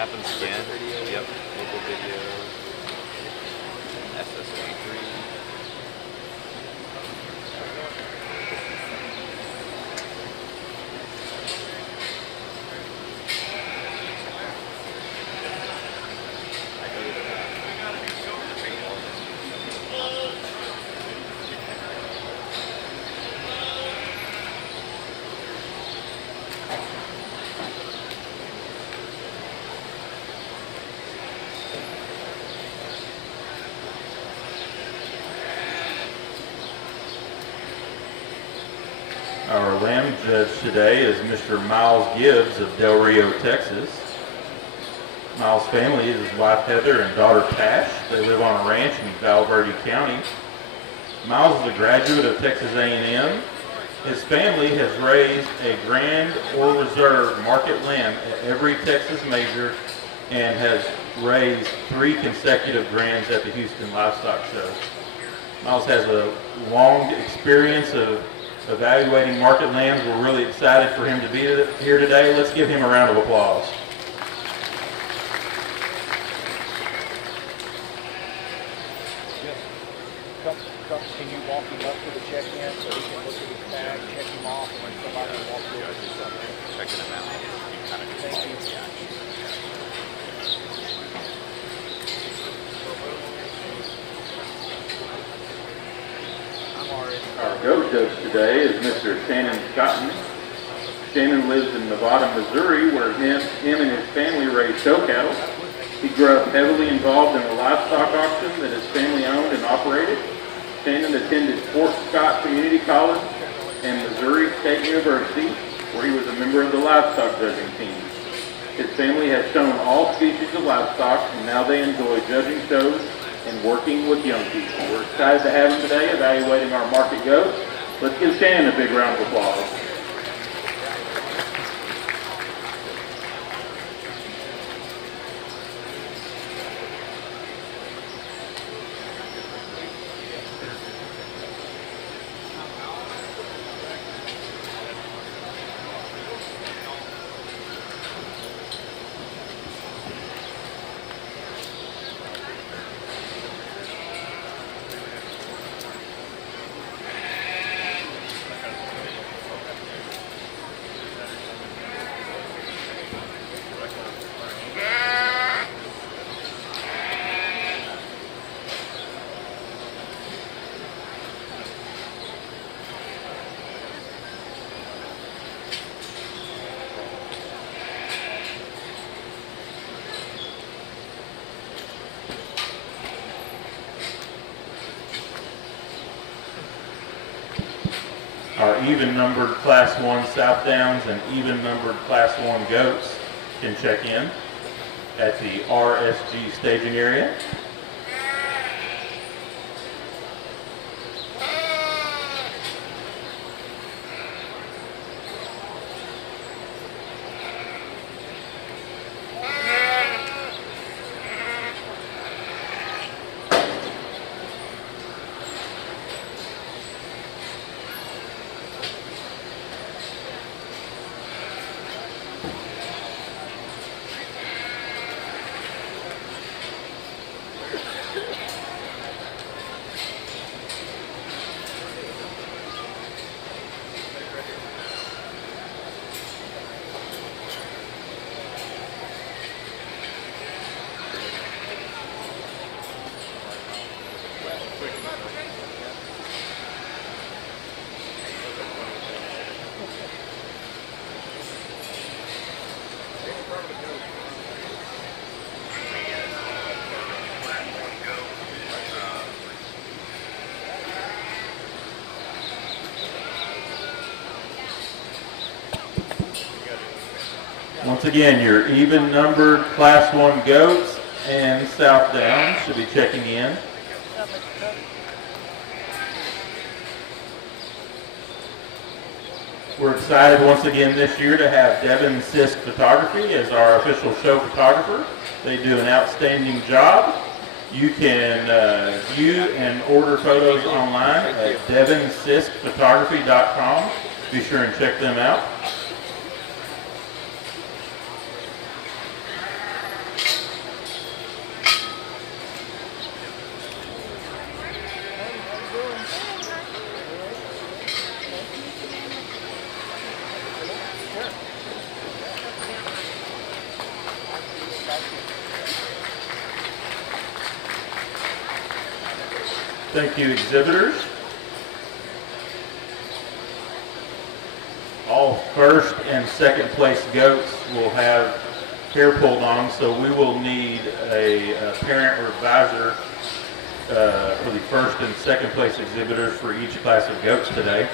happens again. Yep, local video. SS23. Our lamb judge today is Mr. Miles Gibbs of Del Rio, Texas. Miles' family is his wife Heather and daughter Tash. They live on a ranch in Val Verde County. Miles is a graduate of Texas A&M. His family has raised a Grand or Reserve market lamb at every Texas major and has raised 3 consecutive Grands at the Houston Livestock Show. Miles has a long experience of evaluating market lambs. We're really excited for him to be here today. Let's give him a round of applause. Can you walk him up to the check-in so he can look at his tag, check him off, and when somebody walks over to something? Checking them out. Kind of Thank you. Our goat judge today is Mr. Shannon Scotton. Shannon lives in Nevada, Missouri, where him and his family raise show cattle. He grew up heavily involved in a livestock auction that his family owned and operated. Shannon attended Fort Scott Community College and Missouri State University, where he was a member of the livestock judging team. His family has shown all species of livestock, and now they enjoy judging shows and working with young people. We're excited to have him today evaluating our market goats. Let's give Shannon a big round of applause. Our even-numbered Class 1 Southdowns and even-numbered Class 1 goats can check in at the RSG staging area. Once again, your even-numbered Class 1 goats and Southdown should be checking in. We're excited once again this year to have Devin Sisk Photography as our official show photographer. They do an outstanding job. You can view and order photos online at devinsiskphotography.com. Be sure and check them out. Thank you, exhibitors. All first and second place goats will have hair pulled on them, so we will need a parent or advisor for the first and second place exhibitors for each class of goats today.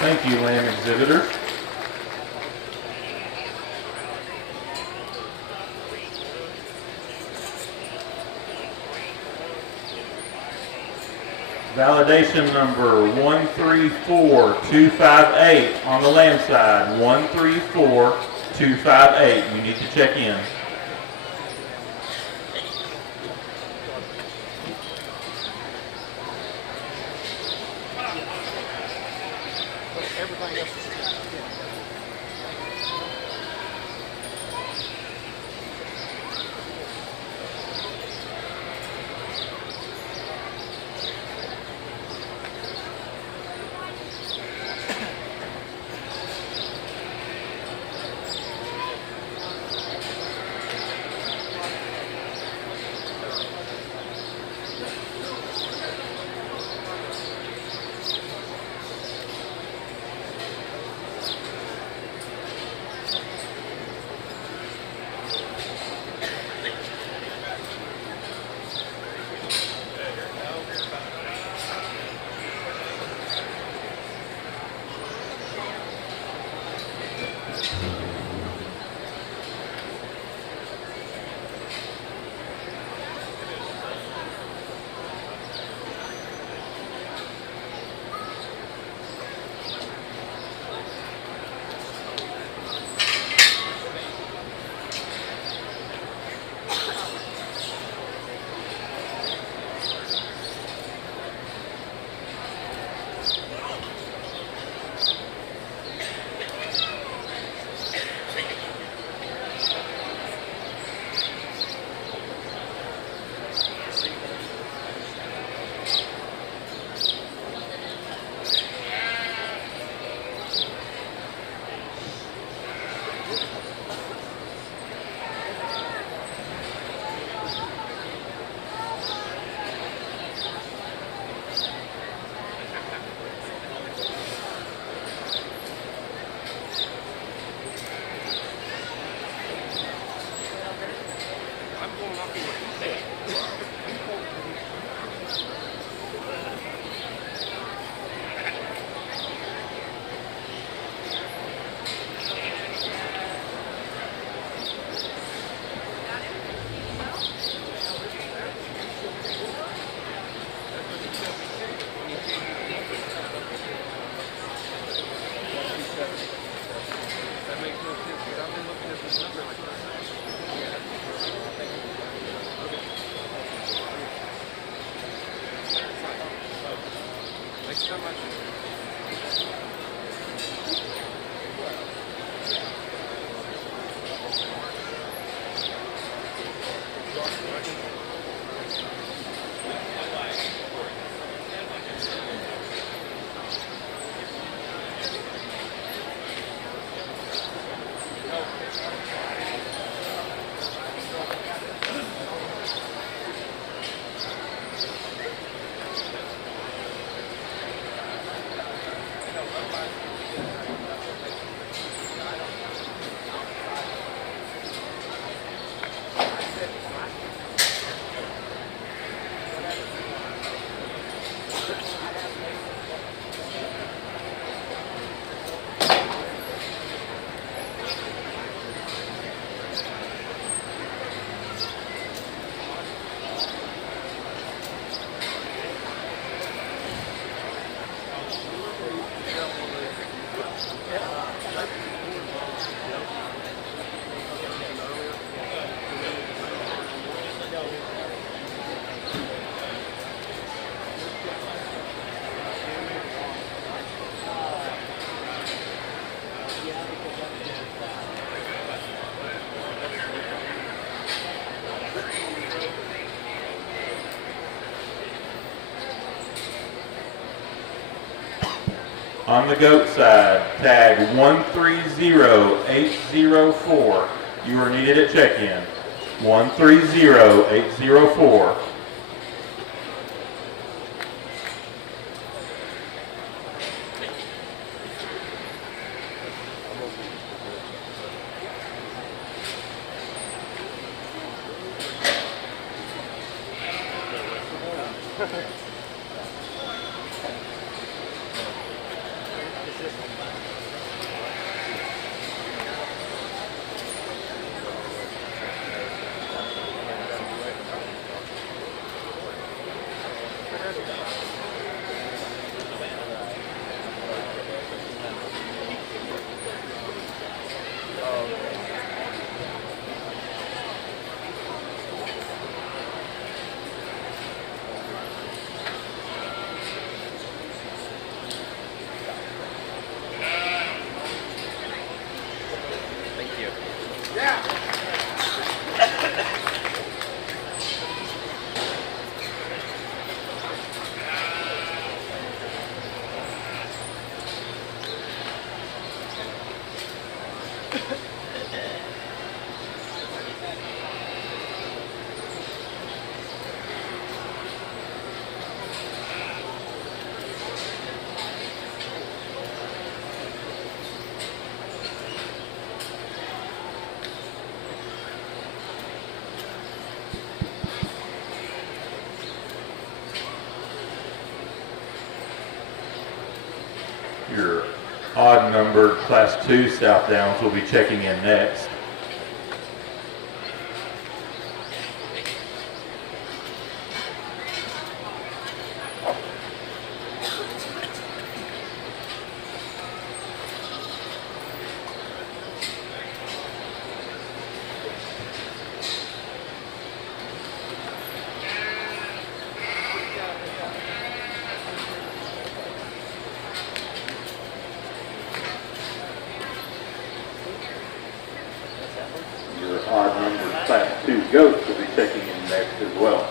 Thank you, lamb exhibitors. Validation number 134258 on the lamb side. 134258. You need to check in. On the goat side, tag 130804. You are needed at check-in. 130804. Your odd-numbered Class 2 Southdowns will be checking in next. Odd-numbered Class 2 goats will be checking in next as well.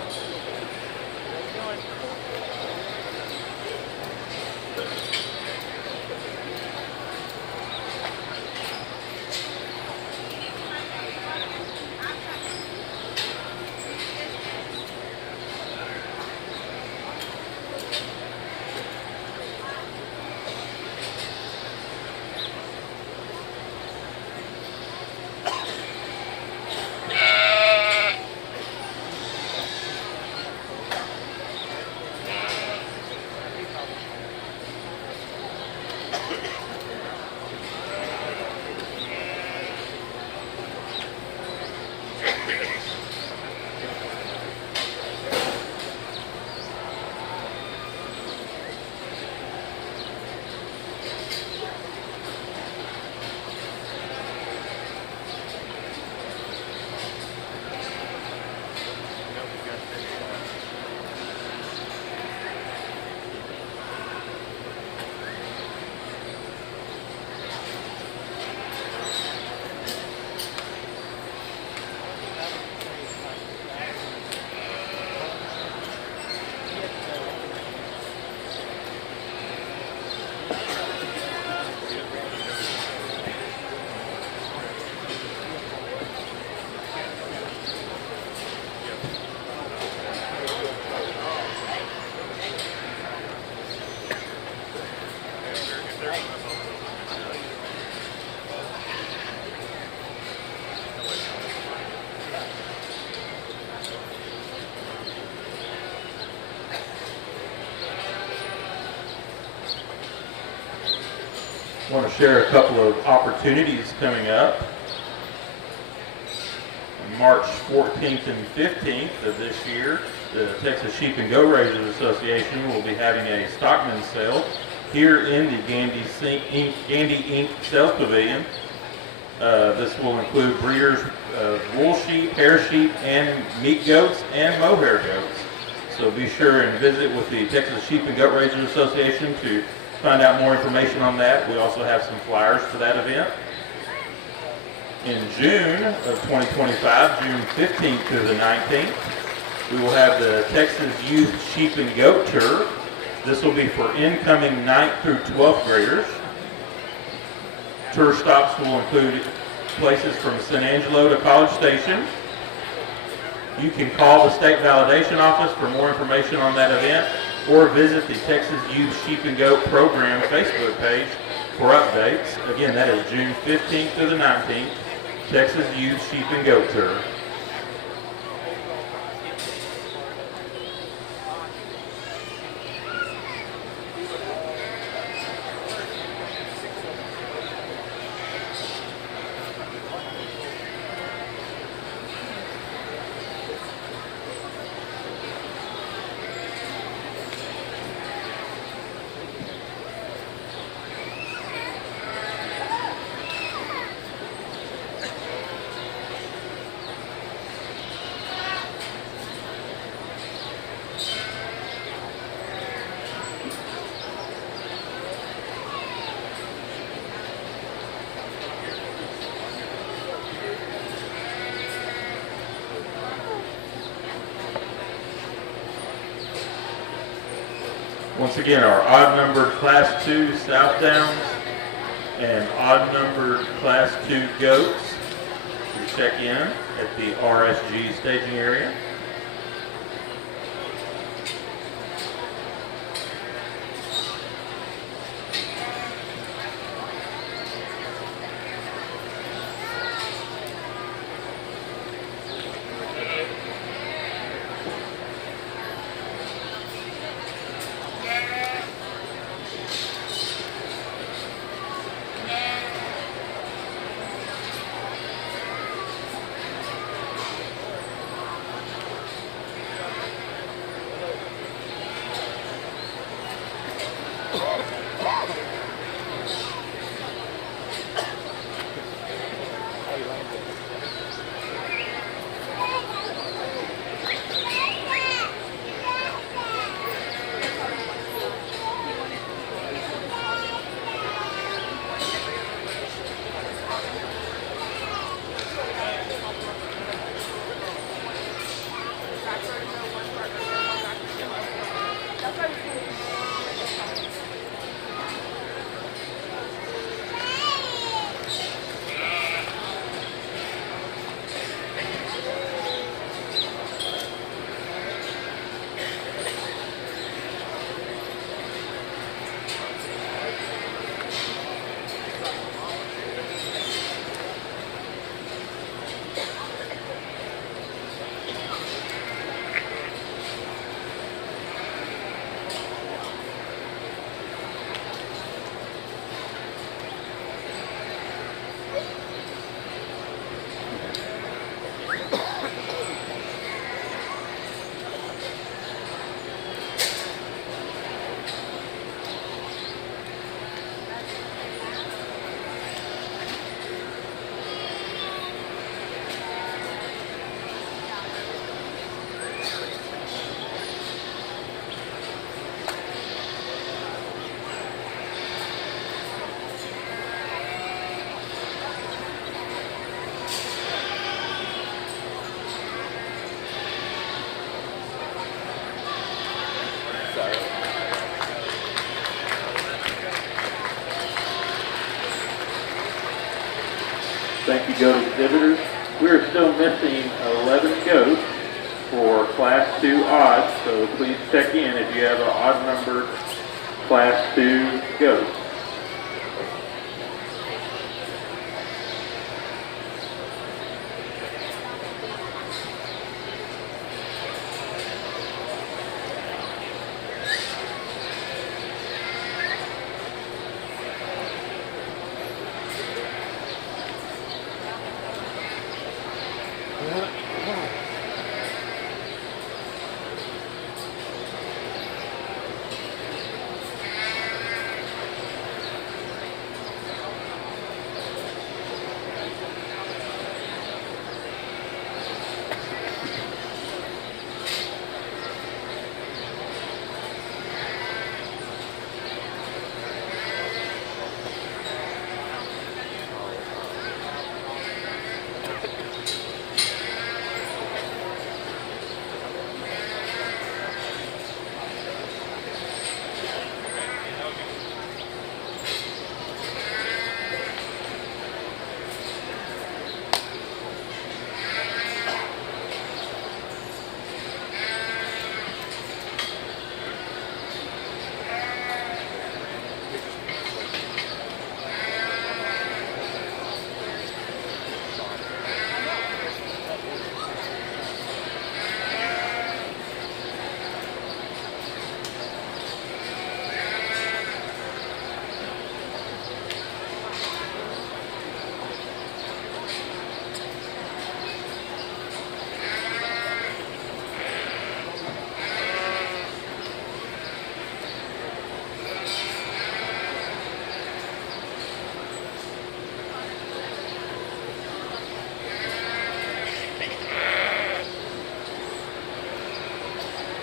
I want to share a couple of opportunities coming up. On March 14th and 15th of this year, the Texas Sheep and Goat Raisers Association will be having a stockman sale here in the Gandy Inc. Sales Pavilion. This will include breeders of wool sheep, hair sheep, and meat goats and mohair goats. So be sure and visit with the Texas Sheep and Goat Raisers Association to find out more information on that. We also have some flyers for that event. In June of 2025, June 15th through the 19th, we will have the Texas Youth Sheep and Goat Tour This will be for incoming 9th through 12th graders. Tour stops will include places from San Angelo to College Station. You can call the state validation office for more information on that event, or visit the Texas Youth Sheep and Goat Program Facebook page for updates. Again, that is June 15th to the 19th, Texas Youth Sheep and Goat Tour. Once again, our odd-numbered Class 2 Southdowns and odd-numbered Class 2 goats to check in at the RSG staging area. Thank you, goat exhibitors. We're still missing 11 goats for Class 2 odds, so please check in if you have an odd-numbered Class 2 goat.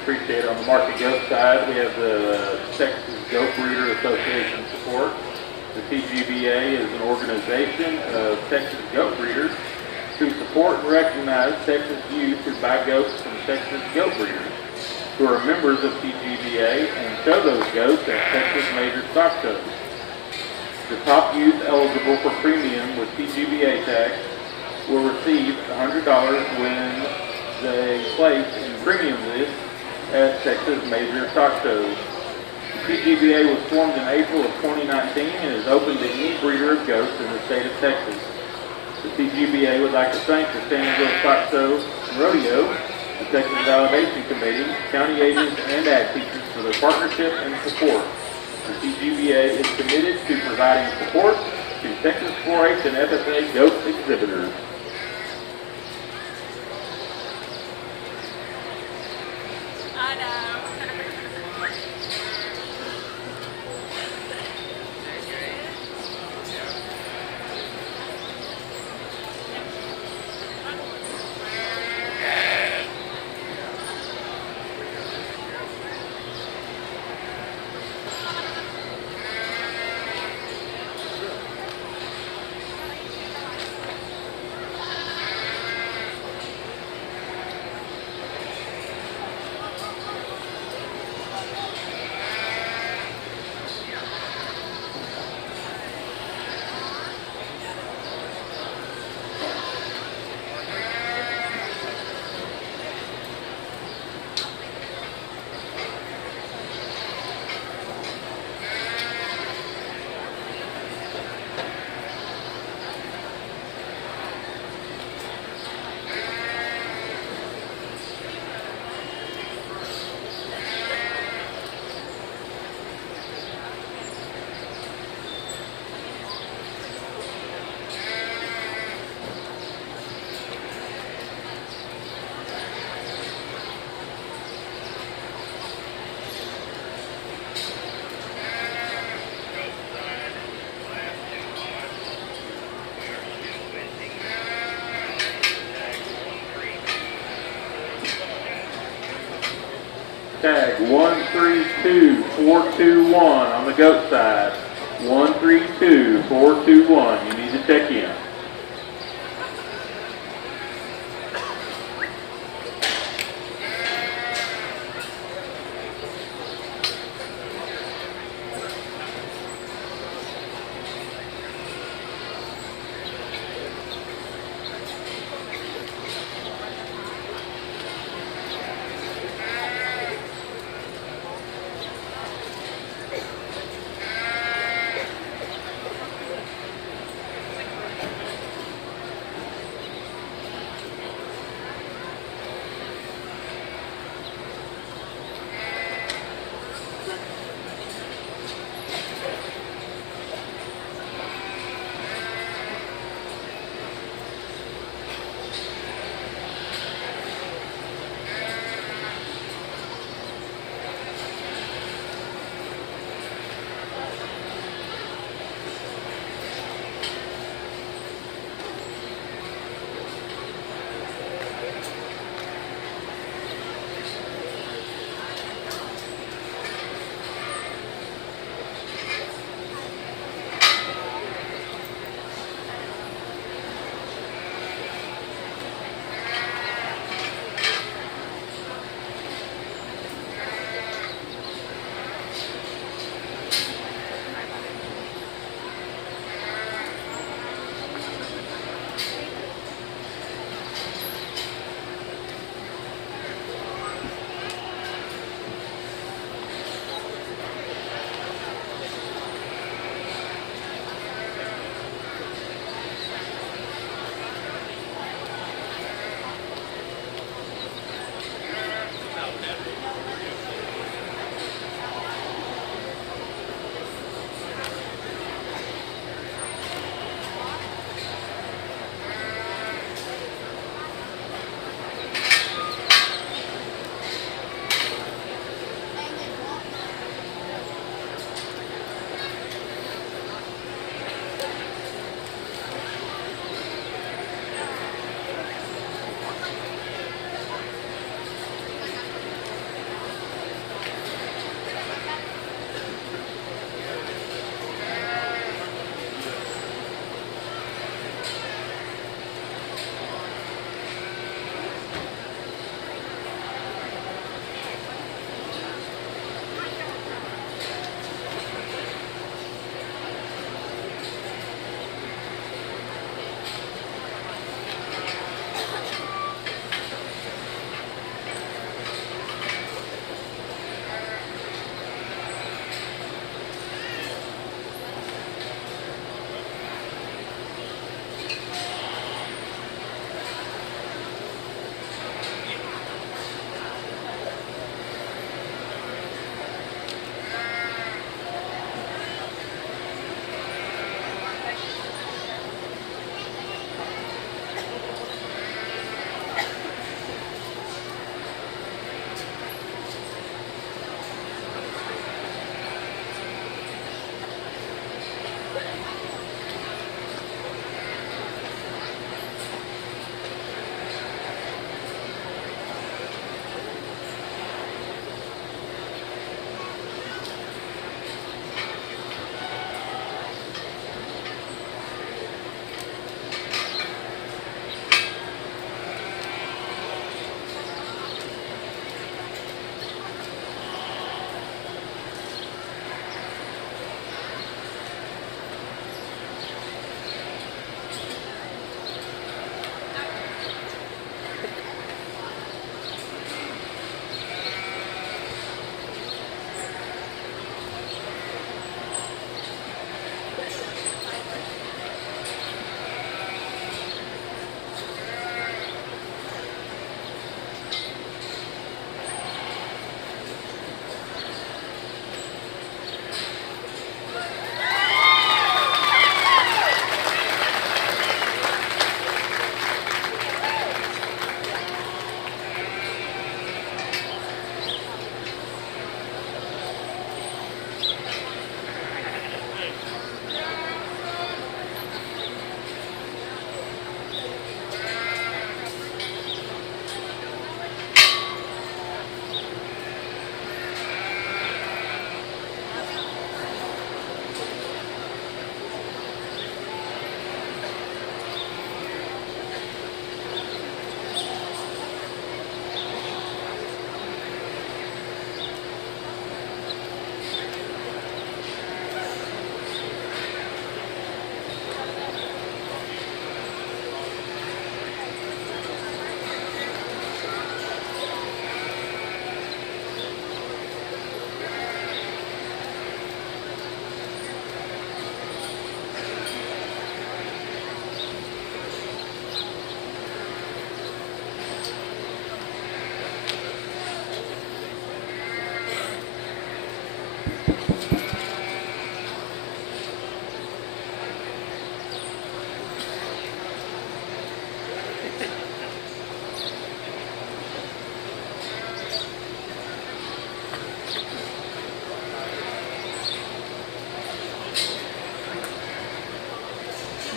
appreciate it. On the market goat side, we have the Texas Goat Breeder Association support. The TGBA is an organization of Texas goat breeders who support and recognize Texas youth who buy goats from Texas goat breeders, who are members of TGBA and show those goats at Texas major stock shows. The top youth eligible for premium with TGBA tax will receive $100 when they place in premium list at Texas major stock shows. The TGBA was formed in April of 2019 and is open to any breeder of goats in the state of Texas. The TGBA would like to thank the San Antonio Stock Show and Rodeo, the Texas Validation Committee, county agents, and ag teachers for their partnership and support. The TGBA is committed to providing support to Texas 4-H and FSA goat exhibitors. I know. Tag 132421 on the goat side. 132421. You need to check in.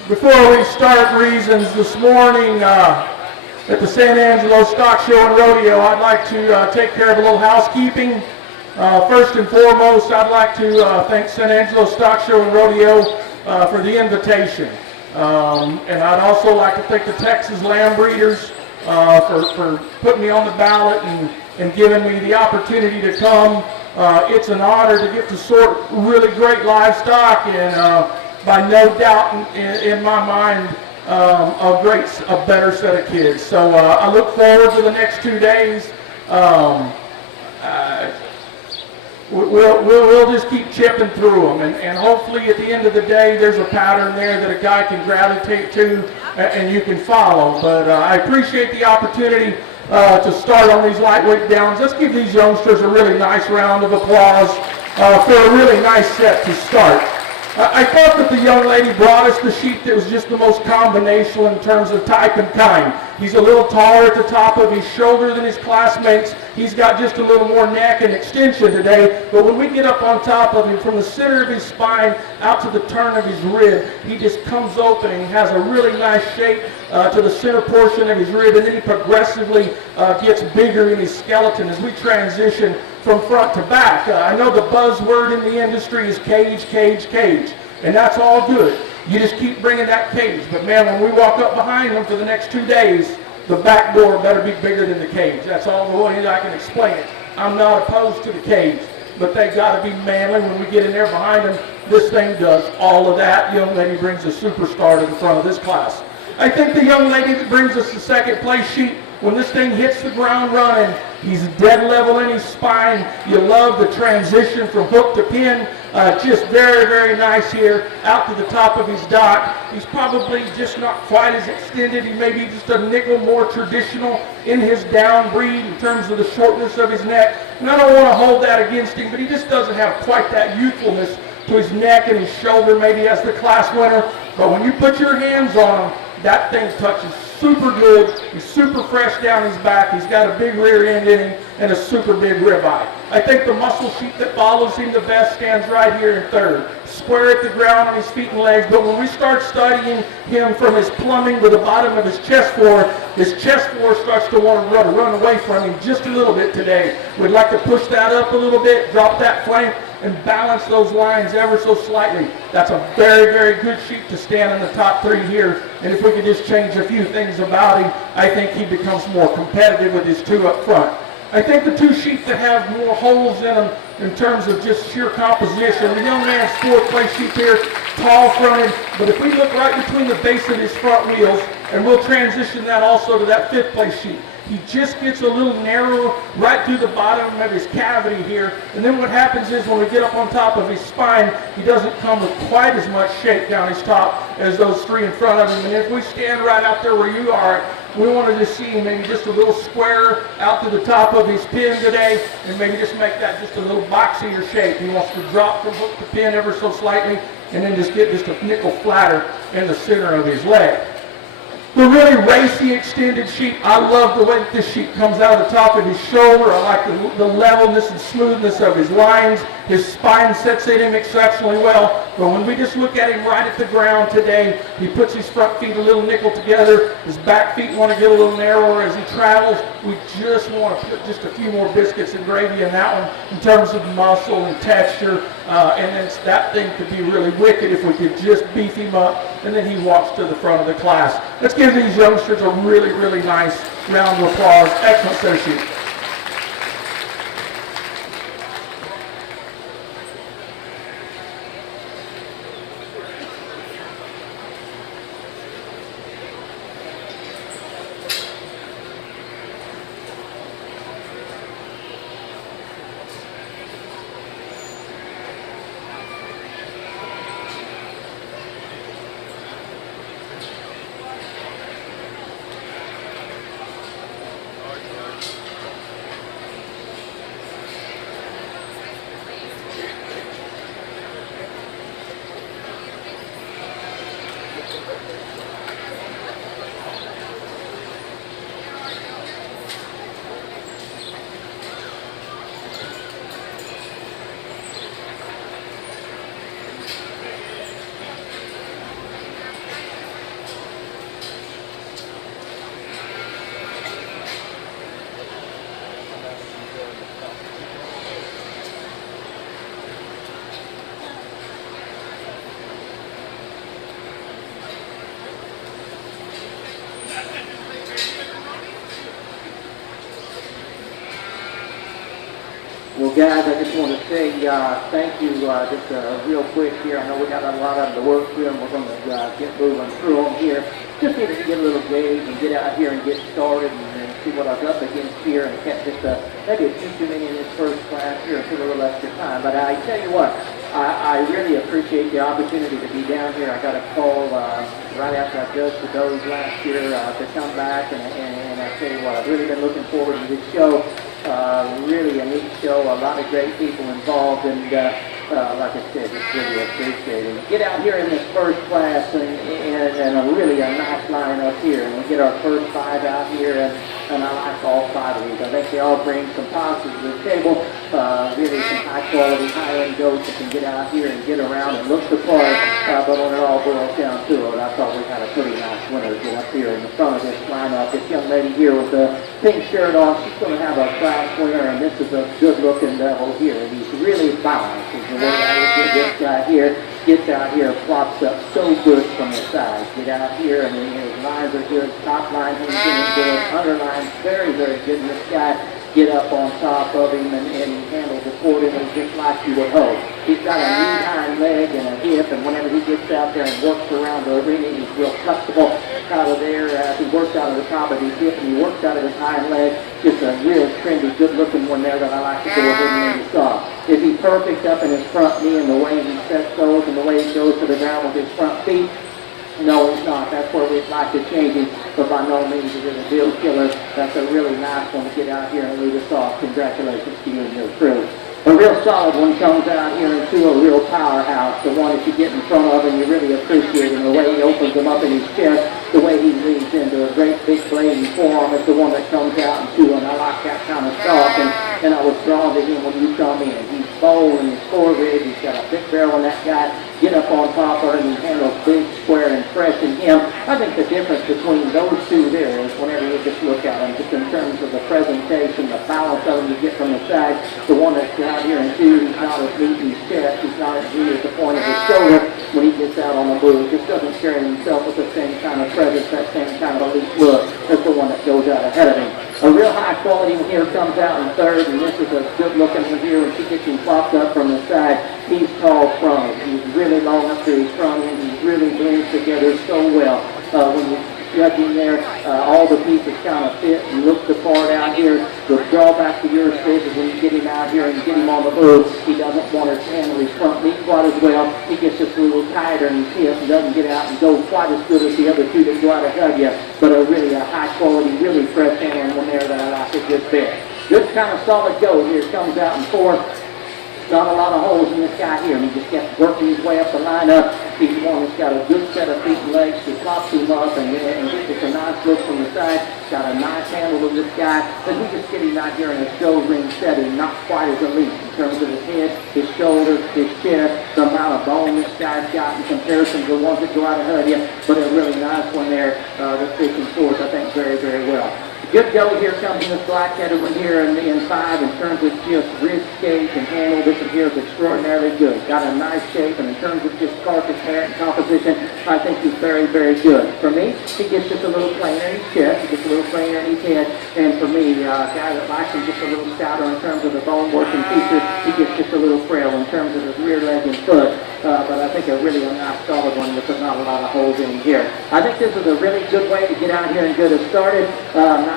Before we start reasons this morning at the San Angelo Stock Show and Rodeo, I'd like to take care of a little housekeeping. First and foremost, I'd like to thank San Angelo Stock Show and Rodeo for the invitation. And I'd also like to thank the Texas Lamb Breeders for putting me on the ballot and giving me the opportunity to come. It's an honor to get to sort really great livestock, and by no doubt in my mind, a better set of kids. So I look forward to the next 2 days. We'll just keep chipping through them, and hopefully at the end of the day there's a pattern there that a guy can gravitate to and you can follow. But I appreciate the opportunity to start on these lightweight downs. Let's give these youngsters a really nice round of applause for a really nice set to start. I thought that the young lady brought us the sheep that was just the most combinational in terms of type and kind. He's a little taller at the top of his shoulder than his classmates. He's got just a little more neck and extension today. But when we get up on top of him, from the center of his spine out to the turn of his rib, he just comes open and he has a really nice shape to the center portion of his rib, and then he progressively gets bigger in his skeleton as we transition from front to back. I know the buzzword in the industry is cage, cage, cage, and that's all good. You just keep bringing that cage. But man, when we walk up behind them for the next 2 days, the back door better be bigger than the cage. That's all the way I can explain it. I'm not opposed to the cage, but they got to be manly when we get in there behind them. This thing does all of that. Young lady brings a superstar to the front of this class. I think the young lady that brings us the second place sheep, when this thing hits the ground running, he's dead level in his spine. You love the transition from hook to pin. Just very, very nice here out to the top of his dock. He's probably just not quite as extended. He may be just a nickel more traditional in his down breed in terms of the shortness of his neck. And I don't want to hold that against him, but he just doesn't have quite that youthfulness to his neck and his shoulder maybe as the class winner. But when you put your hands on him, that thing touches super good. He's super fresh down his back. He's got a big rear end in him and a super big ribeye. I think the muscle sheep that follows him the best stands right here in third. Square at the ground on his feet and legs. But when we start studying him from his plumbing to the bottom of his chest floor starts to want to run away from him just a little bit today. We'd like to push that up a little bit, drop that flank, and balance those lines ever so slightly. That's a very, very good sheep to stand in the top 3 here. And if we could just change a few things about him, I think he becomes more competitive with his 2 up front. I think the 2 sheep that have more holes in them in terms of just sheer composition, the young man's 4th place sheep here, tall fronted, but if we look right between the base of his front wheels, and we'll transition that also to that 5th place sheep, he just gets a little narrow right through the bottom of his cavity here. And then what happens is when we get up on top of his spine, he doesn't come with quite as much shape down his top as those 3 in front of him. And if we stand right out there where you are, we want to just see him maybe just a little square out to the top of his pin today, and maybe just make that just a little boxier shape. He wants to drop from hook to pin ever so slightly, and then just get just a nickel flatter in the center of his leg. The really racy extended sheep, I love the way that this sheep comes out of the top of his shoulder. I like the levelness and smoothness of his lines. His spine sets in him exceptionally well. But when we just look at him right at the ground today, he puts his front feet a little nickel together. His back feet want to get a little narrower as he travels. We just want to put just a few more biscuits and gravy in that one in terms of muscle and texture. And then that thing could be really wicked if we could just beef him up, and then he walks to the front of the class. Let's give these youngsters a really, really nice round of applause. Excellent set of sheep. Well, guys, I just want to say thank you just real quick here. I know we got a lot of the work through, and we're going to get moving through them here. Just need to get a little gauge and get out here and get started and see what I was up against here, and catch just maybe a few too many in this first class here and put a little extra time. But I tell you what, I really appreciate the opportunity to be down here. I got a call right after I judged the does last year to come back, and I tell you what, I've really been looking forward to this show. Really a neat show, a lot of great people involved, and like I said, just really appreciate it. Get out here in this first class and a really a nice lineup here, and we get our first 5 out here, and I like all 5 of these. I think they all bring some positives to the table, really some high quality, high end goats that can get out here and get around and look the part, but when it all boils down to it, I thought we had a pretty nice winner to get up here in the front of this lineup. This young lady here with the pink shirt on, she's going to have a class winner, and this is a good looking devil here, and he's really balanced. He's the one that would get this guy here, gets out here, plops up so good from the side. Get out here, and his lines are good, top line he's getting good, underline very, very good, and this guy get up on top of him and handle the accordingly just like you would hope. He's got a knee hind leg and a hip, and whenever he gets out there and works around the arena, he's real comfortable out of there. He works out of the top of his hip and he works out of his hind leg. Just a real trendy, good looking one there that I like to go ahead and maybe saw. Is he perfect up in his front knee and the way he sets those and the way he goes to the ground with his front feet? No, he's not. That's where we'd like to change him, but by no means is it a deal killer. That's a really nice one to get out here and lead us off. Congratulations to you and your crew. A real solid one comes out here into a real powerhouse, the one that you get in front of and you really appreciate him, the way he opens them up in his chest, the way he leads into a great big blade forearm is the one that comes out into, and I like that kind of stock, and I was drawn to him when you come in. He's bold and he's forehead, he's got a big barrel on that guy, get up on top of him, and he handles big, square, and fresh in him. I think the difference between those two there is whenever you just look at them, just in terms of the presentation, the balance of them you get from the side, the one that's out here in two, he's not as neat in his chest, he's not as neat at the point of his shoulder when he gets out on the move. Just doesn't carry himself with the same kind of presence, that same kind of elite look as the one that goes out ahead of him. A real high quality one here comes out in third, and this is a good looking one here when she gets him popped up from the side. He's tall from it. He's really long up to his front end. He really blends together so well. When you judge him there, all the pieces kind of fit and look the part out here. The drawback to your space is when you get him out here and get him on the move, he doesn't want to handle his front knee quite as well. He gets just a little tighter in his hip and doesn't get out and go quite as good as the other two that go out ahead of you. But really a high quality, really fresh handling one there that I like a good bit. Good kind of solid go here. Comes out in fourth. Not a lot of holes in this guy here, and he just kept working his way up the lineup. He's one that's got a good set of feet and legs. He pops him up and gets us a nice look from the side. Got a nice handle of this guy. But we just get him out here in a show ring setting, not quite as elite in terms of his head, his shoulders, his chest, the amount of bone this guy's got in comparison to the ones that go out ahead of you. But a really nice one there that fits him forth, I think, very, very well. Good go here comes in this black-headed one here in 5 in terms of just wrist shape and handle. This one here is extraordinarily good. Got a nice shape, and in terms of just carcass hair and composition, I think he's very, very good. For me, he gets just a little plainer in his chest, he gets a little plainer in his head, and for me, a guy that likes him just a little stouter in terms of the bone working features, he gets just a little frail in terms of his rear leg and foot. But I think a really nice solid one with not a lot of holes in here. I think this is a really good way to get out here and get us started.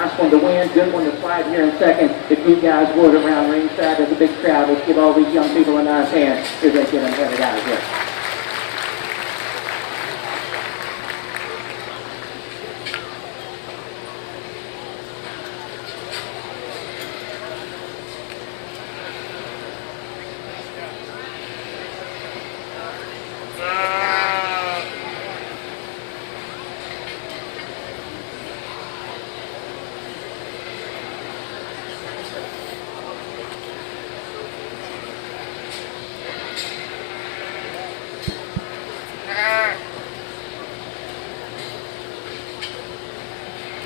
Nice one to win, good one to slide here in second. If you guys would around ringside, there's a big crowd. Let's give all these young people a nice hand as they get them headed out of here.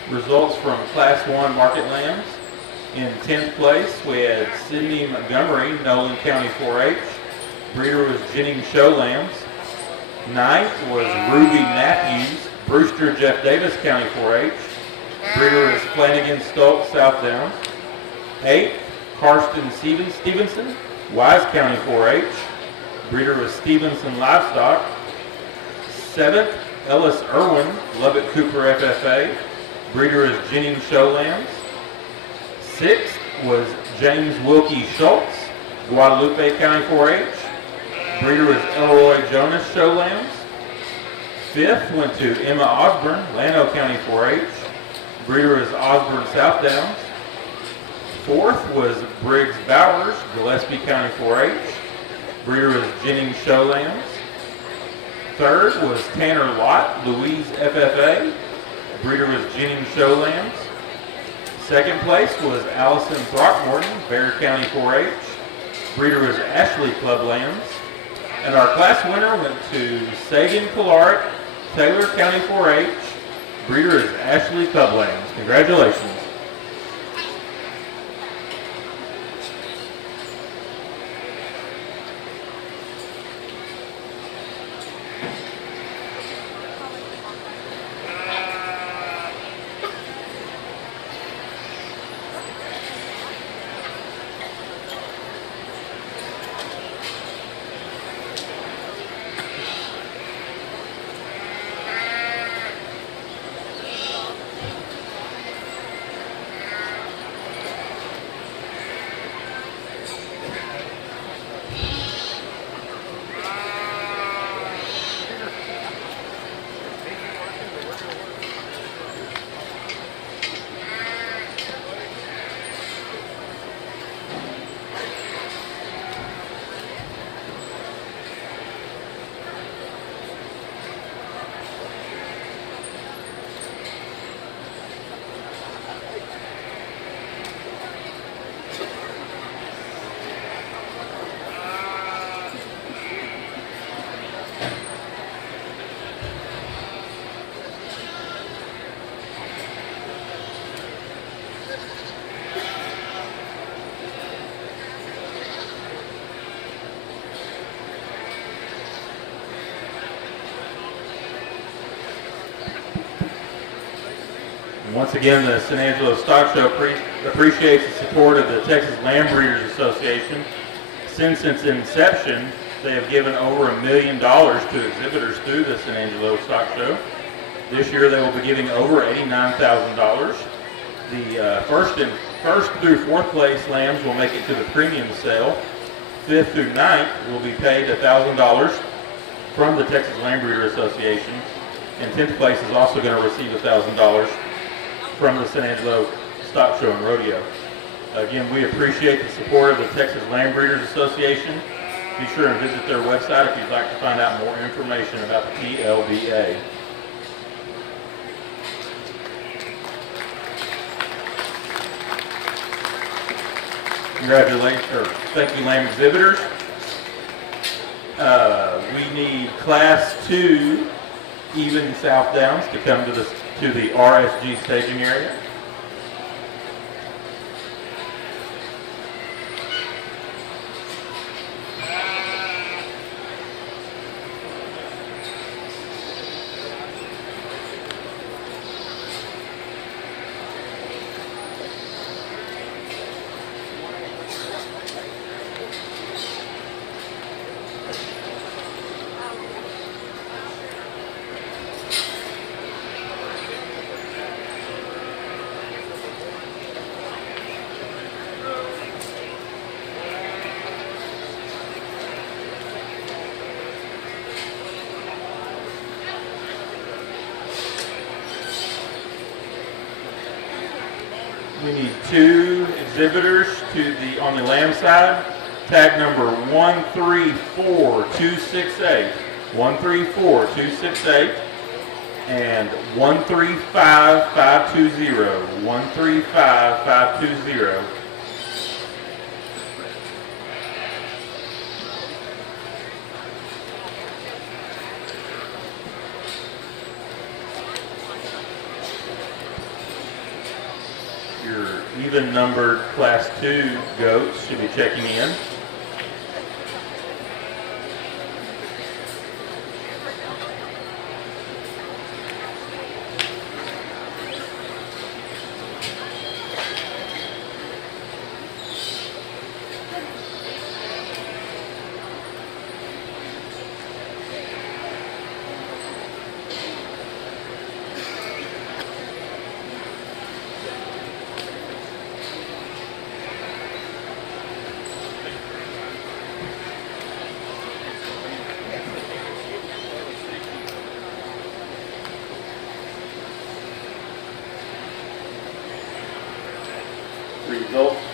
Results from Class 1 Market Lambs. In 10th place, we had Sydney Montgomery, Nolan County 4-H. Breeder was Jennings Show Lambs. 9th was Ruby Matthews, Brewster Jeff Davis County 4-H. Breeder is Flanagan Stokes, Southdown. 8th, Karsten Stevenson, Wise County 4-H. Breeder was Stevenson Livestock. 7th, Ellis Irwin, Lubbock Cooper FFA. Breeder is Jennings Show Lambs. 6th was James Wilkie Schultz, Guadalupe County 4-H. Breeder was Elroy Jonas Show Lambs. 5th went to Emma Osborne, Llano County 4-H. Breeder is Osborne Southdowns. 4th was Briggs Bowers, Gillespie County 4-H. Breeder was Jennings Show Lambs. 3rd was Tanner Lott, Louise FFA. Breeder was Jennings Show Lambs. 2nd place was Allison Throckmorton, Bear County 4-H. Breeder was Ashley Club Lambs. And our class winner went to Sagan Kolarik, Taylor County 4-H. Breeder is Ashley Club Lambs. Congratulations. Once again, the San Angelo Stock Show appreciates the support of the Texas Lamb Breeders Association. Since its inception, they have given over $1 million to exhibitors through the San Angelo Stock Show. This year, they will be giving over $89,000. The first through fourth place lambs will make it to the premium sale. 5th through 9th will be paid $1,000 from the Texas Lamb Breeder Association, and 10th place is also going to receive $1,000 from the San Angelo Stock Show and Rodeo. Again, we appreciate the support of the Texas Lamb Breeders Association. Be sure and visit their website if you'd like to find out more information about the TLBA. Congratulations, or thank you, lamb exhibitors. We need Class 2 even Southdowns to come to the RSG staging area. We need 2 exhibitors on the lamb side. Tag number 134268, 134268, and 135520, 135520. Your even numbered Class 2 goats should be checking in.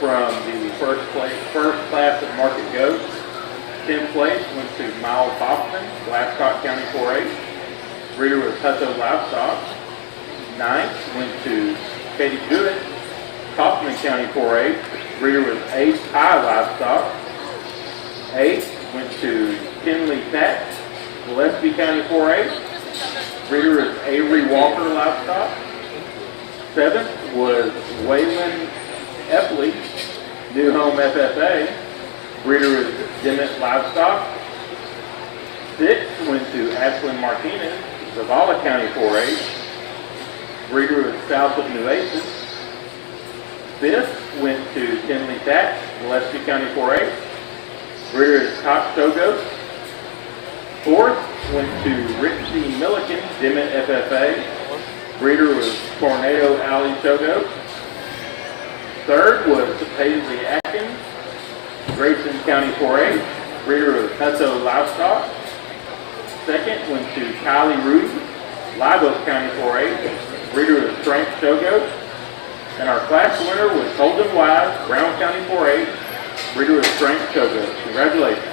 from the first class of market goats. 10th place went to Miles Hoffman, Livestock County 4-H. Breeder was Hutto Livestock. 9th went to Katie Good, Kaufman County 4-H. Breeder was Ace High Livestock. 8th went to Kinley Tack, Gillespie County 4-H. Breeder was Avery Walker Livestock. 7th was Waylon Epley, New Home FFA. Breeder was Dimmitt Livestock. 6th went to Ashlyn Martinez, Zavala County 4-H. Breeder was South of Nueces. 5th went to Kinley Tack, Gillespie County 4-H. Breeder is Cox Showgoat. 4th went to Rick C. Milliken, Dimmitt FFA. Breeder was Tornado Alley Showgoat. 3rd was Paisley Atkins, Grayson County 4-H. Breeder was Hutto Livestock. 2nd went to Kylie Rude, Live Oak County 4-H. Breeder was Frank Showgoat. And our class winner was Holden Wise, Brown County 4-H. Breeder was Frank Showgoat. Congratulations.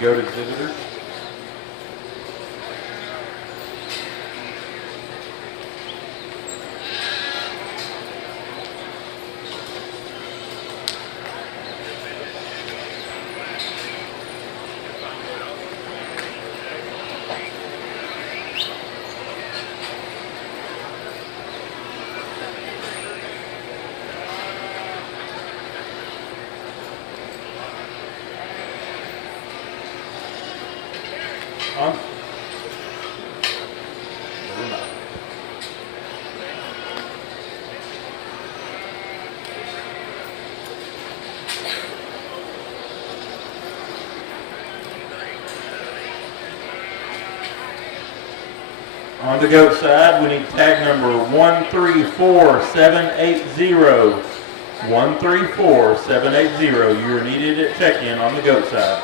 Go to exhibitors. On the goat side, we need tag number 134780. 134780. You are needed at check-in on the goat side.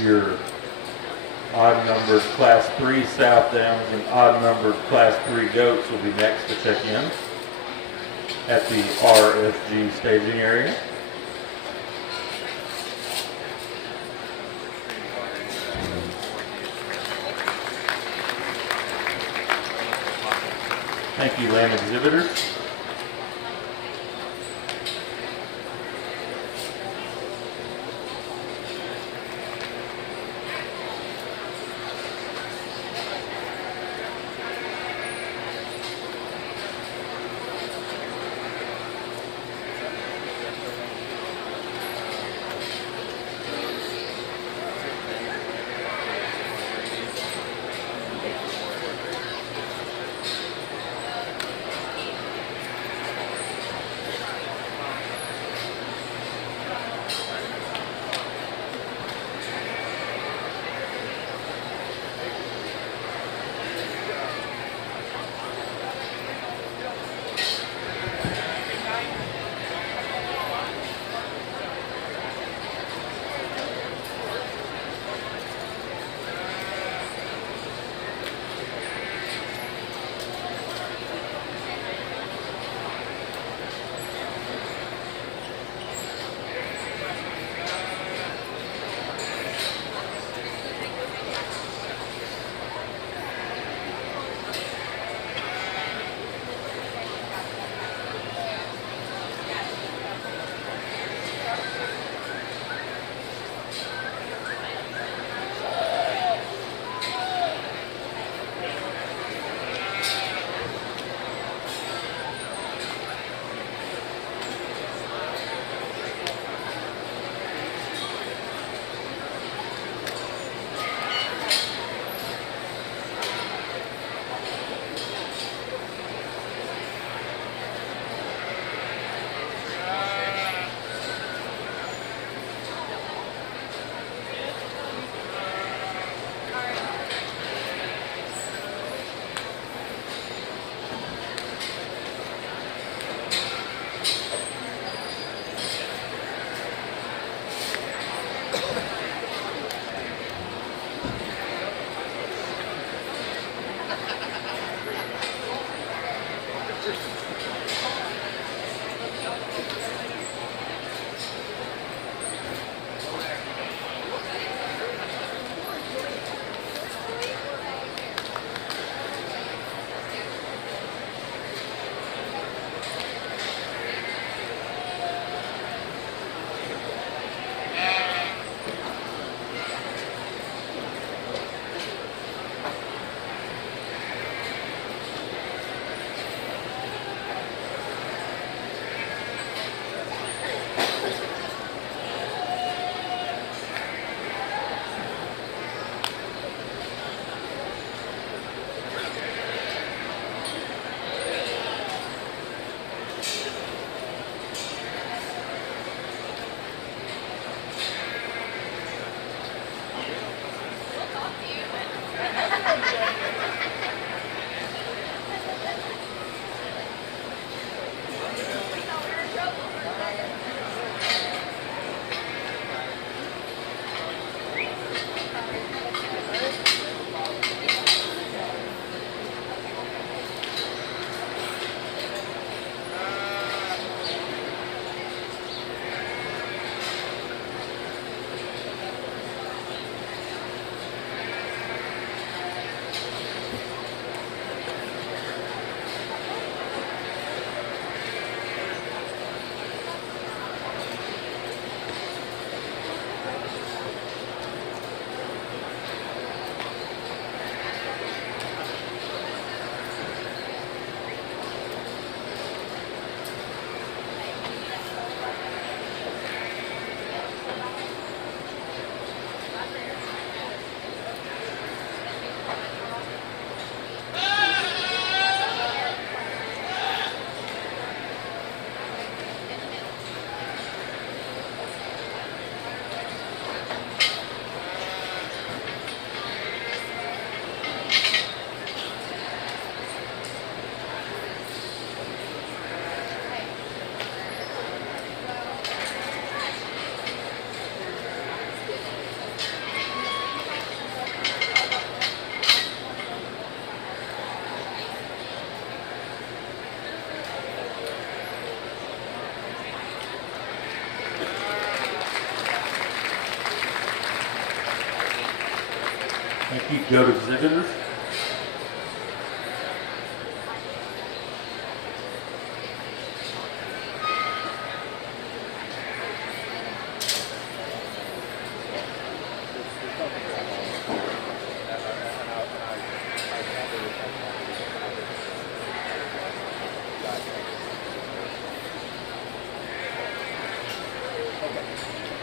Your odd-numbered Class 3 Southdowns and odd-numbered Class 3 goats will be next to check in at the RSG staging area. Thank you, lamb exhibitors. Thank you. Go to exhibitors.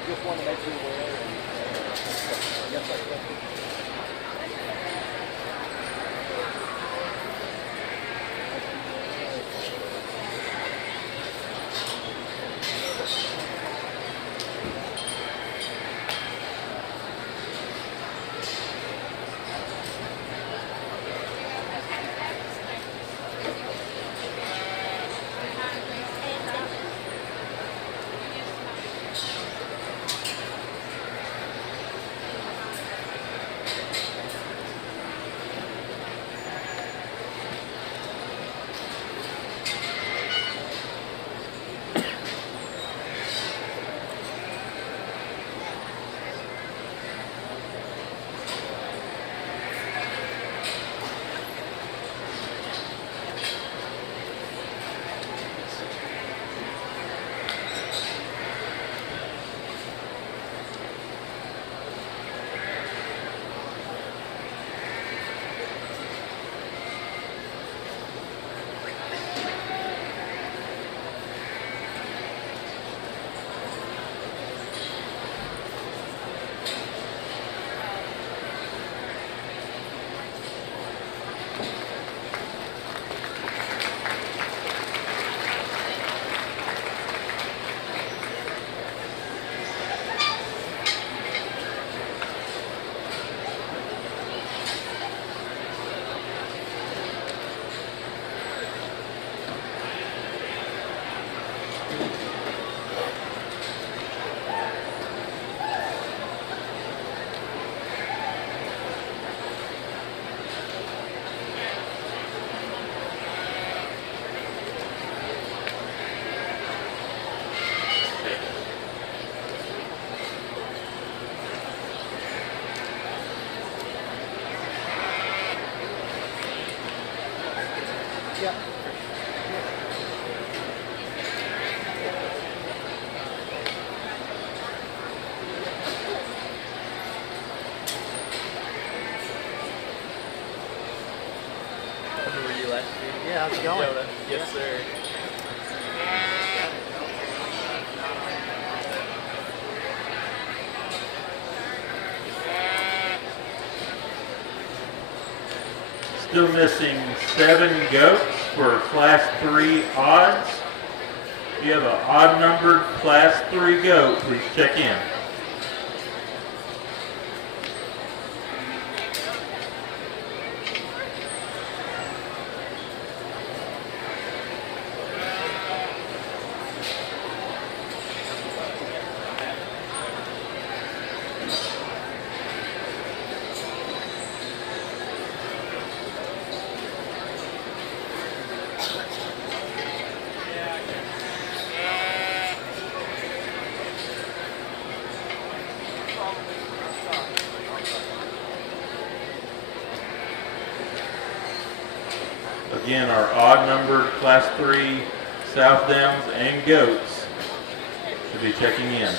Just want to make you aware. Yes, sir. Yeah. Were you last year? Yeah, how's it going? Yes, sir. Still missing 7 goats for Class 3 odds. If you have an odd numbered Class 3 goat, please check in. Again, our odd numbered Class 3 Southdowns and goats should be checking in.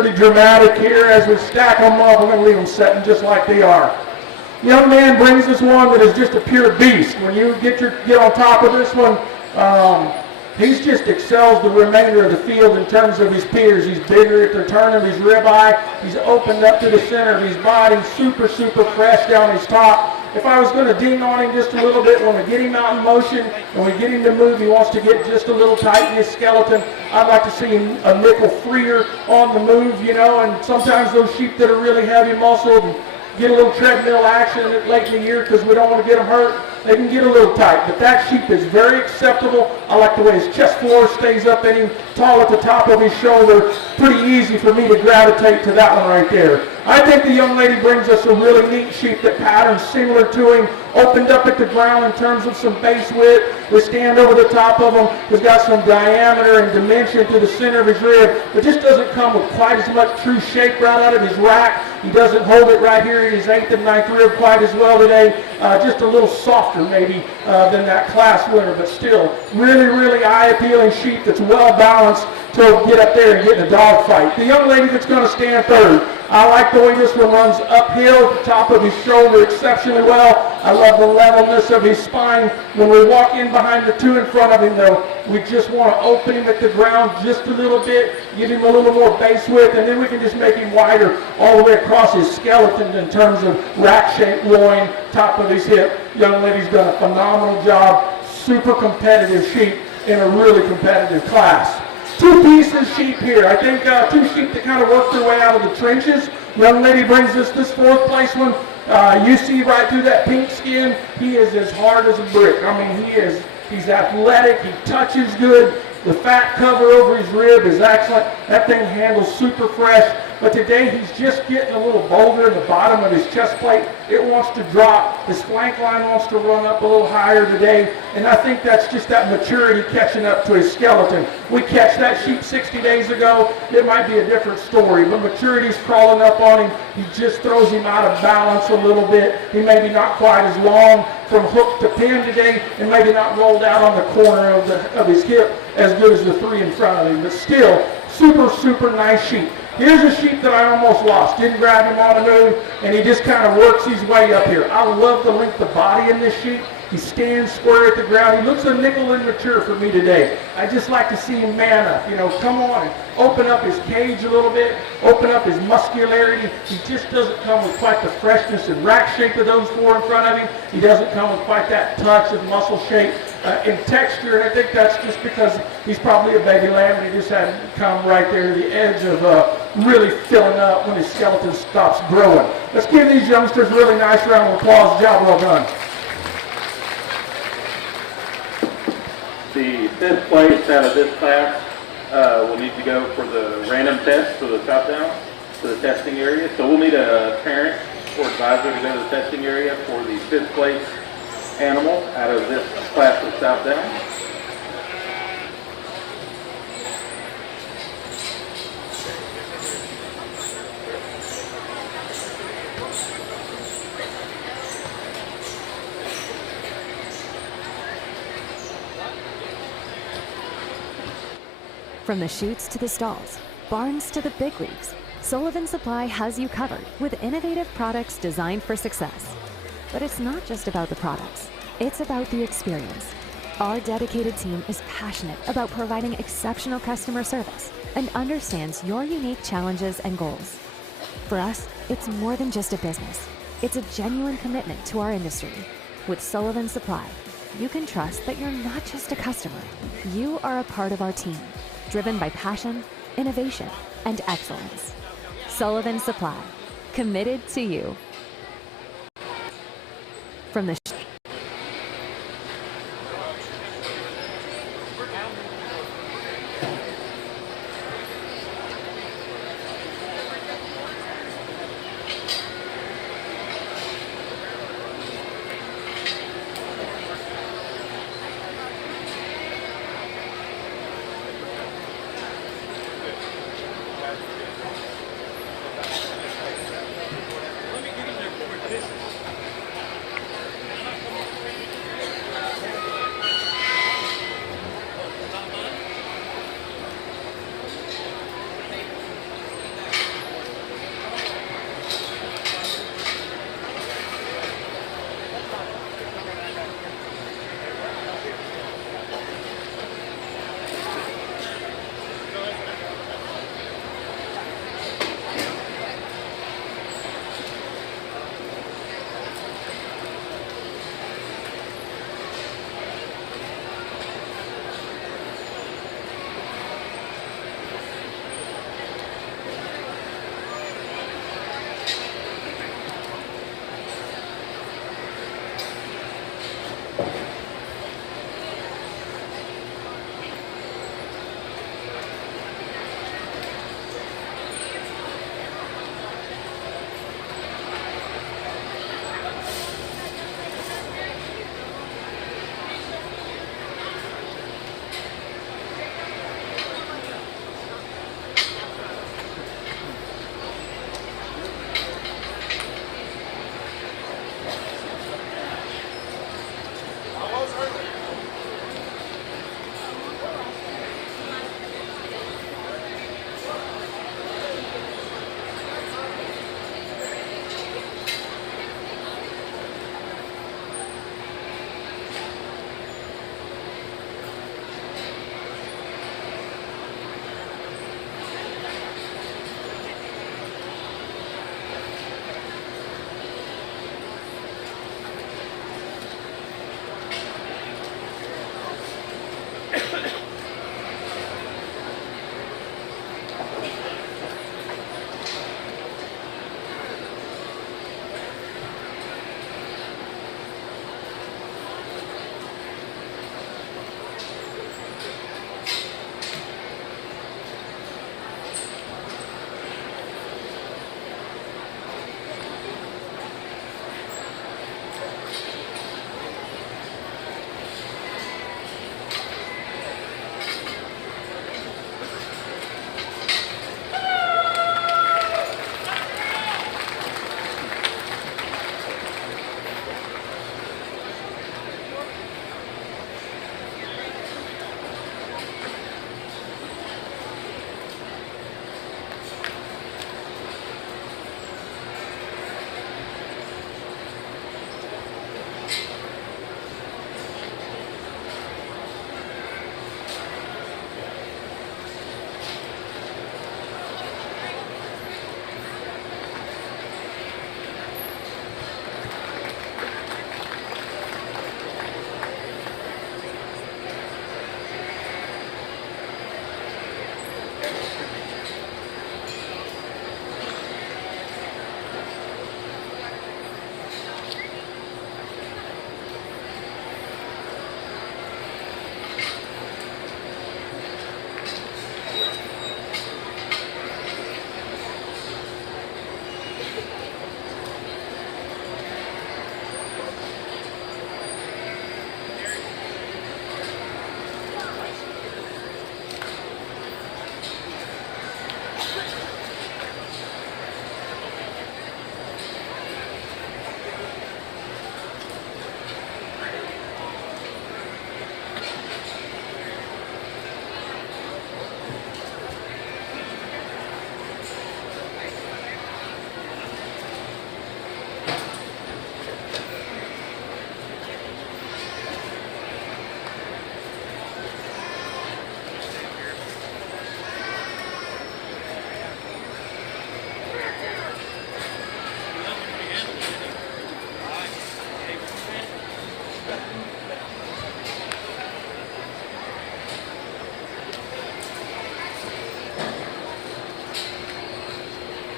pretty dramatic here as we stack them up. We're going to leave them setting just like they are. Young man brings us one that is just a pure beast. When you get on top of this one, he's just excels the remainder of the field in terms of his peers. He's bigger at the turn of his ribeye. He's opened up to the center of his body, super, super fresh down his top. If I was going to ding on him just a little bit, when we get him out in motion, when we get him to move, he wants to get just a little tight in his skeleton. I'd like to see him a nickel freer on the move, you know, and sometimes those sheep that are really heavy muscled and get a little treadmill action late in the year because we don't want to get them hurt, they can get a little tight. But that sheep is very acceptable. I like the way his chest floor stays up in him, tall at the top of his shoulder. Pretty easy for me to gravitate to that one right there. I think the young lady brings us a really neat sheep that patterns similar to him, opened up at the ground in terms of some base width. We stand over the top of him. He's got some diameter and dimension to the center of his rib, but just doesn't come with quite as much true shape right out of his rack. He doesn't hold it right here in his 8th and 9th rib quite as well today. Just a little softer maybe than that class winner, but still really, really eye-appealing sheep that's well balanced to get up there and get in a dog fight. The young lady that's going to stand third, I like the way this one runs uphill, the top of his shoulder exceptionally well. I love the levelness of his spine. When we walk in behind the two in front of him, though, we just want to open him at the ground just a little bit, give him a little more base width, and then we can just make him wider all the way across his skeleton in terms of rack shape, loin, top of his hip. Young lady's done a phenomenal job. Super competitive sheep in a really competitive class. Two pieces sheep here. I think two sheep that kind of work their way out of the trenches. Young lady brings us this 4th place one. You see right through that pink skin, he is as hard as a brick. I mean, he's athletic, he touches good. The fat cover over his rib is excellent. That thing handles super fresh. But today he's just getting a little bolder in the bottom of his chest plate. It wants to drop. His flank line wants to run up a little higher today. And I think that's just that maturity catching up to his skeleton. We catch that sheep 60 days ago, it might be a different story. But maturity's crawling up on him. He just throws him out of balance a little bit. He may be not quite as long from hook to pin today, and maybe not rolled out on the corner of his hip as good as the 3 in front of him. But still, super, super nice sheep. Here's a sheep that I almost lost. Didn't grab him on the move, and he just kind of works his way up here. I love the length of body in this sheep. He stands square at the ground. He looks a nickel immature for me today. I just like to see him man up, you know, come on and open up his cage a little bit, open up his muscularity. He just doesn't come with quite the freshness and rack shape of those 4 in front of him. He doesn't come with quite that touch of muscle shape and texture, and I think that's just because he's probably a baby lamb and he just hadn't come right there to the edge of really filling up when his skeleton stops growing. Let's give these youngsters a really nice round of applause. Job well done. The 5th place out of this class will need to go for the random test for the Southdown, to the testing area. So we'll need a parent or advisor to go to the testing area for the 5th place animal out of this class of Southdown. From the chutes to the stalls, barns to the big leagues, Sullivan Supply has you covered with innovative products designed for success. But it's not just about the products, it's about the experience. Our dedicated team is passionate about providing exceptional customer service and understands your unique challenges and goals. For us, it's more than just a business. It's a genuine commitment to our industry. With Sullivan Supply, you can trust that you're not just a customer, you are a part of our team, driven by passion, innovation, and excellence. Sullivan Supply, committed to you. From the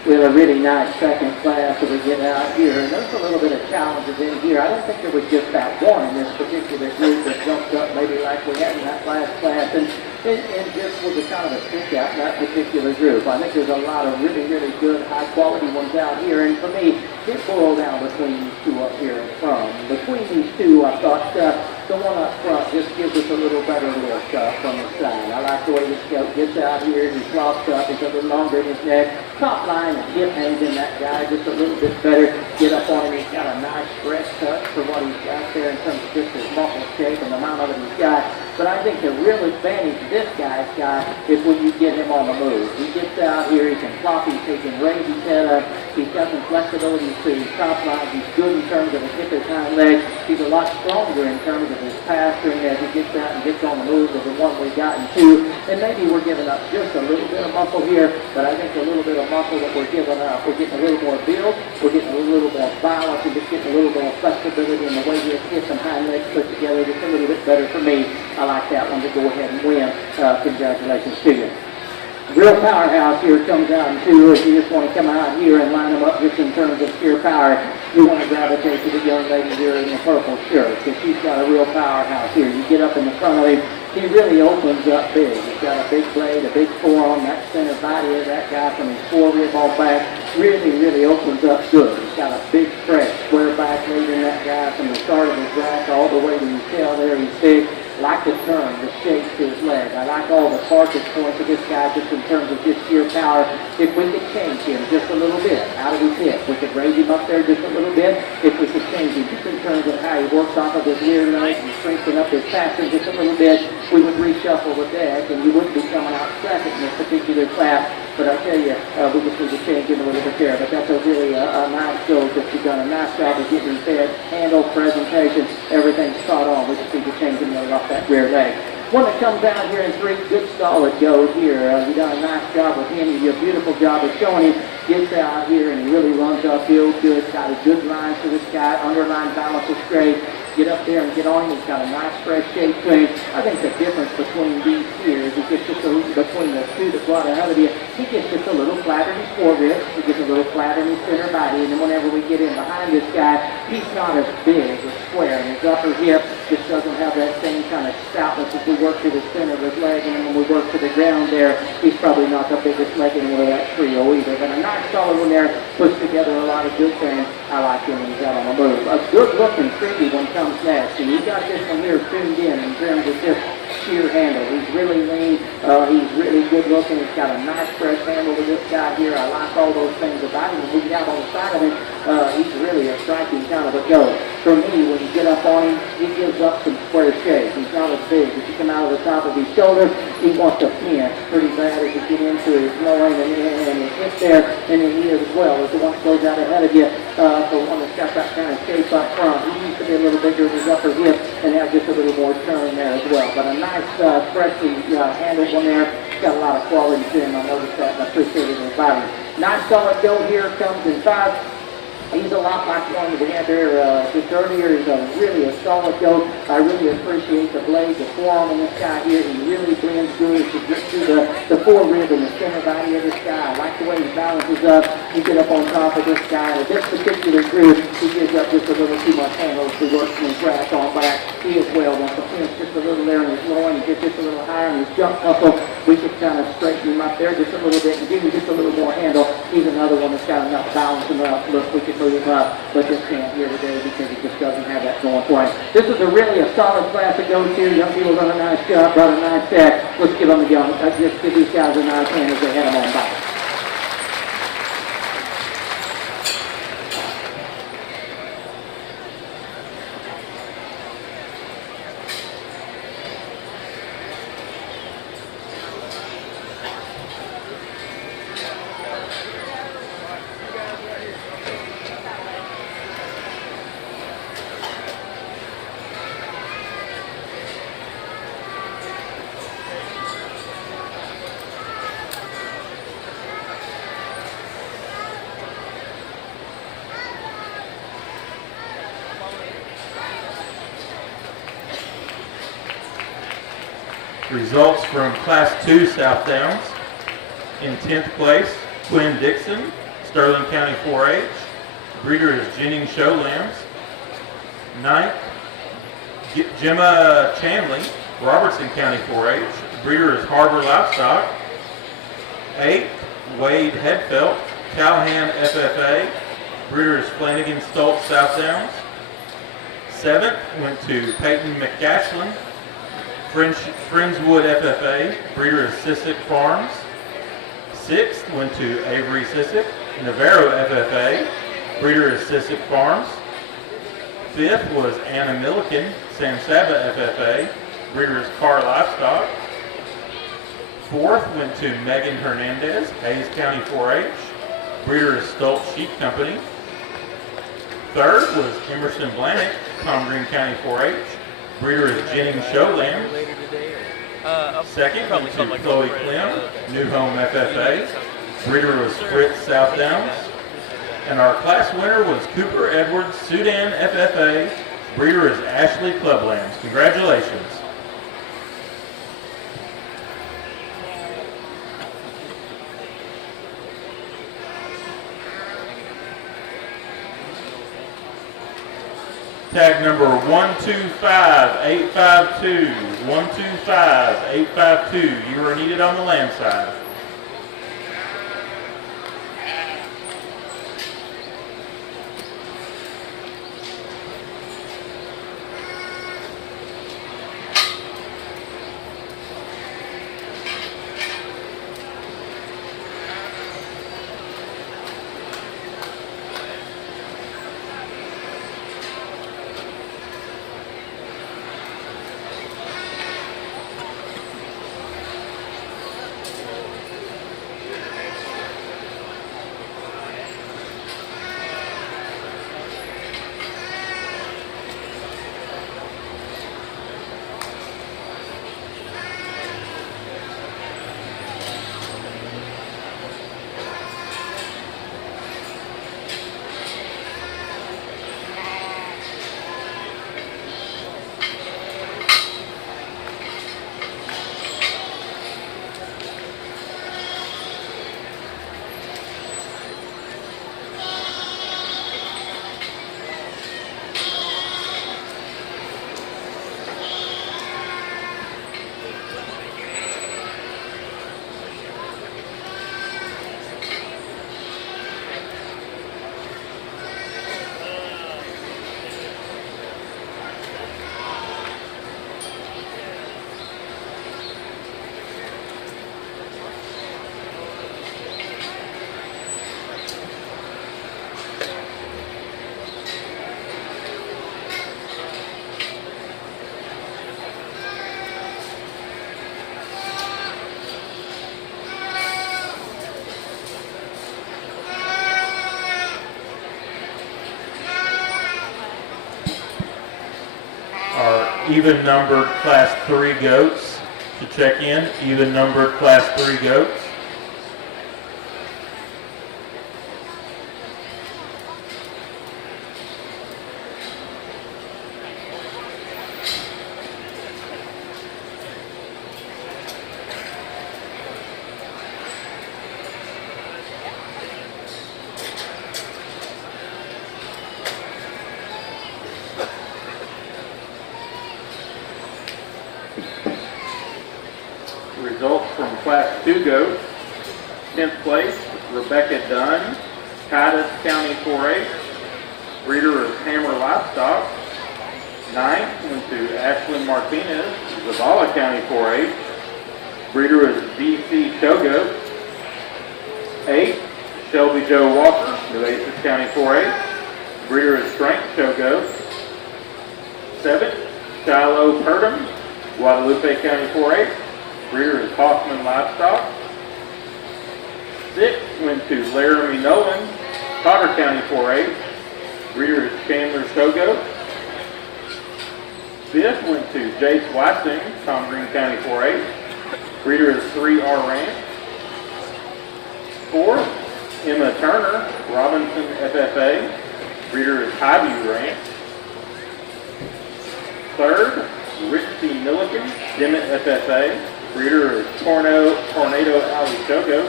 We have a really nice second class that we get out here, and there's a little bit of challenges in here. I don't think there was just that one in this particular group that jumped up maybe like we had in that last class, and just was a kind of a stick out in that particular group. I think there's a lot of really, really good, high-quality ones out here, and for me, it boiled down between these two up here in front. Between these two, I thought the one up front just gives us a little better look from the side. I like the way this goat gets out here, and he flops up, he's a little longer in his neck. Top line and hip hangs in that guy just a little bit better. Get up on him, he's got a nice fresh touch for what he's got there in terms of just his muscle shape and the amount of it he's got. But I think the real advantage this guy's got is when you get him on the move. He gets out here, he can flop, he can raise his head up, he's got some flexibility to his top line, he's good in terms of his hip and hind legs, he's a lot stronger in terms of his pasturing as he gets out and gets on the move than the one we got in two. And maybe we're giving up just a little bit of muscle here, but I think a little bit of muscle that we're giving up, we're getting a little more build, we're getting a little more balance, and just getting a little more flexibility in the way his hips and hind legs put together. Just a little bit better for me. I like that one to go ahead and win. Congratulations to you. Real powerhouse here comes out in two. If you just want to come out here and line them up just in terms of sheer power, you want to gravitate to the young lady here in the purple shirt, because she's got a real powerhouse here. You get up in the front of him, he really opens up big. He's got a big blade, a big forearm. That center body of that guy from his forerib on back really, really opens up good. He's got a big, fresh, square back leading that guy from the start of his rack all the way to his tail there. He's big. Like the turn, the shape to his leg. I like all the carcass points of this guy just in terms of just sheer power. If we could change him just a little bit out of his hip, we could raise him up there just a little bit. If we could change him just in terms of how he works off of his rear legs and strengthen up his pattern just a little bit, we would reshuffle the deck and you wouldn't be coming out second in this particular class. But I tell you, we just need to change him a little bit there. But that's a really a nice goat that you've done a nice job of getting him fed, handle, presentation, everything's spot on. We just need to change him a little off that rear leg. One that comes out here in three, good solid goat here. You've done a nice job with him. You do a beautiful job of showing him. Gets out here and he really runs uphill good. Got a good line to this guy. Underline balance is great. Get up there and get on him. He's got a nice fresh shape to him. I think the difference between these here is he gets just a little, between the two that brought ahead of you, he gets just a little flat in his forerib. He gets a little flat in his center body. And then whenever we get in behind this guy, he's not as big or square. And his upper hip just doesn't have that same kind of stoutness as we work to the center of his leg. And then when we work to the ground there, he's probably not the biggest leg in one of that trio either. But a nice solid one there, puts together a lot of good things. I like him when he's out on the move. A good looking treaty one comes next. And he's got this one here tuned in terms of just sheer handle. He's really lean. He's really good looking. He's got a nice fresh handle with this guy here. I like all those things about him. When we have on the side of him, he's really a striking kind of a goat. For me, when you get up on him, he gives up some square shape. He's not as big. If you come out of the top of his shoulder, he wants to pinch pretty bad as you get into his loin and his hip there. And then he as well is the one that goes out ahead of you. The one that's got that kind of shape up front. He needs to be a little bigger in his upper hip and have just a little more turn there as well. But a nice, freshly handled one there. Got a lot of quality to him. I noticed that and I appreciate it about him. Nice solid goat here, comes in 5. He's a lot like the one that we had there just earlier. He's really a solid goat. I really appreciate the blade, the forearm on this guy here. He really blends good to get through the forerib and the center body of this guy. I like the way he balances up. You get up on top of this guy. In this particular group, he gives up just a little too much handle as he works from his rack on back. He as well wants to pinch just a little there in his loin and get just a little higher in his jump muscle. We could kind of straighten him up there just a little bit and give him just a little more handle. He's another one that's got enough balance enough. Look, we could move him up, but just can't here today because he just doesn't have that going for him. This is really a solid class to go to. Young people done a nice job, brought a nice set. Let's give them a go. Just give these guys a nice hand as they head them on back. Results from Class 2 Southdowns. In 10th place, Quinn Dixon. Sterling County 4-H. Breeder is Jennings Show Lambs. 9th, Gemma Chanley, Robertson County 4-H. Breeder is Harbor Livestock. 8th, Wade Headfelt, Callahan FFA. Breeder is Flanagan Stoltz Southdowns. 7th went to Peyton McCashlin, Friendswood FFA. Breeder is Sissick Farms. 6th went to Avery Sissick, Navarro FFA. Breeder is Sissick Farms. 5th was Anna Milliken, Sam Saba FFA. Breeder is Carr Livestock. 4th went to Megan Hernandez, Hayes County 4-H. Breeder is Stoltz Sheep Company. 3rd was Emerson Blanick, Tom Green County 4-H. Breeder is Jennings Show Lambs. Later today, or 2nd probably went to something like Chloe that. Clem, New Home FFA. Breeder was Fritz Southdowns. And our class winner was Cooper Edwards, Sudan FFA. Breeder is Ashley Club Lambs. Congratulations. Tag number 125852. 125852. You are needed on the lamb side. Even numbered class 3 goats to check in. Even numbered class 3 goats. Results from Class 2 goats. 10th place, Rebecca Dunn, Titus County 4-H. Breeder is Hammer Livestock. 9th went to Ashlyn Martinez, Zavala County 4-H. Breeder is DC Shogo. 8th, Shelby Joe Walker, Nueces County 4-H. Breeder is Strength Shogo. 7th, Shiloh Purdom, Guadalupe County 4-H. Breeder is Hoffman Livestock. 6th went to Laramie Nolan, Cotter County 4-H. Breeder is Chandler Shogo. 5th went to Jace Weissing, Tom Green County 4-H. Breeder is 3R Ranch. 4th, Emma Turner, Robinson FFA. Breeder is Highview Ranch. 3rd, Rich C. Milliken, Dimmitt FFA. Breeder is Tornado Alley Shogo.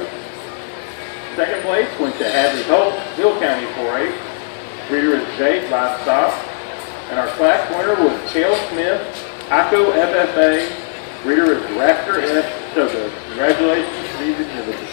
Second place went to Hadley Hope, Hill County 4-H. Breeder is Jake Livestock. And our class winner was Kale Smith, ICO FFA. Breeder is Raptor S. Shogo. Congratulations to these exhibitors.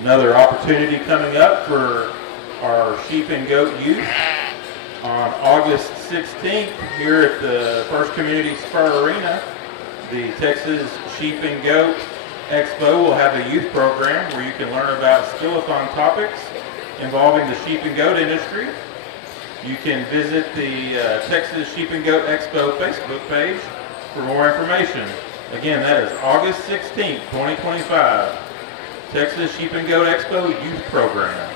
Another opportunity coming up for our sheep and goat youth on August 16th here at the First Community Spur Arena. The Texas Sheep and Goat Expo will have a youth program where you can learn about skill-a-thon topics involving the sheep and goat industry. You can visit the Texas Sheep and Goat Expo Facebook page for more information. Again, that is August 16th, 2025. Texas Sheep and Goat Expo Youth Program.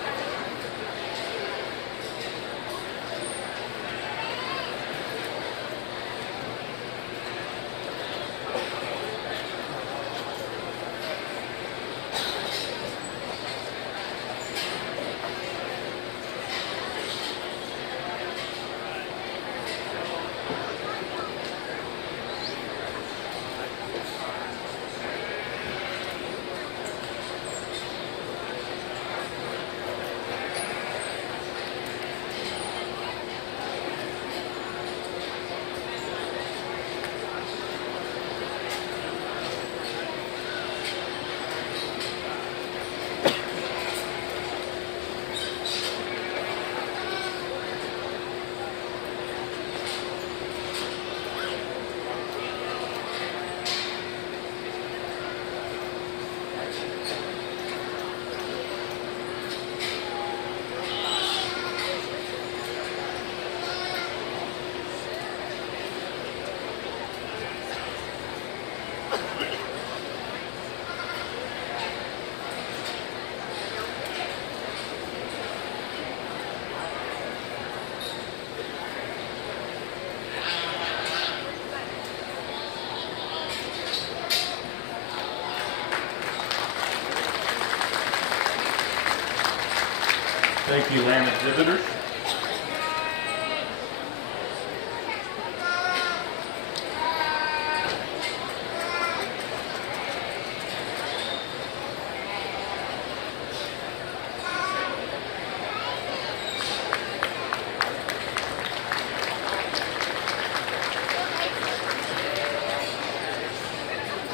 Thank you, land exhibitors.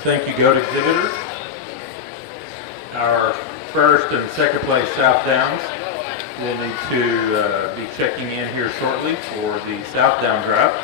Thank you, goat exhibitors. Our first and second place Southdowns will need to be checking in here shortly for the Southdown drive.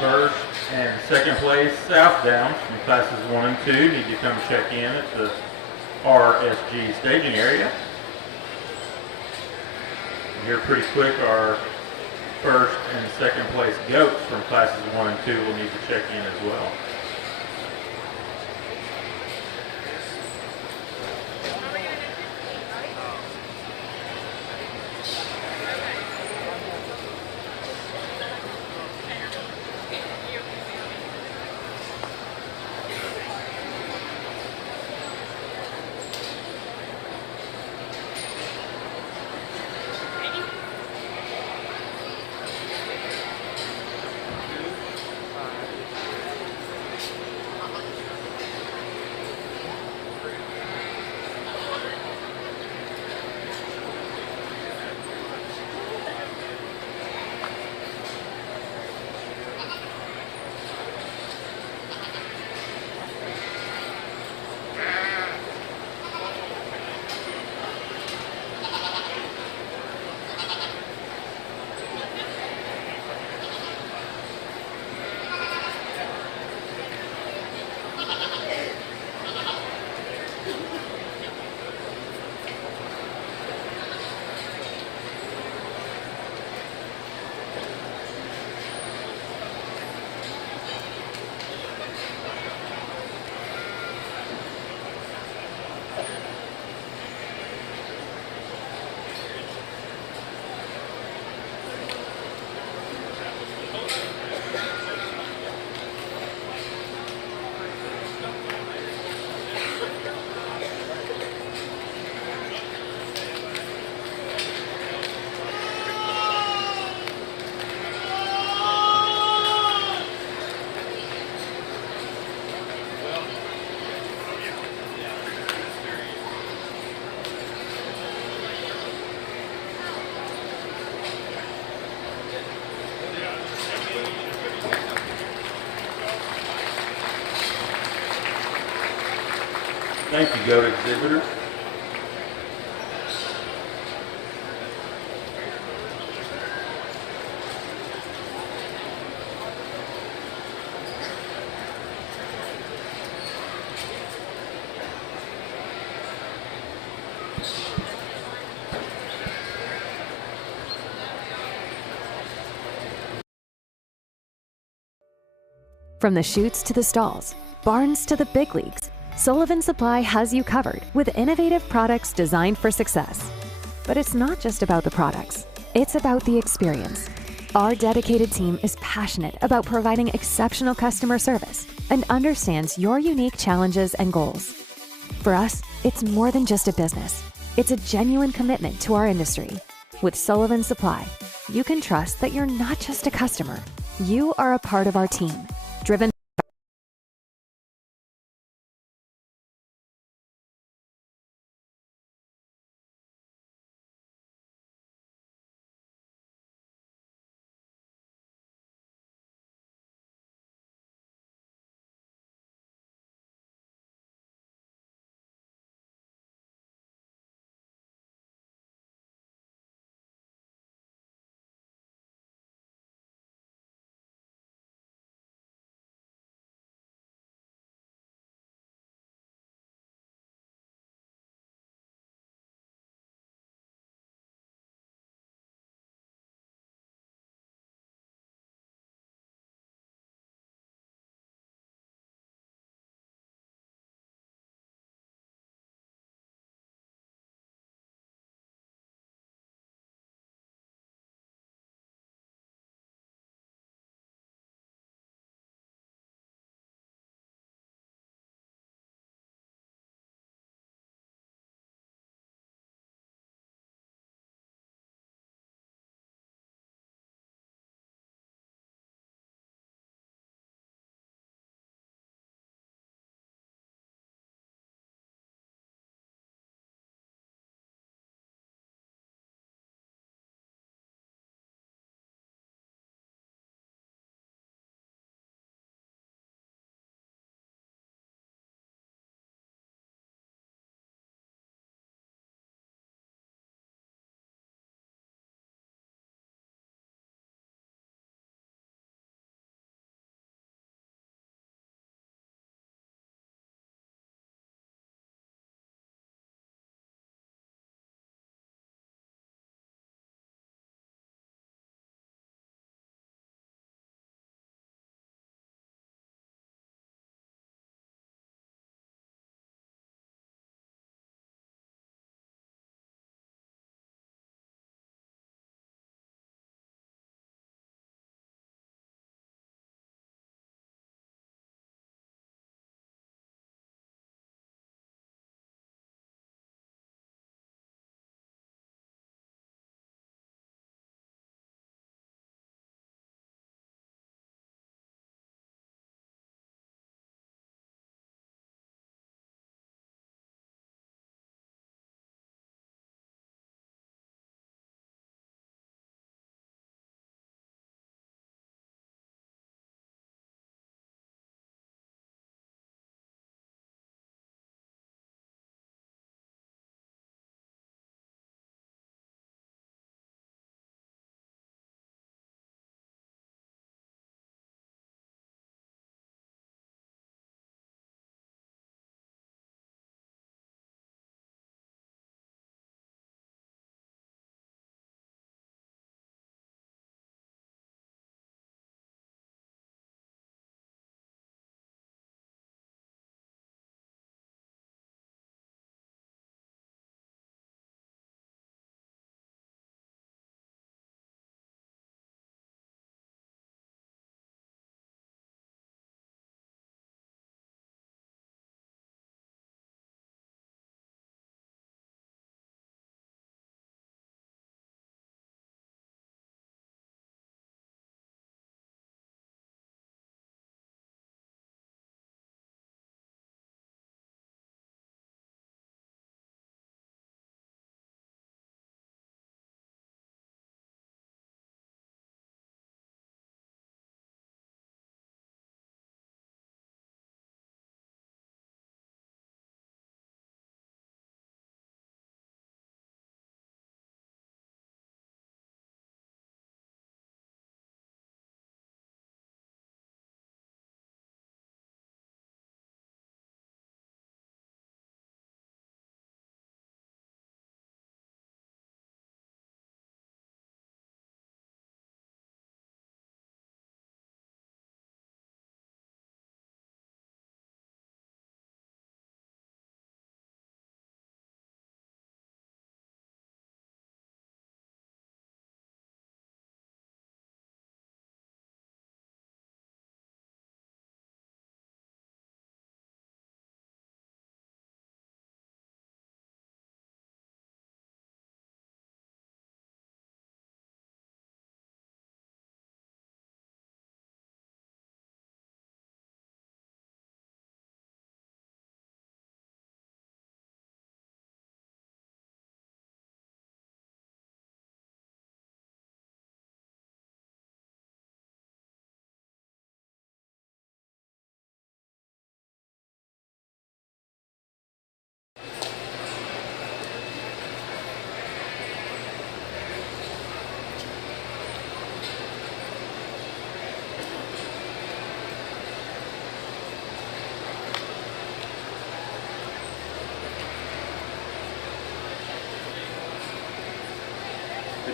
First and second place Southdown from classes 1 and 2 need to come check in at the RSG staging area. Here pretty quick, our first and second place goats from classes 1 and 2 will need to check in as well. Thank you, goat exhibitors. From the chutes to the stalls, barns to the big leagues, Sullivan Supply has you covered with innovative products designed for success. But it's not just about the products, it's about the experience. Our dedicated team is passionate about providing exceptional customer service and understands your unique challenges and goals. For us, it's more than just a business. It's a genuine commitment to our industry. With Sullivan Supply, you can trust that you're not just a customer. You are a part of our team, driven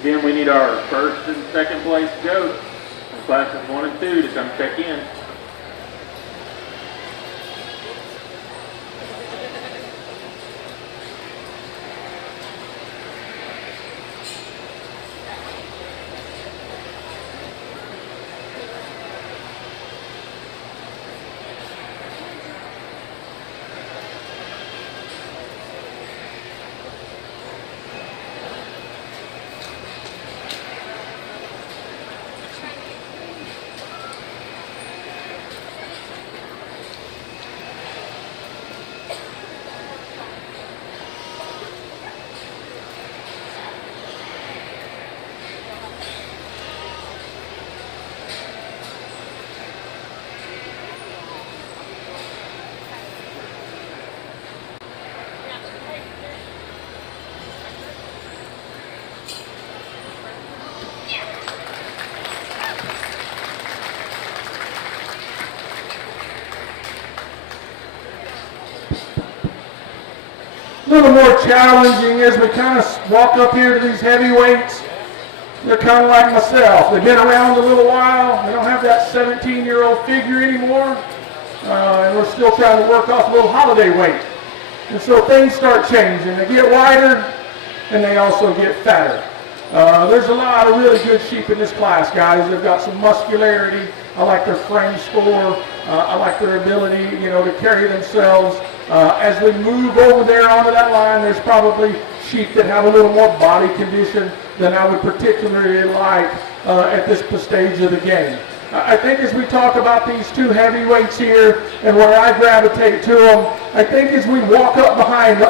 Again, we need our first and second place goats in classes 1 and 2 to come check in. A little more challenging as we kind of walk up here to these heavyweights. They're kind of like myself. They've been around a little while. They don't have that 17-year-old figure anymore. And we're still trying to work off a little holiday weight. And so things start changing. They get wider and they also get fatter. There's a lot of really good sheep in this class, guys. They've got some muscularity. I like their frame score. I like their ability, to carry themselves. As we move over there onto that line, there's probably sheep that have a little more body condition than I would particularly like at this stage of the game. I think as we talk about these two heavyweights here and where I gravitate to them, I think as we walk up behind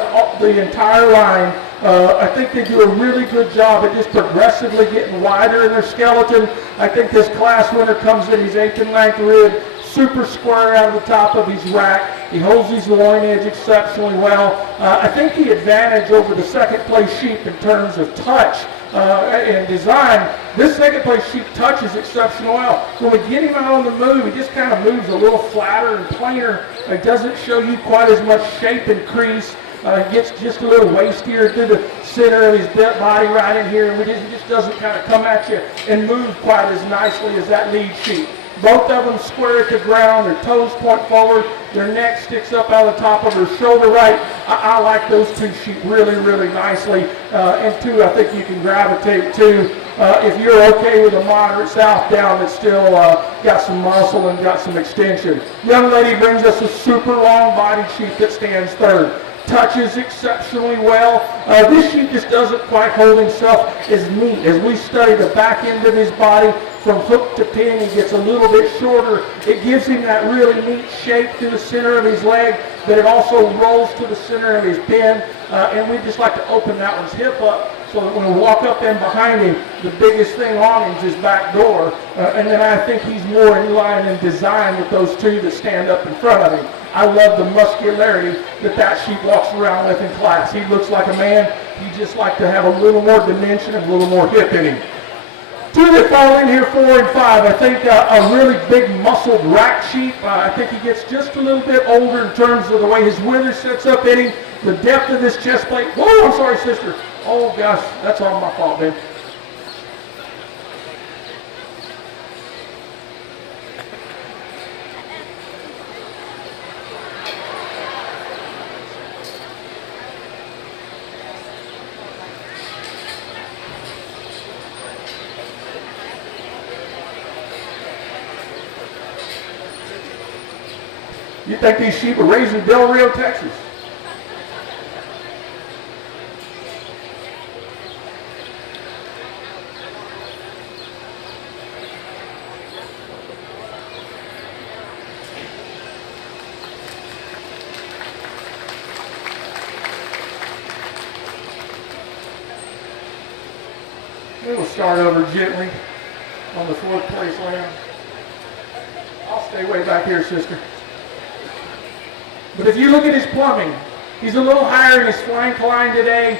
the entire line, I think they do a really good job at just progressively getting wider in their skeleton. I think this class winner comes in, he's 8th in length rib, super square out of the top of his rack. He holds his loin edge exceptionally well. I think the advantage over the second place sheep in terms of touch and design, this second place sheep touches exceptionally well. When we get him out on the move, he just kind of moves a little flatter and plainer. It doesn't show you quite as much shape and crease. He gets just a little wastier through the center of his body right in here, and he just doesn't kind of come at you and move quite as nicely as that lead sheep. Both of them square at the ground, their toes point forward, their neck sticks up out of the top of her shoulder right. I like those two sheep really, really nicely. And two, I think you can gravitate to if you're okay with a moderate Southdown that's still got some muscle and got some extension. Young lady brings us a super long bodied sheep that stands third. Touches exceptionally well. This sheep just doesn't quite hold himself as neat. As we study the back end of his body, from hook to pin, he gets a little bit shorter. It gives him that really neat shape through the center of his leg, but it also rolls to the center of his pin. And we just like to open that one's hip up so that when we walk up in behind him, the biggest thing on him is his back door. And then I think he's more in line in design with those two that stand up in front of him. I love the muscularity that sheep walks around with in class. He looks like a man. He just like to have a little more dimension and a little more hip in him. Two that fall in here, 4 and 5. I think a really big muscled rack sheep. I think he gets just a little bit older in terms of the way his wither sets up in him, the depth of this chest plate. Whoa, I'm sorry, sister. Oh, gosh, that's all my fault, man. You think these sheep are raised in Del Rio, Texas? We'll start over gently on the 4th place lamb. I'll stay way back here, sister. But if you look at his plumbing, he's a little higher in his flank line today.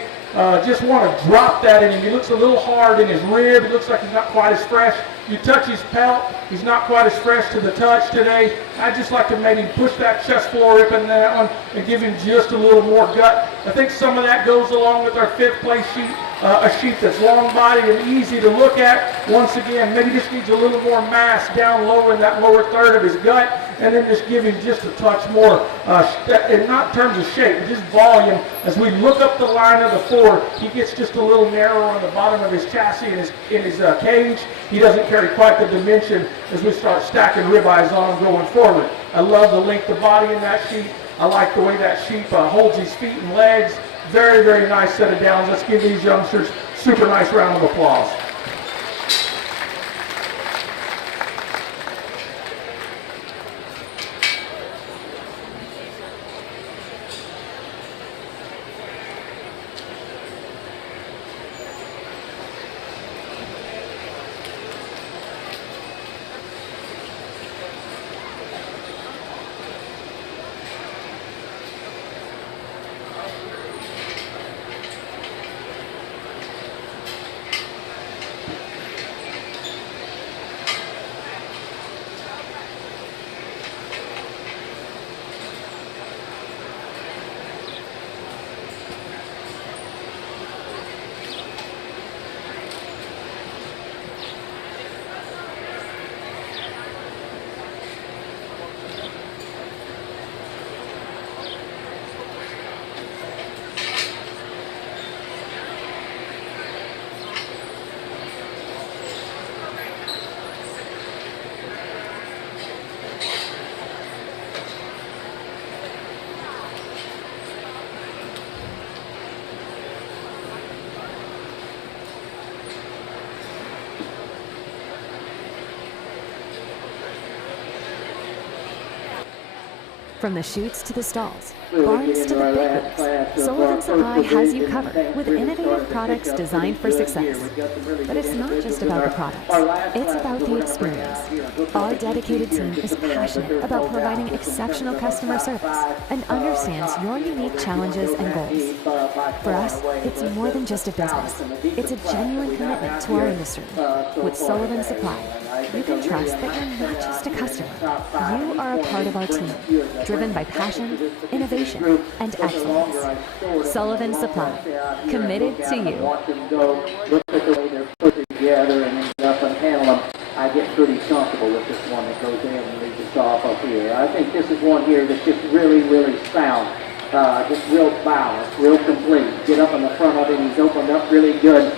just want to drop that in him. He looks a little hard in his rib. He looks like he's not quite as fresh. You touch his pelt, he's not quite as fresh to the touch today. I'd just like to maybe push that chest floor up in that one and give him just a little more gut. I think some of that goes along with our 5th place sheep, a sheep that's long-bodied and easy to look at. Once again, maybe just needs a little more mass down lower in that lower third of his gut, and then just give him just a touch more, and not in terms of shape, but just volume. As we look up the line of the 4, he gets just a little narrower on the bottom of his chassis in his cage. He doesn't carry quite the dimension as we start stacking ribeyes on him going forward. I love the length of body in that sheep. I like the way that sheep holds his feet and legs. Very, very nice set of downs. Let's give these youngsters a super nice round of applause. From the chutes to the stalls, barns to the big leagues, Sullivan Supply has you covered with innovative products designed for success. But it's not just about the products, it's about the experience. Our dedicated team is passionate about providing exceptional customer service and understands your unique challenges and goals. For us, it's more than just a business. It's a genuine commitment to our industry. With Sullivan Supply, you can trust that you're not just a customer. You are a part of our team, driven by passion, innovation, and excellence. Sullivan Supply, committed to you. Look at the way they're put together and end up and handle them. I get pretty comfortable with this one that goes in and leads us off up here. I think this is one here that's just really, really sound. Just real balanced, real complete. Get up in the front of him, he's opened up really good.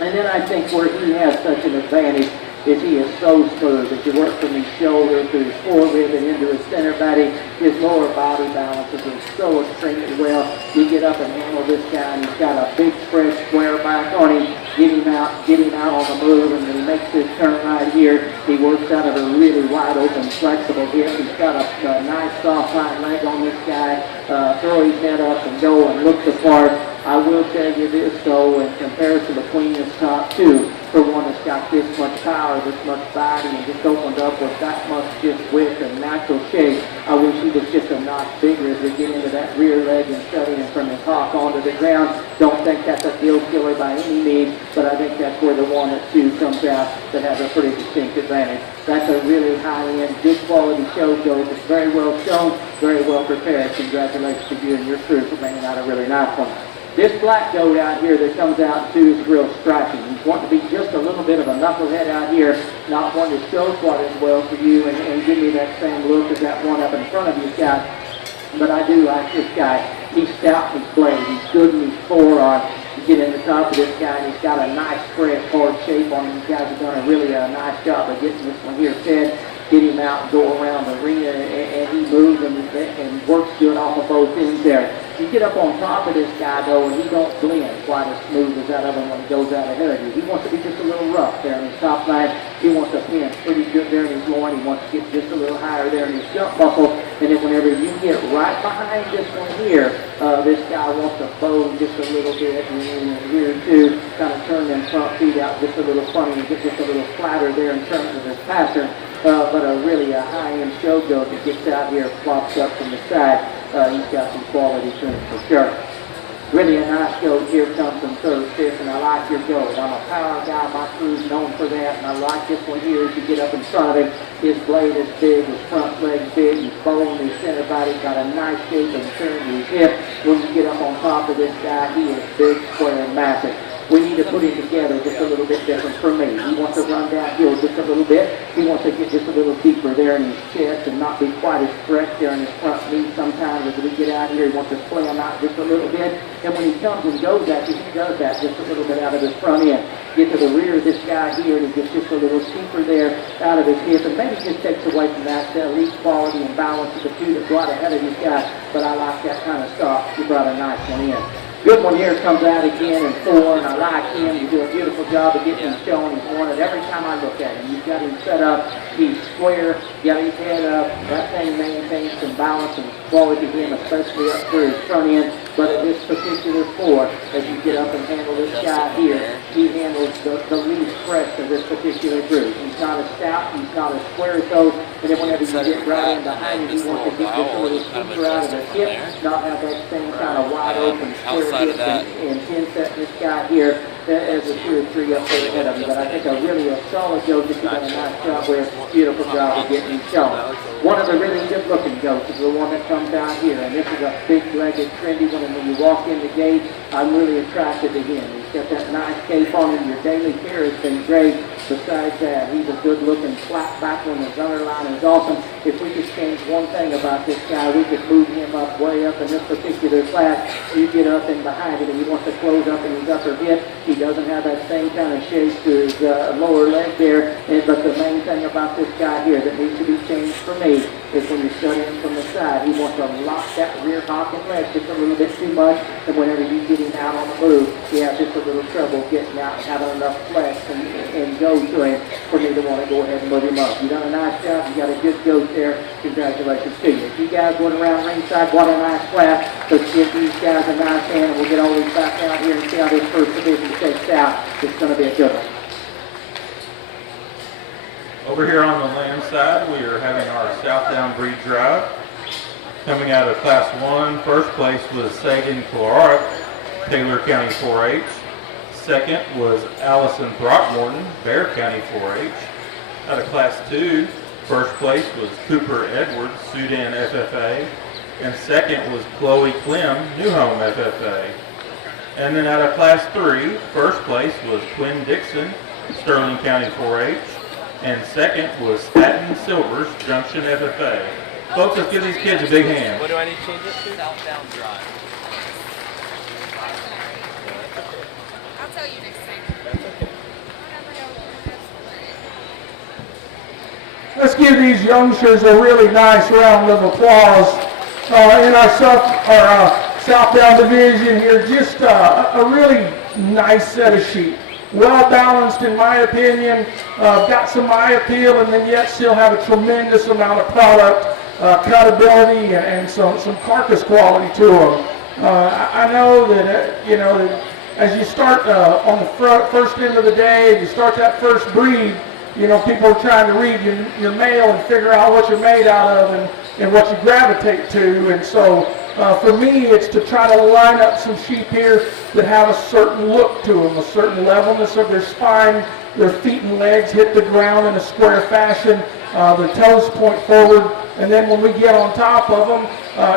And then I think where he has such an advantage is he is so smooth. As you work from his shoulder through his forerib and into his center body, his lower body balances is so extremely well. You get up and handle this guy, and he's got a big, fresh, square back on him. Get him out on the move, and when he makes this turn right here, he works out of a really wide open, flexible hip. He's got a nice, soft hind leg on this guy. Throw his head up and go and look the part. I will tell you this, though, in comparison between his top two, for one that's got this much power, this much body, and just opened up with that much just width and natural shape, I wish he was just a notch bigger as we get into that rear leg and shutting him from his hock onto the ground. Don't think that's a deal killer by any means, but I think that's where the 1 and 2 comes out that has a pretty distinct advantage. That's a really high-end, good quality show goat. It's very well shown, very well prepared. Congratulations to you and your crew for bringing out a really nice one. This black goat out here that comes out too is real striking. He's wanting to be just a little bit of a knucklehead out here, not wanting to show quite as well for you and give me that same look as that one up in front of you got. But I do like this guy. He's stout in his blade. He's good in his forearm. You get in the top of this guy, and he's got a nice, fresh, hard shape on him. These guys have done a really nice job of getting this one here fed. Get him out and go around the arena, and he moves and works good off of both ends there. You get up on top of this guy, though, and he don't blend quite as smooth as that other one when he goes out ahead of you. He wants to be just a little rough there in his top line. He wants to pin pretty good there in his loin. He wants to get just a little higher there in his jump muscle. And then whenever you get right behind this one here, this guy wants to bow just a little bit and here too, kind of turn them front feet out just a little funny and get just a little flatter there in terms of his pattern. But a high-end show goat that gets out here, flops up from the side. He's got some quality to him for sure. Really a nice goat. Here comes some third fifth, and I like your goat. I'm a power guy. My crew's known for that, and I like this one here. As you get up in front of him, his blade is big, his front leg's big, his bone, his center body's got a nice shape and turn to his hip. When you get up on top of this guy, he is big, square, and massive. We need to put him together just a little bit different for me. He wants to run downhill just a little bit. He wants to get just a little deeper there in his chest and not be quite as stretched there in his front knee. Sometimes as we get out here, he wants to play him out just a little bit. And when he comes and goes at you, he does that just a little bit out of his front end. Get to the rear of this guy here, and he gets just a little steeper there out of his hip, and maybe just takes away from that elite quality and balance of the two that brought ahead of this guy. But I like that kind of stuff. You brought a nice one in. Good one here comes out again in 4, and I like him. You do a beautiful job of getting him shown. He's wanted every time I look at him. You've got him set up. He's square. You got his head up. That thing maintains some balance and quality to him, especially up through his front end. But at this particular 4, as you get up and handle this guy here, he handles the least fresh of this particular group. He's not as stout. He's not as square as those. And then whenever you get right in behind him, he wants to get just a little steeper out of the hip, not have that same kind of wide open square hip and pin set this guy here as a 2 or 3 up there ahead of him. But I think a solid goat that you done a nice job with. Beautiful job of getting him shown. One of the really good looking goats is the one that comes out here, and this is a big legged trendy one, and when you walk in the gate, I'm really attracted to him. He's got that nice cape on him. Your daily care has been great. Besides that, he's a good looking flat back one. His underline is awesome. If we could change one thing about this guy, we could move him up way up in this particular class. You get up in behind him, and he wants to close up in his upper hip. He doesn't have that same kind of shape to his lower leg there. But the main thing about this guy here that needs to be changed for me is when you shut in from the side, he wants to lock that rear hocking leg just a little bit too much. And whenever you get him out on the move, you have just a little trouble getting out and having enough flex and go to him for me to want to go ahead and move him up. You've done a nice job. You got a good goat there. Congratulations to you. If you guys went around ringside, what a nice class. Let's give these guys a nice hand, and we'll get all these back out here and see how this first division shakes out. It's going to be a good one. Over here on the land side, we are having our Southdown breed drive. Coming out of Class 1, first place was Sagan Clark, Taylor County 4-H. Second was Allison Throckmorton, Bear County 4-H. Out of Class 2, first place was Cooper Edwards, Southdown FFA. And second was Chloe Clem, New Home FFA. And then out of Class 3, first place was Quinn Dixon, Sterling County 4-H. And second was Staten Silvers, Junction FFA. Folks, let's give these kids a big hand. What do I need to change this to? Southdown Drive. I'll tell you next time. Let's give these youngsters a really nice round of applause. In our Southdown division here, just a really nice set of sheep. Well balanced in my opinion, got some eye appeal and then yet still have a tremendous amount of product, cutability and some carcass quality to them. I know that, that as you start on the first end of the day, you start that first breed, people are trying to read your mail and figure out what you're made out of and what you gravitate to. And so for me, it's to try to line up some sheep here that have a certain look to them, a certain levelness of their spine, their feet and legs hit the ground in a square fashion, their toes point forward, and then when we get on top of them,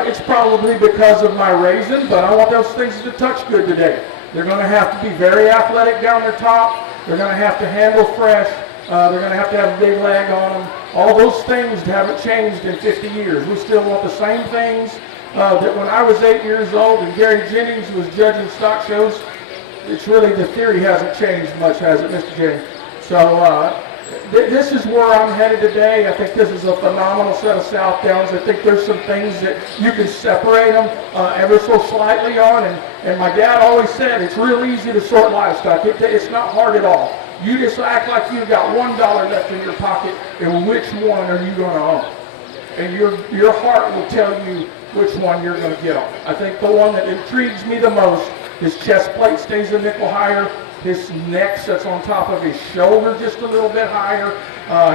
it's probably because of my raising, but I want those things to touch good today. They're going to have to be very athletic down their top. They're going to have to handle fresh. They're going to have a big leg on them. All those things haven't changed in 50 years. We still want the same things that when I was 8 years old and Gary Jennings was judging stock shows. It's really, the theory hasn't changed much, has it, Mr. Jennings? So this is where I'm headed today. I think this is a phenomenal set of Southdowns. I think there's some things that you can separate them ever so slightly on. And my dad always said it's real easy to sort livestock. It's not hard at all. You just act like you've got $1 left in your pocket, and which one are you going to own? And your heart will tell you which one you're going to get on. I think the one that intrigues me the most, his chest plate stays a nickel higher, his neck sits on top of his shoulder just a little bit higher.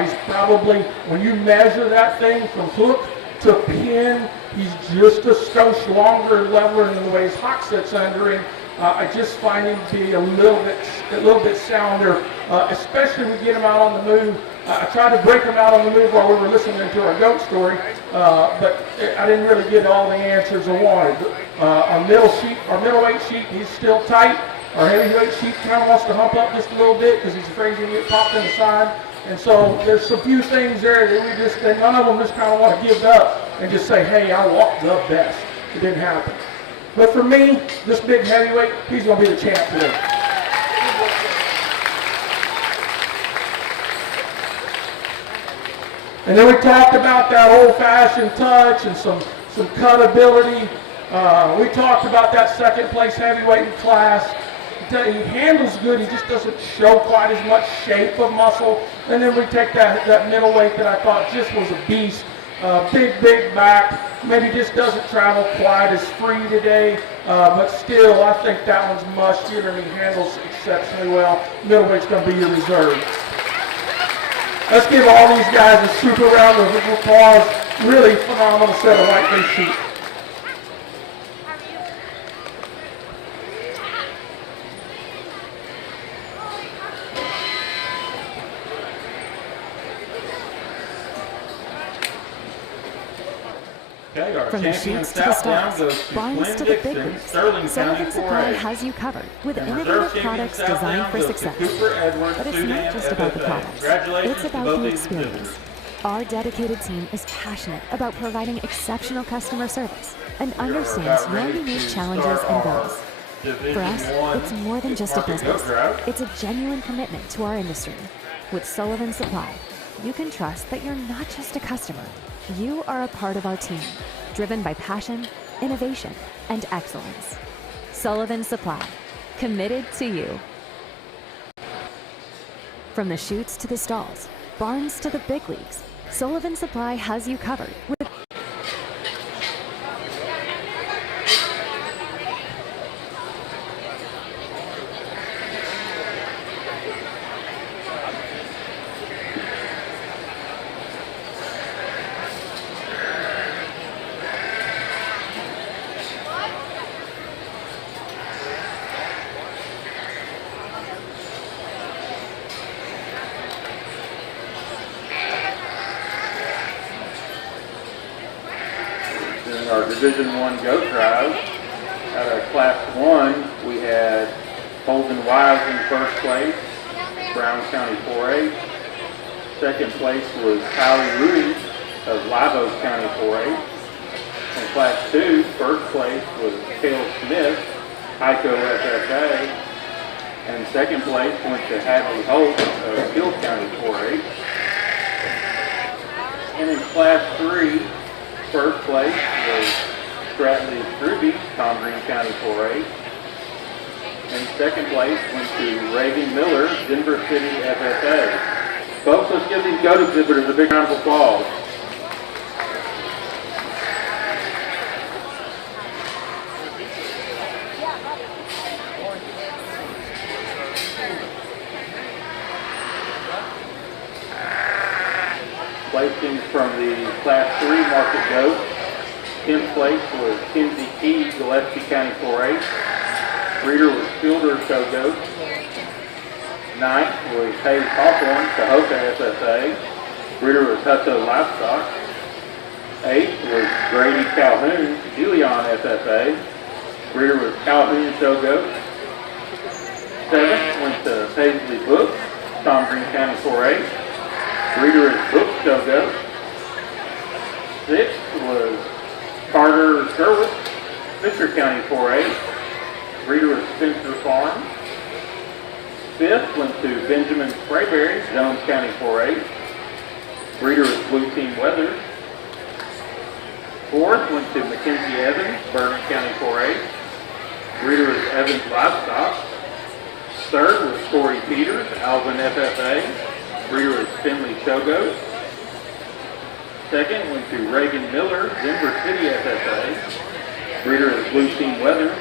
He's probably, when you measure that thing from hook to pin. He's just a skosh longer and leveler than the way his hock sits under him. I just find him to be a little bit sounder, especially when we get him out on the move. I tried to break him out on the move while we were listening to our goat story, but I didn't really get all the answers I wanted. Our middleweight sheep, he's still tight. Our heavyweight sheep kind of wants to hump up just a little bit because he's afraid he's going to get popped in the side. And so there's some few things there that none of them just kind of want to give up and just say, hey, I walk the best. It didn't happen. But for me, this big heavyweight, he's going to be the champ today. And then we talked about that old-fashioned touch and some cutability. We talked about that second place heavyweight in class. He handles good, he just doesn't show quite as much shape of muscle. And then we take that middleweight that I thought just was a beast. Big back, maybe just doesn't travel quite as free today, but still I think that one's muscular and he handles exceptionally well. Middleweight's going to be your reserve. Let's give all these guys a super round of applause. Really phenomenal set of white-faced sheep. Okay, our From the champion shoots to the Southdown stalls, goes to barns Glenn to the big Dixon, leagues, Sterling Sullivan County Supply 4A. has you covered with And innovative reserve champion products designed Southdown for goes to success. Cooper Edwards, But it's Southdown, not just about the FFA. products. Congratulations It's to about both the these experience. visitors. Our dedicated team is passionate about providing exceptional customer service and We are understands about your ready unique to challenges start and our goals. Division For us, 1 it's more than just a Market business. Goat Drive. It's a genuine commitment to our industry. With Sullivan Supply, you can trust that you're not just a customer. You are a part of our team, driven by passion, innovation, and excellence. Sullivan Supply, committed to you. From the chutes to the stalls, barns to the big leagues, Sullivan Supply has you covered with In our Division 1 goat drive, out of Class 1, we had Holden Wise in first place, Brown County 4A. Second place was Howie Rudy of Live Oak County 4A. In Class 2, first place was Cale Smith, Hyco FFA. And second place went to Hadley Holt of Hill County 4A. And in Class 3, first place was Strattley Ruby, Tom Green County 4A. And second place went to Reagan Miller, Denver City FFA. Folks, let's give these goat exhibitors a big round of applause. Placing from the Class 3 market goat, 10th place was Kinsey Key, Gillespie County 4A. Breeder was Fielder Show Goat. 9th was Hayes Hawthorne, Cahokia FFA. Breeder was Hutto Livestock. 8th was Grady Calhoun, Julian FFA. Breeder was Calhoun Show Goat. 7th went to Paisley Book, Tom Green County 4A. Breeder is Book Show Goat. 6th was Carter Sherwood, Fisher County 4A. Breeder was Spencer Farm. 5th went to Benjamin Sprayberry, Jones County 4A. Breeder was Blue Team Weathers. 4th went to Mackenzie Evans, Bourbon County 4A. Breeder was Evans Livestock. 3rd was Corey Peters, Alvin FFA. Breeder was Finley Showgoat. 2nd went to Reagan Miller, Denver City FFA. Breeder is Blue Team Weather.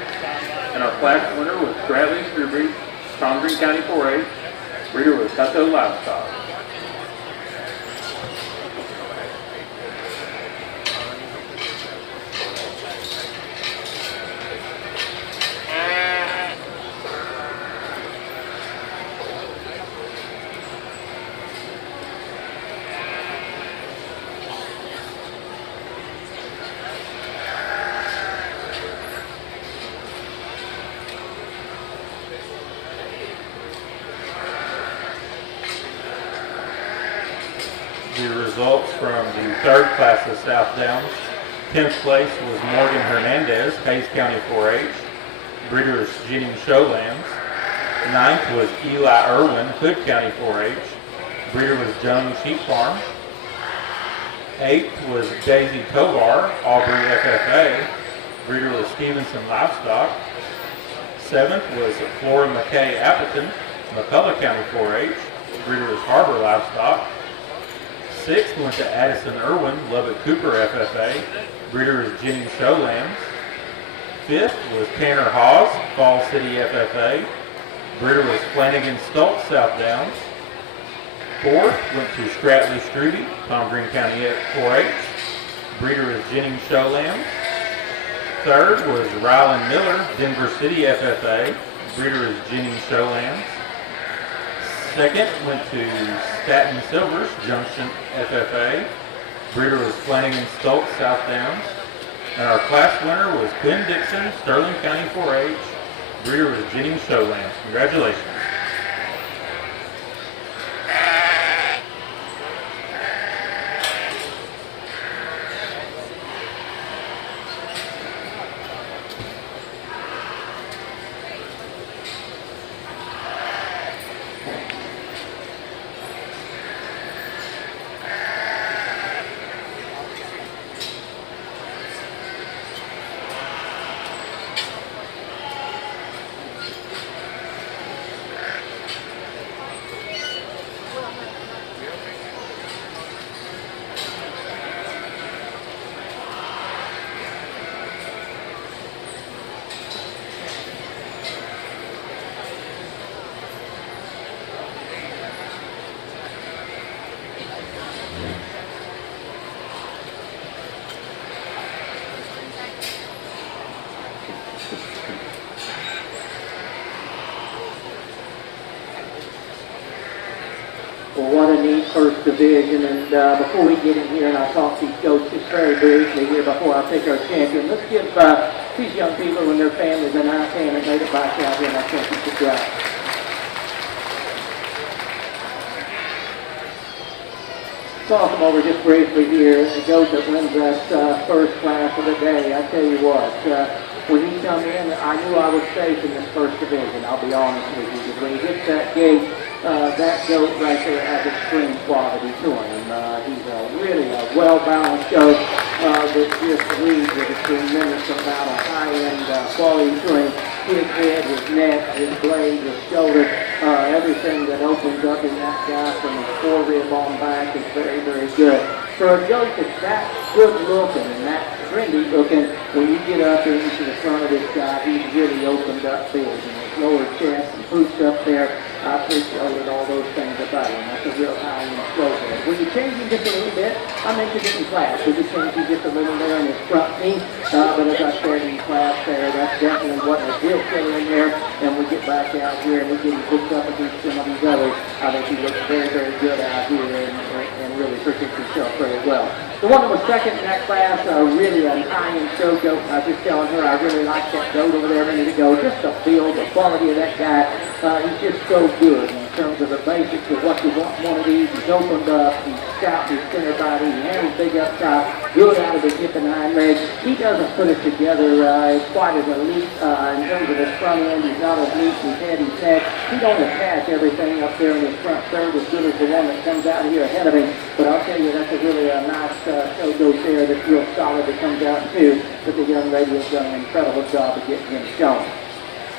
And our class winner was Stradley Struby, Tom Green County 4A. Breeder was Hutto Livestock. The results from the third class of Southdowns. 10th place was Morgan Hernandez, Hayes County 4-H. Breeder is Jenny Showlands. 9th was Eli Irwin, Hood County 4-H. Breeder was Jones Sheep Farm. 8th was Daisy Tovar, Aubrey FFA. Breeder was Stevenson Livestock. 7th was Flora McKay Appleton, McCullough County 4-H. Breeder was Harbor Livestock. 6th went to Addison Irwin, Lubbock Cooper FFA. Breeder is Jenny Showlands. 5th was Tanner Hawes, Fall City FFA. Breeder was Flanagan Stoltz, Southdowns. 4th went to Stratley Strudy, Tom Green County 4-H. Breeder is Jenny Showlands. 3rd was Rylan Miller, Denver City FFA. Breeder is Jenny Showlands. 2nd went to Staten Silvers, Junction FFA. Breeder was Flanagan Stoltz, Southdowns. And our class winner was Quinn Dixon, Sterling County 4-H. Breeder was Jenny Showlands. Congratulations. Well, what a neat first division, and before we get in here and I'll talk to these goats just very briefly here before I pick our champion, let's give these young people and their families a nice hand and made it back out here in our championship drive. Talk them over just briefly here. The goat that wins that first class of the day, I tell you what, when he come in, I knew I was safe in this first division, I'll be honest with you, because when he hits that gate, that goat right there has extreme quality to him. He's really a well-balanced goat that just leads with a tremendous amount of high-end quality to him. His head, his neck, his blade, his shoulder, everything that opens up in that guy from his forerib on back is very, very good. For a goat that's that good looking and that trendy looking, when you get up into the front of this guy, he's really opened up big. And his lower chest and poops up there, I appreciated all those things about him. That's a real high-end show there. When you change him just a little bit, I mentioned it in class. We could change him just a little there on his front knee, but as I said in class there, that's definitely what a deal killer in there. And we get back out here and we get him hooked up against some of these others. I think he looks very, very good out here and really protects himself very well. The one that was second in that class, really a high-end show goat. I was just telling her I really like that goat over there a minute ago. Just the feel, the quality of that guy. He's just so good in terms of the basics of what you want one of these. He's opened up, he's stout, he's center body, he handles big up top, good out of his hip and hind legs. He doesn't put it together quite as elite in terms of his front end. He's not as neat, his head, his neck. He don't attach everything up there in his front third as good as the one that comes out here ahead of him. But I'll tell you, that's a really nice show goat there that's real solid that comes out too. But the young lady has done an incredible job of getting him shown.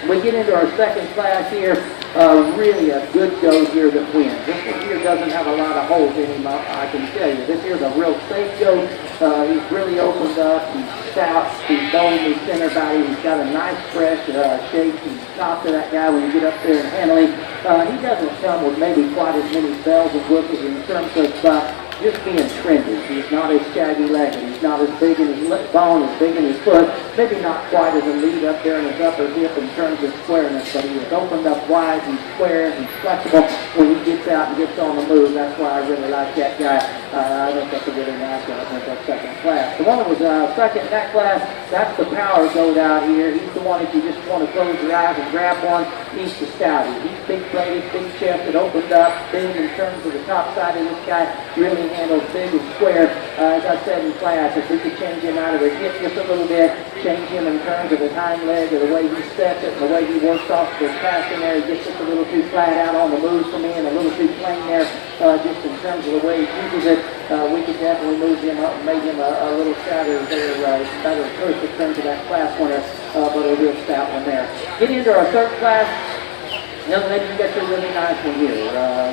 We get into our second class here, really a good goat here that wins. This one here doesn't have a lot of holes in him, I can tell you. This here's a real safe goat. He's really opened up, he's stout, he's bone, he's center body, he's got a nice fresh shape. He's top to that guy when you get up there and handle him. He doesn't come with maybe quite as many bells and whistles in terms of just being trendy. He's not as shaggy-legged. He's not as big in his bone, as big in his foot. Maybe not quite as elite up there in his upper hip in terms of squareness, but he is opened up wide. He's square. He's flexible. When he gets out and gets on the move, that's why I really like that guy. I think that's a really nice guy. I think that's second class. The one that was second in that class, that's the power goat out here. He's the one that you just want to close your eyes and grab one. He's the stouty. He's big-bladed, big-chested, opened up, big in terms of the top side of this guy. Really handles, big and square. As I said in class, if we could change him out of his hip just a little bit, change him in terms of his hind leg or the way he steps it and the way he works off his passing there, he gets just a little too flat out on the moves for me and a little too plain there, just in terms of the way he uses it. We could definitely move him up and make him a little stouter there, better push in terms of that class winner, but a real stout one there. Get into our third class. Young lady, you got your really nice one here.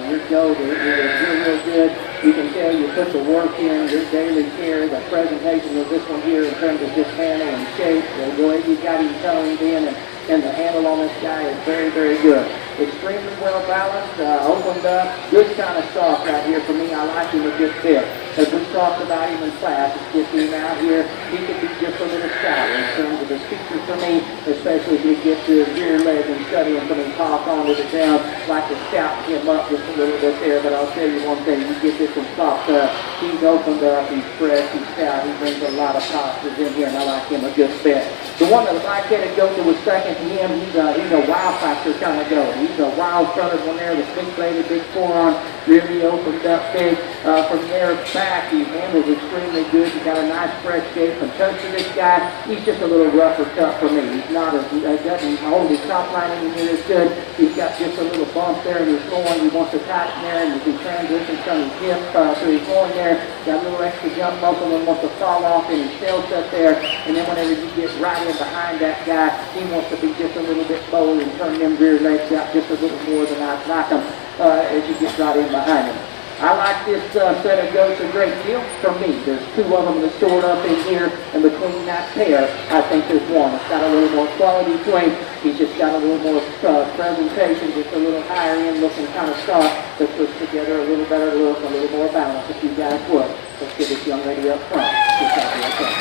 Your goat is real good. You can tell you put the work in, your daily care, the presentation of this one here in terms of just handle and shape, the way you got him toned in, and the handle on this guy is very, very good. Extremely well balanced, opened up, good kind of soft right here for me. I like him a good bit. As we talked about him in class, it's just him out here, he could be just a little stouter in terms of his features for me, especially if you get to his rear leg and study him from his top onto the down, like to scout him up just a little bit there. But I'll tell you one thing, you get this one soft up, he's opened up, he's fresh, he's stout, he brings a lot of positives in here, and I like him a good bit. The one that the black-headed goat that was second to him, he's a wild factor kind of goat. He's a wild-fronted one there, the big-bladed, big forearm, really opened up big. From there back, he handles extremely good. He's got a nice fresh gait from touch to this guy. He's just a little rough or tough for me. He's not he doesn't hold his top line in here as good. He's got just a little bump there in his loin. He wants to tighten there, and as he transitions from his hip to his loin there, got a little extra jump muscle and wants to fall off in his tail set there. And then whenever you get right in behind that guy, he wants to be just a little bit bold and turn them rear legs out just a little more than I like him as you get right in behind him. I like this set of goats a great deal. For me, there's two of them that's stored up in here, and between that pair, I think there's one. It's got a little more quality to him. He's just got a little more presentation, just a little higher end looking kind of stock that puts together a little better look, a little more balance if you guys would. Let's get this young lady up front. Just out here up front.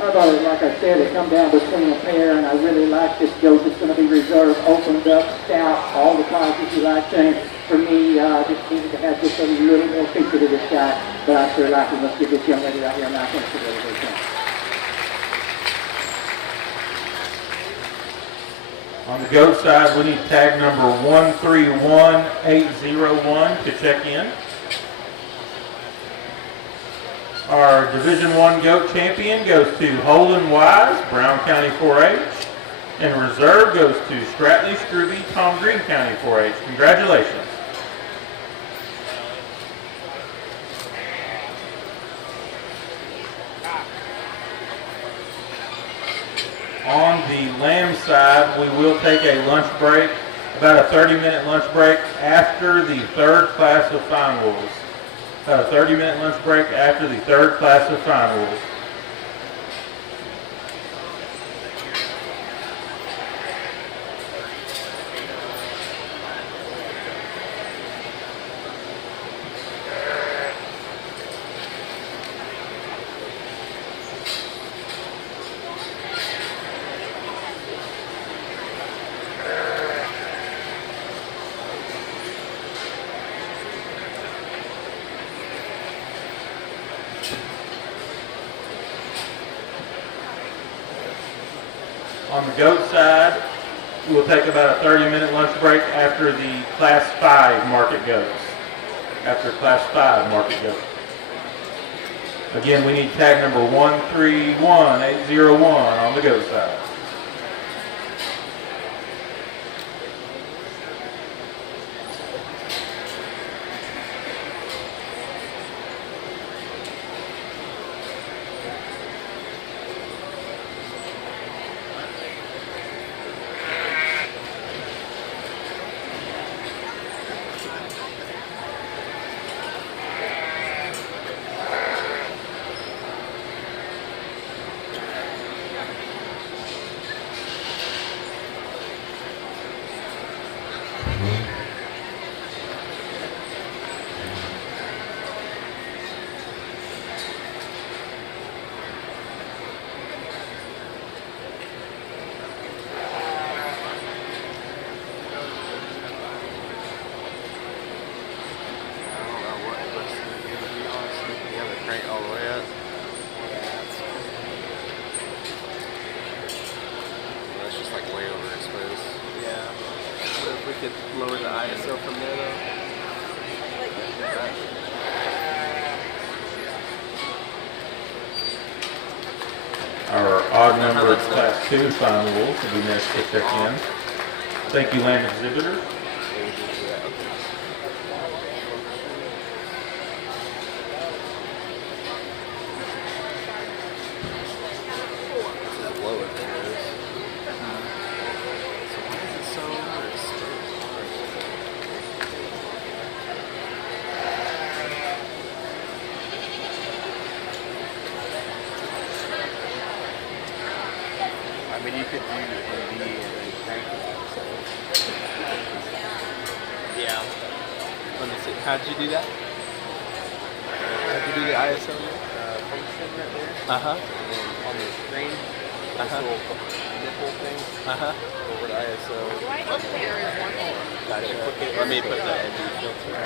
I thought, like I said, it come down between a pair, and I really like this goat. It's going to be reserved, opened up, stout, all the qualities you like saying. For me, just needed to have just a little more feature to this guy, but I sure like him. Let's get this young lady out here, and I think she'll be able to do it. On the goat side, we need tag number 131801 to check in. Our Division I goat champion goes to Holden Wise, Brown County 4-H, and reserve goes to Stratley Scrooby, Tom Green County 4-H. Congratulations. On the lamb side, we will take a lunch break, about a 30-minute lunch break after the third class of Finewools. About a 30-minute lunch break after the third class of Finewools. On the goat side, we'll take about a 30-minute lunch break after the Class 5 market goats. After Class 5 market goats. Again, we need tag number 131801 on the goat side. Lower the ISO from there though. Our odd number of Class 2 Finewool will be next to check in. Thank you, land exhibitors. I mean, you could do MD and then crank it. Yeah. Let me see. How'd you do that? How'd you do the ISO? Function right there. Uh-huh. And then on the screen, this little nipple thing. Uh-huh. Over to ISO. Gotcha. Let me put the MD filter on.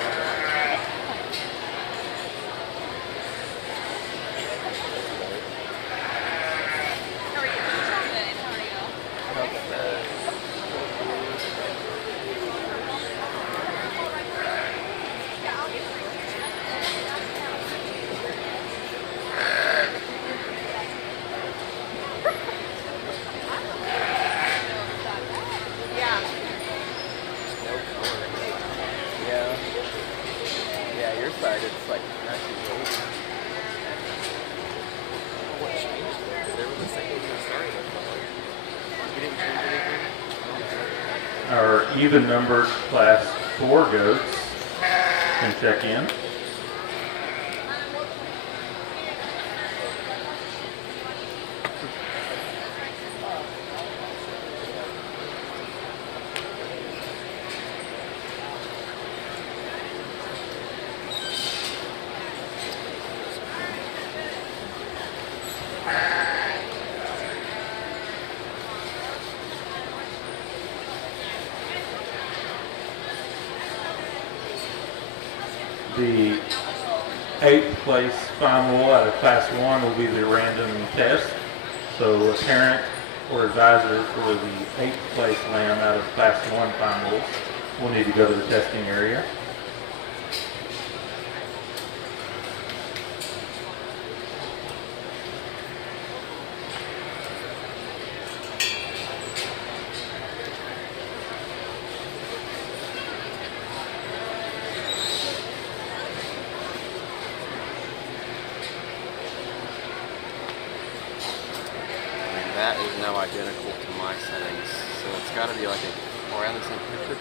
Yeah, your side, it's like actually gold. What changed there? They were the same when we started. We didn't change anything. Our even numbered Class 4 goats can check in. The 8th place Finewool out of Class 1 will be the random test. So a parent or advisor for the 8th place lamb out of Class 1 Finewool will need to go to the testing area. That is now identical to my settings, so it's got to be like around the same picture.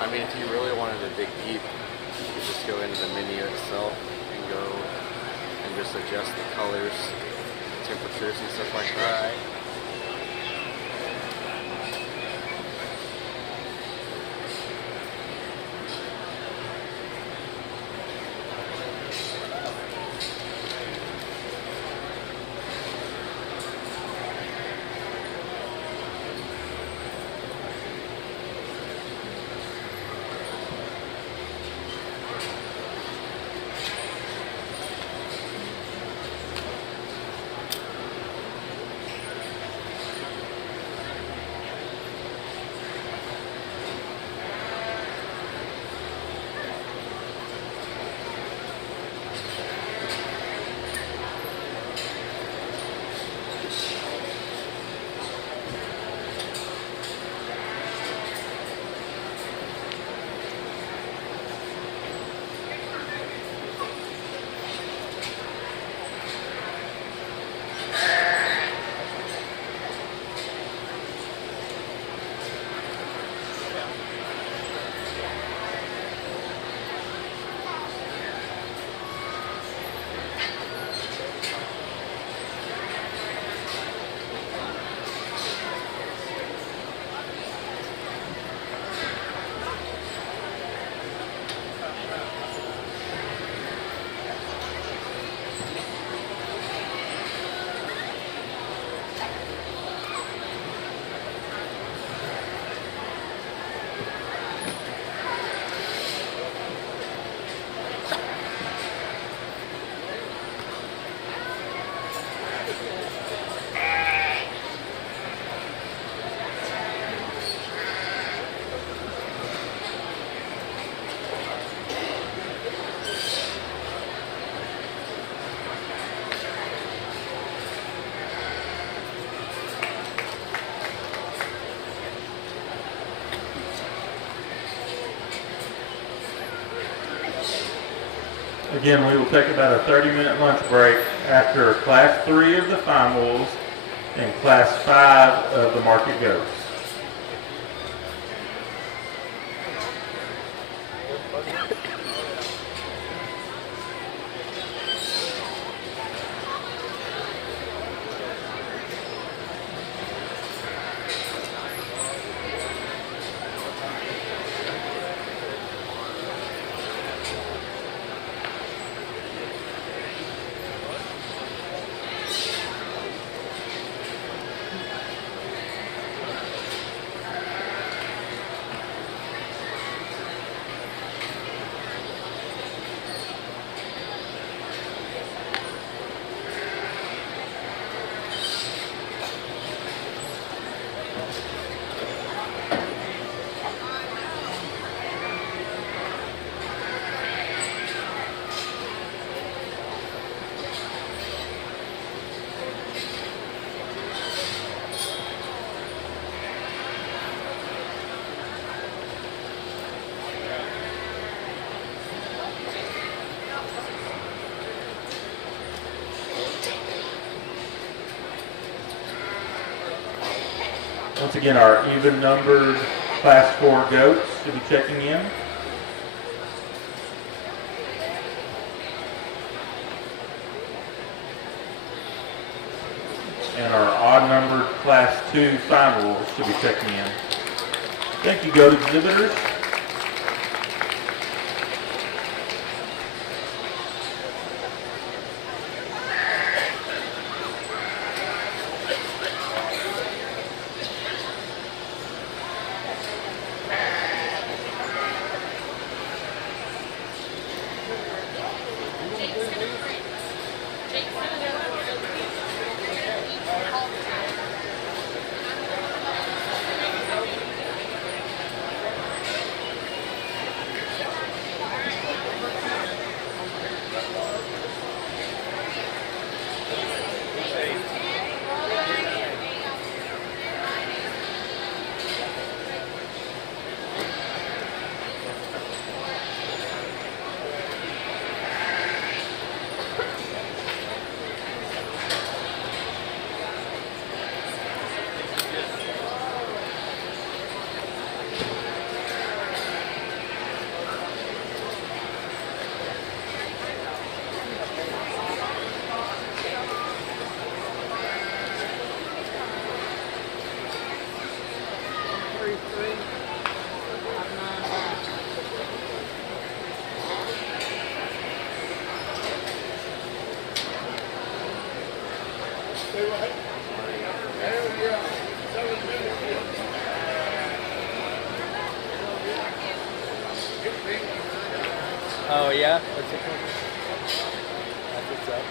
I mean, if you really wanted to dig deep, you could just go into the menu itself and go and just adjust the colors, temperatures, and stuff like that. Again, we will take about a 30-minute lunch break after Class 3 of the Finewools and Class 5 of the Market Goats. Once again, our even-numbered Class 4 goats should be checking in. And our odd-numbered Class 2 Finewools should be checking in. Thank you, goat exhibitors. Oh yeah? What's it called? That's what's up.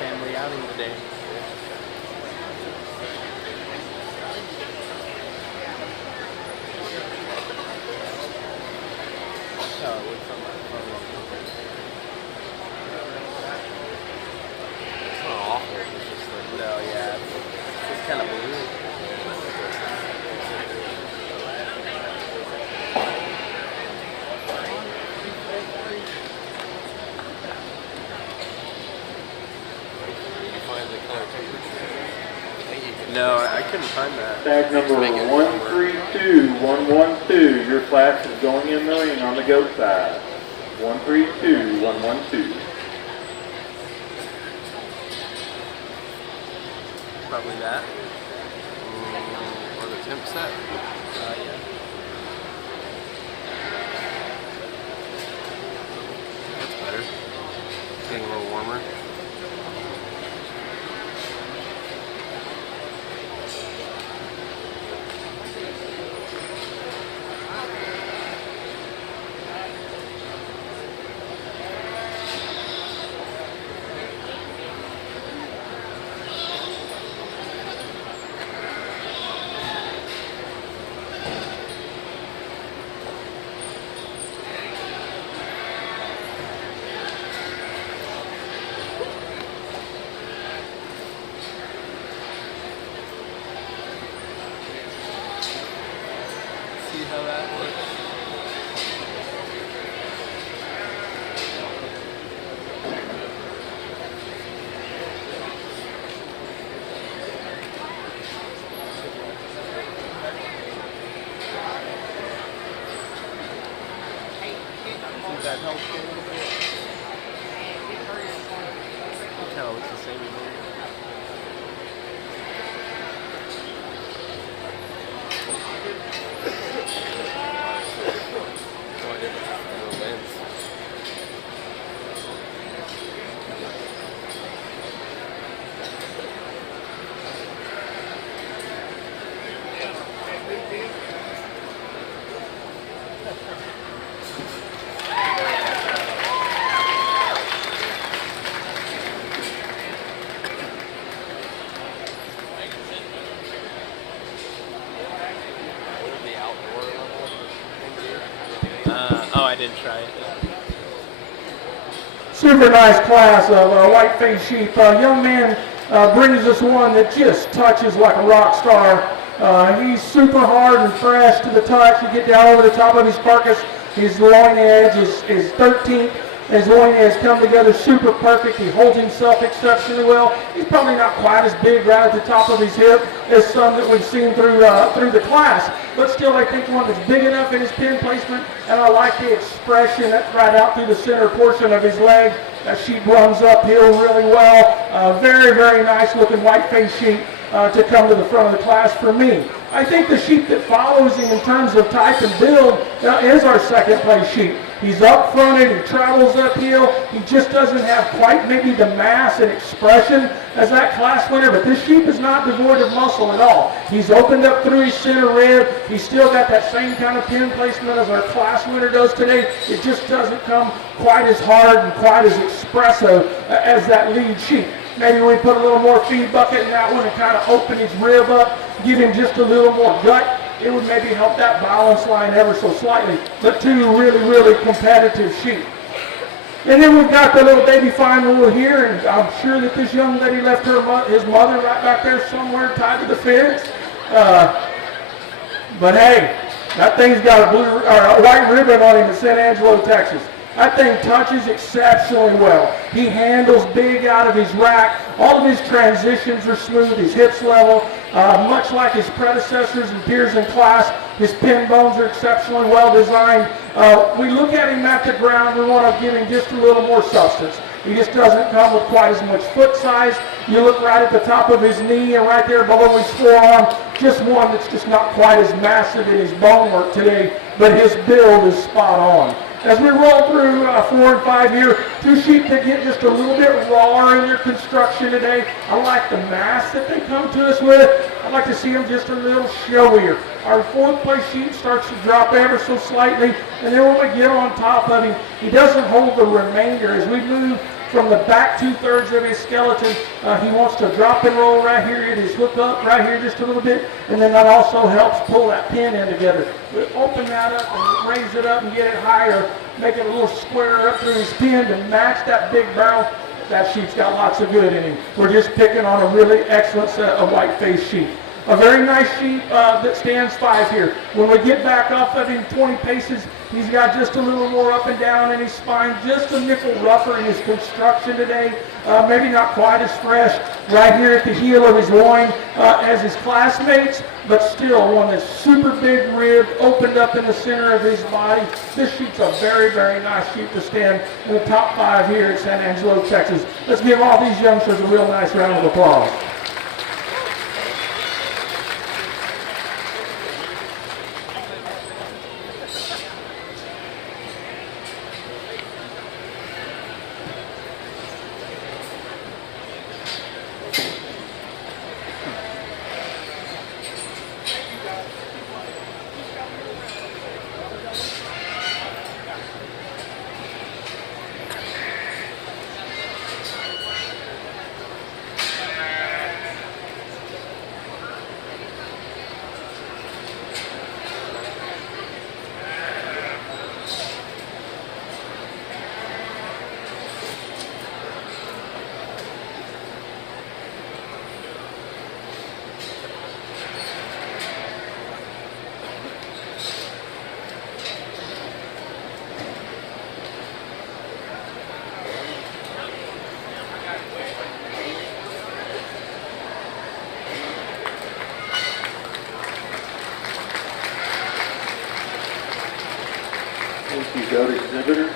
Family outing today. Oh, what's on my phone? It's not awful. It's just like, no, yeah. It's kind of blue. No, I couldn't find that. Tag number 132112. Your class is going in the ring on the goat side. 132112. Probably that. Or the temp set. Yeah. That's better. It's getting a little warmer. Kind of looks the same to me. I didn't try it. Super nice class of white-faced sheep. Young man brings us one that just touches like a rock star. He's super hard and fresh to the touch. You get down over the top of his carcass, his loin edge is 13th. His loin has come together super perfect. He holds himself exceptionally well. He's probably not quite as big right at the top of his hip as some that we've seen through the class, but still I think one that's big enough in his pin placement, and I like the expression that's right out through the center portion of his leg. That sheep runs uphill really well. Very, very nice looking white-faced sheep to come to the front of the class for me. I think the sheep that follows him in terms of type and build is our second place sheep. He's up-fronted, he travels uphill, he just doesn't have quite maybe the mass and expression as that class winner, but this sheep is not devoid of muscle at all. He's opened up through his center rib, he's still got that same kind of pin placement as our class winner does today. It just doesn't come quite as hard and quite as expressive as that lead sheep. Maybe we put a little more feed bucket in that one and kind of open his rib up, give him just a little more gut. It would maybe help that balance line ever so slightly. But two really, really competitive sheep. And then we've got the little baby Finewool here, and I'm sure that this young lady left his mother right back there somewhere tied to the fence. But hey, that thing's got a white ribbon on him in San Angelo, Texas. That thing touches exceptionally well. He handles big out of his rack. All of his transitions are smooth. His hips level. Much like his predecessors and peers in class, his pin bones are exceptionally well designed. We look at him at the ground. We want to give him just a little more substance. He just doesn't come with quite as much foot size. You look right at the top of his knee and right there below his forearm, just one that's just not quite as massive in his bone work today, but his build is spot on. As we roll through 4 and 5 here, two sheep that get just a little bit rawer in their construction today. I like the mass that they come to us with. I'd like to see them just a little showier. Our fourth place sheep starts to drop ever so slightly, and then when we get on top of him, he doesn't hold the remainder. As we move from the back 2/3 of his skeleton, he wants to drop and roll right here, get his hook up right here just a little bit, and then that also helps pull that pin in together. We open that up and raise it up and get it higher, make it a little square up through his pin to match that big barrel. That sheep's got lots of good in him. We're just picking on a really excellent set of white-faced sheep. A very nice sheep that stands 5 here. When we get back off of him 20 paces, he's got just a little more up and down in his spine, just a nickel rougher in his construction today. Maybe not quite as fresh right here at the heel of his loin as his classmates, but still one that's super big ribbed, opened up in the center of his body. This sheep's a very, very nice sheep to stand in the top 5 here at San Angelo, Texas. Let's give all these youngsters a real nice round of applause. Thank you, goat exhibitor.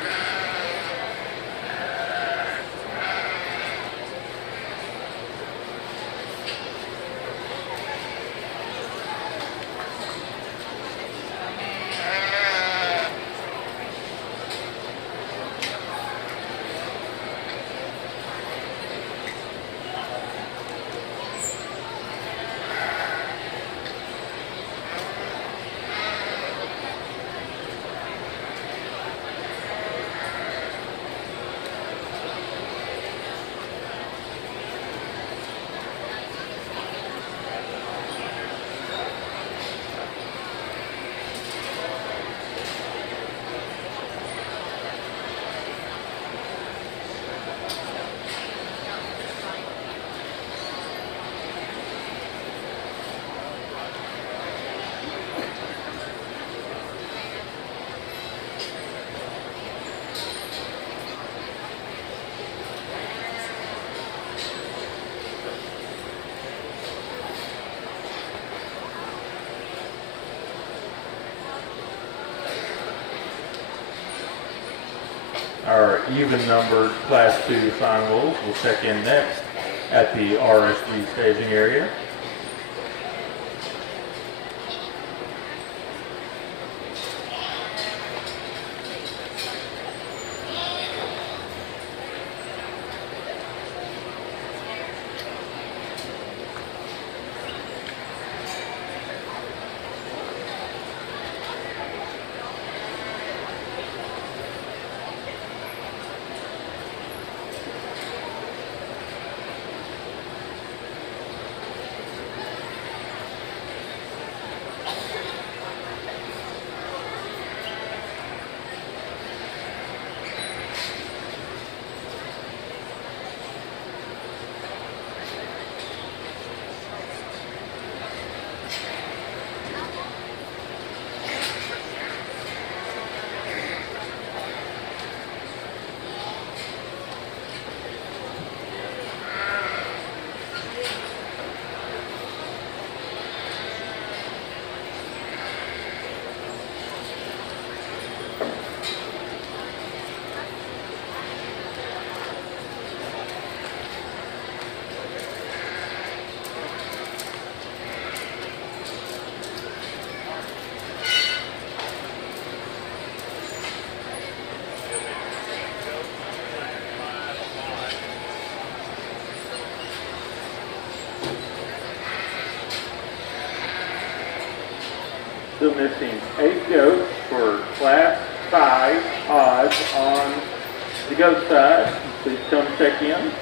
Our even-numbered Class 2 Finewools will check in next at the RSG staging area. Still missing 8 goats for Class 5 odds on the goat side. Please come check in.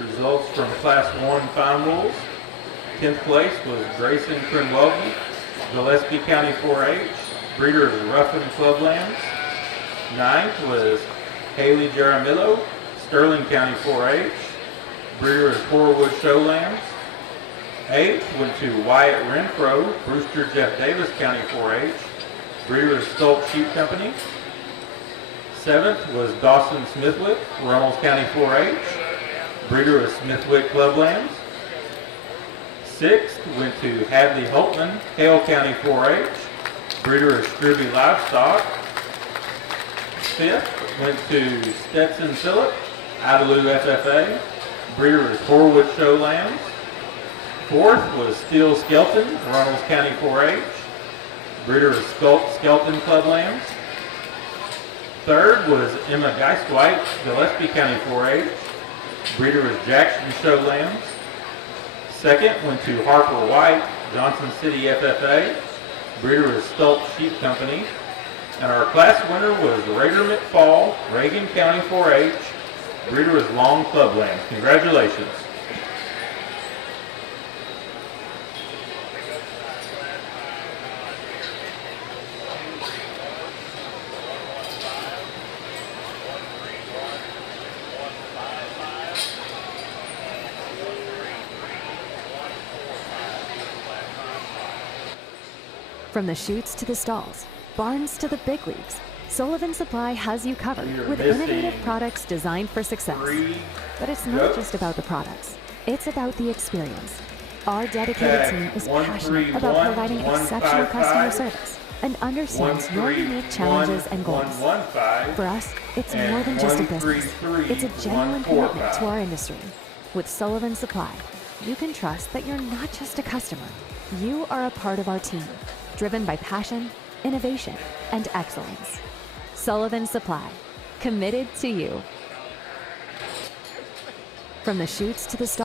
Results from Class 1 Finewools. 10th place was Grayson Krenwelden, Gillespie County 4-H, breeder of Ruffin Clublands. 9th was Haley Jaramillo, Sterling County 4-H, breeder of Horwood Showlands. 8th went to Wyatt Renfro, Brewster Jeff Davis County 4-H, breeder of Stolp Sheep Company. 7th was Dawson Smithwick, Runnels County 4-H, breeder of Smithwick Clublands. 6th went to Hadley Holtman, Hale County 4-H, breeder of Struby Livestock. 5th went to Stetson Phillip, Idalou FFA, breeder of Horwood Showlands. 4th was Steele Skelton, Runnels County 4-H, breeder of Skelton Clublands. Third was Emma Geistwhite, Gillespie County 4-H. Breeder was Jackson Show Lambs. Second went to Harper White, Johnson City FFA. Breeder was Stulp Sheep Company. And our class winner was Rager McFall, Reagan County 4-H. Breeder was Long Club Lambs. Congratulations. From the chutes to the stalls, barns to the big leagues, Sullivan Supply has you covered You're with missing innovative products designed for success. 3. But it's not just about the products, it's about the experience. Our dedicated team is passionate about providing exceptional customer service and understands your unique challenges and goals. For us, it's more than just a business. It's a genuine commitment to our industry. With Sullivan Supply, you can trust that you're not just a customer. You are a part of our team, driven by passion, innovation, and excellence. Sullivan Supply, committed to you. From the chutes to the stall.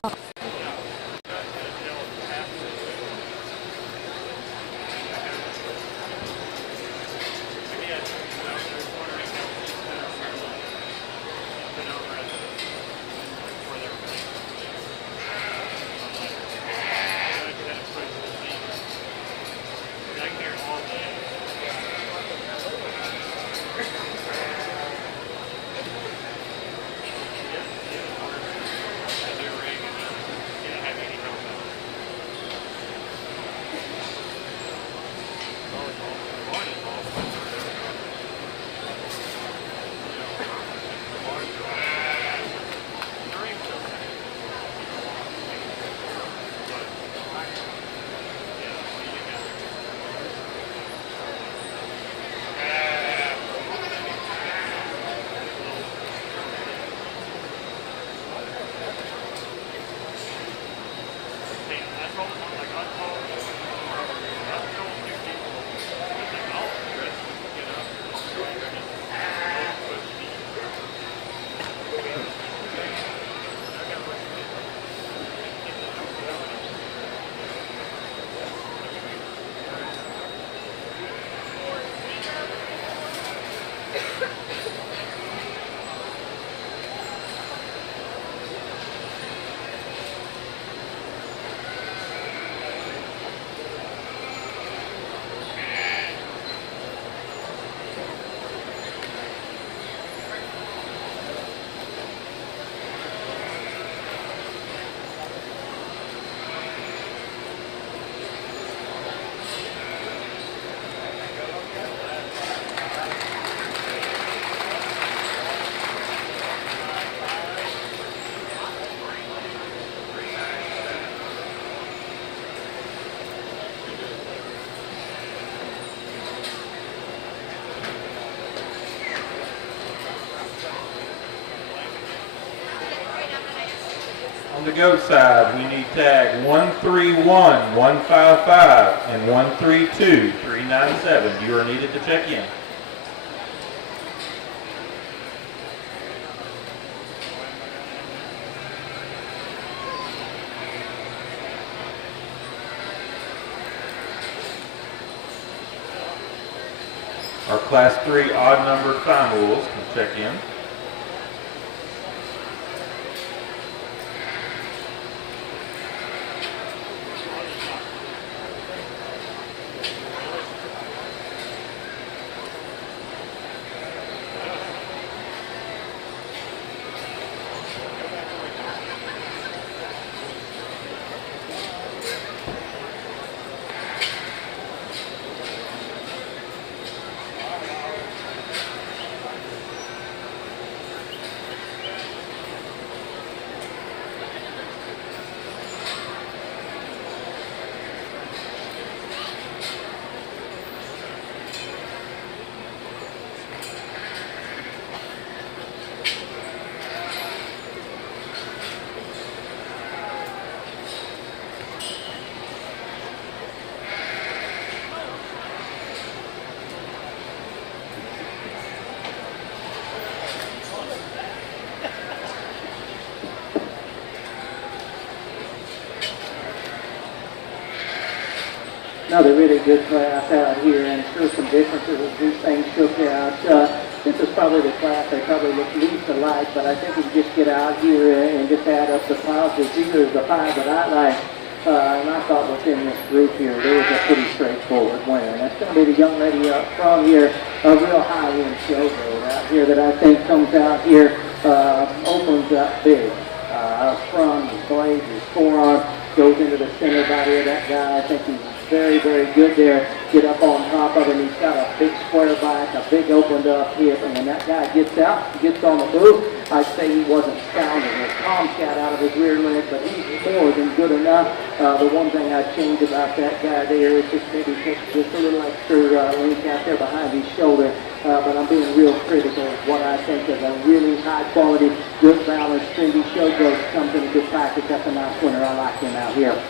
On the goat side, we need tag 131155 and 132397. You are needed to check in. Our Class 3 odd-numbered Finewools can check in. another really good class out here, and sure some differences as these things shook out. This is probably the class they probably look least alike, but I think we can just get out here and just add up the positives. These are the 5 that I like. And I thought within this group here, there was a pretty straightforward winner. And that's going to be the young lady up front here, a real high-end showgirl out here that I think comes out here, opens up big. From his blades, his forearm, goes into the center body of that guy. I think he's very, very good there. Get up on top of him. He's got a big square back, a big opened up hip, and when that guy gets out, gets on the move, I'd say he wasn't sounding. His palms got out of his rear leg, but he's more than good enough. The one thing I'd change about that guy there is just maybe take just a little extra link out there behind his shoulder. But I'm being real critical of what I think is a really high quality, good balanced, trendy showgirl comes in a good practice. That's a nice winner. I like him out here.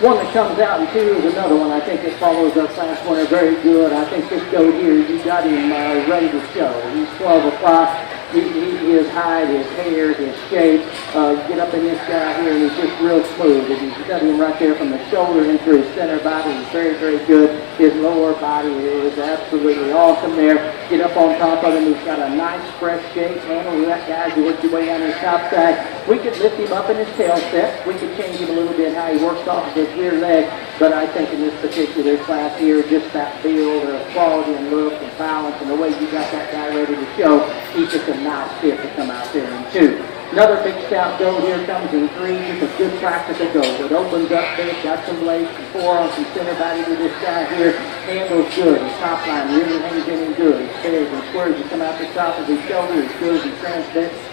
One that comes out in 2 is another one. I think it follows up last winner very good. I think this goat here, you got him ready to show. He's 12 o'clock. His height, his hair, his shape, get up in this guy here, and he's just real smooth. And you got him right there from the shoulder into his center body. He's very, very good. His lower body is absolutely awesome there. Get up on top of him. He's got a nice, fresh shape. Handle that guy as you work your way down his top side. We could lift him up in his tail set. We could change him a little bit how he works off of his rear leg. But I think in this particular class here, just that build, quality and look and balance and the way you got that guy ready to show, he's just a nice fit to come out there in 2. Another big stout goat here comes in 3. Just a good practice of goat. It opens up big, got some legs, some forearms, some center body to this guy here. Handles good. His top line really hangs in him good. He's big and squares. He come out the top of his shoulder. He's good. He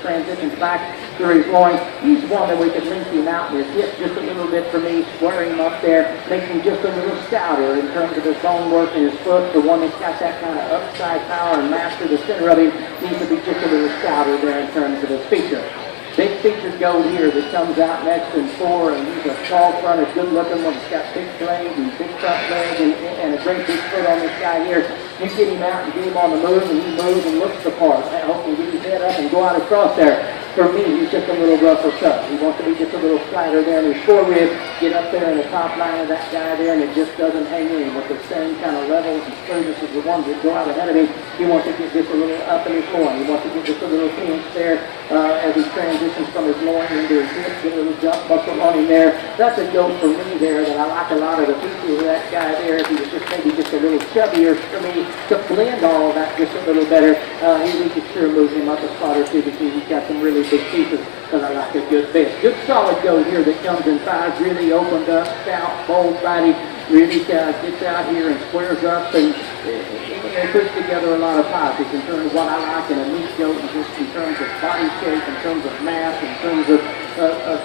transitions back through his loins. He's one that we could link him out with his hip just a little bit for me, square him up there, make him just a little stouter in terms of his bone work and his foot. The one that's got that kind of upside power and master the center of him needs to be just a little stouter there in terms of his feature. Big featured goat here that comes out next in 4, and he's a tall front, a good looking one. He's got big blades and big front legs and a great big foot on this guy here. You get him out and get him on the move, and he moves and looks the part. I hope he get his head up and go out across there. For me, he's just a little rougher cut. He wants to be just a little flatter there in his forerib, get up there in the top line of that guy there, and it just doesn't hang in with the same kind of levels and smoothness as the ones that go out ahead of him. He wants to get just a little up in his loin. He wants to get just a little pinch there as he transitions from his loin into his hip, get a little jump muscle on him there. That's a goat for me there that I like a lot of the features of that guy there. If he was just maybe just a little chubbier for me to blend all of that just a little better, we could sure move him up a spot or 2 because he's got some really big pieces, because I like a good fit. Good solid goat here that comes in 5, really opened up, stout, bold body, really gets out here and squares up and puts together a lot of positives in terms of what I like in a meat goat, and just in terms of body shape, in terms of mass, in terms of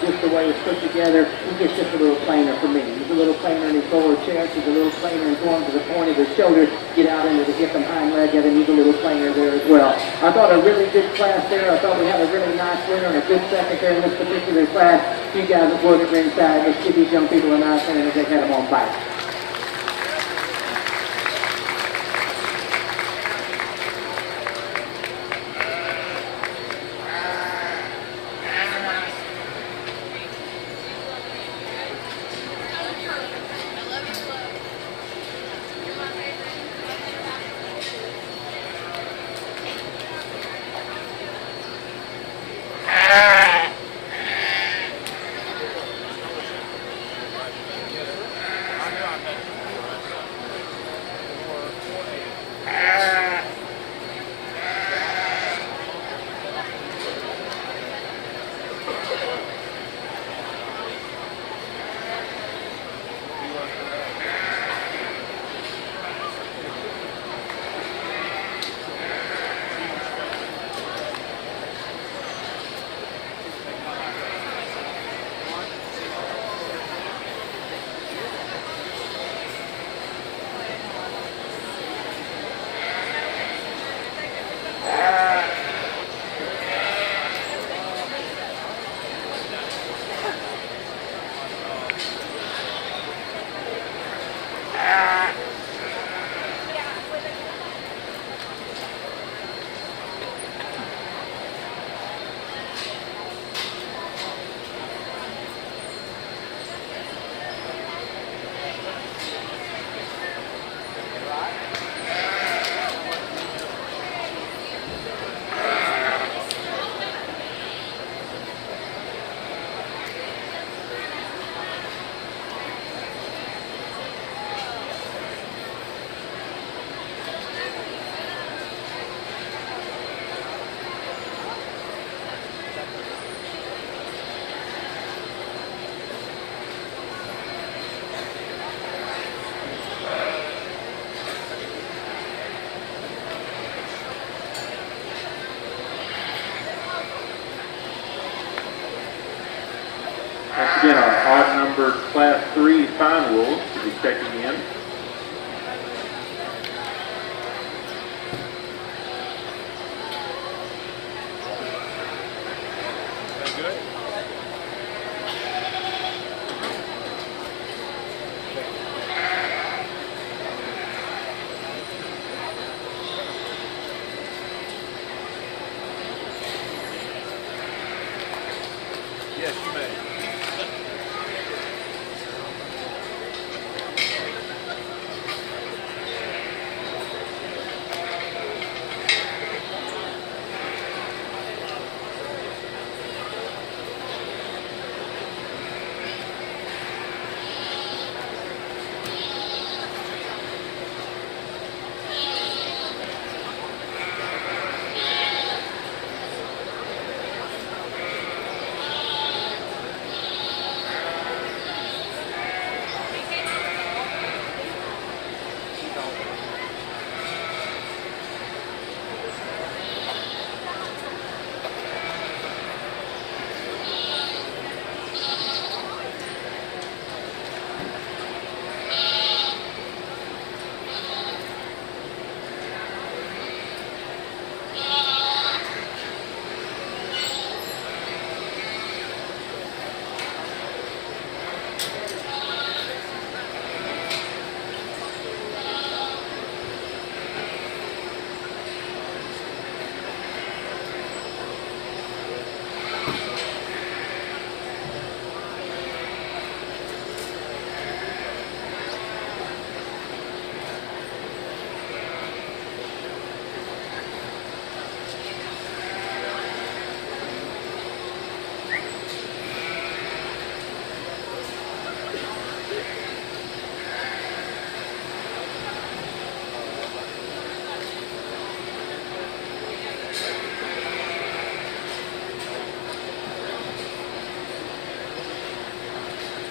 just the way it's put together. He gets just a little plainer for me. He's a little plainer in his lower chest. He's a little plainer in going to the point of his shoulder. Get out into the hip and hind leg, and he's a little plainer there as well. I thought a really good class there. I thought we had a really nice winner and a good second there in this particular class. You guys that work at ringside, let's give these young people a nice hand as they had them on bike. odd numbered Class 3 Finewool to be checking in. Yes, you may.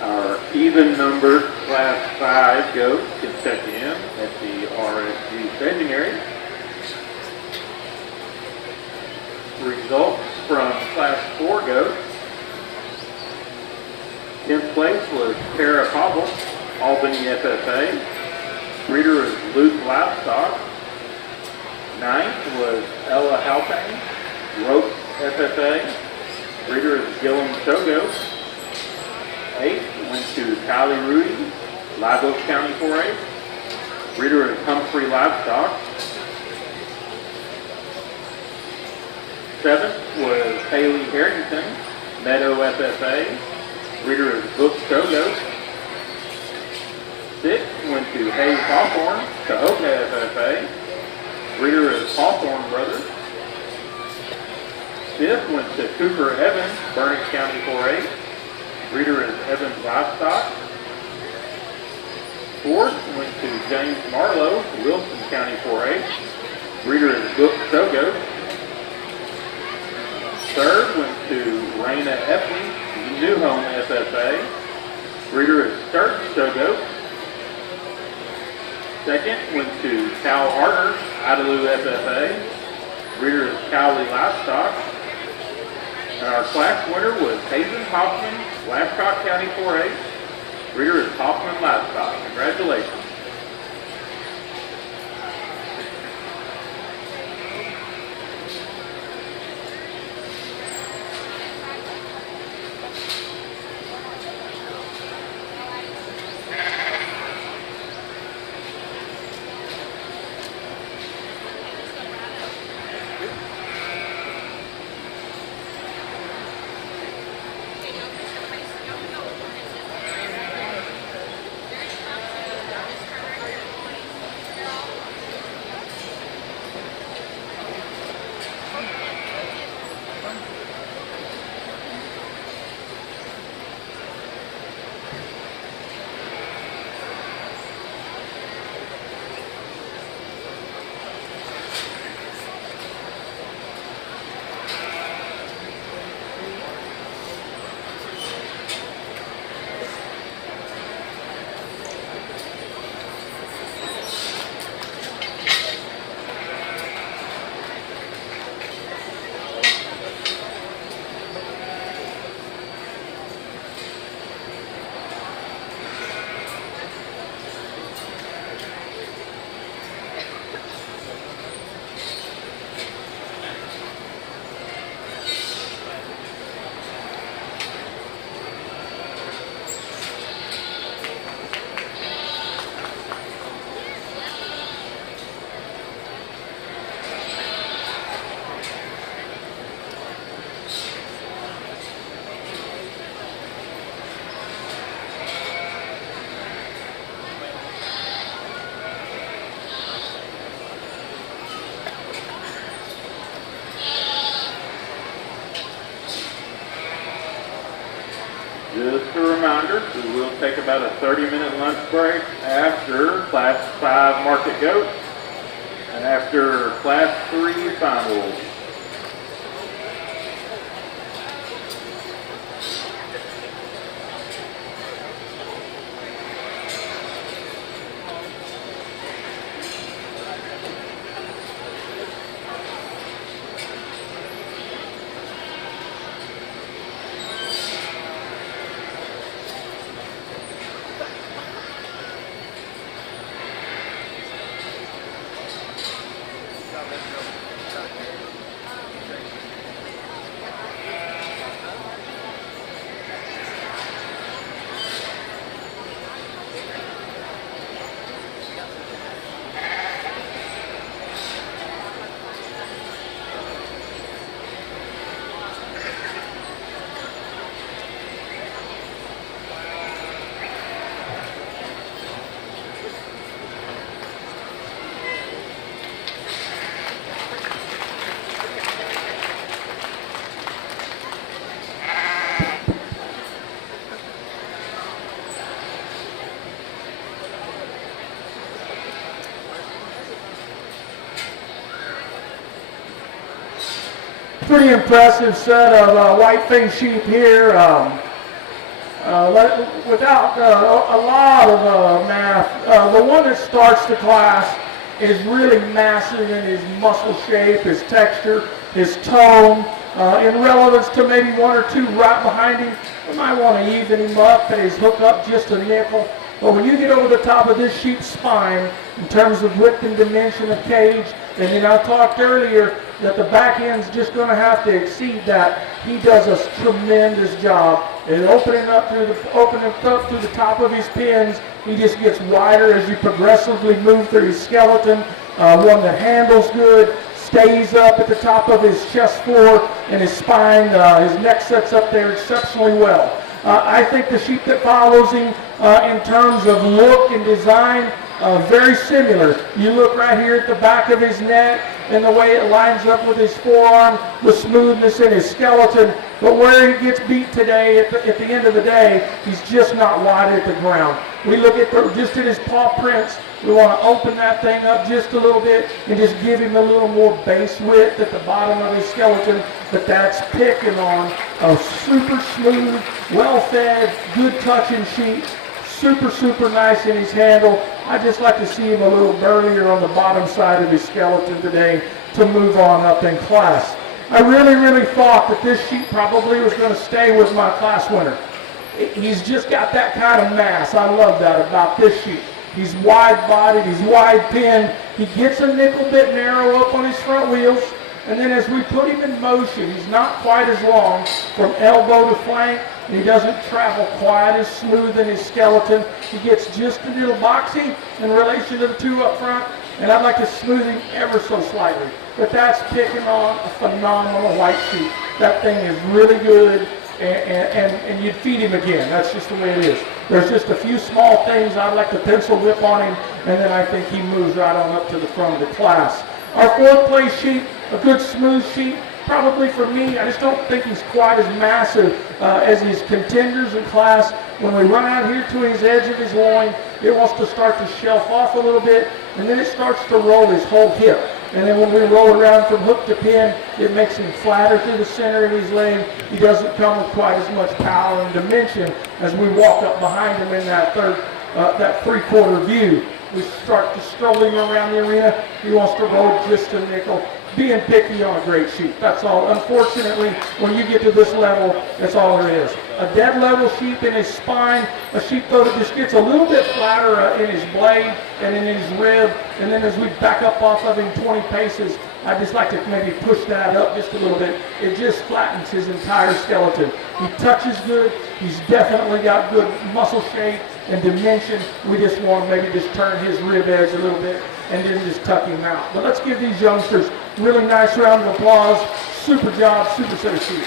Our even numbered Class 5 goats can check in at the RSG staging area. Results from Class 4 goats. 10th place was Tara Cobble, Albany FFA. Breeder is Luke Livestock. 9th was Ella Halpern, Rope FFA. Breeder is Gillum Shogo. 8th went to Kylie Rudy, Live Oak County 4A. Breeder is Humphrey Livestock. 7th was Haley Harrington, Meadow FFA. Breeder is Book Shogo. 6th went to Hayes Hawthorne, Cahoga FFA. Breeder is Hawthorne Brothers. 5th went to Cooper Evans, Burnett County 4A. Breeder is Evans Livestock. 4th went to James Marlowe, Wilson County 4A. Breeder is Book Shogo. 3rd went to Raina Epley, New Home FFA. Breeder is Sturt Shogo. 2nd went to Cal Harder, Idalou FFA. Breeder is Cowley Livestock. And our class winner was Hazen Hoffman, Glasscock County 4A. Breeder is Hoffman Livestock. Congratulations. Just a reminder, we will take about a 30-minute lunch break after Class 5 market goats and after Class 3 Finewool. Pretty impressive set of white-faced sheep here. Without a lot of math, the one that starts the class is really massive in his muscle shape, his texture, his tone. In relevance to maybe one or two right behind him, we might want to even him up and his hook up just a nickel. But when you get over the top of this sheep's spine, in terms of width and dimension of cage, and then I talked earlier that the back end's just going to have to exceed that. He does a tremendous job in opening up through the top of his pins. He just gets wider as you progressively move through his skeleton. One that handles good, stays up at the top of his chest floor and his spine. His neck sets up there exceptionally well. I think the sheep that follows him in terms of look and design, very similar. You look right here at the back of his neck and the way it lines up with his forearm, the smoothness in his skeleton. But where he gets beat today, at the end of the day, he's just not wide at the ground. We look at just at his paw prints. We want to open that thing up just a little bit and just give him a little more base width at the bottom of his skeleton. But that's picking on a super smooth, well-fed, good touching sheep. Super, super nice in his handle. I just like to see him a little burlier on the bottom side of his skeleton today to move on up in class. I really, really thought that this sheep probably was going to stay with my class winner. He's just got that kind of mass. I love that about this sheep. He's wide-bodied, he's wide-pinned. He gets a nickel bit narrow up on his front wheels. And then as we put him in motion, he's not quite as long from elbow to flank. And he doesn't travel quite as smooth in his skeleton. He gets just a little boxy in relation to the two up front. And I'd like to smooth him ever so slightly. But that's picking on a phenomenal white sheep. That thing is really good. And you'd feed him again. That's just the way it is. There's just a few small things I'd like to pencil whip on him, and then I think he moves right on up to the front of the class. Our fourth place sheep, a good smooth sheep, probably for me, I just don't think he's quite as massive as his contenders in class. When we run out here to his edge of his loin, it wants to start to shelf off a little bit, and then it starts to roll his whole hip. And then when we roll around from hook to pin, it makes him flatter through the center of his leg. He doesn't come with quite as much power and dimension as we walk up behind him in that three-quarter view. We start to stroll him around the arena. He wants to roll just a nickel. Being picky on a great sheep. That's all. Unfortunately, when you get to this level, that's all there is. A dead level sheep in his spine, a sheep though that just gets a little bit flatter in his blade and in his rib, and then as we back up off of him 20 paces, I just like to maybe push that up just a little bit. It just flattens his entire skeleton. He touches good. He's definitely got good muscle shape and dimension. We just want to maybe just turn his rib edge a little bit and then just tuck him out. But let's give these youngsters a really nice round of applause. Super job, super set of sheep.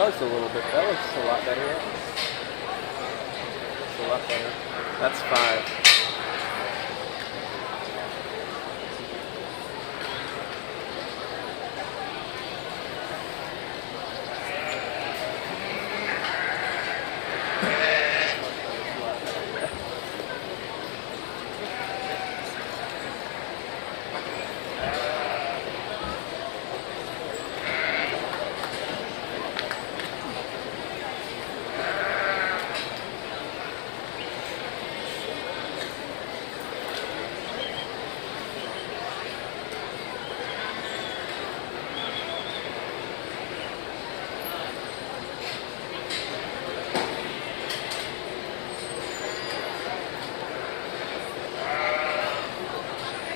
That looks a little bit. That looks a lot better. It's a lot better. That's 5.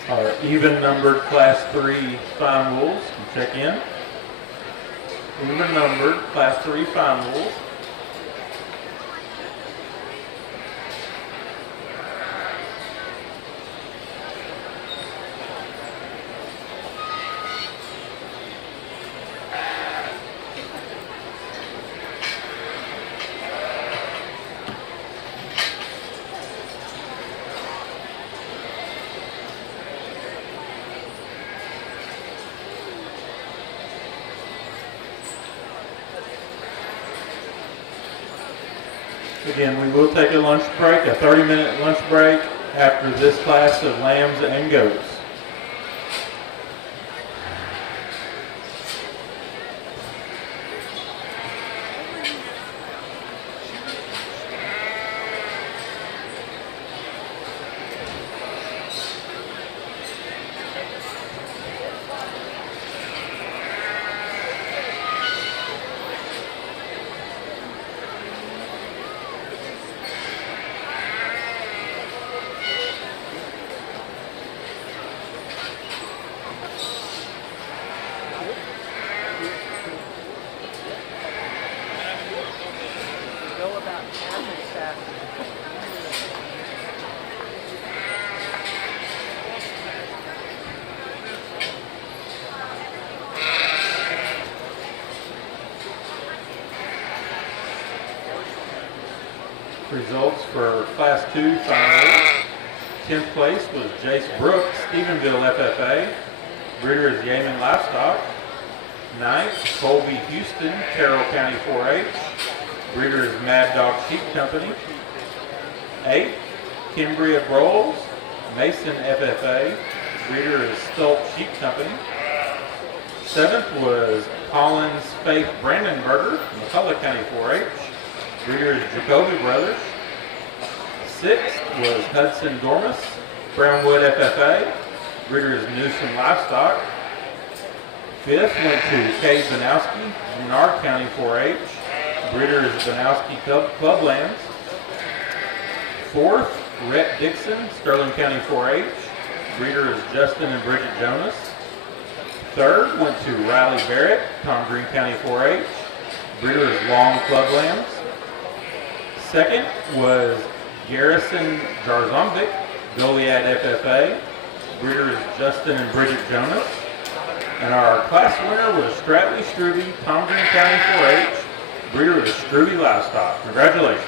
Our even numbered Class 3 Finewools can check in. Even numbered Class 3 Finewools. Again, we will take a lunch break, a 30-minute lunch break after this class of lambs and goats. Results for Class 2 finals. 10th place was Jace Brooks, Stephenville FFA. Breeder is Yeaman Livestock. 9th, Colby Houston, Carroll County 4-H. Breeder is Mad Dog Sheep Company. 8th, Kimbria Broles, Mason FFA. Breeder is Stolp Sheep Company. 7th was Collins Faith Brandenberger, McCullough County 4-H. Breeder is Jacoby Brothers. 6th was Hudson Dormus, Brownwood FFA. Breeder is Newsom Livestock. 5th went to Kay Banowski, Menard County 4-H. Breeder is Banowski Clublands. 4th, Rhett Dixon, Sterling County 4-H. Breeder is Justin and Bridget Jonas. 3rd went to Riley Barrett, Tom Green County 4-H. Breeder is Long Clublands. 2nd was Garrison Jarzombic, Goliad FFA. Breeder is Justin and Bridget Jonas. And our class winner was Stratley Struby, Tom Green County 4-H. Breeder is Struby Livestock. Congratulations.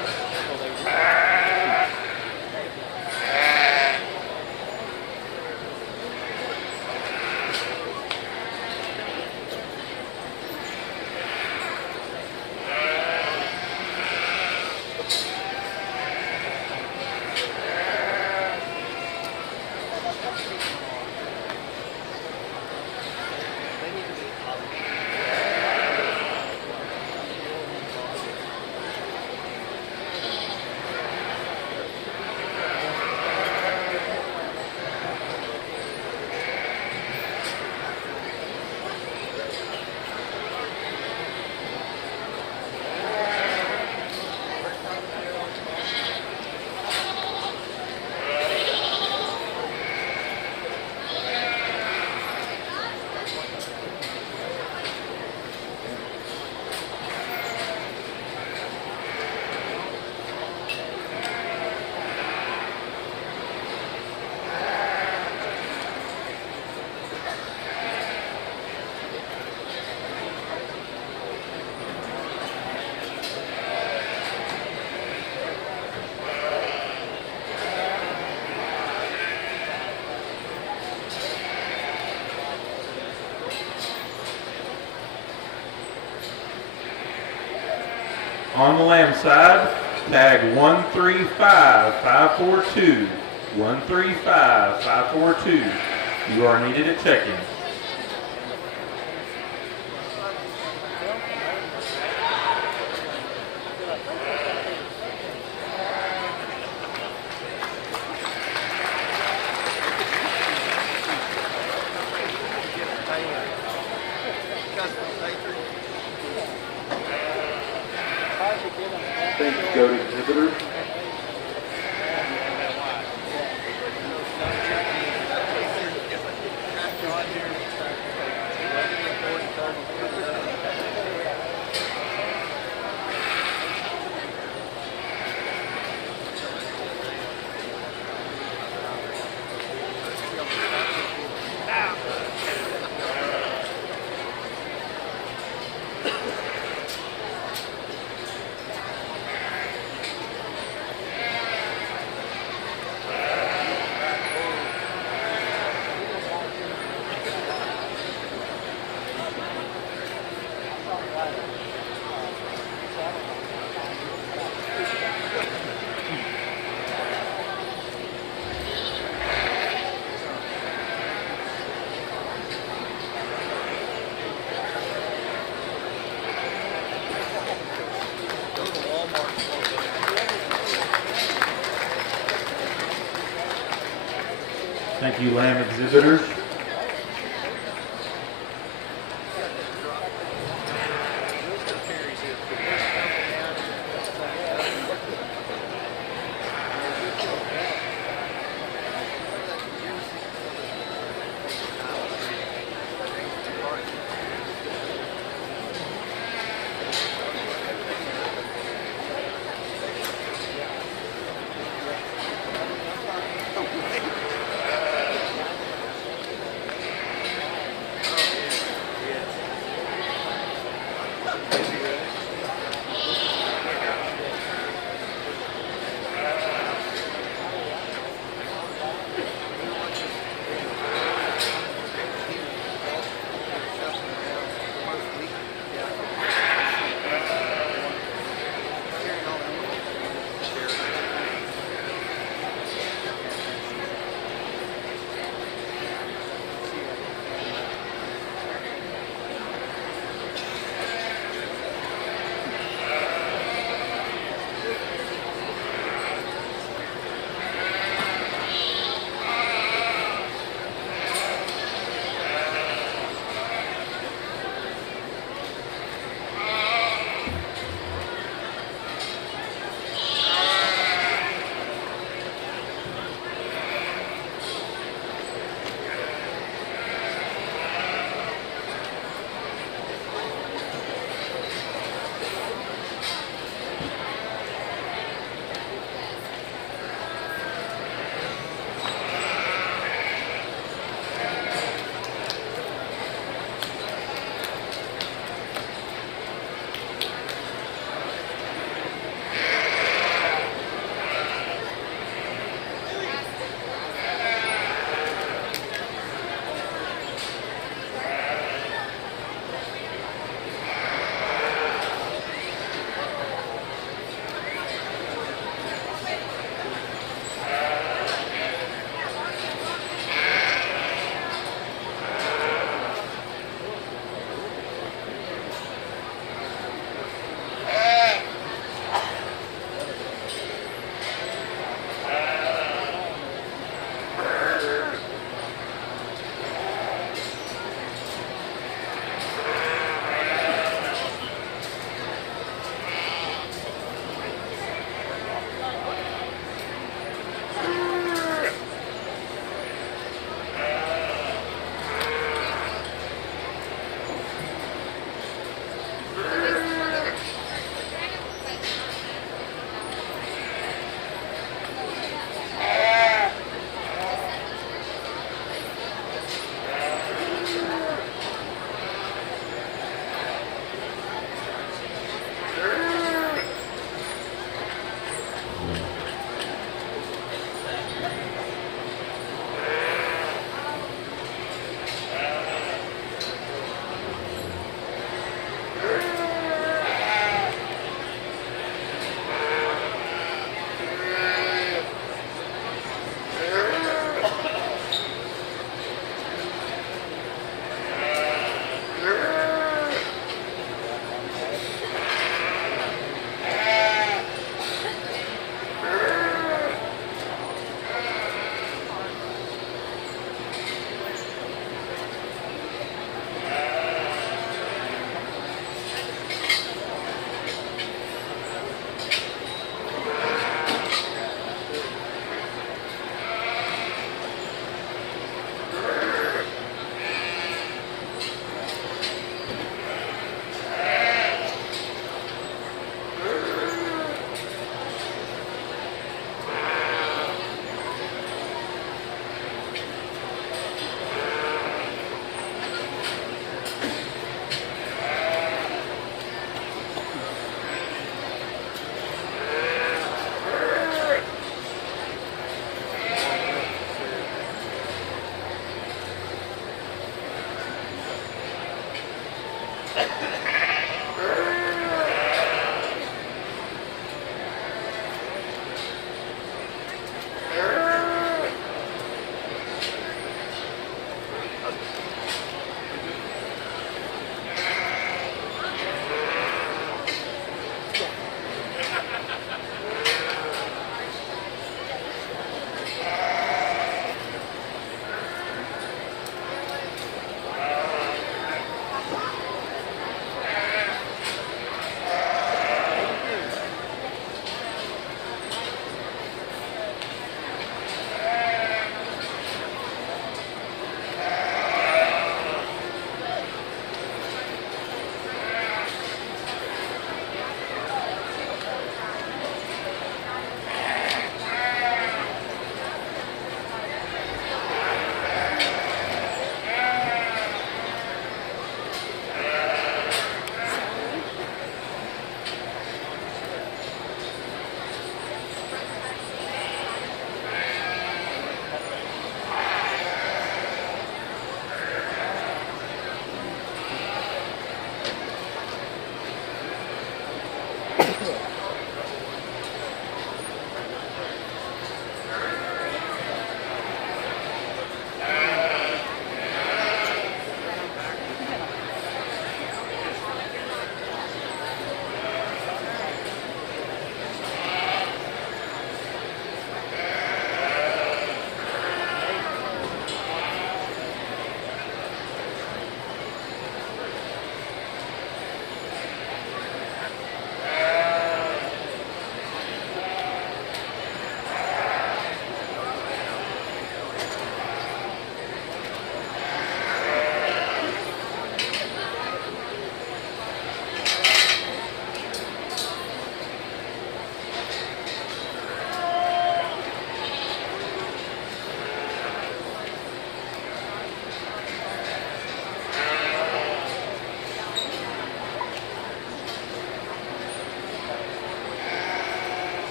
On the lamb side, tag 135542. 135542. You are needed at check-in. Thank you, go to exhibitors. Thank you, lamb exhibitors.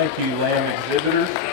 Thank you, lamb exhibitors.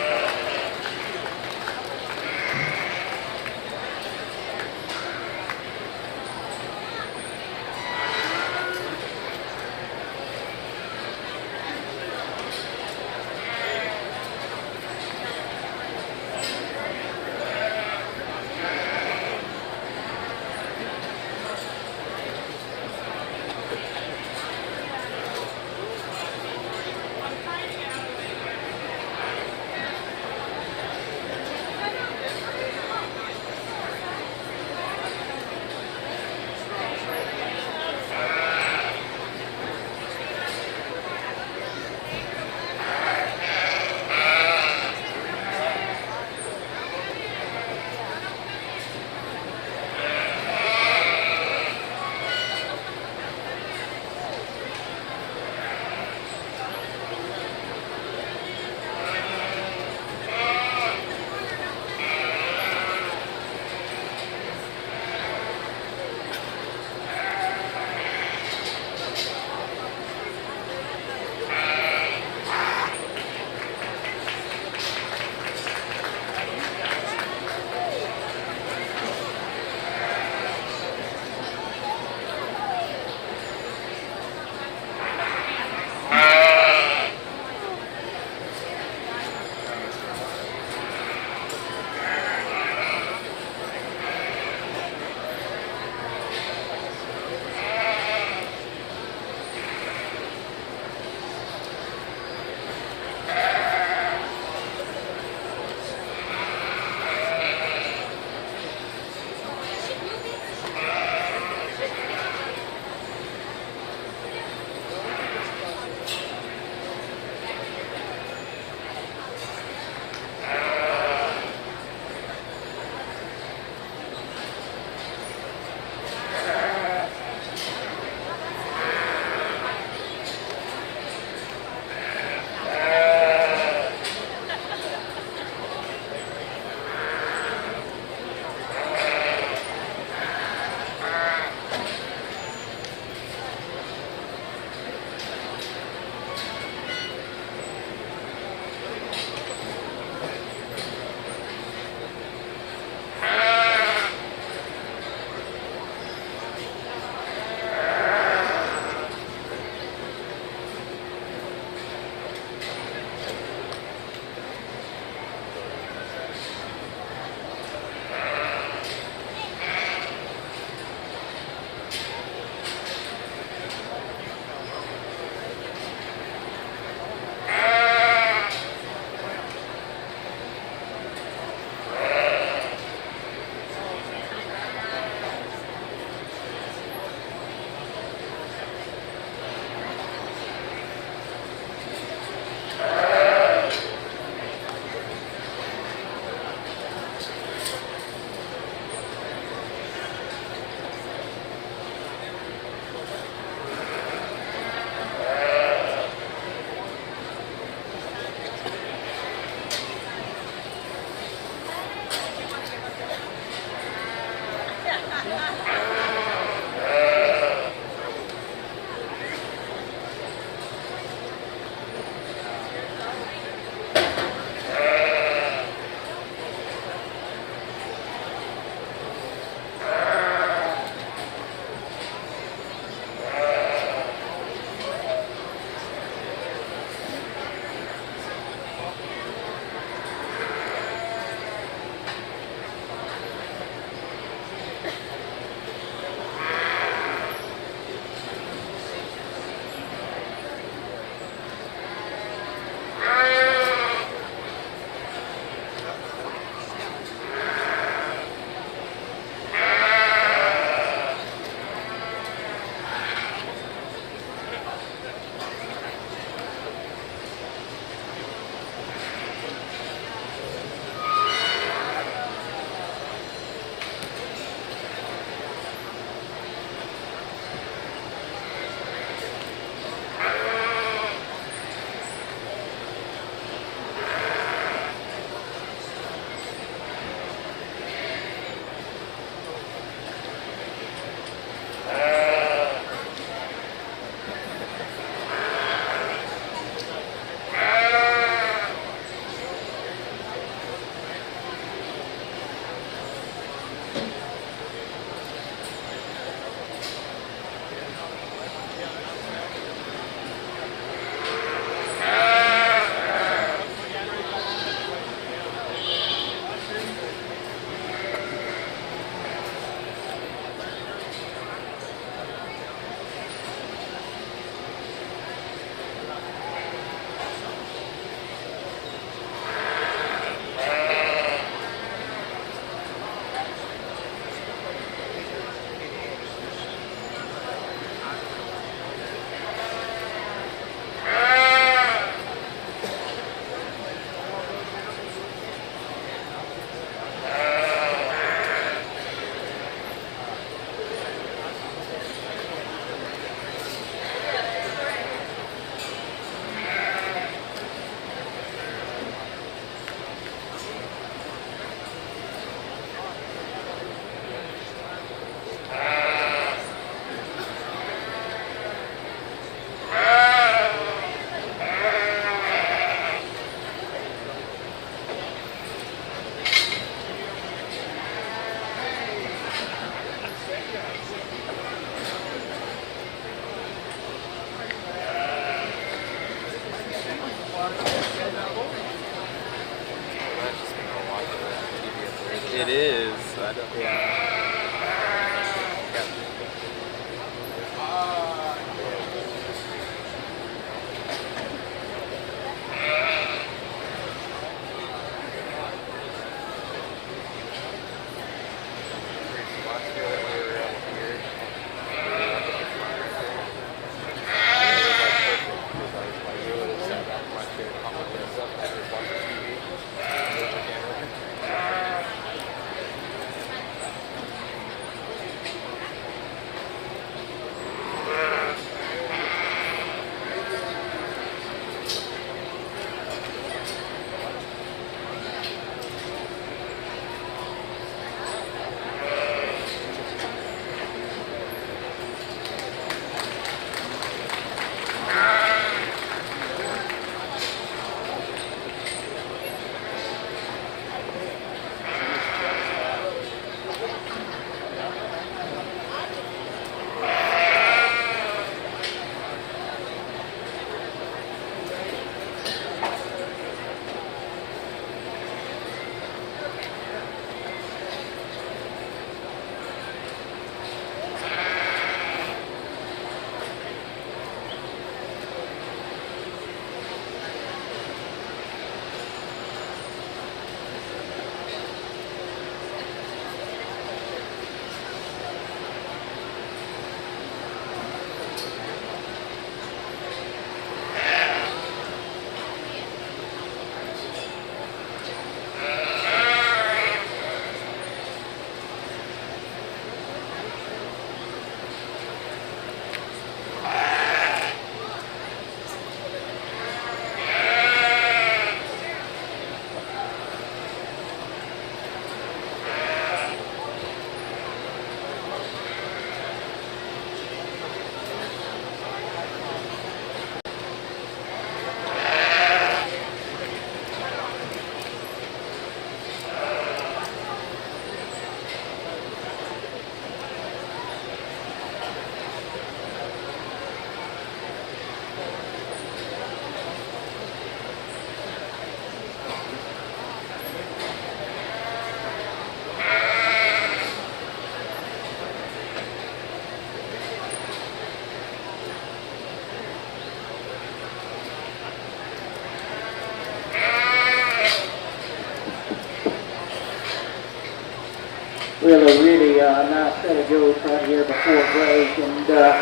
Well, a really nice set of goats right here before break, and I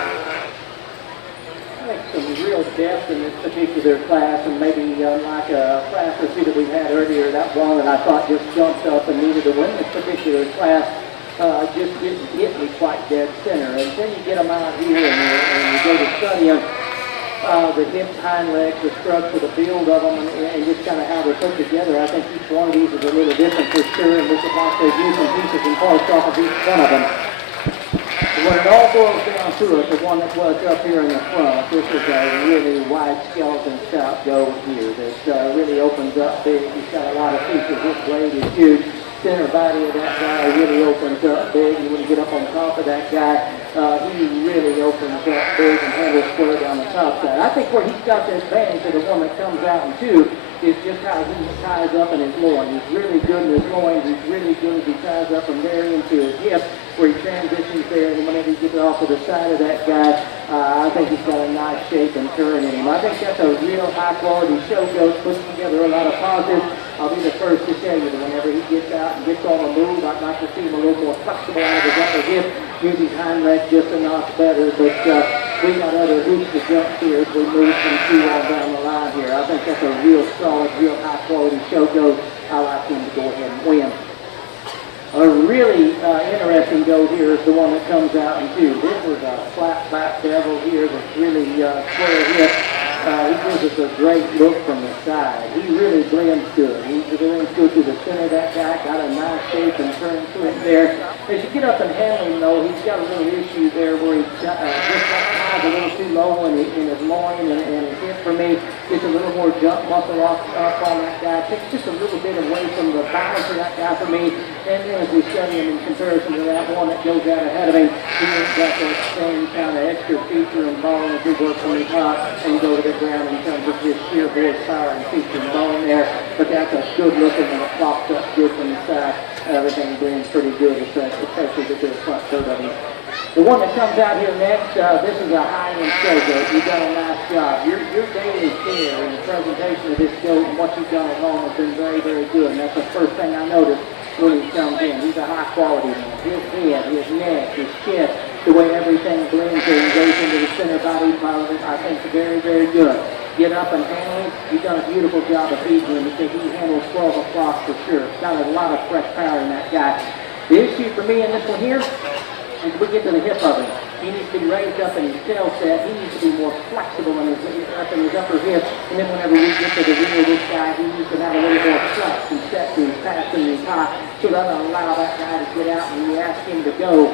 think some real depth in this particular class, and maybe like a class or two that we had earlier, that one that I thought just jumped up and needed to win this particular class just didn't hit me quite dead center. And then you get them out here and you go to study them. The hips, hind legs, the structure, the build of them, and just kind of how they're put together. I think each one of these is a little different for sure, and we could like to do some pieces and parts off of each one of them. When it all boils down to it, the one that was up here in the front, this is a really wide skeleton stout goat here that really opens up big. He's got a lot of features. This blade is huge. Center body of that guy really opens up big. You want to get up on top of that guy, he really opens up big and handles square down the top side. I think where he's got the advantage of the one that comes out in two is just how he ties up in his loin. He's really good in his loins. He's really good as he ties up from there into his hip, where he transitions there, and whenever he gets off to the side of that guy, I think he's got a nice shape and turn in him. I think that's a real high-quality show goat, puts together a lot of positives. I'll be the first to tell you that whenever he gets out and gets on the move, I'd like to see him a little more flexible out of his upper hip, use his hind legs just a notch better, but we got other hoops to jump here as we move from two on down the line here. I think that's a real solid, real high-quality show goat. I like him to go ahead and win. A really interesting goat here is the one that comes out in two. This was a flat back devil here that's really square hip. He gives us a great look from the side. He really blends good. He blends good to the center of that guy, got a nice shape and turn to it there. As you get up and handle him though, he's got a little issue there where he's just ties a little too low in his loin and his hip for me. stage, gets a little more jump muscle up on that guy, takes just a little bit away from the balance of that guy for me. And then as we study him in comparison to that one that goes out ahead of him, he ain't got that same kind of extra feature and bone as we work from the top and go to the ground in terms of his sheer horsepower and feature and bone there. But that's a good looking and it pops up good from the side. Everything blends pretty good, especially to the front third of him. The one that comes out here next, this is a high-end show goat. You've done a nice job. Your daily care and the presentation of this goat and what you've done at home has been very, very good. And that's the first thing I noticed when he comes in. He's a high-quality man. His head, his neck, his chest, the way everything blends and goes into the center body part of it, I think is very, very good. Get up and handle him. You've done a beautiful job of feeding him because he handles 12 o'clock for sure. Got a lot of fresh power in that guy. The issue for me in this one here, as we get to the hip of him, he needs to be raised up in his tail set. He needs to be more flexible in his upper hip. And then whenever we get to the rear of this guy, he needs to have a little more flex and set to his pass and his high. So that'll allow that guy to get out. And when you ask him to go,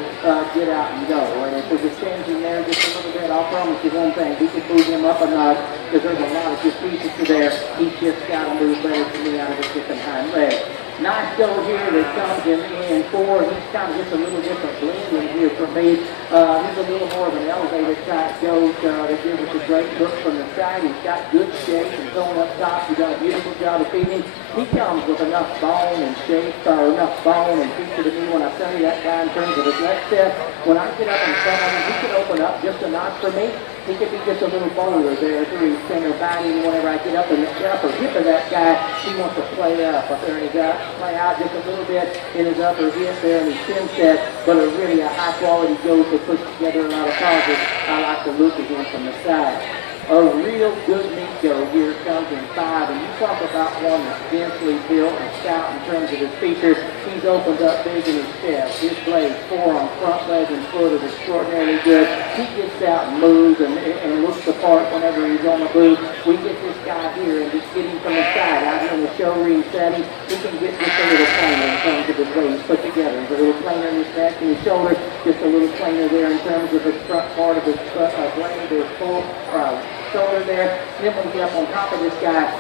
get out and go. And if there's a change in there just a little bit, I'll promise you one thing. We can move him up a notch because there's a lot of good pieces to there. He's just got to move better to me out of his hip and hind leg. Nice goat here that comes in 4. He's kind of just a little different blend in here for me. He's a little more of an elevated type goat that gives us a great look from the side. He's got good shape and tone up top. He's done a beautiful job of feeding. He comes with enough bone and shape, or enough bone and feature to me when I study that guy in terms of his leg set. When I get up in front of him, he can open up just a notch for me. He could be just a little bolder there through his center body, and whenever I get up in the upper hip of that guy, he wants to play up there, and he got play out just a little bit in his upper hip there in his chin set, but really a high quality goat that puts together a lot of pauses. I like to look again from the side. A real good meat goat here comes in 5, and you talk about one that's densely built and stout in terms of his features. He's opened up big in his chest. His blades, forearm, front leg, and foot is extraordinarily good. He gets out and moves and looks the part whenever he's on the move. We get this guy here and just get him from the side out here in the show ring setting. He can get just a little plainer in terms of his way he's put together. He's a little plainer in his neck and his shoulder, just a little plainer there in terms of his front part of his blade, his full shoulder there. And then when we get up on top of this guy,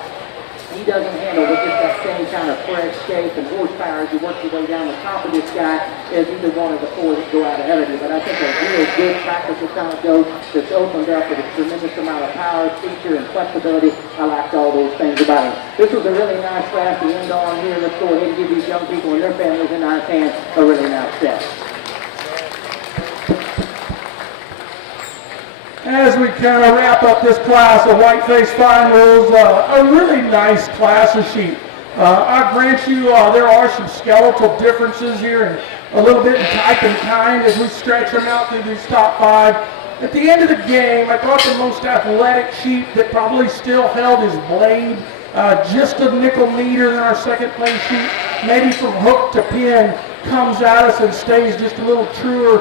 he doesn't handle with just that same kind of fresh shape and horsepower as you work your way down the top of this guy as either one of the 4 that go out ahead of you. But I think a real good practical kind of goat that's opened up with a tremendous amount of power, feature, and flexibility. I liked all those things about him. This was a really nice class to end on here. Let's go ahead and give these young people and their families in our hands a really nice set. As we kind of wrap up this class of white-faced Finewools, a really nice class of sheep. I grant you there are some skeletal differences here and a little bit in type and kind as we stretch them out through these top 5. At the end of the game, I thought the most athletic sheep that probably still held his blade just a nickel neater than our second place sheep, maybe from hook to pin, comes at us and stays just a little truer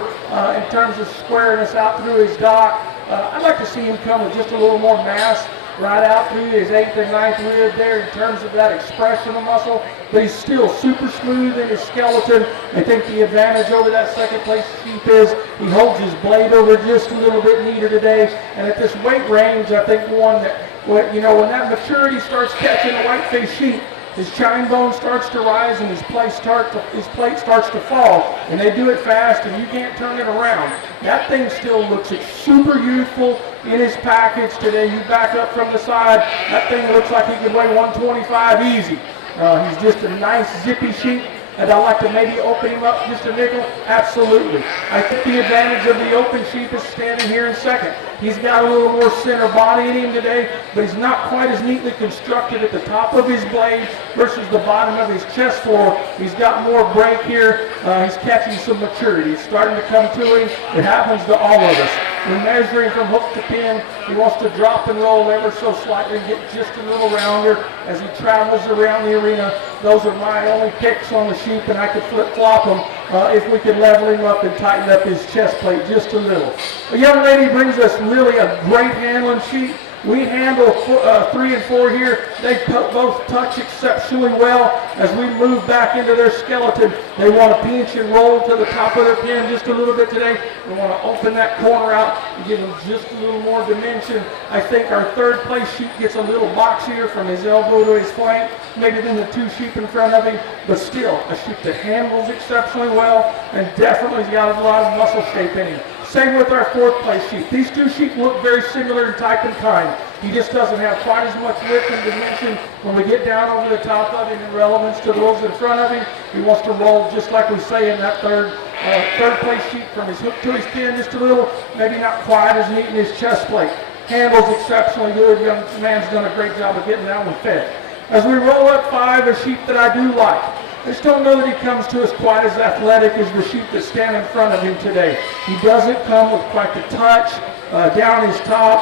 in terms of squaring us out through his dock. I'd like to see him come with just a little more mass right out through his 8th and 9th rib there in terms of that expression of muscle, but he's still super smooth in his skeleton. I think the advantage over that second place sheep is he holds his blade over just a little bit neater today, and at this weight range, I think one that, when that maturity starts catching a white-faced sheep, his chine bone starts to rise and his plate starts to fall, and they do it fast and you can't turn it around. That thing still looks super youthful in his package today. You back up from the side, that thing looks like he could weigh 125 easy. He's just a nice zippy sheep. And I'd like to maybe open him up just a nickel? Absolutely. I think the advantage of the open sheep is standing here in second. He's got a little more center body in him today, but he's not quite as neatly constructed at the top of his blade versus the bottom of his chest floor. He's got more break here. He's catching some maturity. It's starting to come to him. It happens to all of us. We're measuring from hook to pin. He wants to drop and roll ever so slightly, get just a little rounder as he travels around the arena. Those are my only picks on the sheep, and I could flip-flop them if we could level him up and tighten up his chest plate just a little. A young lady brings us really a great handling sheep. We handle 3 and 4 here. They both touch exceptionally well. As we move back into their skeleton, they want to pinch and roll to the top of their pen just a little bit today. We want to open that corner out and give them just a little more dimension. I think our third place sheep gets a little boxier from his elbow to his flank, maybe than the 2 sheep in front of him, but still a sheep that handles exceptionally well and definitely has got a lot of muscle shape in him. Same with our 4th place sheep. These 2 sheep look very similar in type and kind. He just doesn't have quite as much width and dimension when we get down over the top of him in relevance to those in front of him. He wants to roll just like we say in that third place sheep from his hook to his pin just a little, maybe not quite as neat in his chest plate. Handles exceptionally good. Young man's done a great job of getting that one fed. As we roll up 5, a sheep that I do like. I just don't know that he comes to us quite as athletic as the sheep that stand in front of him today. He doesn't come with quite the touch down his top.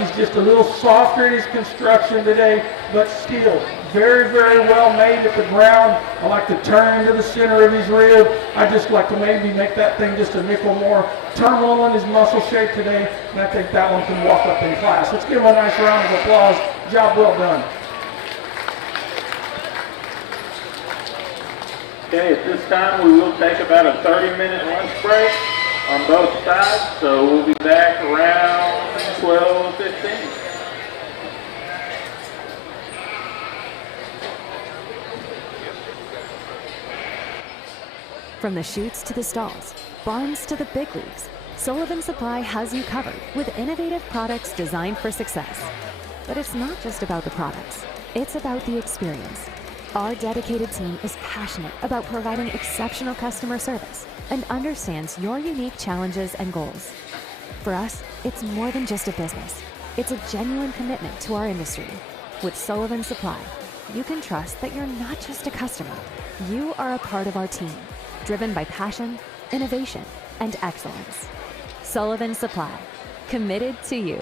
He's just a little softer in his construction today, but still very, very well made at the ground. I like to turn into the center of his rib. I just like to maybe make that thing just a nickel more terminal in his muscle shape today, and I think that one can walk up in class. Let's give him a nice round of applause. Job well done. Okay, at this time we will take about a 30-minute lunch break on both sides, so we'll be back around 12:15. From the chutes to the stalls, barns to the big leagues, Sullivan Supply has you covered with innovative products designed for success. But it's not just about the products, it's about the experience. Our dedicated team is passionate about providing exceptional customer service and understands your unique challenges and goals. For us, it's more than just a business. It's a genuine commitment to our industry. With Sullivan Supply, you can trust that you're not just a customer. You are a part of our team, driven by passion, innovation, and excellence. Sullivan Supply, committed to you.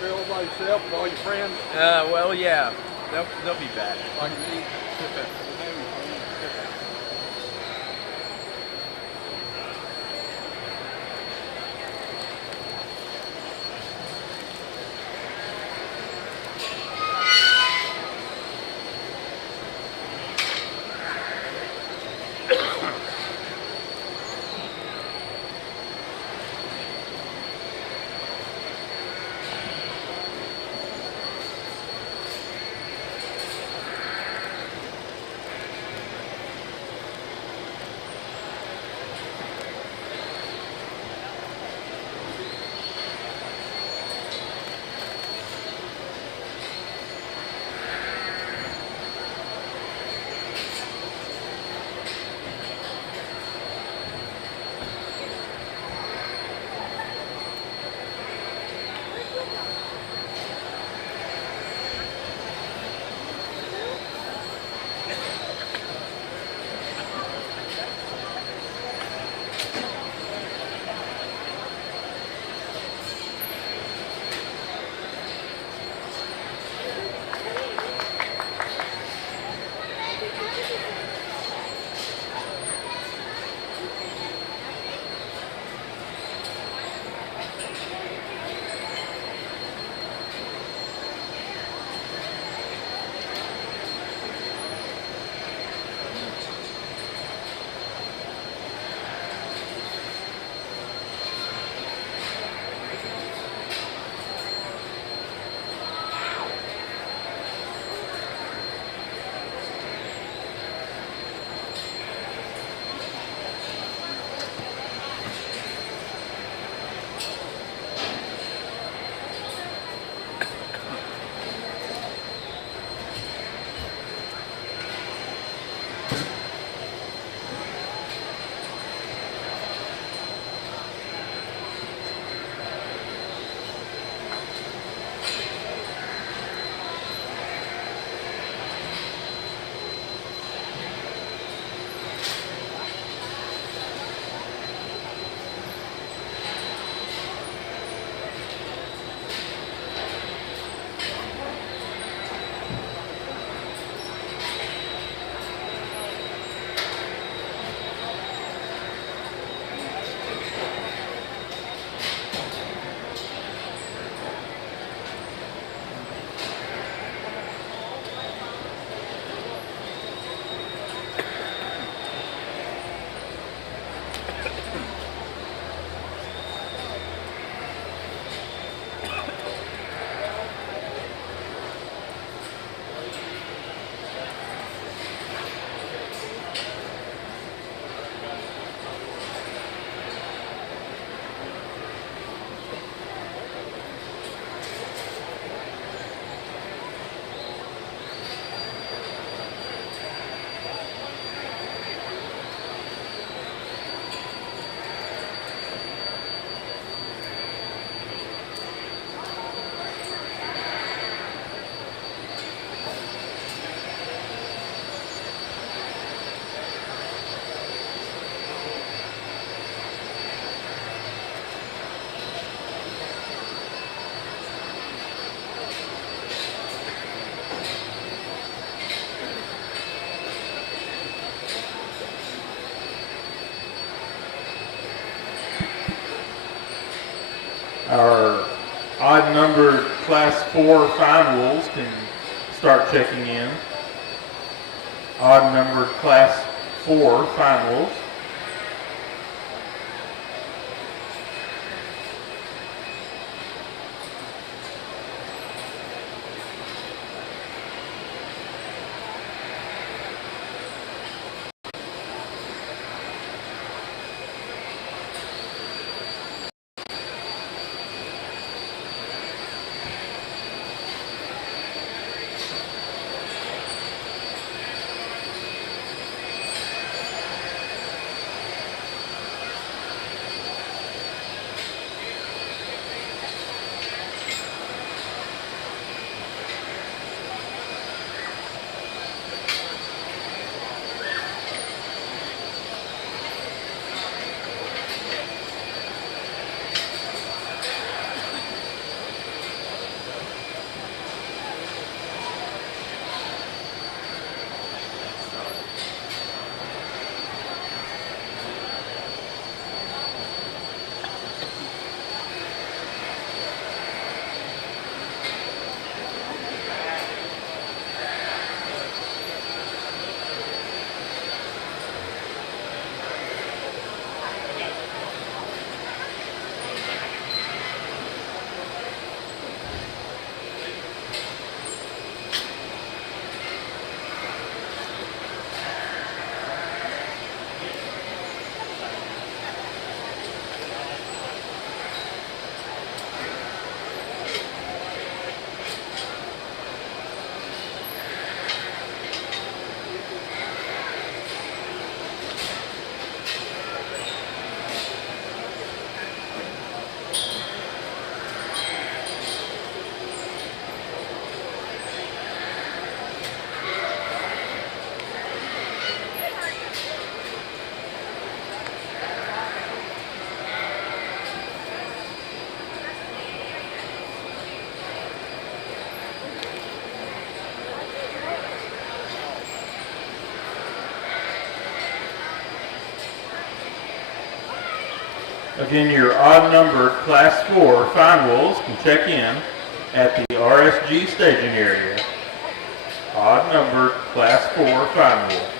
There all by yourself with all your friends? Well, yeah, they'll be back. I can see. Our odd numbered class 4 Finewools can start checking in. Odd numbered class 4 Finewools. Again, your odd-numbered Class 4 Finewools can check in at the RSG staging area. Odd-numbered Class 4 Finewool.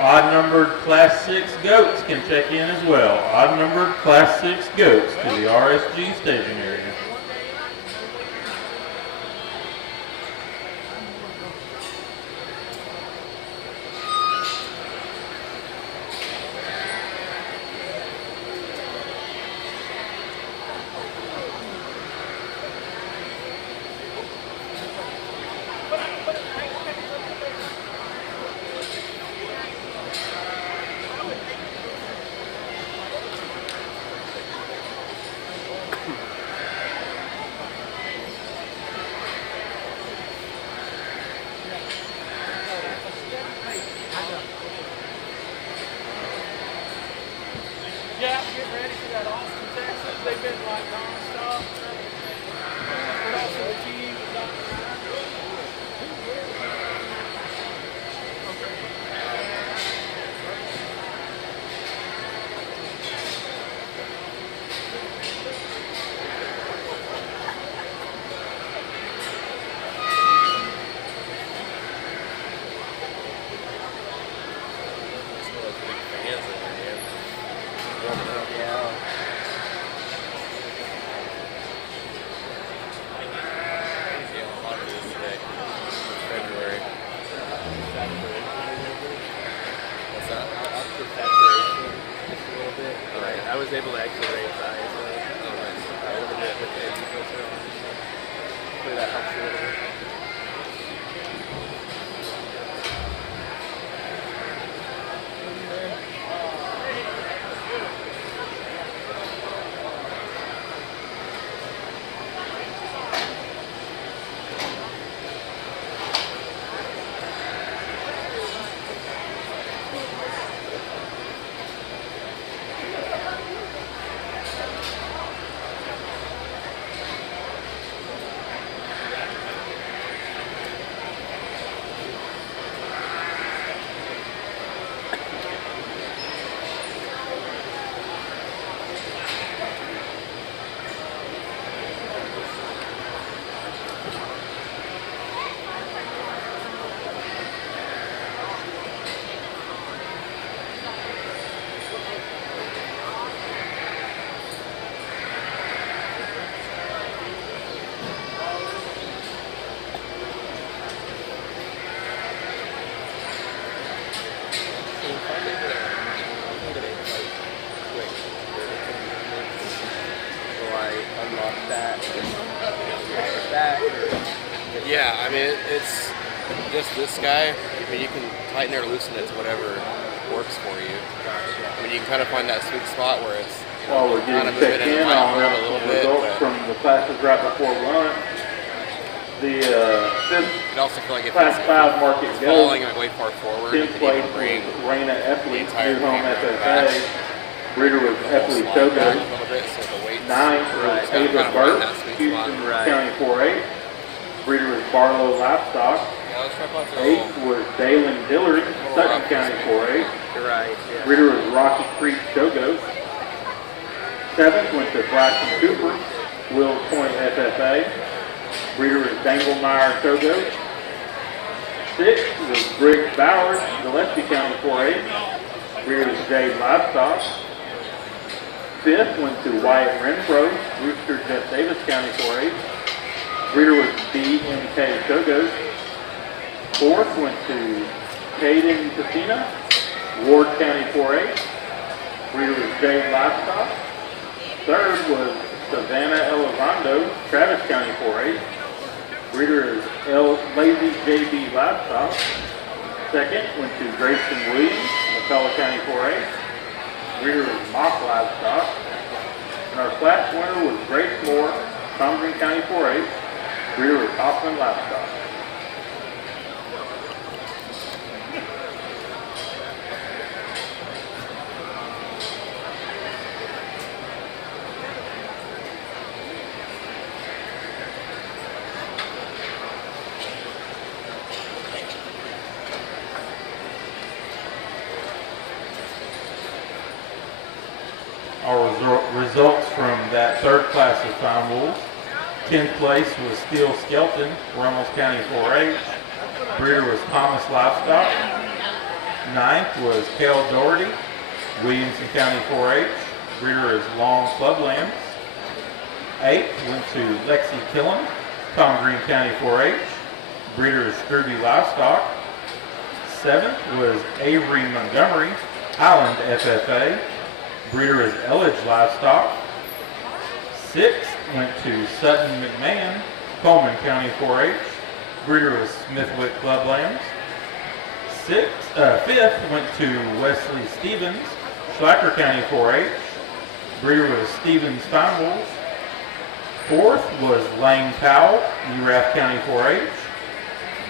Odd-numbered Class 6 goats can check in as well. Odd-numbered Class 6 goats to the RSG staging area. hopefully that helps you a little bit. Yeah, I mean, it's just this guy. I mean, you can tighten it or loosen it to whatever works for you. I mean, you can kind of find that sweet spot where it's, you know, While we're kind getting of moving checked and in it might on hurt a little bit, results but from the classes right before lunch, the you can also feel like if Class it's 5 market falling goes, like way far forward, you 10th can place even bring was Raina Epley, entire New Home camera FFA. back. Breeder was the whole Epley slide back Shogo. a little bit, so the weight's 9th was it's kind Ava of Burke, that sweet Houston spot. County 4-8. Breeder was Barlow Livestock. Yeah, those tripods are 8th was Dalen Dillard, Sutton rough, County isn't 4-8. Right, yeah. Breeder was Rocky Creek Shogo. 7th went to Bryson Cooper, Will Point FFA. Breeder was Danglemeyer Shogo. 6th was Briggs Bowers, Gillespie County 4-8. Breeder was Jade Livestock. 5th went to Wyatt Renfro, Rooster Jeff Davis County 4-8. Breeder was BMK Shogo. 4th went to Caden Casina, Ward County 4-8. Breeder was Jade Livestock. 3rd was Savannah Elizondo, Travis County 4-8. Breeder is Lazy JB Livestock. 2nd went to Grayson Williams, McCullough County 4-8. Breeder was Mock Livestock. And our class winner was Grace Moore, Tom Green County 4-8. Breeder was Hoffman Livestock. Our results from that 3rd class of Finewools. 10th place was Steele Skelton, Rummels County 4-H. Breeder was Thomas Livestock. 9th was Kel Doherty, Williamson County 4-H. Breeder is Long Clublands. 8th went to Lexi Killen, Tom Green County 4-H. Breeder is Scrooby Livestock. 7th was Avery Montgomery, Island FFA. Breeder is Elledge Livestock. 6th went to Sutton McMahon, Coleman County 4-H. Breeder was Smithwick Clublands. 5th went to Wesley Stevens, Slacker County 4-H. Breeder was Stevens Finewools. 4th was Lane Powell, Erath County 4-H.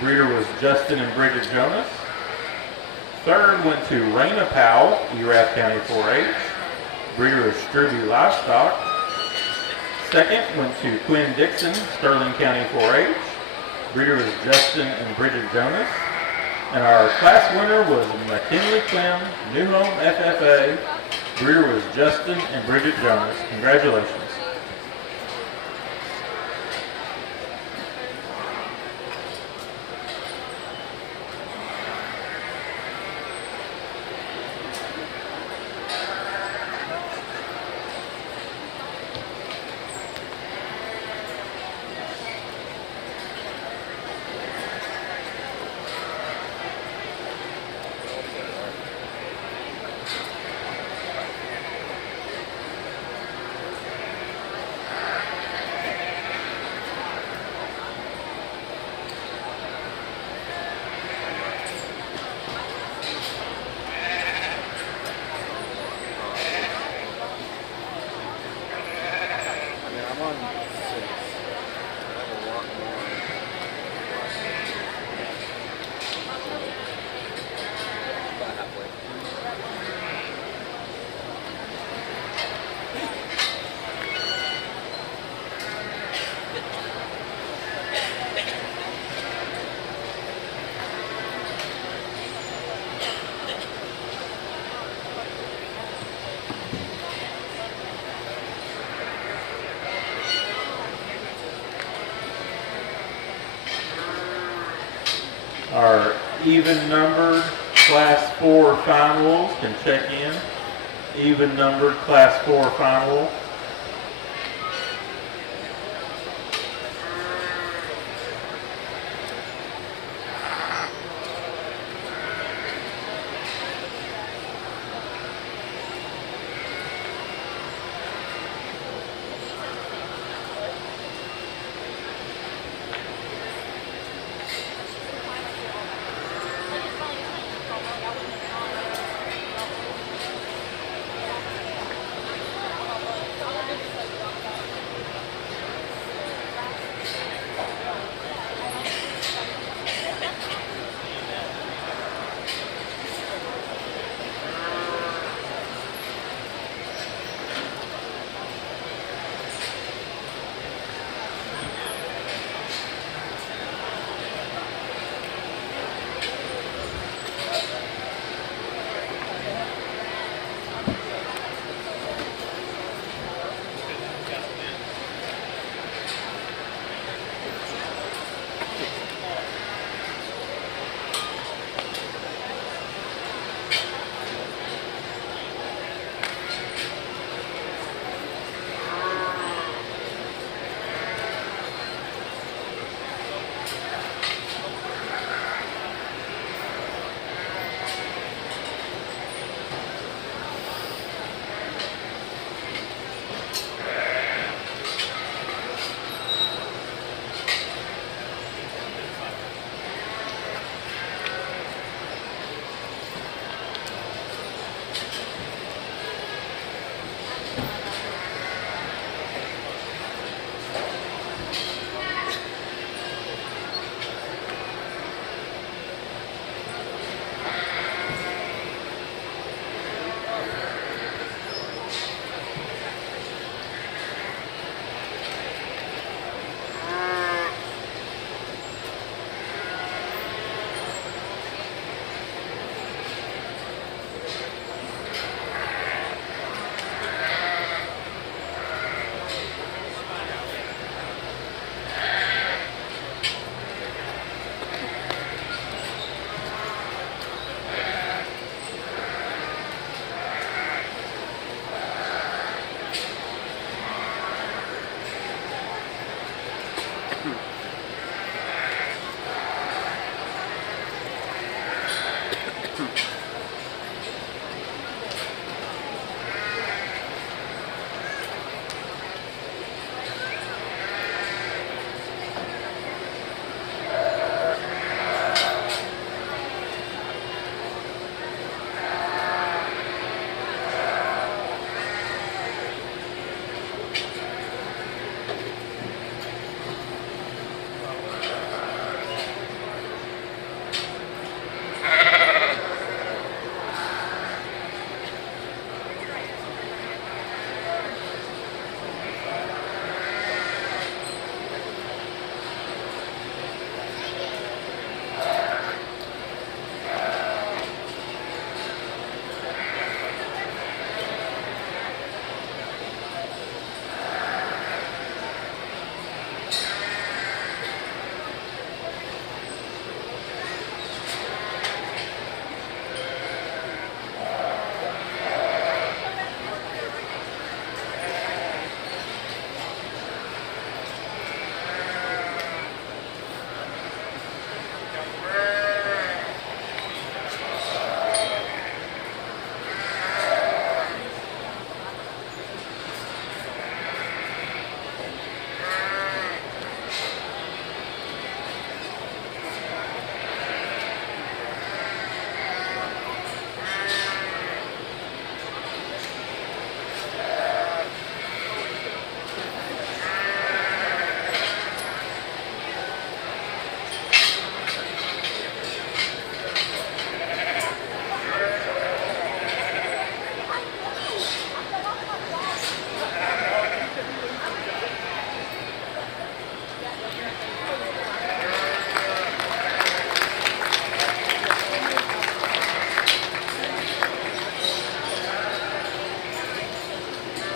Breeder was Justin and Bridget Jonas. 3rd went to Raina Powell, Erath County 4-H. Breeder was Struby Livestock. 2nd went to Quinn Dixon, Sterling County 4-H. Breeder was Justin and Bridget Jonas. And our class winner was McKinley Clem, New Home FFA. Breeder was Justin and Bridget Jonas. Congratulations. Our even numbered Class 4 Finewools can check in. Even numbered Class 4 Finewool.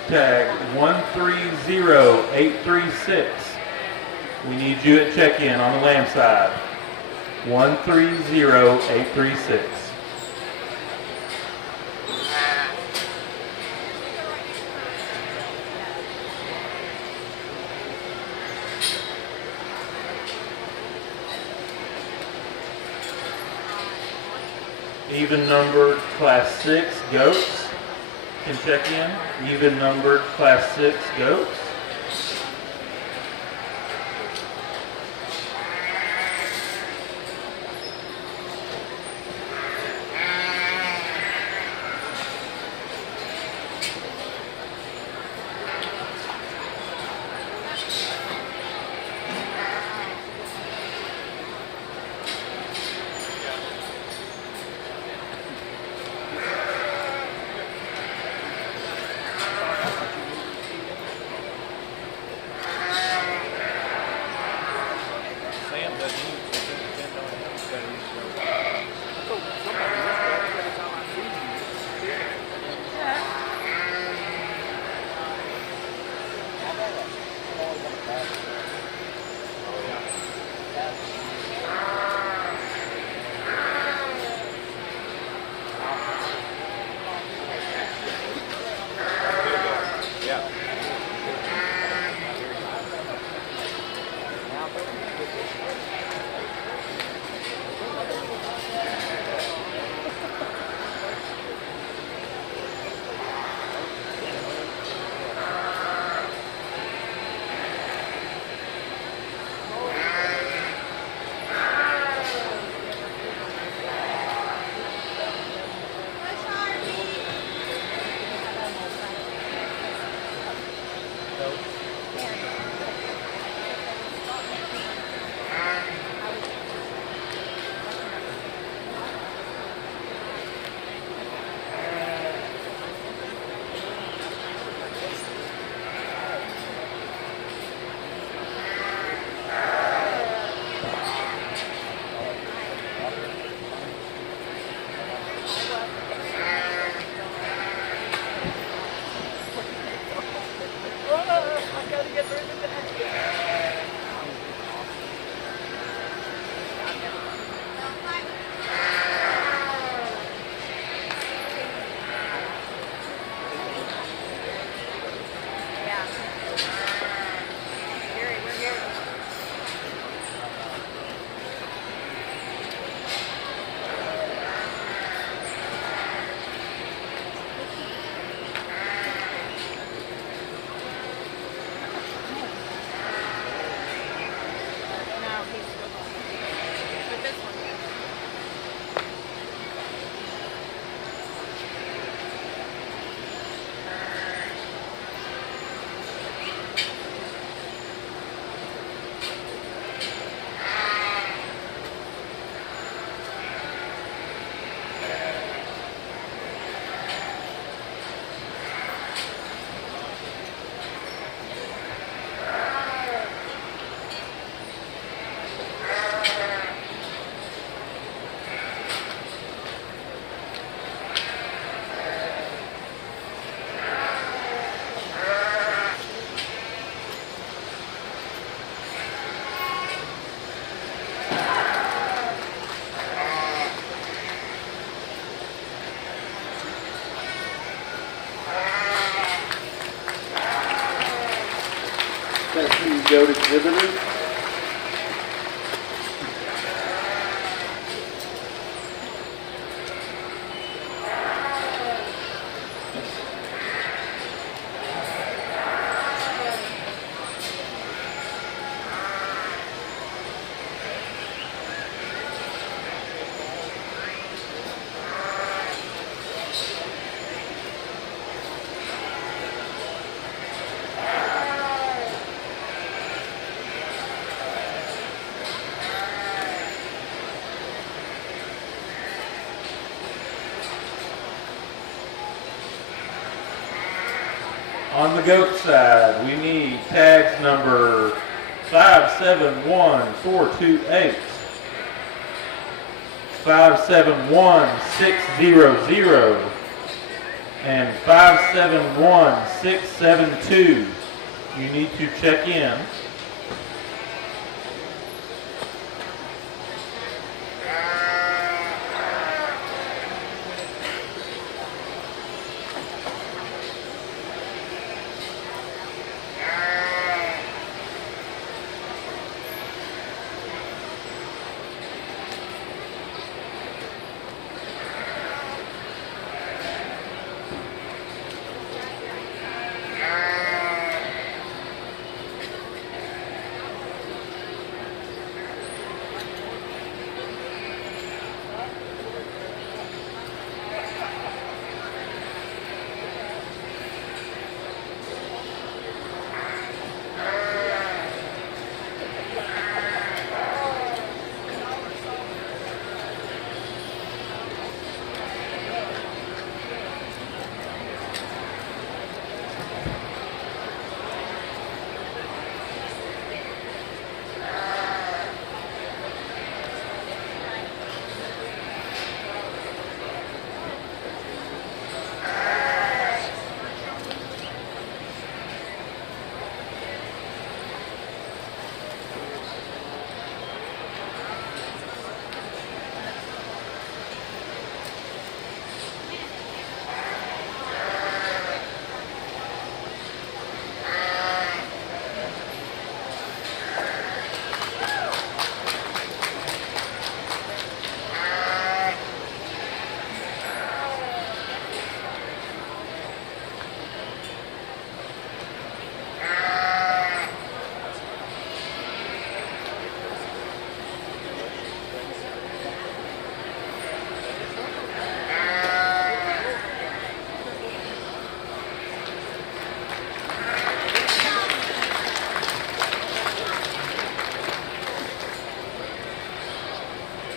Tag 130836. We need you at check-in on the lamb side. 130836. Even numbered class 6 goats can check in. Even numbered class 6 goats. Sam doesn't even depend on him studying. So somebody else every time I see you. Yeah. Thank you, goat exhibitors. On the goat side, we need tags number 571428, 571600, and 571672. You need to check in.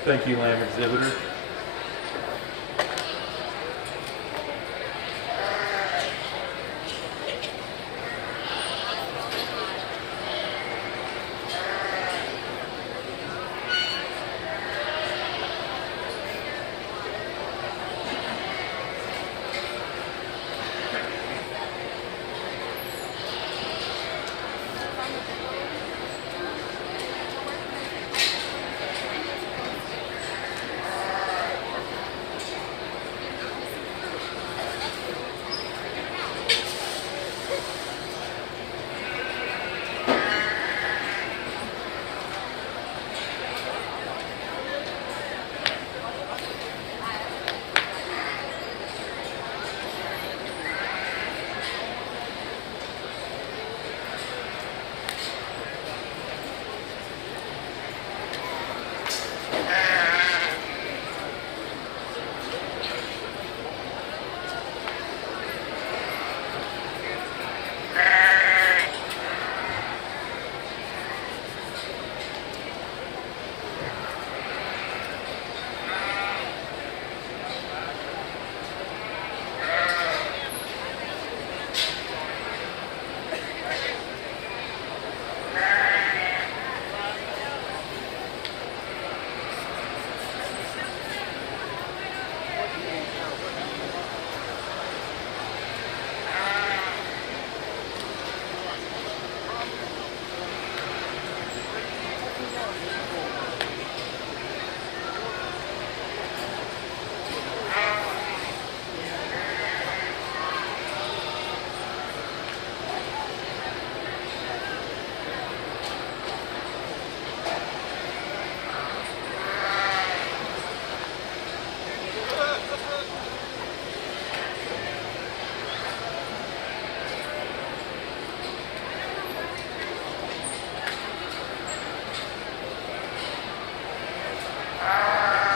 Thank you, lamb exhibitor.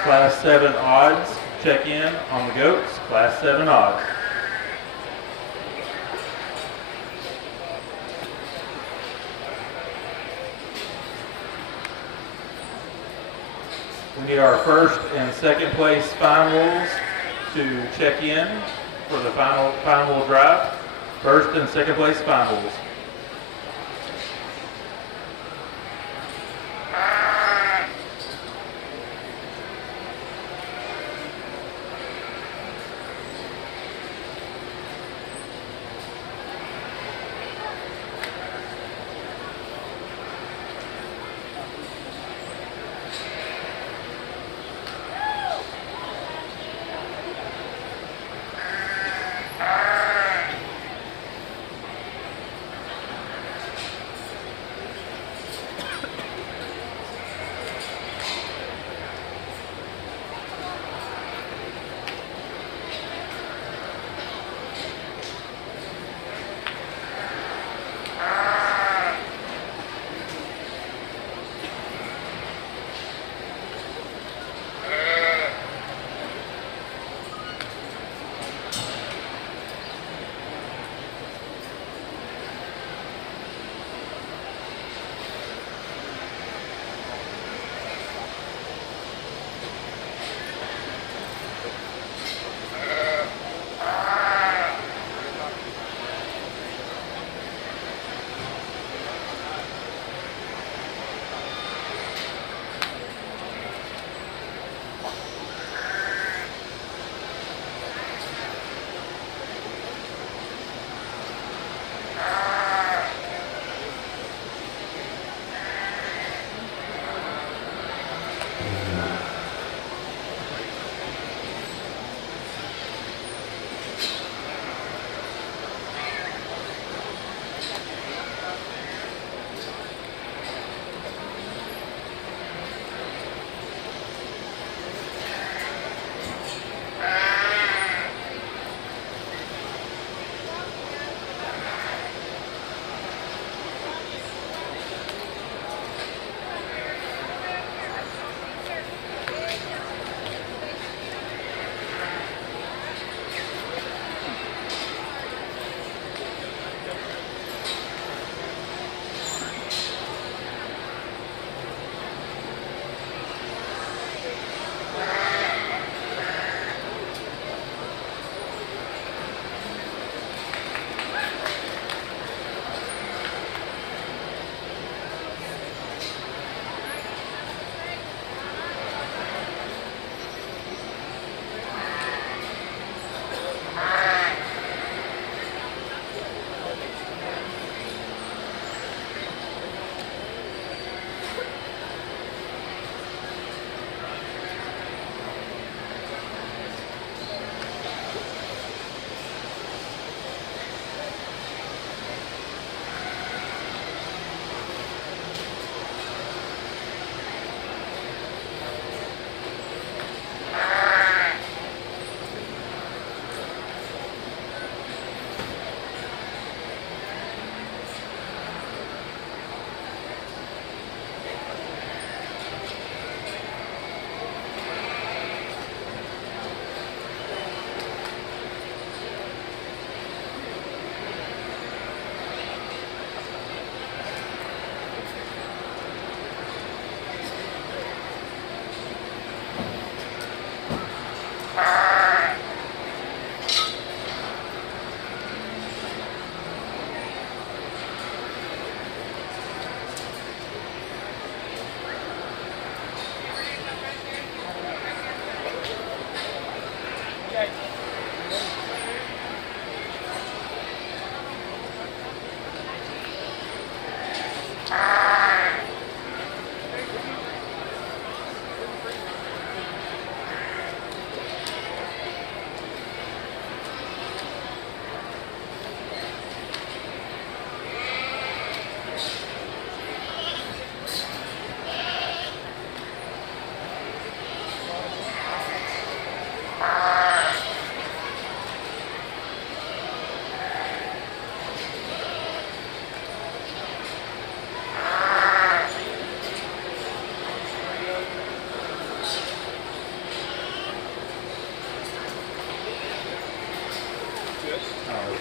Class 7 odds, check in on the goats, Class 7 odds. We need our first and second place Finewools to check in for the final Finewool drive. First and second place Finewools.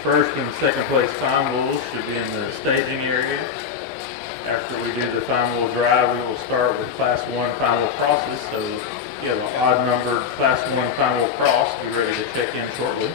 first and second place Finewools should be in the staging area. After we do the Finewool drive, we will start with Class 1 Finewool crosses. So if you have an odd numbered Class 1 Finewool cross, be ready to check in shortly.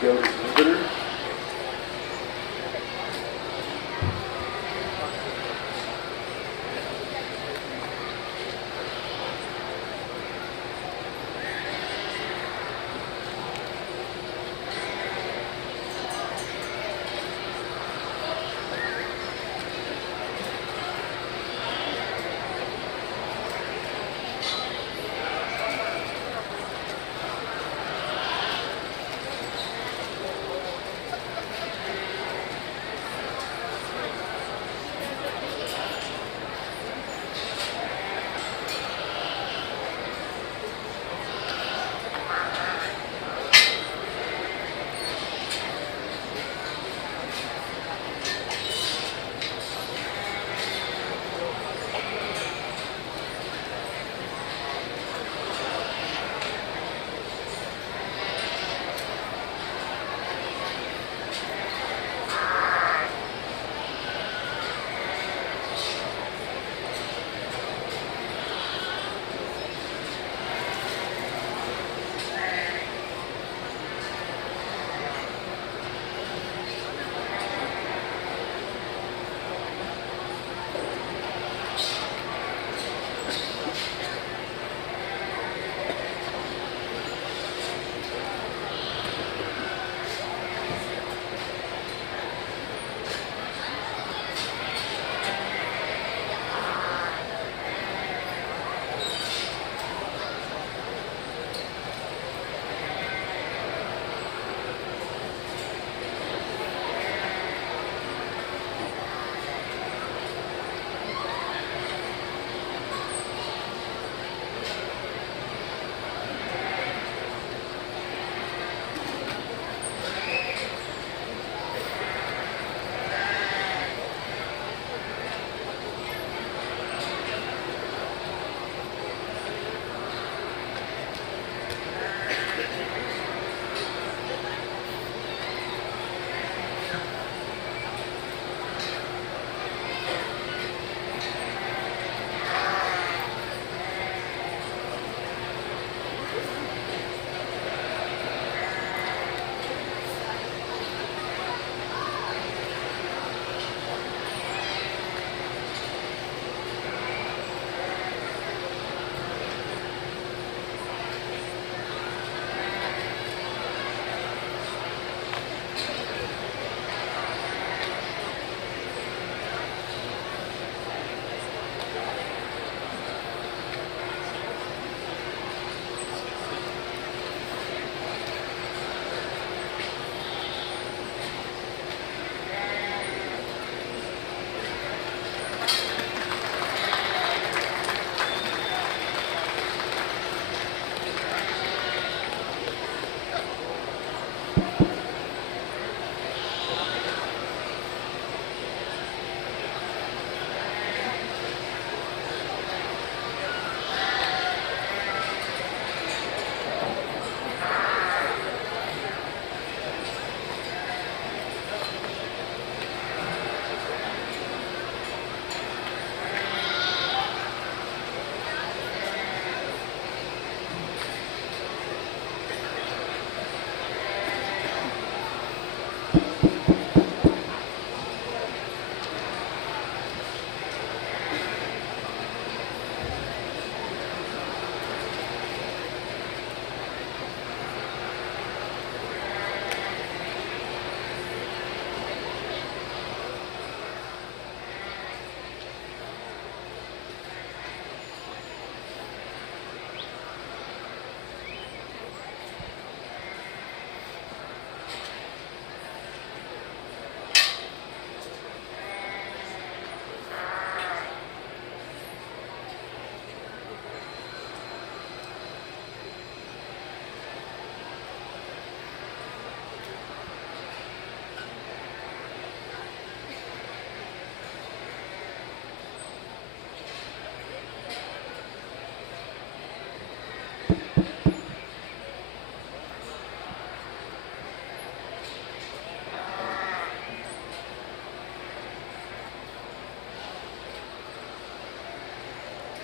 Go to visitors.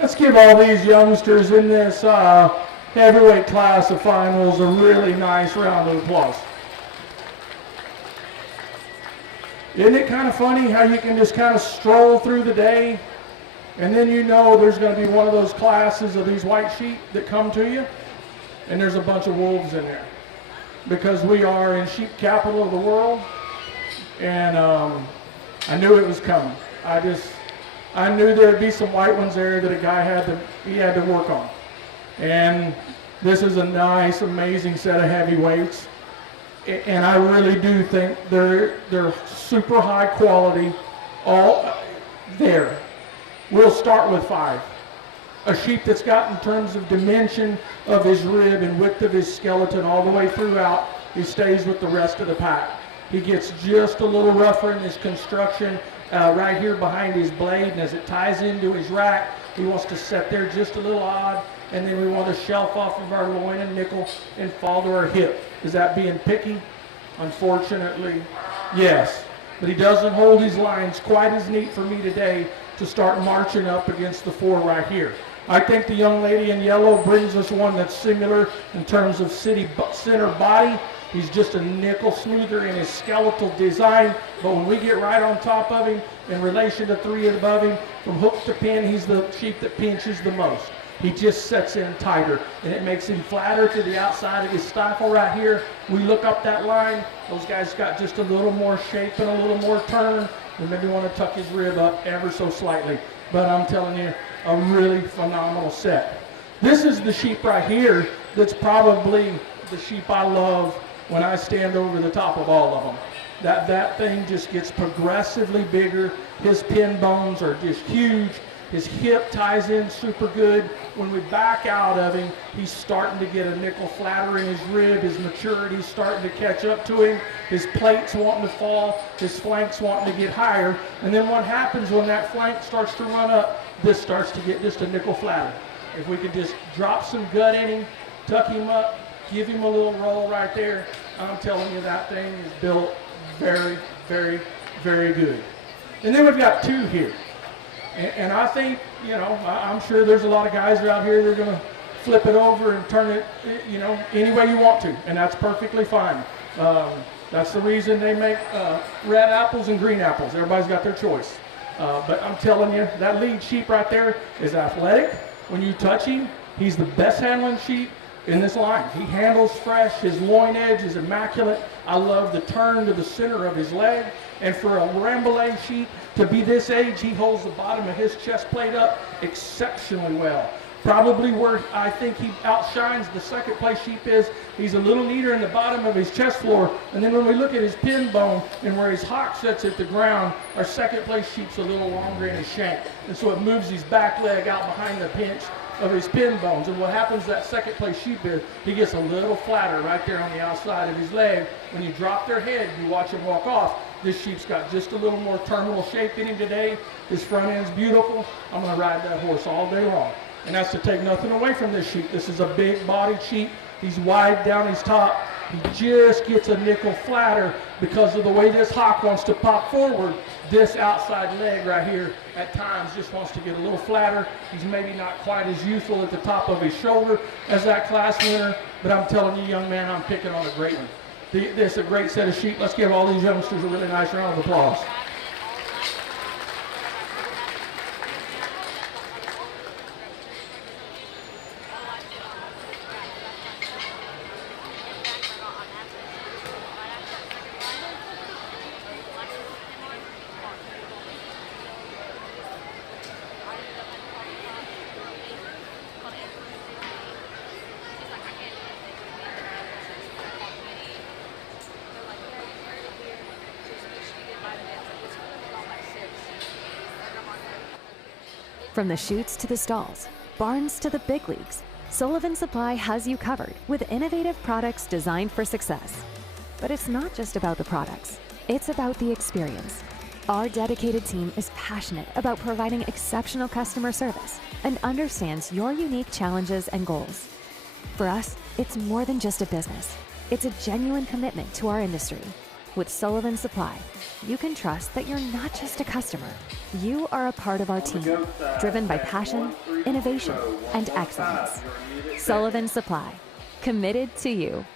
Let's give all these youngsters in this heavyweight class of Finewools a really nice round of applause. Isn't it kind of funny how you can just kind of stroll through the day and then you know there's going to be one of those classes of these white sheep that come to you and there's a bunch of wolves in there because we are in sheep capital of the world, and I knew it was coming. I knew there'd be some white ones there that a guy had to work on. And this is a nice, amazing set of heavyweights. And I really do think they're super high quality, all there. We'll start with 5. A sheep that's got, in terms of dimension of his rib and width of his skeleton all the way throughout, he stays with the rest of the pack. He gets just a little rougher in his construction right here behind his blade, and as it ties into his rack, he wants to set there just a little odd, and then we want to shelf off of our loin and nickel and fall to our hip. Is that being picky? Unfortunately, yes. But he doesn't hold his lines quite as neat for me today to start marching up against the 4 right here. I think the young lady in yellow brings us one that's similar in terms of center body. He's just a nickel smoother in his skeletal design, but when we get right on top of him in relation to 3 above him, from hook to pin, he's the sheep that pinches the most. He just sets in tighter, and it makes him flatter to the outside of his stifle right here. We look up that line, those guys got just a little more shape and a little more turn. We maybe want to tuck his rib up ever so slightly. But I'm telling you, a really phenomenal set. This is the sheep right here that's probably the sheep I love when I stand over the top of all of them. That thing just gets progressively bigger. His pin bones are just huge. His hip ties in super good. When we back out of him, he's starting to get a nickel flatter in his rib. His maturity's starting to catch up to him. His plate's wanting to fall. His flank's wanting to get higher. And then what happens when that flank starts to run up, this starts to get just a nickel flatter. If we could just drop some gut in him, tuck him up, give him a little roll right there, I'm telling you that thing is built very, very, very good. And then we've got 2 here. And I think, you know, I'm sure there's a lot of guys out here that are going to flip it over and turn it, you know, any way you want to, and that's perfectly fine. That's the reason they make red apples and green apples. Everybody's got their choice. But I'm telling you, that lead sheep right there is athletic. When you touch him, he's the best handling sheep in this line. He handles fresh. His loin edge is immaculate. I love the turn to the center of his leg. And for a Rambouillet sheep to be this age, he holds the bottom of his chest plate up exceptionally well. Probably where I think he outshines the second place sheep is he's a little neater in the bottom of his chest floor. And then when we look at his pin bone and where his hock sets at the ground, our second place sheep's a little longer in his shank. And so it moves his back leg out behind the pinch of his pin bones. And what happens that second place sheep is he gets a little flatter right there on the outside of his leg. When you drop their head, you watch him walk off. This sheep's got just a little more terminal shape in him today. His front end's beautiful. I'm going to ride that horse all day long. And that's to take nothing away from this sheep. This is a big-bodied sheep. He's wide down his top. He just gets a nickel flatter because of the way this hock wants to pop forward. This outside leg right here at times just wants to get a little flatter. He's maybe not quite as youthful at the top of his shoulder as that class winner, but I'm telling you, young man, I'm picking on a great one. This is a great set of sheep. Let's give all these youngsters a really nice round of applause. From the chutes to the stalls, barns to the big leagues, Sullivan Supply has you covered with innovative products designed for success. But it's not just about the products, it's about the experience. Our dedicated team is passionate about providing exceptional customer service and understands your unique challenges and goals. For us, it's more than just a business. It's a genuine commitment to our industry. With Sullivan Supply, you can trust that you're not just a customer. You are a part of our team, driven by passion, innovation, and excellence. Sullivan Supply, committed to you.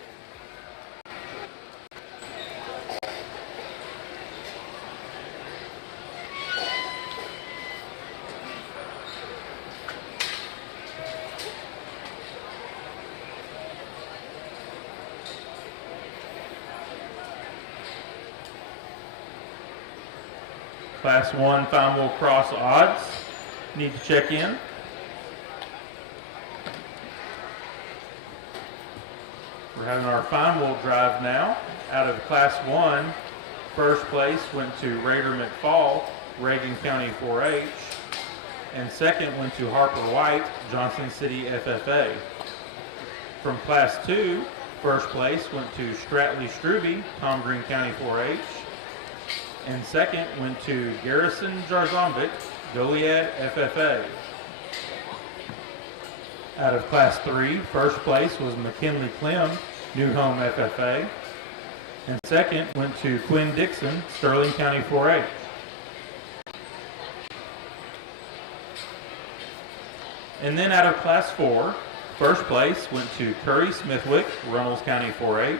Class 1 Finewool Cross odds. Need to check in. We're having our Finewool drive now. Out of Class 1, first place went to Raider McFall, Reagan County 4-H, and second went to Harper White, Johnson City FFA. From Class 2, first place went to Stratley Struby, Tom Green County 4-H, and second went to Garrison Jarzombic, Goliad FFA. Out of Class 3, first place was McKinley Clem, New Home FFA, and second went to Quinn Dixon, Sterling County 4-H. And then out of Class 4, first place went to Curry Smithwick, Runnels County 4-H,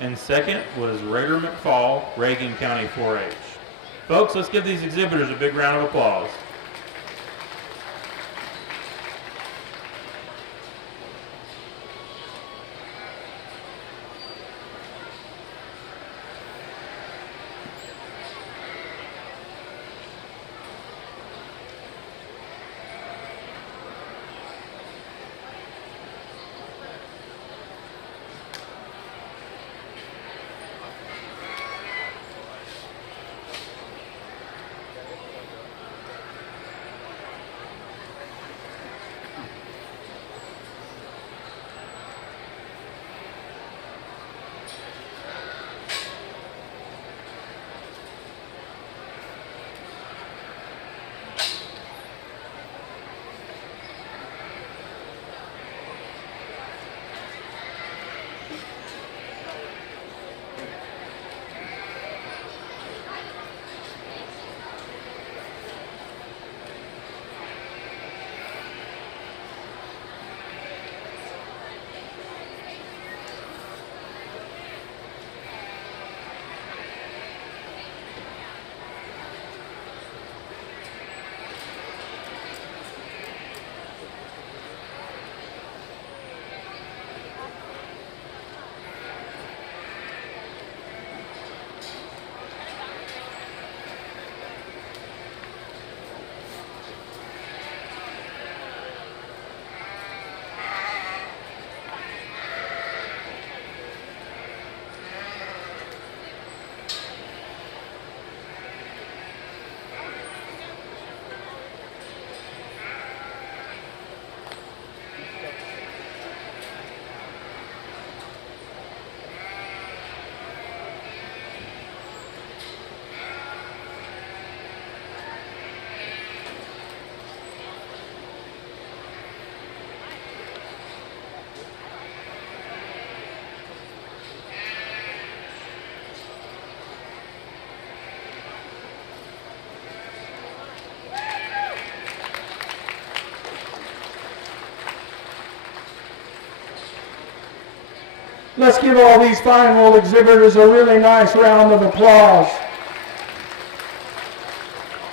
and second was Raider McFall, Reagan County 4-H. Folks, let's give these exhibitors a big round of applause. Let's give all these Finewool exhibitors a really nice round of applause.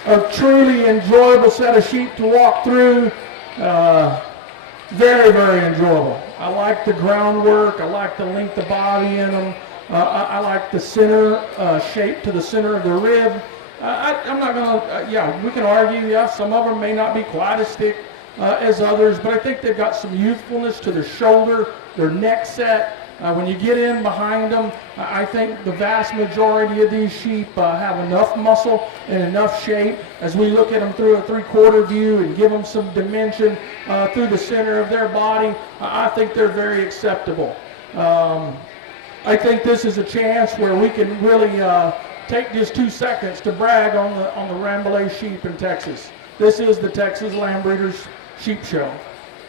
A truly enjoyable set of sheep to walk through. Very, very enjoyable. I like the groundwork. I like the length of body in them. I like the center shape to the center of the rib. I'm not going to, yeah, we can argue, yeah, some of them may not be quite as thick as others, but I think they've got some youthfulness to their shoulder, their neck set. When you get in behind them, I think the vast majority of these sheep have enough muscle and enough shape as we look at them through a three-quarter view and give them some dimension through the center of their body. I think they're very acceptable. I think this is a chance where we can really take just 2 seconds to brag on the Rambouillet sheep in Texas. This is the Texas Land Breeders Sheep Show.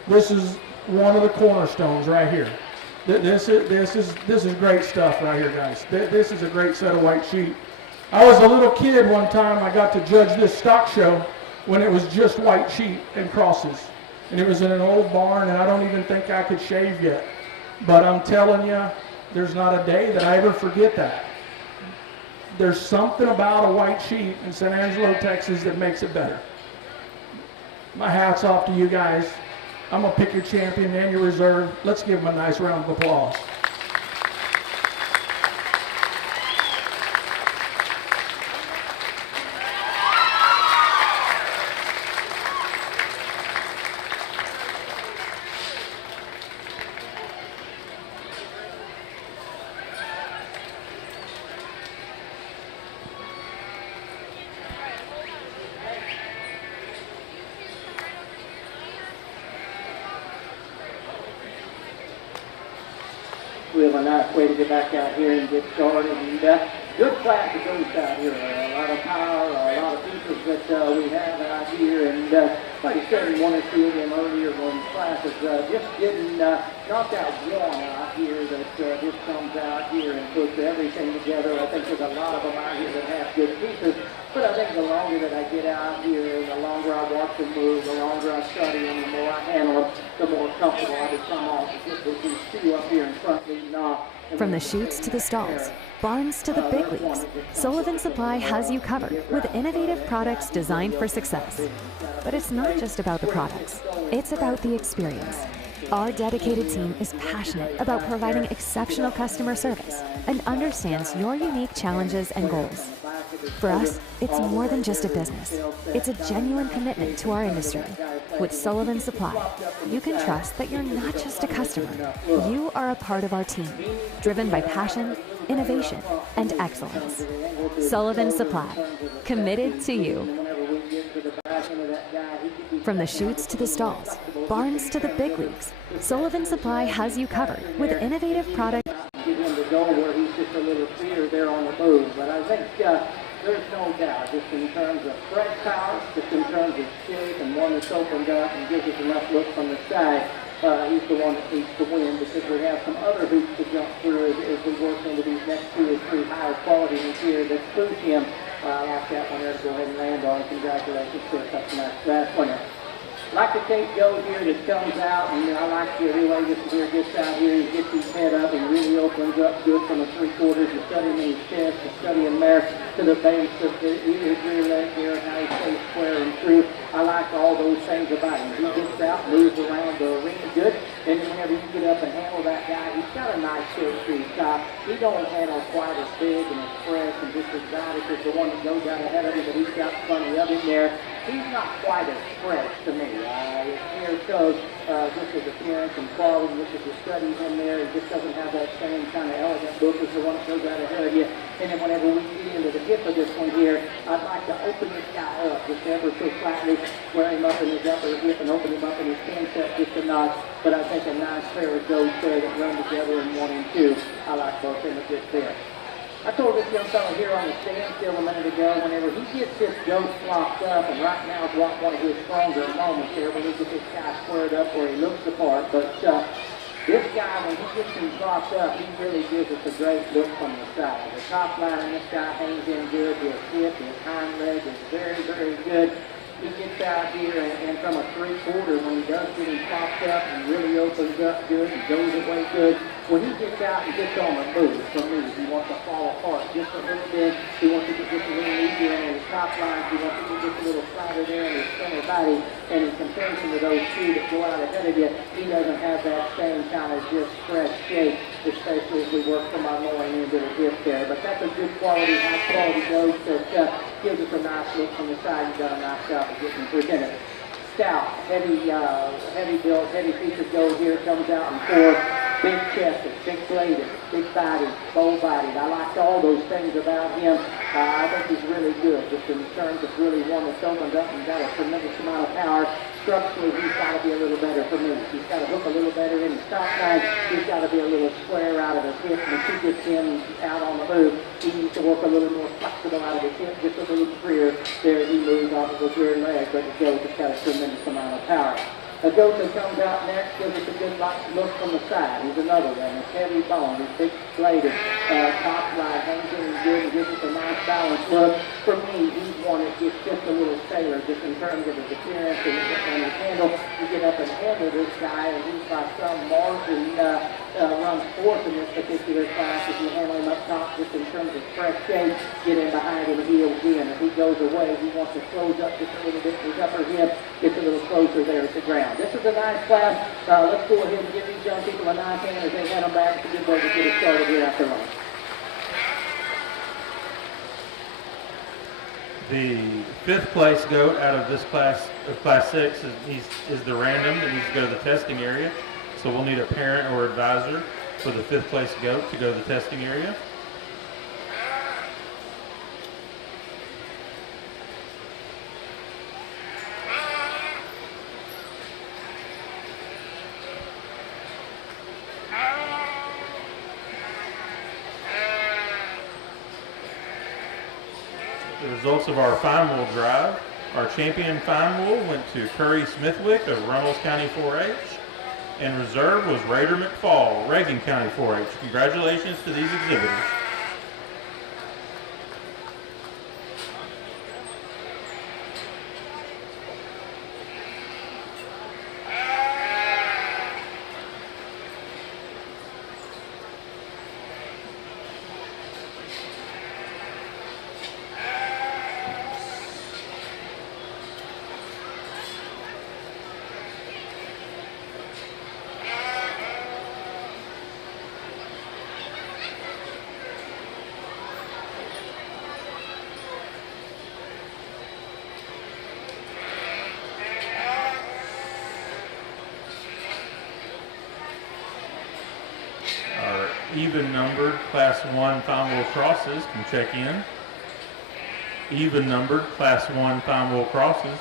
This is one of the cornerstones right here. This is great stuff right here, guys. This is a great set of white sheep. I was a little kid one time. I got to judge this stock show when it was just white sheep and crosses, and it was in an old barn, and I don't even think I could shave yet. But I'm telling you, there's not a day that I ever forget that. There's something about a white sheep in San Angelo, Texas that makes it better. My hat's off to you guys. I'm going to pick your champion and your reserve. Let's give them a nice round of applause. We have a nice way to get back out here and get started. And good class of goats out here. A lot of power, a lot of pieces that we have out here. And like I said in one or two of them earlier when classes, just getting knocked out one out here that just comes out here and puts everything together. I think there's a lot of them out here that have good pieces. But I think the longer that I get out here, the longer I watch them move, the longer I study them, the more I handle them, the more comfortable I become off to get with these two up here in front leading off. From the chutes to the stalls, barns to the big leagues, Sullivan Supply has you covered with innovative products designed for success. But it's not just about the products, it's about the experience. Our dedicated team is passionate about providing exceptional customer service and understands your unique challenges and goals. For us, it's more than just a business. It's a genuine commitment to our industry. With Sullivan Supply, you can trust that you're not just a customer. You are a part of our team, driven by passion, innovation, and excellence. Sullivan Supply, committed to you. From the chutes to the stalls, barns to the big leagues, Sullivan Supply has you covered with innovative products. Get him to go where he's just a little freer there on the move. But I think there's no doubt, just in terms of fresh power, just in terms of shape, and one that's opened up and gives us enough look from the side, he's the one that needs to win, because we have some other hoops to jump through as we work into these next 2 or 3 higher quality ones here that suit him. I like that one there to go ahead and land on. Congratulations to a couple nice fast winner. I like the tape goes here that comes out, and I like the way this here gets out here. He gets his head up and really opens up good from the 3/4. He's studying his chest, he's studying there to the base of his rear leg there, and how he stays square and true. I like all those things about him. He gets out, moves around the arena good, and then whenever you get up and handle that guy, he's got a nice shape to his top. He don't handle quite as big and as fresh and just as exotic as the one that goes out ahead of him, but he's got plenty of him there. He's not quite as fresh to me. His hair shows just his appearance and quality, just as you study him there. He just doesn't have that same kind of elegant look as the one that goes out ahead of you. And then whenever we get into the hip of this one here, I'd like to open this guy up just ever so slightly, square him up in his upper hip and open him up in his pin set just a notch. But I think a nice pair of goats there that run together in 1 and 2. I like both of them a bit there. I told this young fellow here on the standstill a minute ago, whenever he gets this goat flopped up, and right now is one of his stronger moments here, when he gets this guy squared up where he looks the part. But this guy, when he gets him flopped up, he really gives us a great look from the side. The top line on this guy hangs in good. His hip, his hind leg is very, very good. He gets out here, and from a 3/4, when he does get him popped up and really opens up good and goes away good, when he gets out and gets on the move, for me, he wants to fall apart just a little bit. He wants to get just a little easier on his top line. He wants to get just a little flatter there in his center body. And in comparison to those 2 that go out ahead of you, he doesn't have that same kind of just fresh shape, especially as we work from our loin into the hip there. But that's a good quality, high quality goat that gives us a nice look from the side. You've got a nice job of getting presented. Stout, heavy built, heavy featured goat here, comes out in 4. Big chested, big bladed, big bodied, bow bodied. I liked all those things about him. I think he's really good, just in terms of really one that's opened up and got a tremendous amount of power. Structurally, he's got to be a little better for me. He's got to hook a little better in his top line. He's got to be a little square out of his hip. And if he gets him out on the move, he needs to work a little more flexible out of his hip, just a little freer. There he moves off of his rear leg, but the goat has got a tremendous amount of power. A goat that comes out next gives us a good look from the side. He's another one. It's heavy boned. He's big bladed. Top line hangs in good and gives us a nice balanced look. For me, he's one that gets just a little sailor just in terms of his appearance and his handle. You get up and handle this guy, and he's by some margin runs fourth in this particular class. If you handle him up top just in terms of fresh shape, get in behind him, he'll win. If he goes away, he wants to close up just a little bit. His upper hip gets a little closer there at the ground. This is a nice class. Let's go ahead and give these young people a nice hand as they head them back. It's a good way to get it started here after lunch. The fifth place goat out of this class, class 6, is the random that needs to go to the testing area. So we'll need a parent or advisor for the fifth place goat to go to the testing area. The results of our Finewool drive. Our champion Finewool went to Curry Smithwick of Runnels County 4-H, and reserve was Raider McFall, Reagan County 4-H. Congratulations to these exhibitors. Even numbered Class 1 Finewool crosses can check in. Even numbered Class 1 Finewool crosses.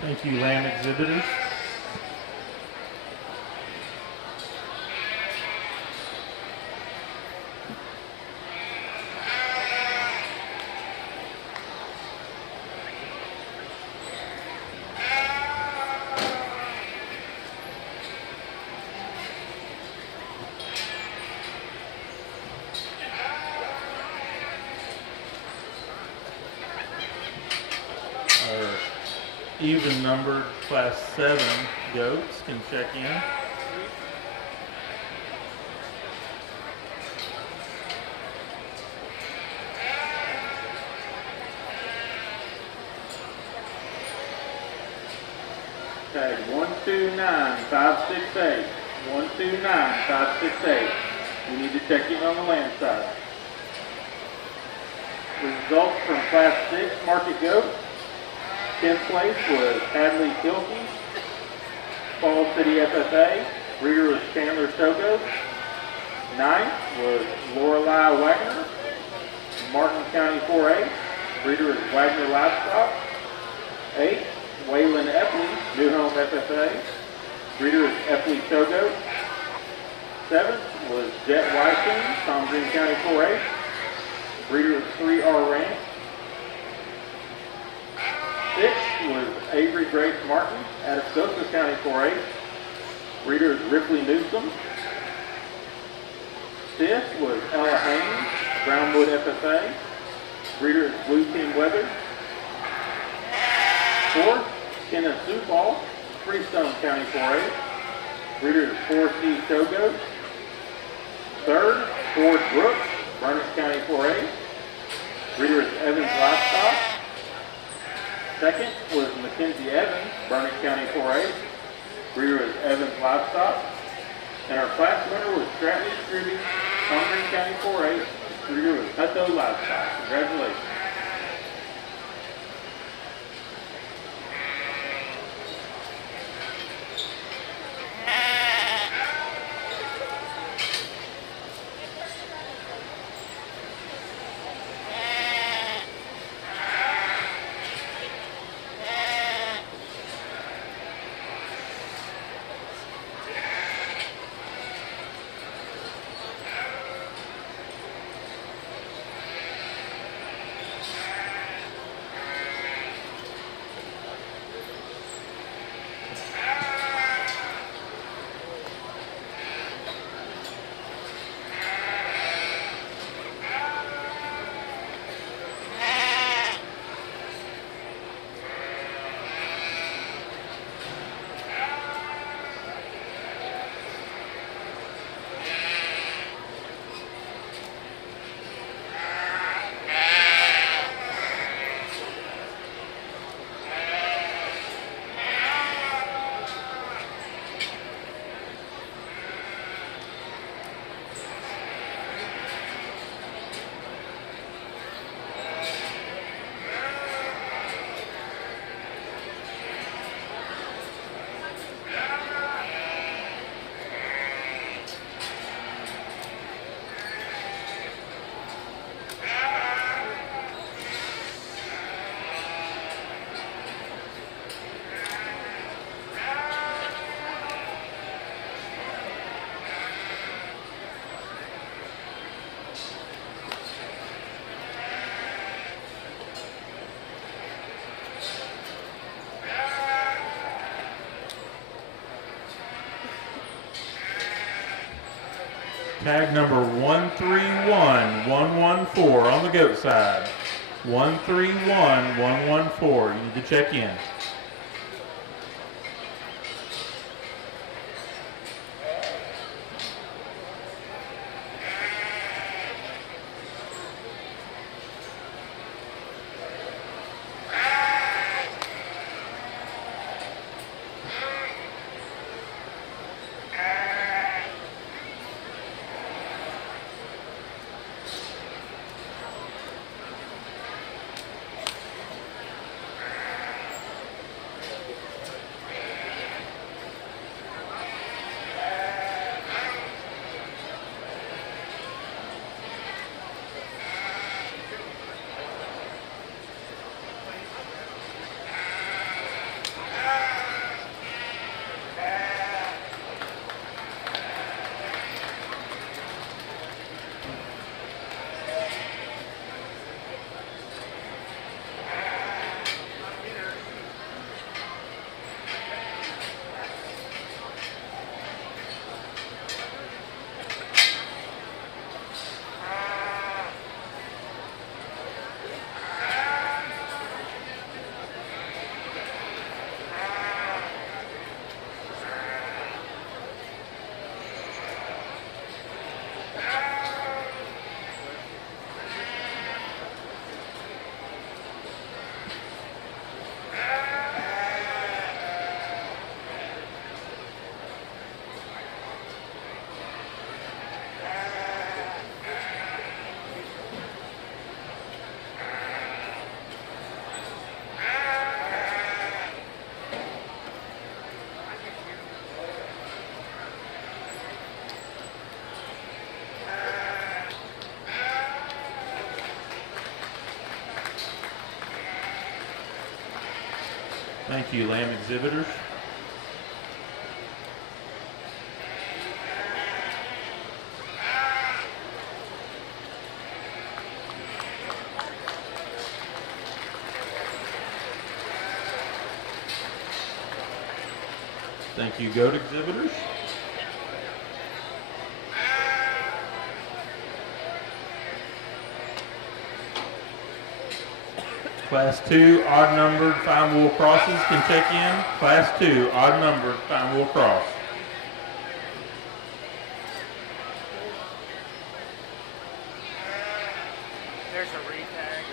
Thank you, lamb exhibitors. Even numbered Class 7 goats can check in. Tag 129568. 129568. You need to check in on the land side. Results from Class 6 market goat. 10th place was Hadley Kilkey, Falls City FFA. Reader was Chandler Sogos. 9th was Lorelei Wagner, Martin County 4-H. Breeder is Wagner Livestock. 8, Waylon Epley, New Home FFA. Breeder is Epley Togo. 7th was Jet Wyson, Tom Green County 4A. Breeder is 3R Ranch. 6th was Avery Grace Martin, Atascosa County 4A. Breeder is Ripley Newsom. 5th was Ella Haynes, Brownwood FFA. Breeder is Blue Team Weather. 4th, Kenneth Zufall, Freestone County 4A. Breeder is 4C Togo. 3rd, Ford Brooks, Burnett County 4A. Breeder is Evans Livestock. 2nd was Mackenzie Evans, Burnett County 4A. Breeder is Evans Livestock. And our class winner was Stratton Scruby, Congress County 4A. Breeder was Hutto Livestock. Congratulations. Tag number 131114 on the goat side. 131114. You need to check in. Thank you, lamb exhibitors. Thank you, goat exhibitors. Class 2 odd numbered Finewool crosses can check in. Class 2 odd numbered Finewool cross. There's a retag.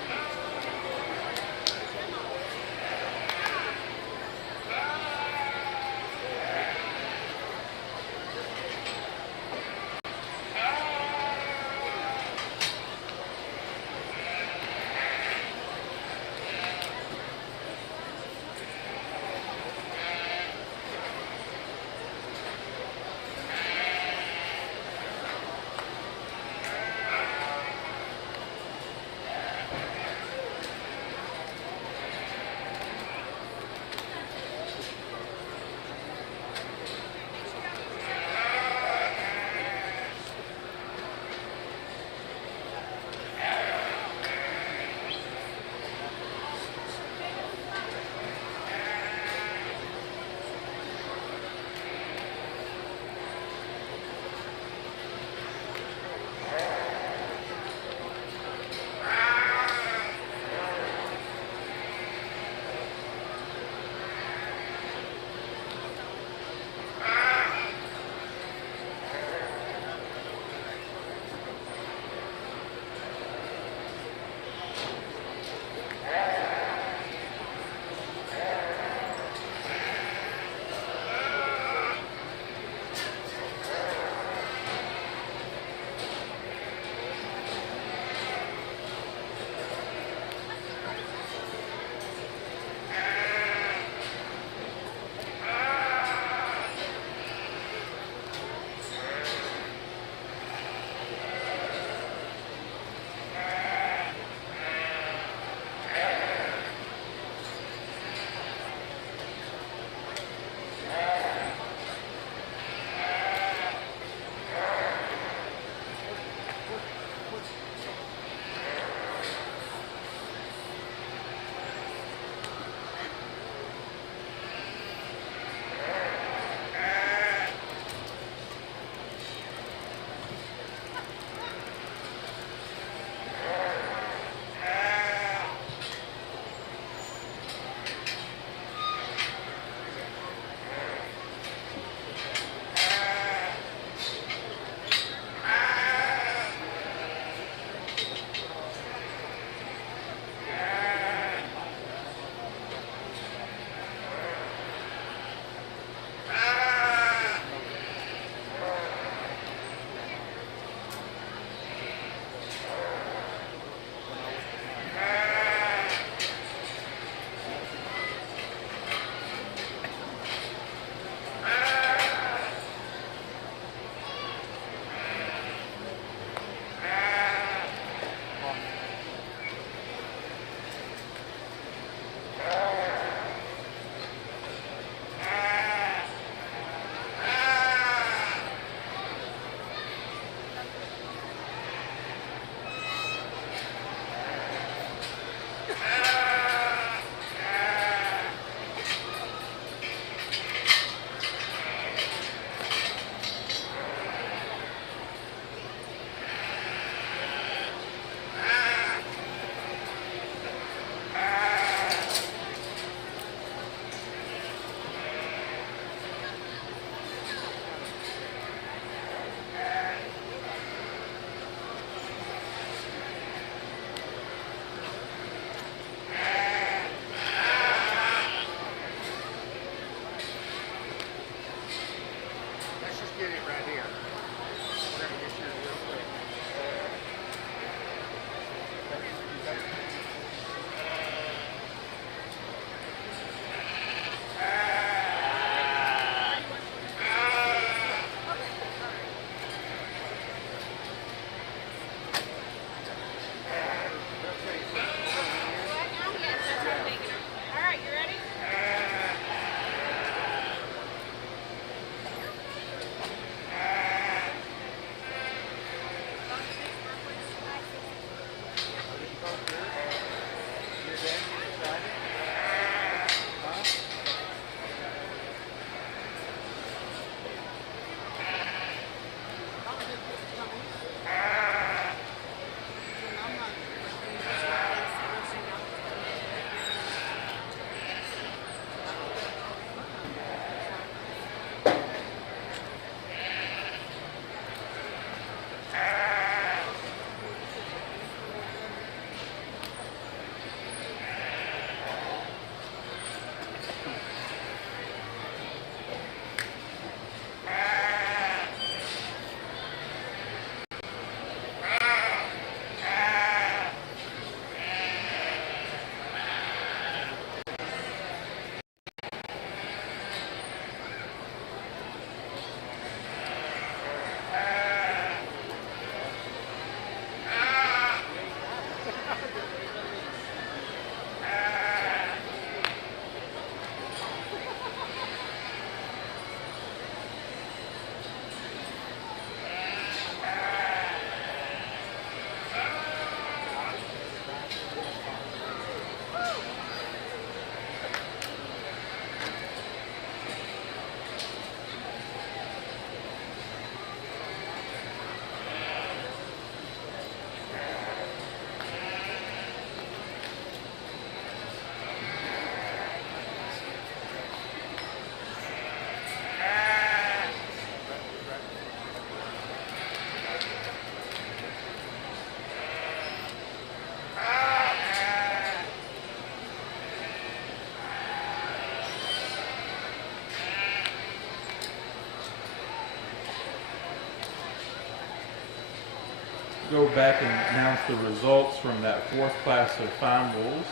go back and announce the results from that 4th class of Finewools.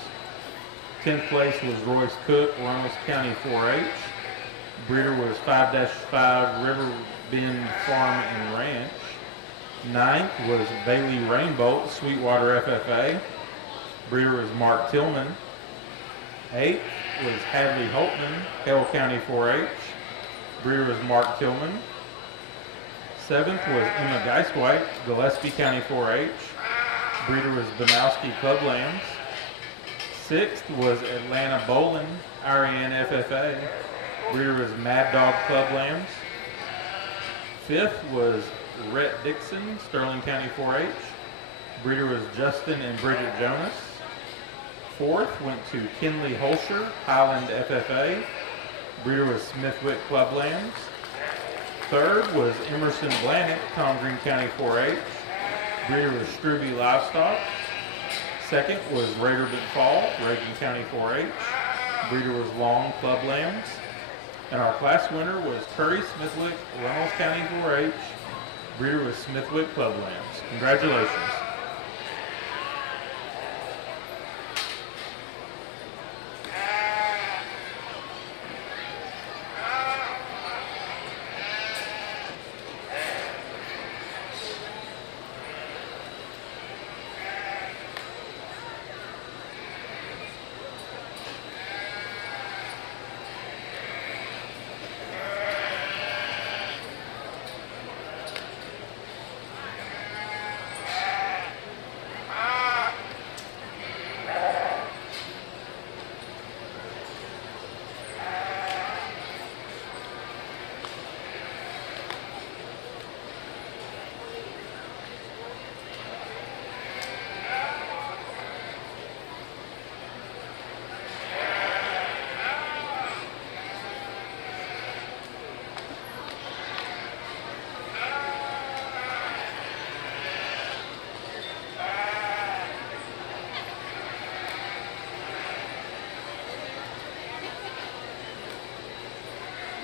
10th place was Royce Cook, Reynolds County 4-H. Breeder was 5-5 River Bend Farm and Ranch. 9th was Bailey Rainbolt, Sweetwater FFA. Breeder was Mark Tillman. 8th was Hadley Holtman, Hale County 4-H. Breeder was Mark Tillman. 7th was Emma Geiswhite, Gillespie County 4-H. Breeder was Banowski Club Lambs. 6th was Atlanta Bolin, RN FFA. Breeder was Mad Dog Club Lambs. 5th was Rhett Dixon, Sterling County 4-H. Breeder was Justin and Bridget Jonas. 4th went to Kinley Holscher, Highland FFA. Breeder was Smithwick Club Lambs. 3rd was Emerson Blanick, Tom Green County 4-H. Breeder was Struby Livestock. 2nd was Raiderman Fall, Reagan County 4-H. Breeder was Long Club Lambs. And our class winner was Curry Smithwick, Reynolds County 4-H. Breeder was Smithwick Club Lambs. Congratulations.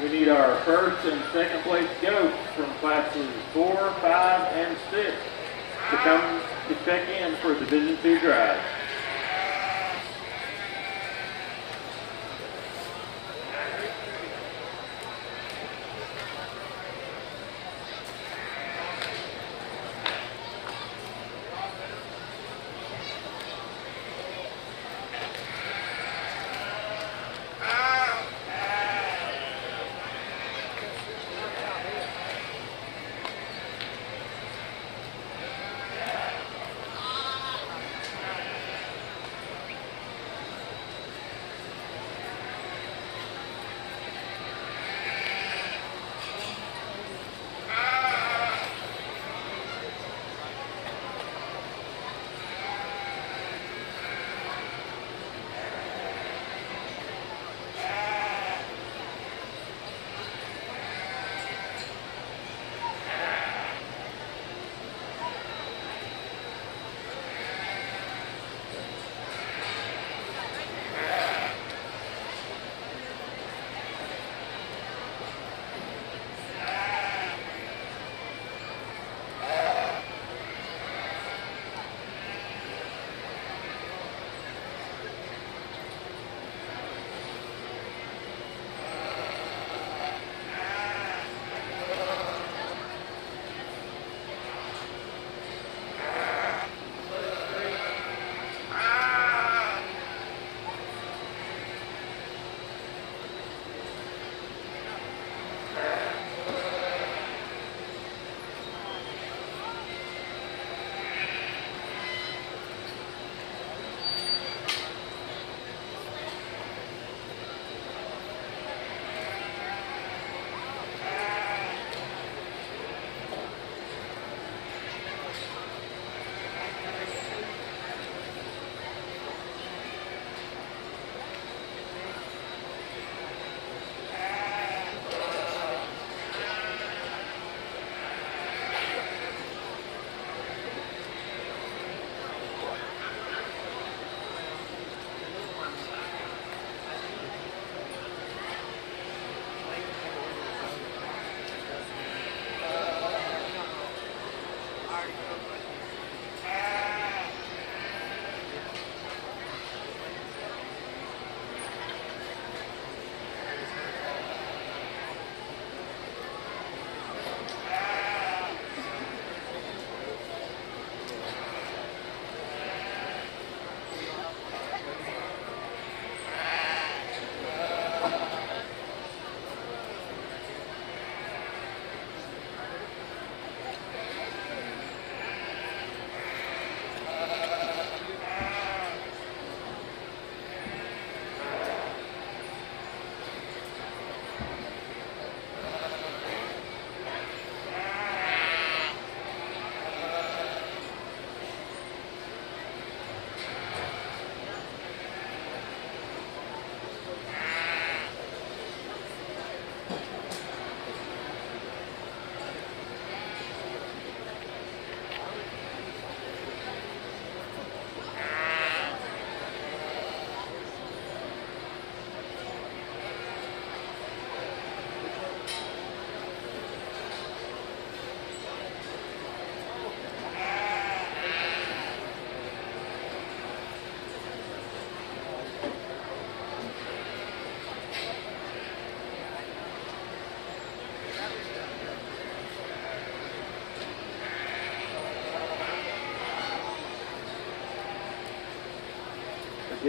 We need our 1st and 2nd place goats from classes 4, 5, and 6 to come to check in for Division II drive.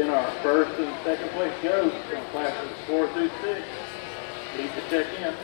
Again, our first and second place goes from classes 4 through 6. Need to check in.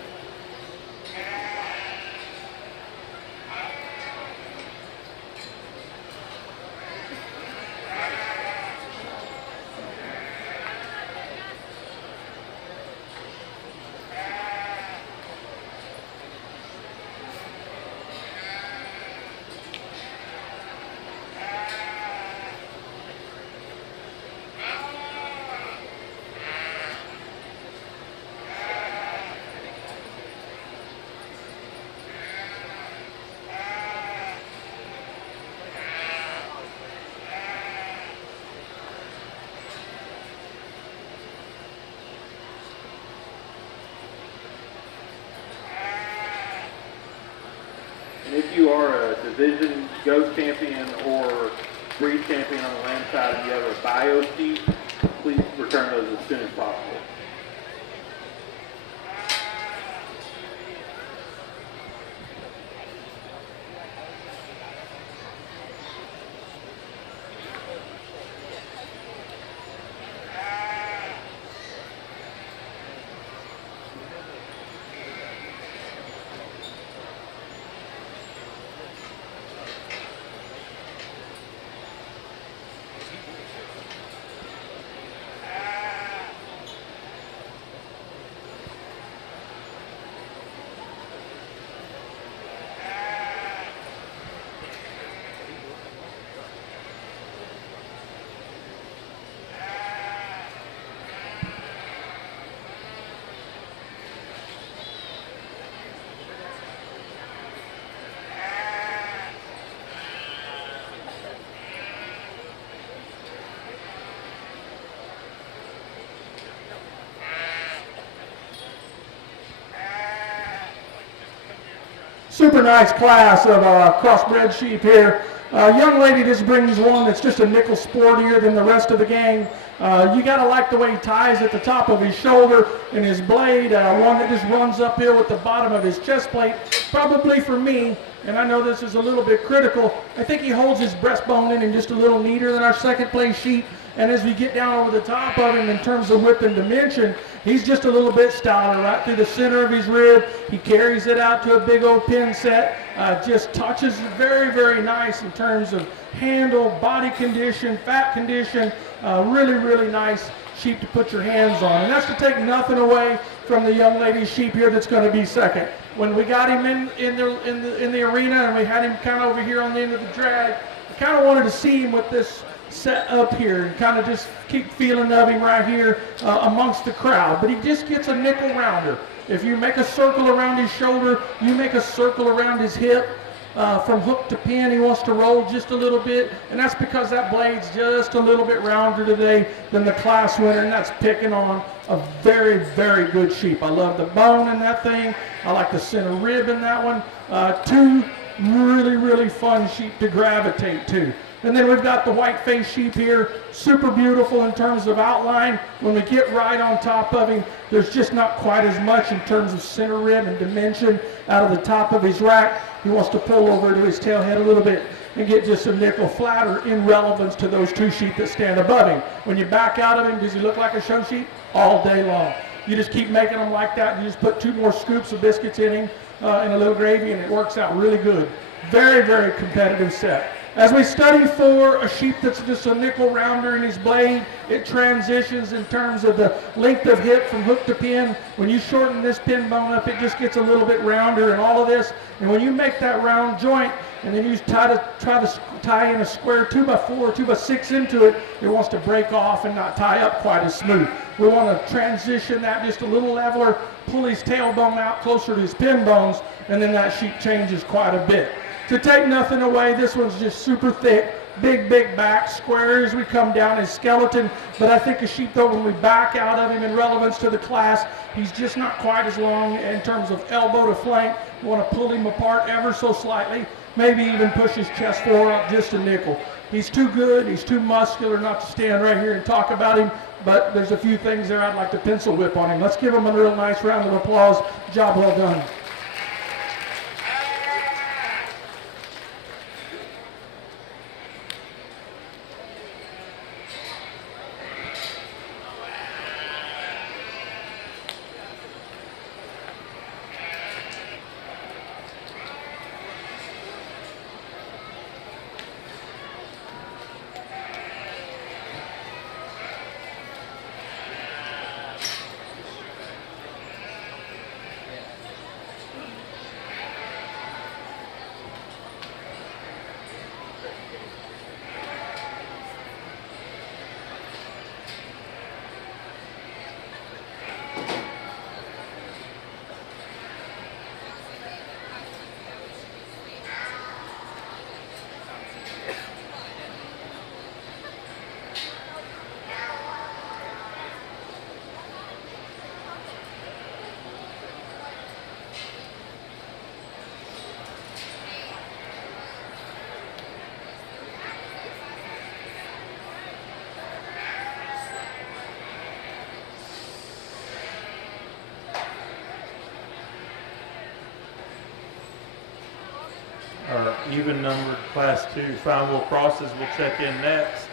And if you are a division goat champion or breed champion on the land side and you have a bio sheet, please return those as soon as possible. Super nice class of crossbred sheep here. Young lady just brings one that's just a nickel sportier than the rest of the gang. You gotta like the way he ties at the top of his shoulder and his blade, one that just runs uphill with the bottom of his chest plate. Probably for me, and I know this is a little bit critical, I think he holds his breastbone in just a little neater than our second place sheep. And as we get down over the top of him in terms of width and dimension, he's just a little bit stouter right through the center of his rib. He carries it out to a big old pin set. Just touches very, very nice in terms of handle, body condition, fat condition. Really, really nice sheep to put your hands on. And that's to take nothing away from the young lady's sheep here that's going to be second. When we got him in the arena and we had him kind of over here on the end of the drag, I kind of wanted to see him with this set up here and kind of just keep feeling of him right here amongst the crowd. But he just gets a nickel rounder. If you make a circle around his shoulder, you make a circle around his hip. From hook to pin, he wants to roll just a little bit, and that's because that blade's just a little bit rounder today than the class winner, and that's picking on a very, very good sheep. I love the bone in that thing. I like the center rib in that one. Two really, really fun sheep to gravitate to. And then we've got the white-faced sheep here, super beautiful in terms of outline. When we get right on top of him, there's just not quite as much in terms of center rib and dimension out of the top of his rack. He wants to pull over to his tail head a little bit and get just a nickel flatter in relevance to those two sheep that stand above him. When you back out of him, does he look like a show sheep? All day long. You just keep making them like that. You just put 2 more scoops of biscuits in him and a little gravy, and it works out really good. Very, very competitive set. As we study for a sheep that's just a nickel rounder in his blade, it transitions in terms of the length of hip from hook to pin. When you shorten this pin bone up, it just gets a little bit rounder and all of this. And when you make that round joint, and then you try to tie in a square 2x4 or 2x6 into it, it wants to break off and not tie up quite as smooth. We want to transition that just a little leveler, pull his tailbone out closer to his pin bones, and then that sheep changes quite a bit. To take nothing away, this one's just super thick, big back, square as we come down his skeleton. But I think a sheep, though, when we back out of him in relevance to the class, he's just not quite as long in terms of elbow to flank. You want to pull him apart ever so slightly, maybe even push his chest forward up just a nickel. He's too good, he's too muscular not to stand right here and talk about him, but there's a few things there I'd like to pencil whip on him. Let's give him a real nice round of applause. Job well done. Our even numbered Class 2 Finewool crosses will check in next.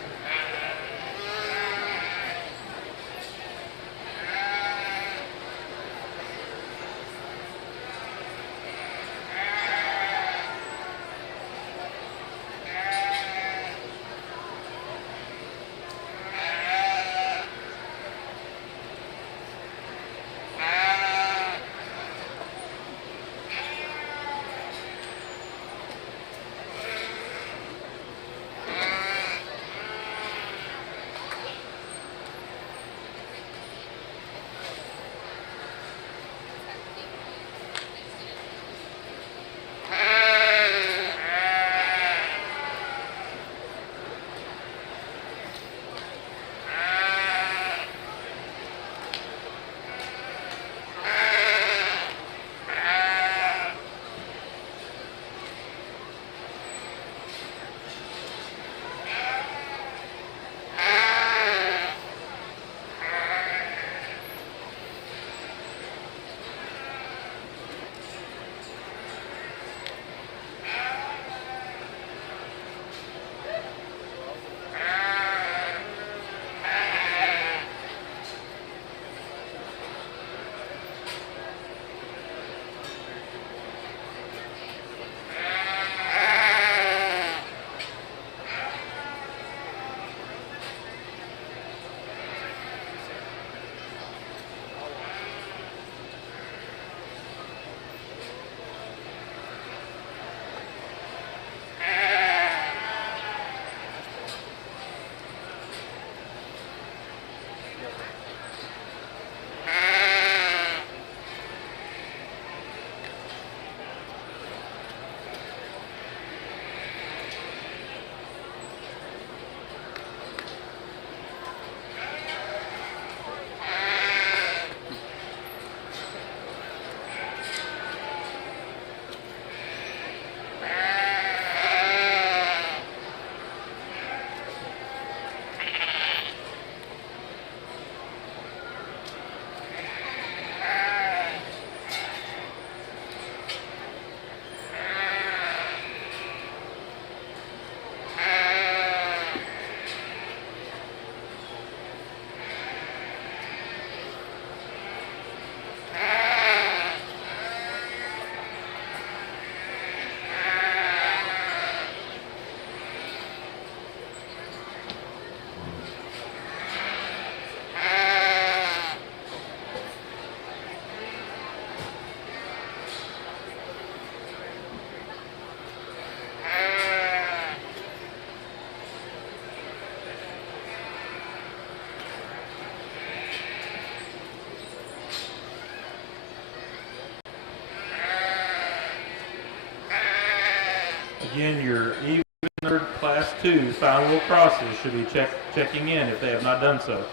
Again, your even numbered Class 2 Finewool crosses should be checking in if they have not done so.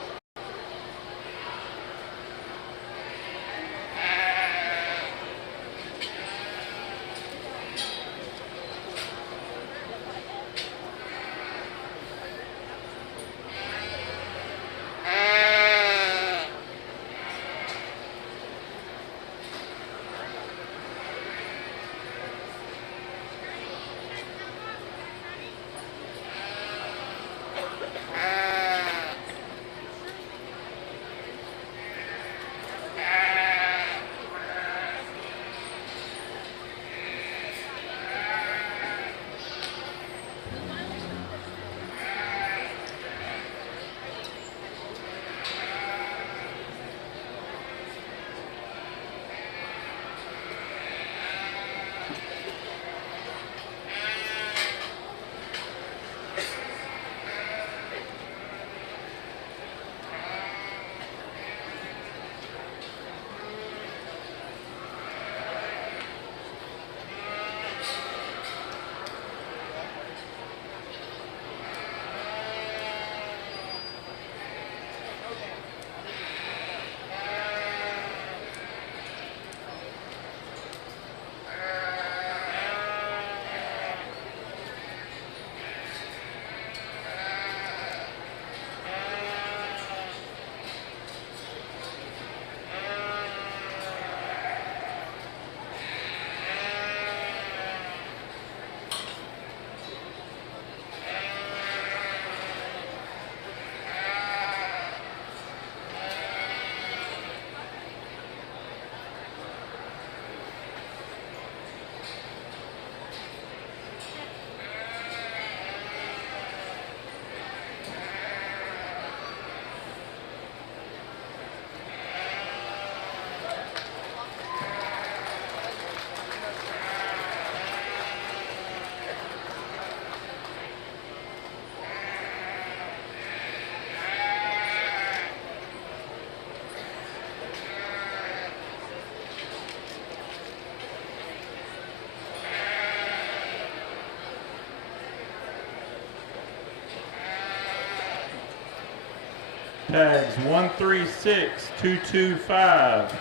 Tags 136225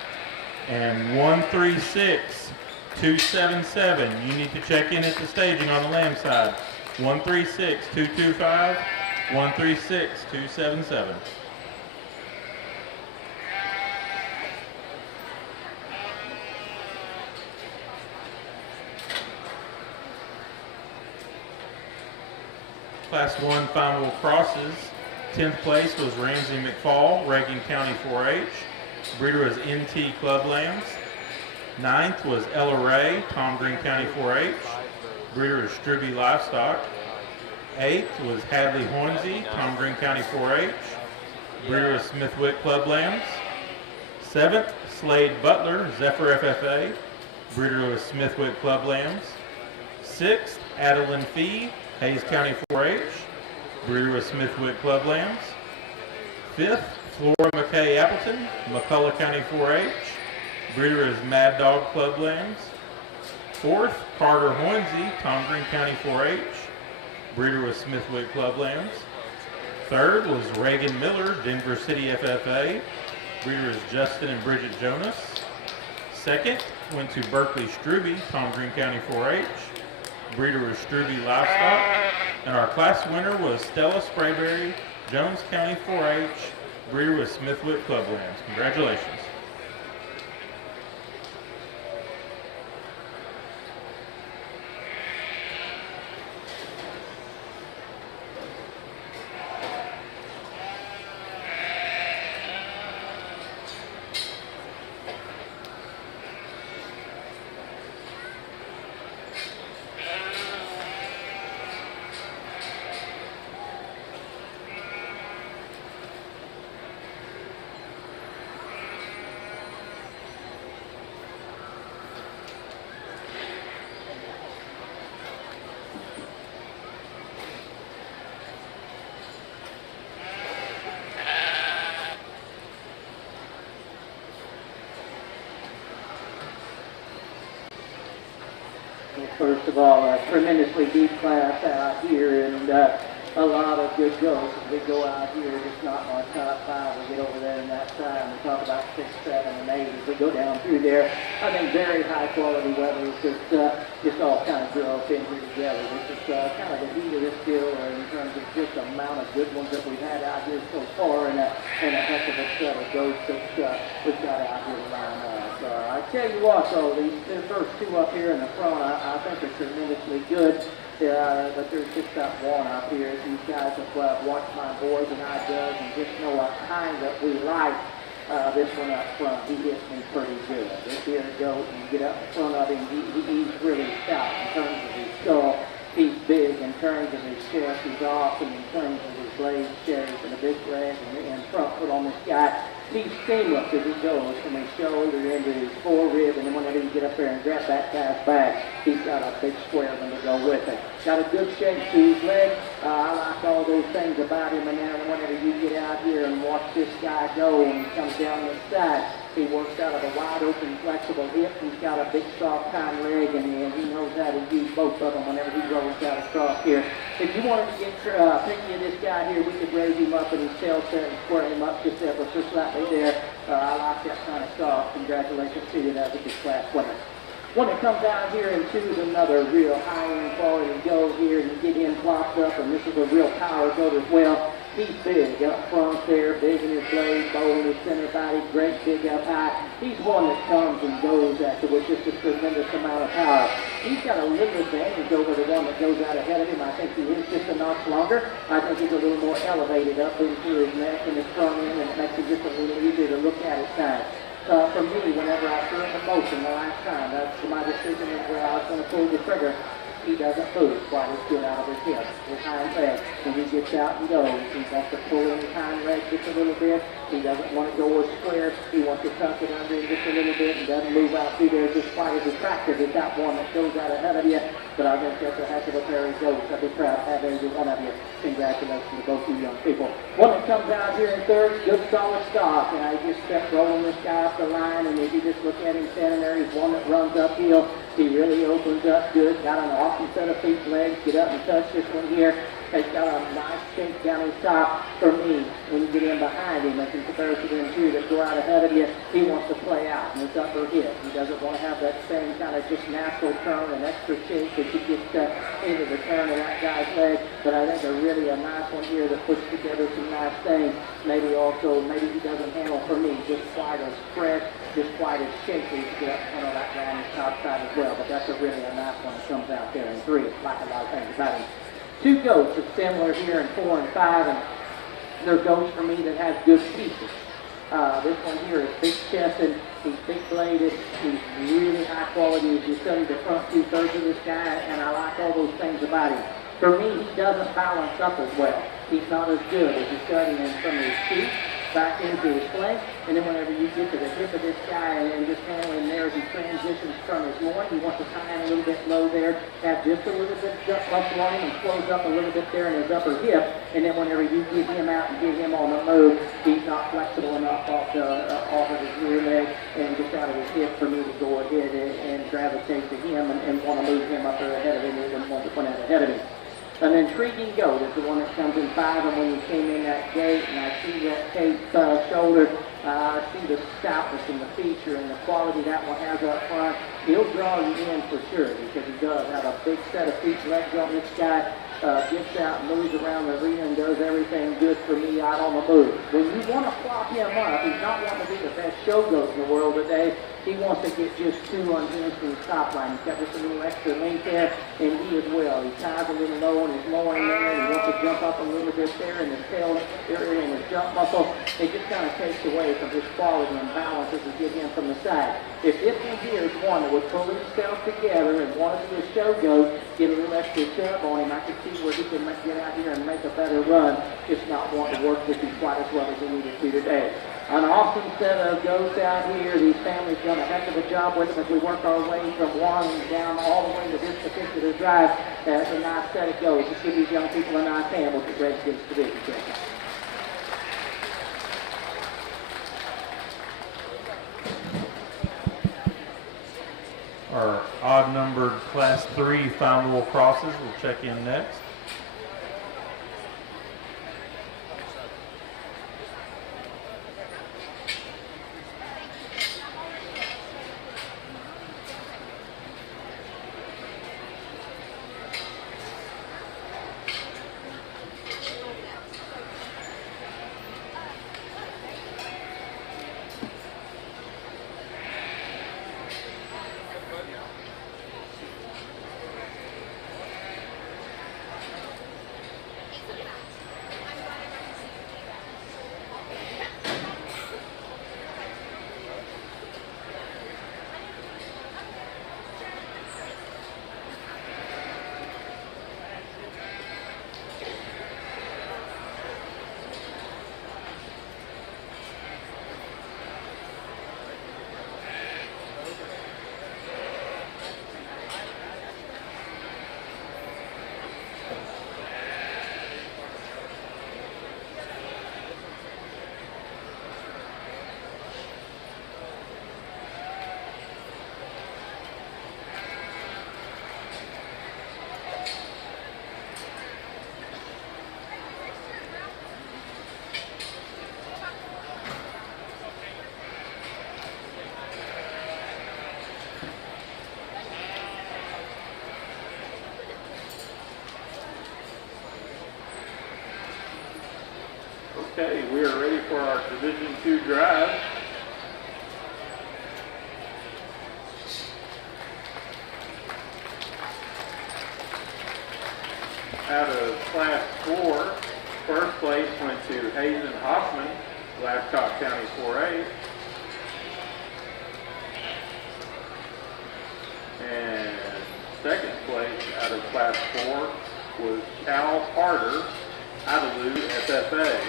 and 136277. You need to check in at the staging on the lamb side. 136225, 136277. Class 1 Finewool crosses. 10th place was Ramsey McFall, Reagan County 4-H. Breeder was NT Club Lambs. 9th was Ella Ray, Tom Green County 4-H. Breeder was Stribby Livestock. 8th was Hadley Hornsey, Tom Green County 4-H. Breeder was Smithwick Club Lambs. 7th, Slade Butler, Zephyr FFA. Breeder was Smithwick Club Lambs. 6th, Adeline Fee, Hayes County 4-H. Breeder was Smithwick Club Lambs. 5th, Flora McKay Appleton, McCullough County 4-H. Breeder is Mad Dog Club Lambs. 4th, Carter Hornsey, Tom Green County 4-H. Breeder was Smithwick Club Lambs. 3rd was Reagan Miller, Denver City FFA. Breeder is Justin and Bridget Jonas. 2nd went to Berkeley Struby, Tom Green County 4-H. Breeder was Struby Livestock. And our class winner was Stella Sprayberry, Jones County 4-H. Breeder was Smithwick Club Lambs. Congratulations. First of all, a tremendously deep class out here, and a lot of good goes. As we go out here, it's not our top 5. We get over there in that side, and we talk about 6, 7, and 8. As we go down through there, I think very high quality weather is just all kind of drove in here together. This is kind of the heat of this deal in terms of just the amount of good ones that we've had out here so far, and a heck of a set of goats that we've got out here around us. I tell you what, though, the first 2 up here in the front, I think are tremendously good. But there's just that one up here. These guys have watched my boys and I does and just know what kind that we like. This one up front, he hits me pretty good. This here goat, and you get up in front of him, he's really stout in terms of his skull. He's big in terms of his chest. He's awesome in terms of his blade shape and a big leg and front foot on this guy. He's seamless as he goes from his shoulder into his forerib, and then whenever you get up there and grab that guy's back, he's got a big square one to go with it. Got a good shape to his leg. I like all those things about him, and then whenever you get out here and watch this guy go and he comes down the side, he works out of a wide open, flexible hip. He's got a big, soft hind leg, and he knows how to use both of them whenever he rolls out across here. If you wanted to get picky of this guy here, we could raise him up in his tail set and square him up just ever so slightly there. I like that kind of soft. Congratulations to you. That's a good class winner. When it comes down here and choose another real high-end quality goat here, and you get him plopped up, and this is a real power goat as well. He's big up front there, big in his blade, bold in his center body, great big up high. He's one that comes and goes after with just a tremendous amount of power. He's got a little advantage over the one that goes out ahead of him. I think he is just a notch longer. I think he's a little more elevated up into his neck and his front end, and it makes it just a little easier to look at at times. For me, whenever I threw in the motion the last time, that's my decision is where I was going to pull the trigger. He doesn't move quite as good out of his hip, his hind leg. When he gets out and goes, he wants to pull in his hind leg just a little bit. He doesn't want to go as square. He wants to tuck it under him just a little bit and doesn't move out through there just quite as attractive as that one that goes out ahead of you. But I think that's a heck of a pair of goats. I'd be proud to have every one of you. Congratulations to both you young people. One that comes out here in third, good solid stock. And I just kept rolling this guy up the line, and if you just look at him standing there, he's one that runs uphill. He really opens up good, got an awesome set of feet and legs, get up and touch this one here. He's got a nice shake down his top for me. When you get in behind him, as in comparison to them two that go out ahead of you, he wants to play out in his upper hip. He doesn't want to have that same kind of just natural turn and extra shake that you get into the turn of that guy's leg. But I think a nice one here that puts together some nice things. Maybe he doesn't handle for me just quite as fresh, just quite as shaky to get up front of that guy on the top side as well. But that's a nice one that comes out there in 3. It's like a lot of things about him. 2 goats are similar here in 4 and 5, and they're goats for me that have good pieces. This one here is big chested, he's big bladed, he's really high quality as you study the front 2/3 of this guy, and I like all those things about him. For me, he doesn't balance up as well. He's not as good as you study him from his feet back into his flank, and then whenever you get to the hip of this guy and just handle him there as he transitions from his loin, you want to tie him a little bit low there, have just a little bit of muscle on him and close up a little bit there in his upper hip, and then whenever you get him out and get him on the move, he's not flexible enough off of his rear leg and just out of his hip for me to go ahead and gravitate to him and want to move him up there ahead of him and want to put out ahead of him. An intriguing goat is the one that comes in 5, and when you came in that gate and I see that cape shoulder, I see the stoutness and the feature and the quality that one has up front. He'll draw you in for sure because he does have a big set of feet and legs on this guy. Gets out and moves around the arena and does everything good for me out on the move. When you want to flop him up, he's not wanting to be the best show goat in the world today. He wants to get just 2 unhinged from his top line. He's got just a little extra length there, and he as well. He ties a little low on his loin there, and he wants to jump up a little bit there in his tail area and his jump muscle. It just kind of takes away from his quality and balance as we get him from the side. If this one here is one that would pull himself together and want to be a show goat, get a little extra chub on him, I can see where he can get out here and make a better run, just not want to work with him quite as well as he needed to today. An awesome set of goats out here. These families done a heck of a job with them as we work our way from one down all the way to this particular drive. It's a nice set of goats. Just give these young people a nice hand with the race against the division champion. Our odd-numbered Class 3 Finewool crosses will check in next. Okay, we are ready for our Division II drive. Out of Class 4, first place went to Hazen Hoffman, Livestock County 4A. And second place out of Class 4 was Cal Harder, Idalou FFA.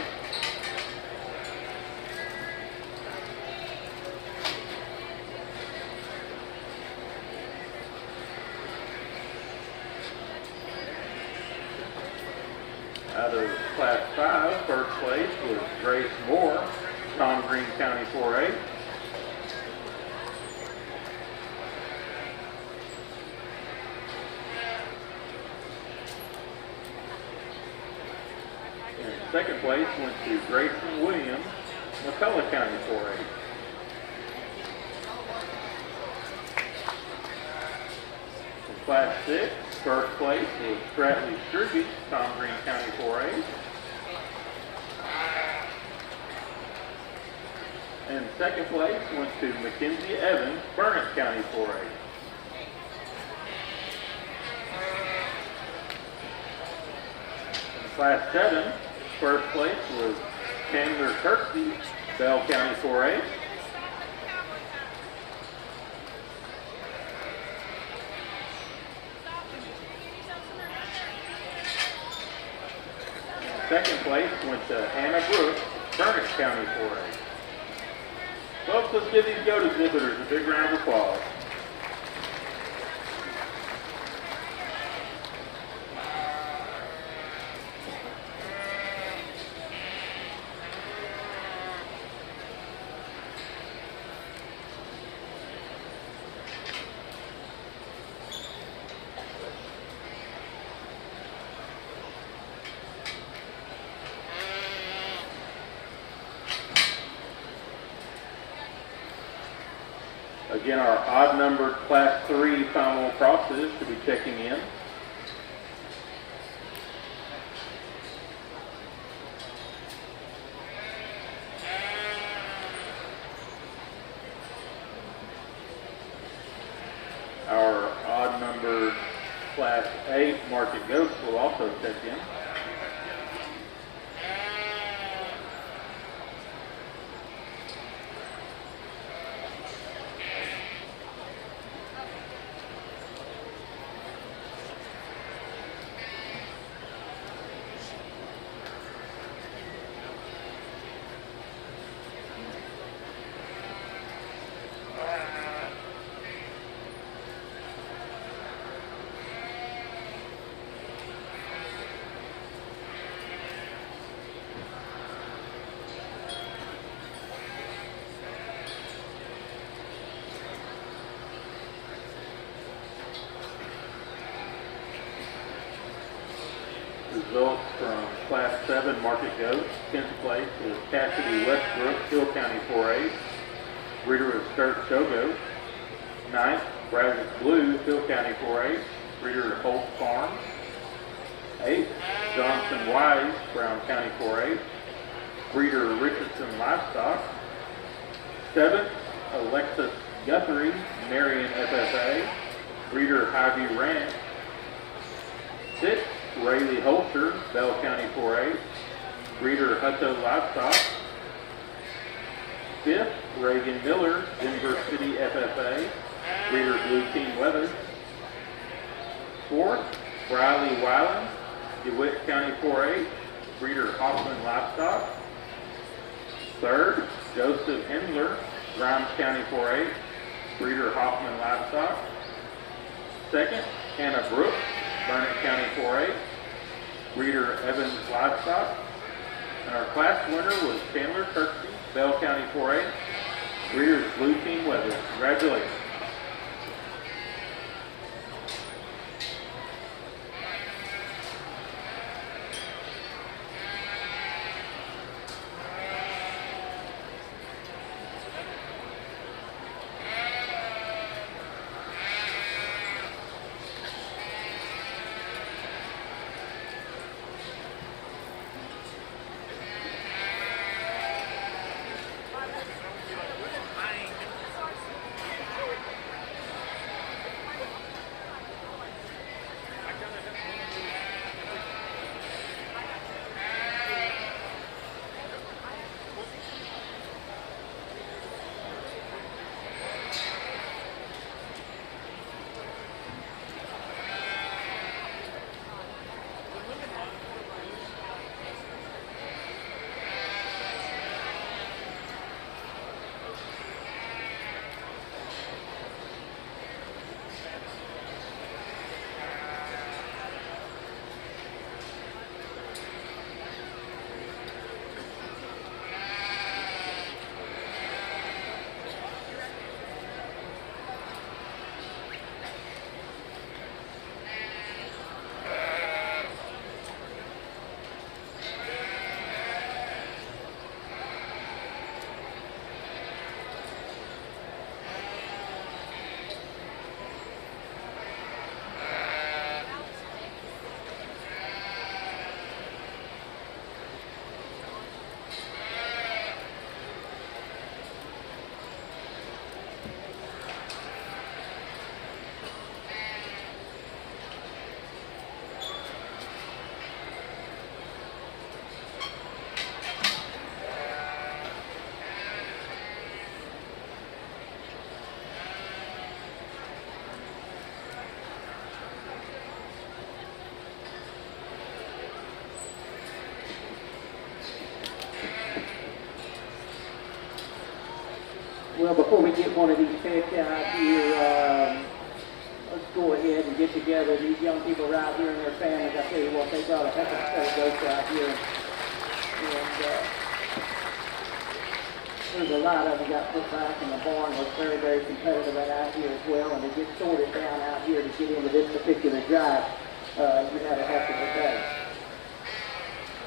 Out of Class 5, first place was Grace Moore, Tom Green County 4A. Second place went to Grayson Williams, McCullough County 4A. In Class 6, first place was Strattley Sturgis, Tom Green County 4A. And second place went to Mackenzie Evans, Burnett County 4A. In Class 7, first place was Chandler Kirksey, Bell County 4A. Second place went to Hannah Brooks, Burnett County 4A. Folks, let's give these goat exhibitors a big round of applause. Again, our odd-numbered Class 3 Finewool crosses to be checking in. Our odd-numbered Class 8 market goats will also check in. Results from Class 7 market goats. 10th place is Cassidy Westbrook, Hill County 4A. Breeder is Sturt Shogo. 9th, Brazos Blue, Hill County 4A. Breeder Holt Farm. 8th, Johnson Wise, Brown County 4A. Breeder Richardson Livestock. 7th, Alexis Guthrie, Marion FFA. Breeder Highview Ranch. 6th, Rayleigh Holster, Bell County 4A. Breeder Hutto Livestock. 5th, Reagan Miller, Denver City FFA. Breeder Blue Team Weather. 4th, Riley Weiland, DeWitt County 4A. Breeder Hoffman Livestock. 3rd, Joseph Hindler, Grimes County 4A. Breeder Hoffman Livestock. 2nd, Hannah Brooks, Burnett County 4A. Breeder Evans Livestock. And our class winner was Chandler Kirksey, Bell County 4A. Breeder's Blue Team Weather. Congratulations. Well, before we get one of these picked out here, let's go ahead and get together these young people right here and their families. I tell you what, they got a heck of a set of goats out here. And there's a lot of them got put back in the barn. Was very, very competitive out here as well. And to get sorted down out here to get into this particular drive, you had a heck of a day.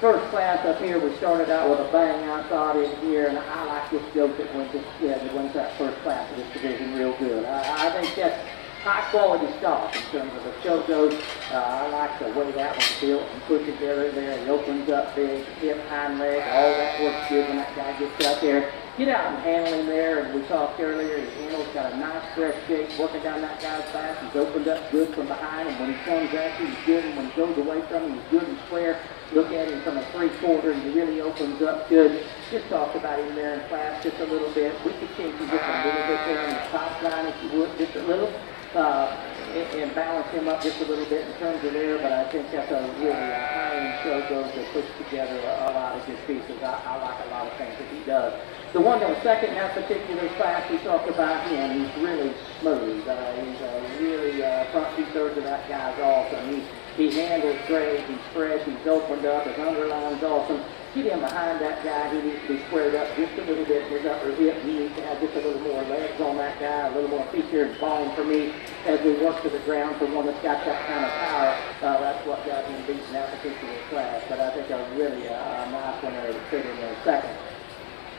First class up here, we started out with a bang, I thought, in here, and I like this goat that wins that first class of this division real good. I think that's high quality stock in terms of the show goat. I like the way that one's built and put together there. It opens up big, hip, hind leg, all that works good when that guy gets out there. Get out and handle him there, and we talked earlier, his handle's got a nice fresh shape working down that guy's back. He's opened up good from behind, and when he comes at you, he's good, and when he goes away from him, he's good and square. Look at him from a 3/4, and he really opens up good. Just talked about him there in class just a little bit. We could change him just a little bit there on the top line if you would, just a little. And balance him up just a little bit in terms of there, but I think that's a really high-end show goat that puts together a lot of good pieces. I like a lot of things that he does. The one that was second in that particular class, we talked about him. He's really smooth. He's really front 2/3 of that guy's awesome. He handles great. He's fresh. He's opened up. His underline's awesome. Get him behind that guy. He needs to be squared up just a little bit. His upper hip, he needs to have just a little more legs on that guy, a little more feature and volume for me as we work to the ground for one that's got that kind of power. That's what got him beaten that particular class. But I think a really nice one there to fit in there second.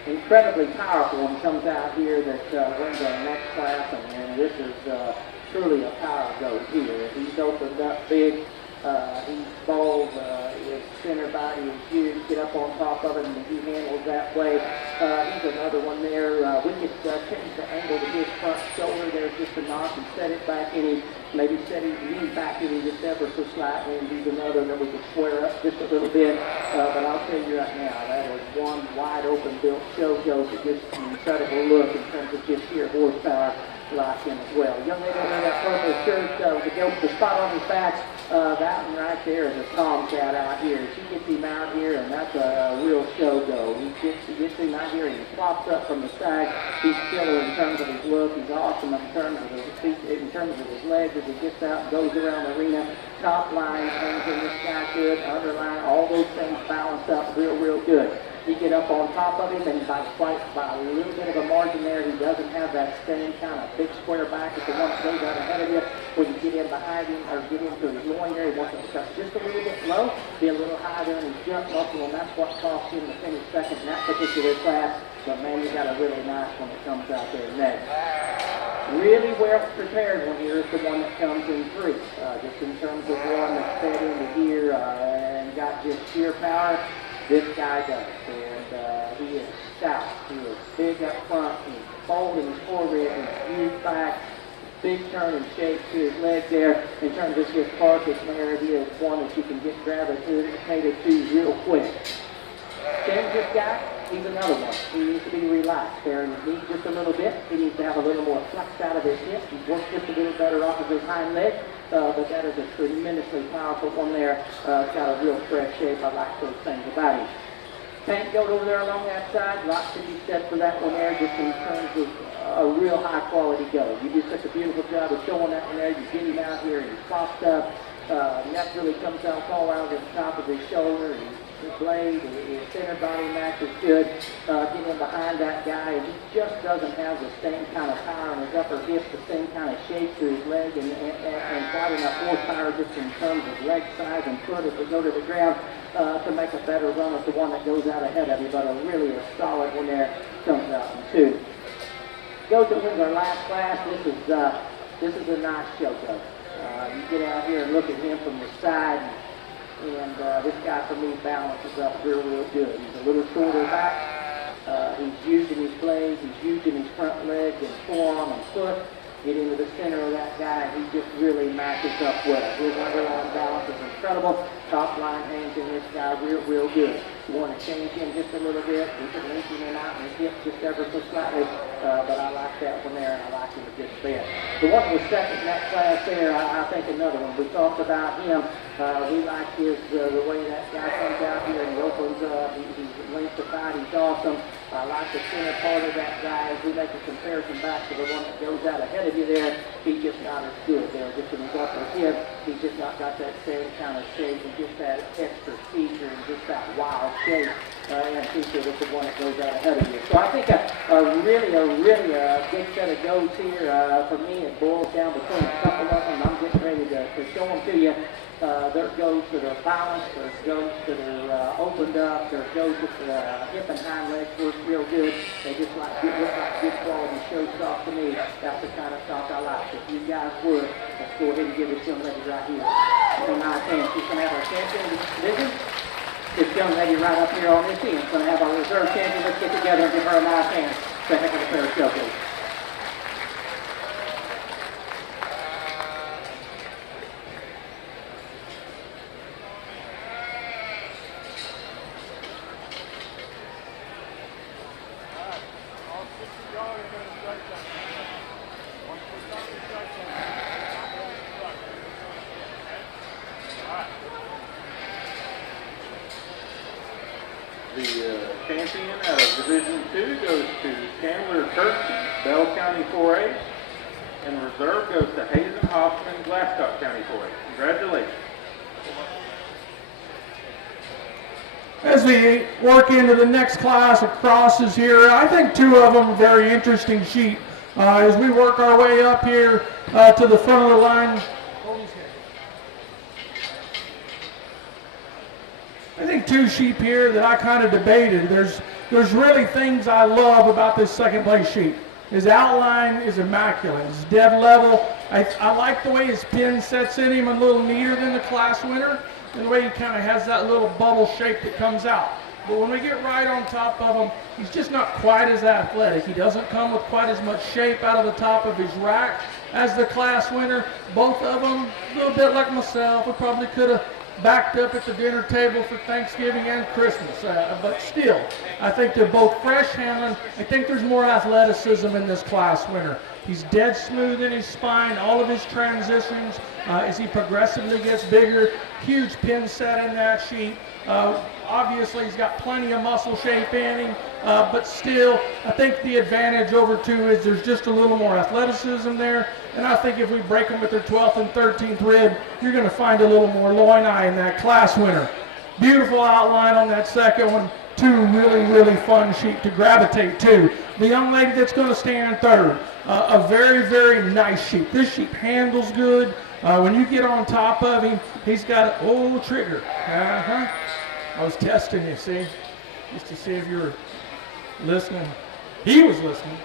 Incredibly powerful when he comes out here that wins our next class, and this is truly a power goat here. He's opened up big. He's bold, his center body is huge, get up on top of it, and he handles that way. He's another one there. We could change the angle to his front shoulder there just a notch and set it back in him, maybe set his knee back in him just ever so slightly, and he's another that we could square up just a little bit. But I'll tell you right now, that is one wide open built show goat that gives an incredible look in terms of just sheer horsepower. Like him as well. Young lady in that purple shirt with the goat, the spot on his back, that one right there is a tomcat out here. She gets him out here, and that's a real show goat. He gets him out here, and he pops up from the side. He's killer in terms of his look. He's awesome in terms of his feet, in terms of his legs as he gets out and goes around the arena. Top line, things in this guy good, underline, all those things balance up real good. You get up on top of him, and by a little bit of a margin there, he doesn't have that same kind of big square back as the one that goes out ahead of you. When you get in behind him or get into his loin there, he wants to start just a little bit low, be a little higher there in his jump muscle, and that's what cost him to finish second in that particular class. But man, you got a really nice one that comes out there next. Really well prepared one here is the one that comes in 3. Just in terms of one that's fed into here and got just sheer power. This guy does, and he is stout. He is big up front. He's bold in his forehead. He's huge back. Big turn and shape to his leg there. In terms of his carcass there, he is one that you can get gravitated to real quick. Same this guy, he's another one. He needs to be relaxed there in his knee just a little bit. He needs to have a little more flex out of his hip. He works just a little better off of his hind leg. But that is a tremendously powerful one there. It's got a real fresh shape. I like those things about him. Tank goat over there along that side. Lots to be said for that one there, just in terms of a real high quality goat. You do such a beautiful job of showing that one there. You get him out here and he's popped up. Neck really comes out all around the top of his shoulder. His blade, his center body match is good. Get him behind that guy, and he just doesn't have the same kind of power in his upper hip, the same kind of shape to his leg, and quite enough horsepower just in terms of leg size and foot as we go to the ground to make a better run with the one that goes out ahead of you. But really a solid one there comes out in 2. Goat that wins our last class. This is a nice show goat. You get out here and look at him from the side. And this guy, for me, balances up real good. He's a little shorter back. He's huge in his blades. He's huge in his front leg and forearm and foot. Get into the center of that guy, he just really matches up well. His underline balance is incredible. top line hangs in this guy real good. You want to change him just a little bit. We can lengthen him out and hip just ever so slightly, but I like that one there, and I like him a good bit. The one that was second in that class there, I think another one. We talked about him. We like his the way that guy comes out here and he opens up. He's lengthified. He's awesome. I like the center part of that guy. As we make a comparison back to the one that goes out ahead of you there, he's just not as good there. Just in regard to him, he's just not got that same kind of shape and just that extra feature and just that wild shape and feature with the one that goes out ahead of you. So I think a really good set of goats here. For me, it boils down between a couple of them. I'm getting ready to show them to you. There's goats that are balanced, there's goats that are opened up, there's goats that hip and hind legs work real good. They just look like good quality show stock to me. That's the kind of stock I like. If you guys would, let's go ahead and give this young lady right here. So now she's going to have our champion of this division. This young lady right up here on this end is going to have our reserve champion. Let's get together and give her a nice hand. Second for the pair of showcase. The champion of Division 2 goes to Chandler Kirksey, Bell County 4A, and reserve goes to Hazen Hoffman, Livestock County 4A. Congratulations. As we work into the next class of crosses here, I think two of them very interesting sheep. As we work our way up here to the front of the line, I think two sheep here that I kind of debated. There's really things I love about this second place sheep. His outline is immaculate. His dead level. I like the way his pin sets in him a little neater than the class winner, and the way he kind of has that little bubble shape that comes out. But when we get right on top of him, he's just not quite as athletic. He doesn't come with quite as much shape out of the top of his rack as the class winner. Both of them, a little bit like myself, we probably could have backed up at the dinner table for Thanksgiving and Christmas. But still, I think they're both fresh handling. I think there's more athleticism in this class winner. He's dead smooth in his spine, all of his transitions as he progressively gets bigger. Huge pin set in that sheep. Obviously, he's got plenty of muscle shape in him, but still, I think the advantage over two is there's just a little more athleticism there. And I think if we break them with their 12th and 13th rib, you're going to find a little more loin eye in that class winner. Beautiful outline on that second one. Two really fun sheep to gravitate to. The young lady that's going to stand third, a very nice sheep. This sheep handles good. When you get on top of him, he's got an old trigger. I was testing you, see, just to see if you were listening. He was listening.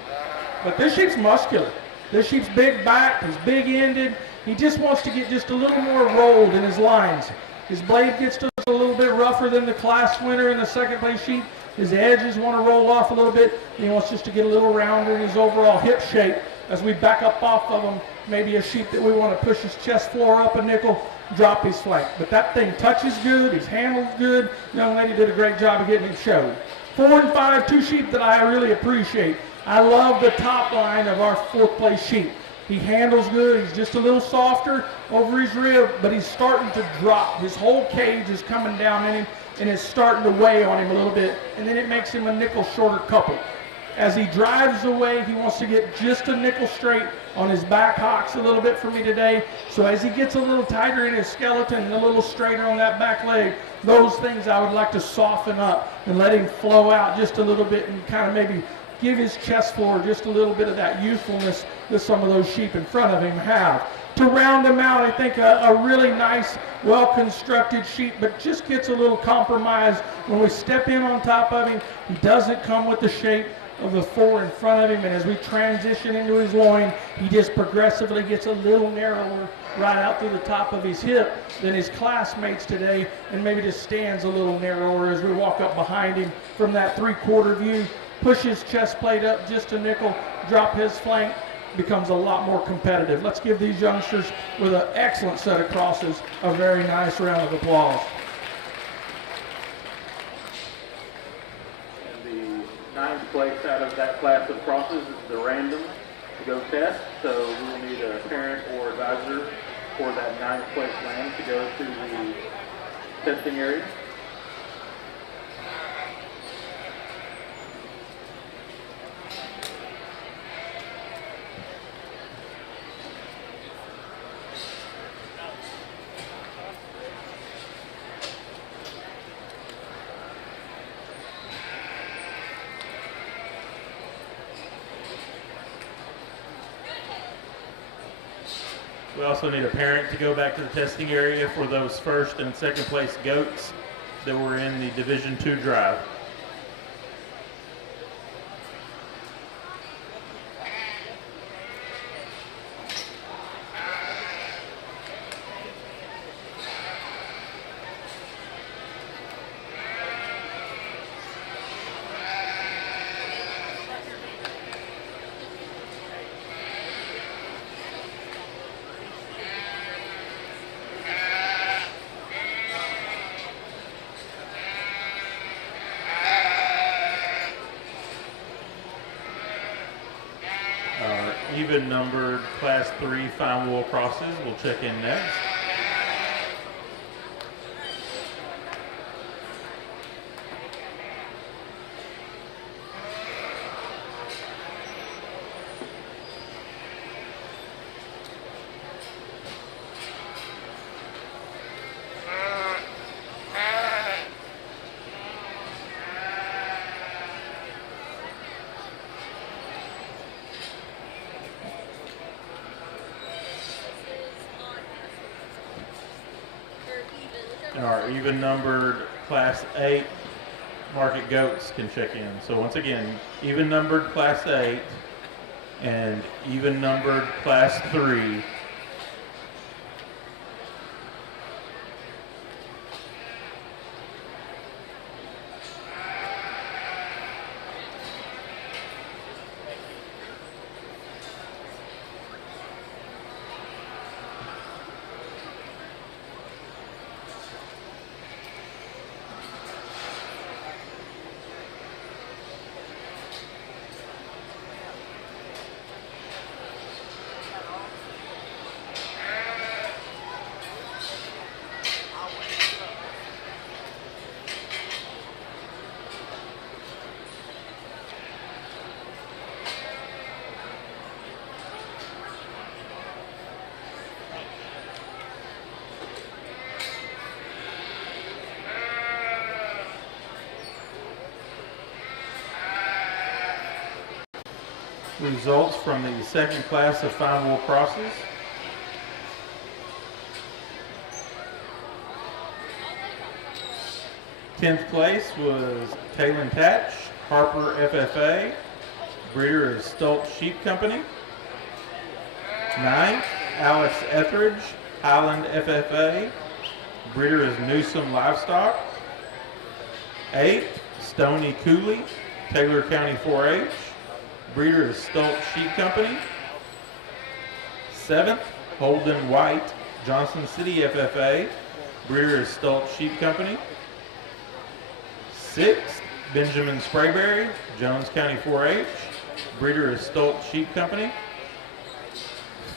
But this sheep's muscular. This sheep's big back, he's big ended. He just wants to get just a little more rolled in his lines. His blade gets just a little bit rougher than the class winner in the second place sheep. His edges want to roll off a little bit. He wants just to get a little rounder in his overall hip shape. As we back up off of him, maybe a sheep that we want to push his chest floor up a nickel, drop his flank. But that thing touches good, his handles good. Young lady did a great job of getting it showed. 4 and 5, two sheep that I really appreciate. I love the top line of our fourth place sheep. He handles good. He's just a little softer over his rib, but he's starting to drop. His whole cage is coming down in him, and it's starting to weigh on him a little bit, and then it makes him a nickel shorter couple. As he drives away, he wants to get just a nickel straight on his back hocks a little bit for me today. So as he gets a little tighter in his skeleton and a little straighter on that back leg, those things I would like to soften up and let him flow out just a little bit and kind of maybe give his chest floor just a little bit of that youthfulness that some of those sheep in front of him have. To round him out, I think a really nice, well-constructed sheep, but just gets a little compromised when we step in on top of him. He doesn't come with the shape of the 4 in front of him, and as we transition into his loin, he just progressively gets a little narrower right out through the top of his hip than his classmates today, and maybe just stands a little narrower as we walk up behind him from that 3/4 view. Push his chest plate up just a nickel, drop his flank, becomes a lot more competitive. Let's give these youngsters with an excellent set of crosses a very nice round of applause. place out of that class of crosses is the random to go test. So we will need a parent or advisor for that 9th place lamb to go to the testing area. We also need a parent to go back to the testing area for those 1st and 2nd place goats that were in the Division II drive. Even numbered Class 3 Finewool crosses will check in next. And our even numbered Class 8 market goats can check in. So once again, even numbered Class 8 and even numbered Class 3. Results from the 2nd class of Finewool crosses. Tenth place was Talon Tatch, Harper FFA, breeder is Stoltz Sheep Company. 9th, Alex Etheridge, Highland FFA, breeder is Newsom Livestock. 8th, Stony Cooley, Taylor County 4-H, breeder is Stoltz Sheep Company. 7th, Holden White, Johnson City FFA, breeder is Stoltz Sheep Company. 6th, Benjamin Sprayberry, Jones County 4-H, breeder is Stoltz Sheep Company.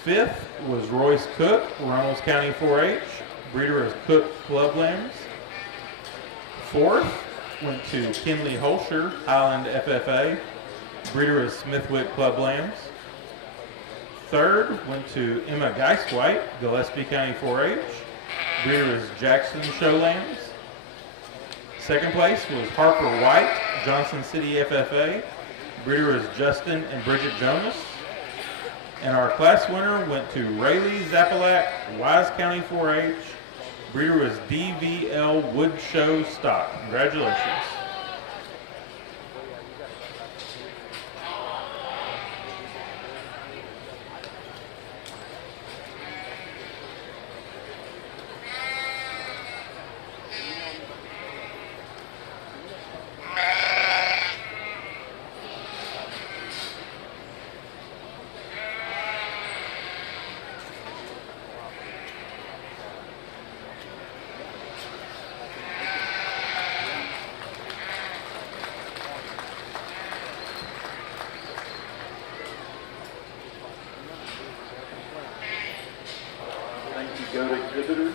5th was Royce Cook, Runnels County 4-H, breeder is Cook Club Lambs. 4th went to Kinley Holscher, Highland FFA, breeder is Smithwick Club Lambs. 3rd went to Emma Geiswhite, Gillespie County 4-H, breeder is Jackson Show Lambs. 2nd place was Harper White, Johnson City FFA, breeder is Justin and Bridget Jonas. And our class winner went to Rayleigh Zappalak, Wise County 4-H, breeder was DVL Wood Show Stock. Congratulations. goat exhibitors.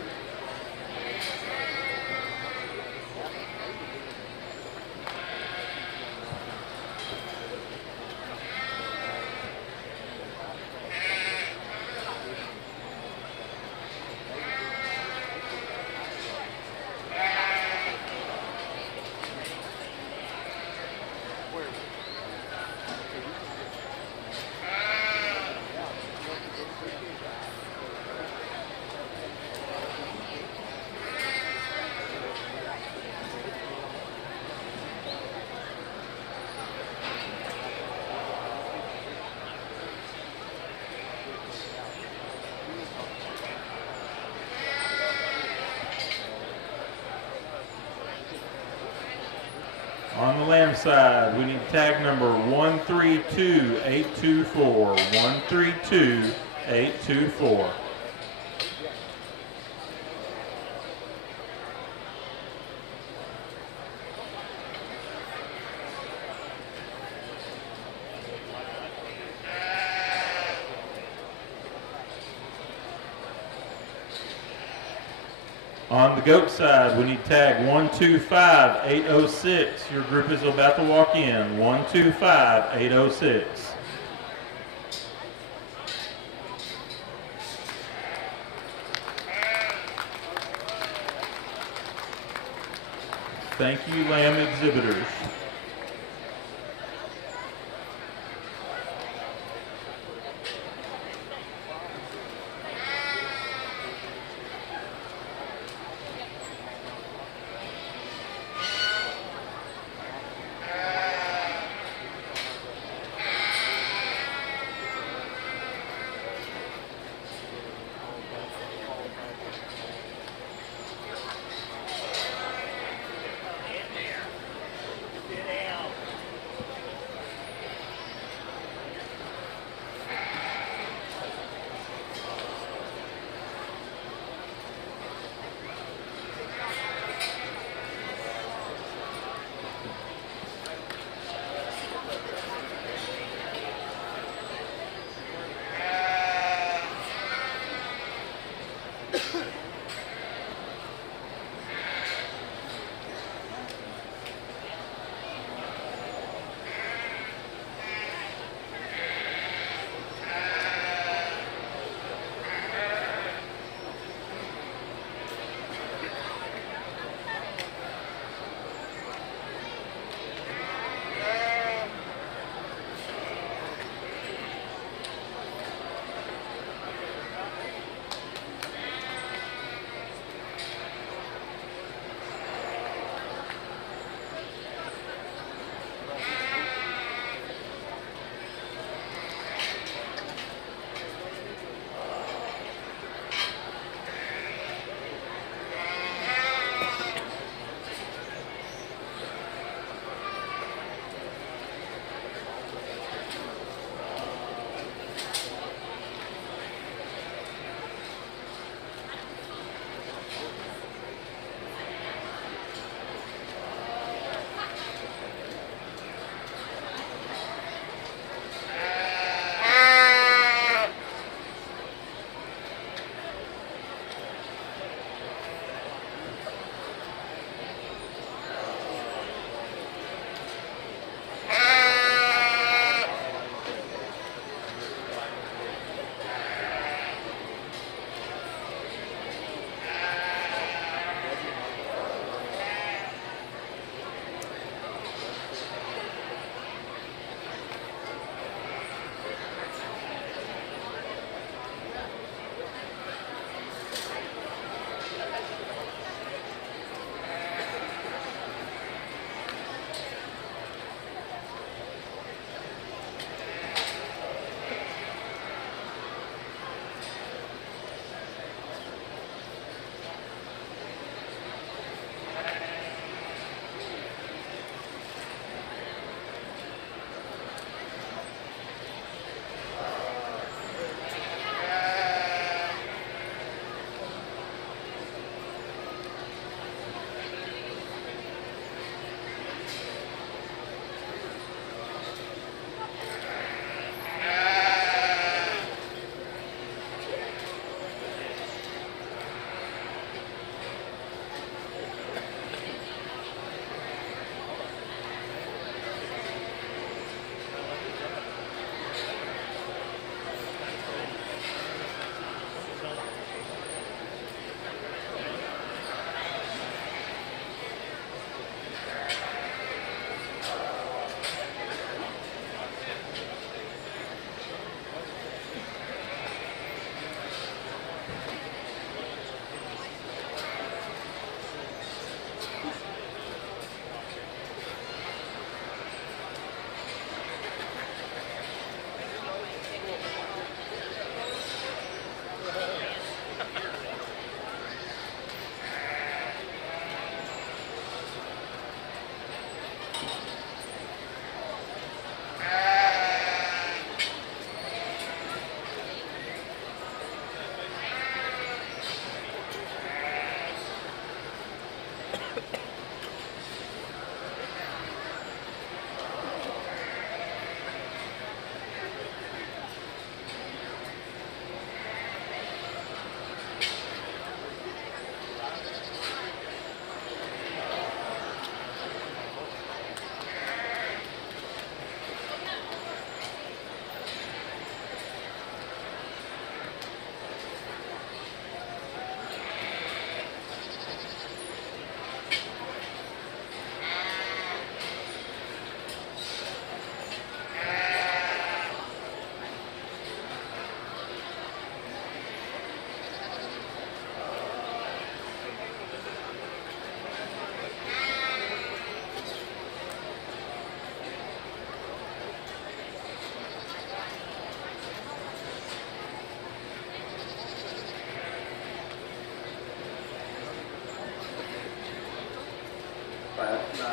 On the lamb side, we need tag number 132824. 132824. On the goat side, we need tag 125806. Your group is about to walk in. 125806. Thank you, lamb exhibitors.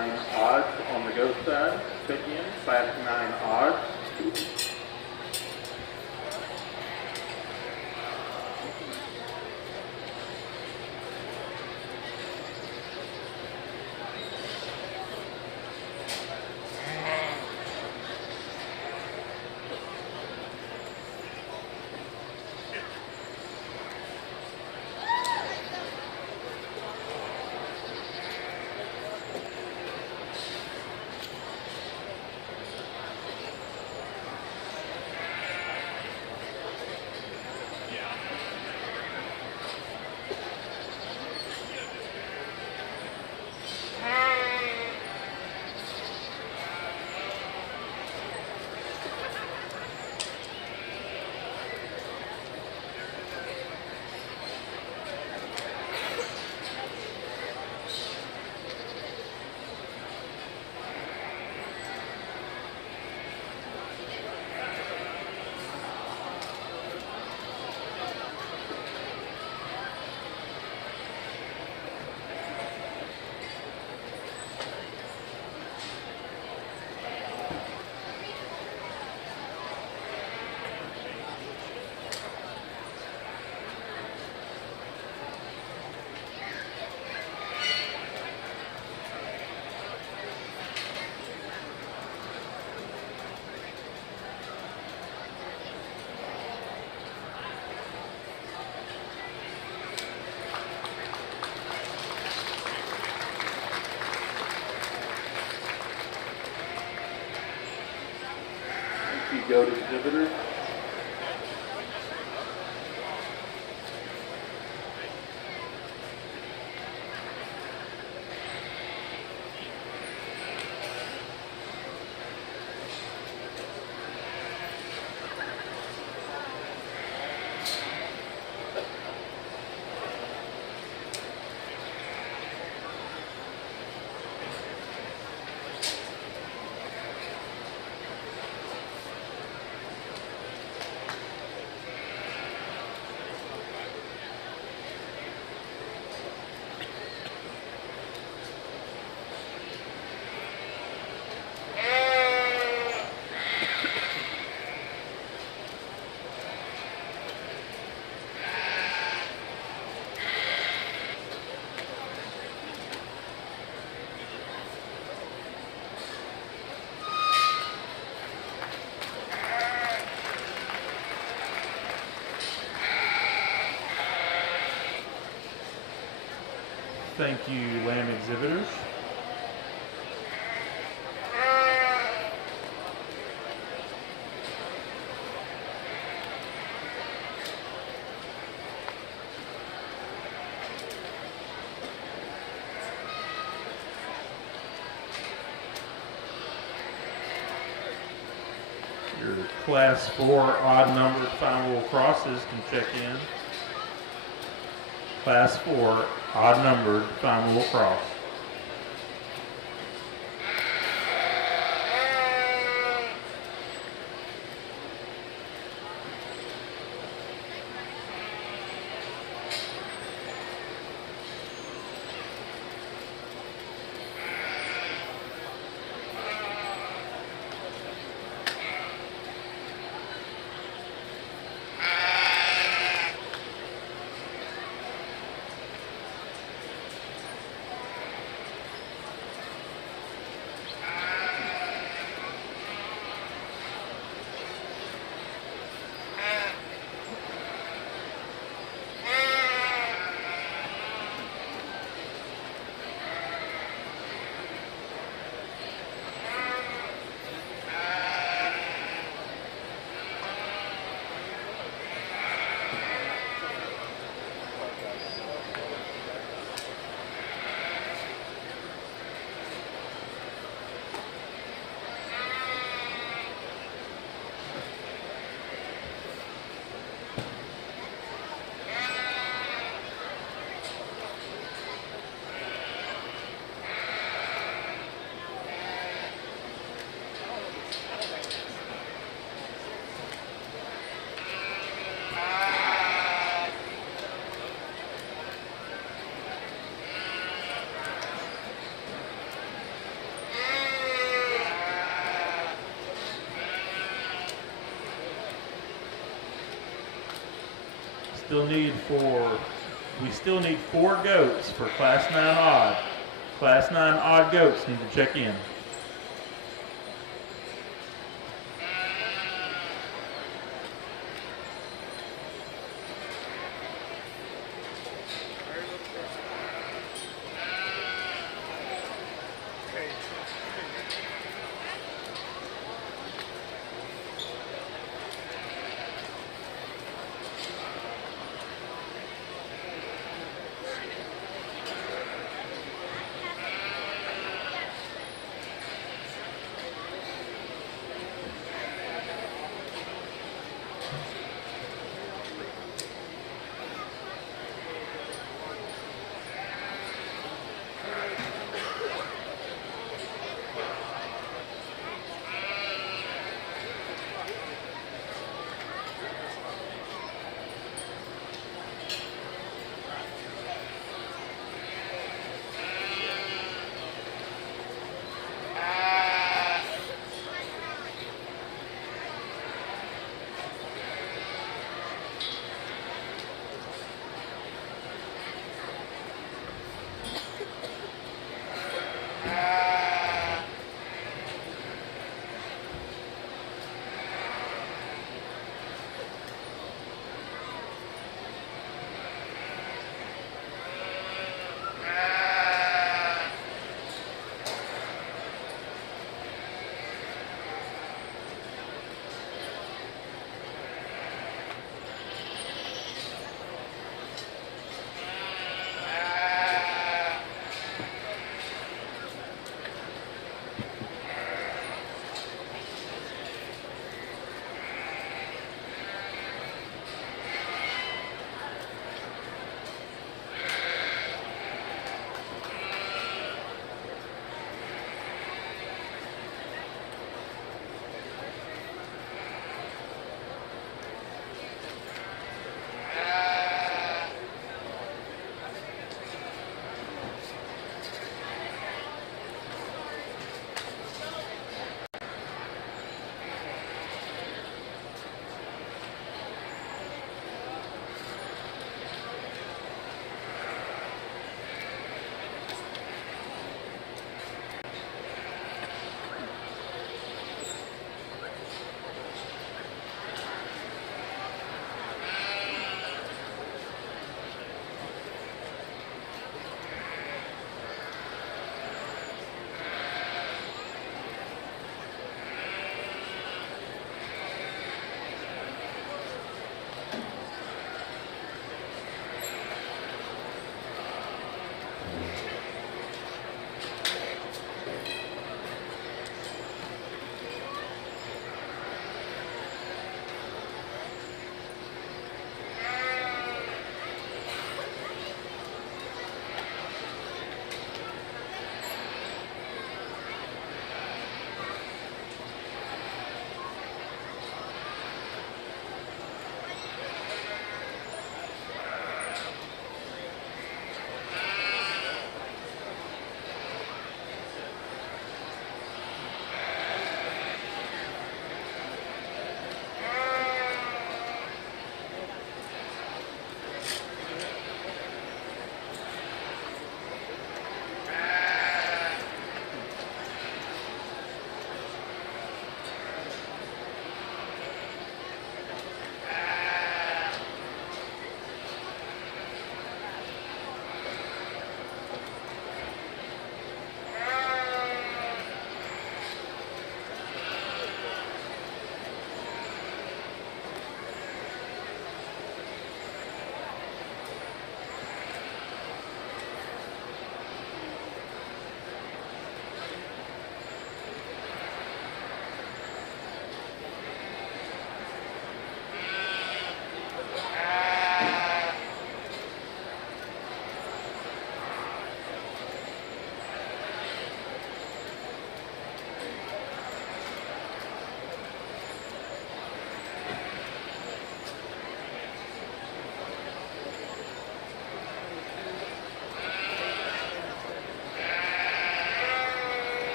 9 odds on the go side. Check in, Class 9 odds. You go to exhibitors. Thank you, lamb exhibitors. Your Class 4 odd-numbered Finewool crosses can check in. Class 4 odd-numbered Finewool cross. still need 4 goats for Class 9 odd. Class 9 odd goats need to check in.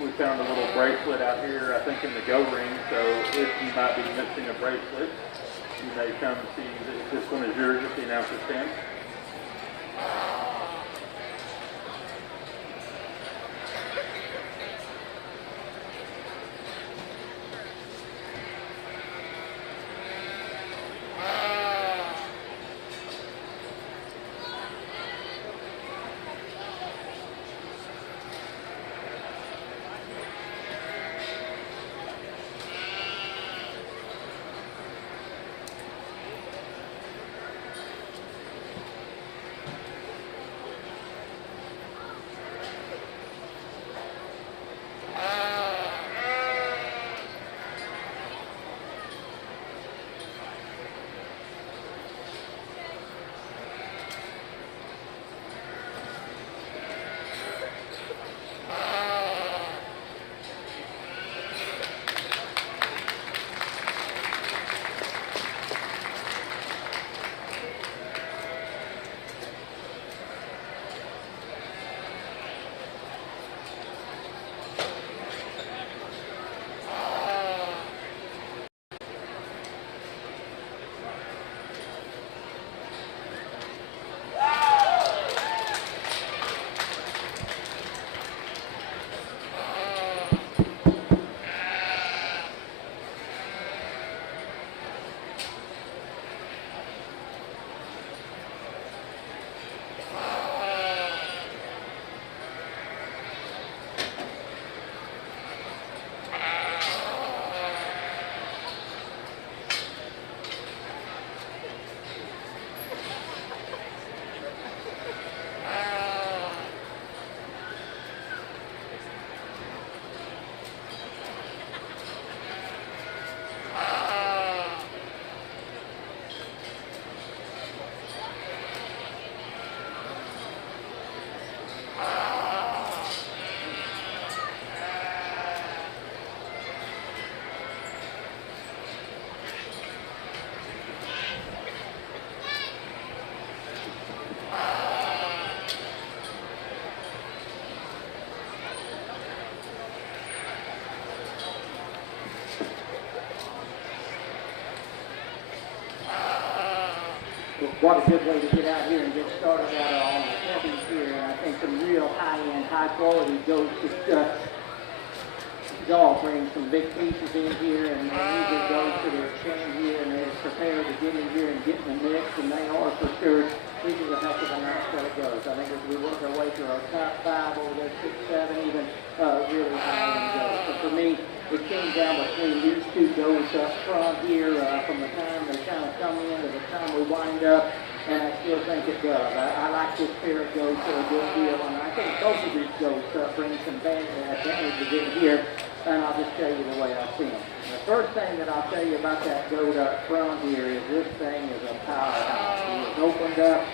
We found a little bracelet out here, I think in the go ring, so if you might be missing a bracelet, you may come see if this one is yours at the announcer stand. What a good way to get out here and get started out on the heavies here. And I think some real high-end, high-quality goats that dog brings some big pieces in here, and these are goats that are chained here and they're prepared to get in here and get in the mix, and they are for sure. This is a heck of a nice set of goats. I think as we work our way through our top 5 over there, 6, 7, even really high-end goats. So for me, it came down between these two goats up front here from the time they kind of come in to the time we wind up, and I still think it does. I like this pair of goats a good deal, and I think both of these goats bring some advantages in here, and I'll just tell you the way I see them. The first thing that I'll tell you about that goat up front here is this thing is a powerhouse. He is opened up.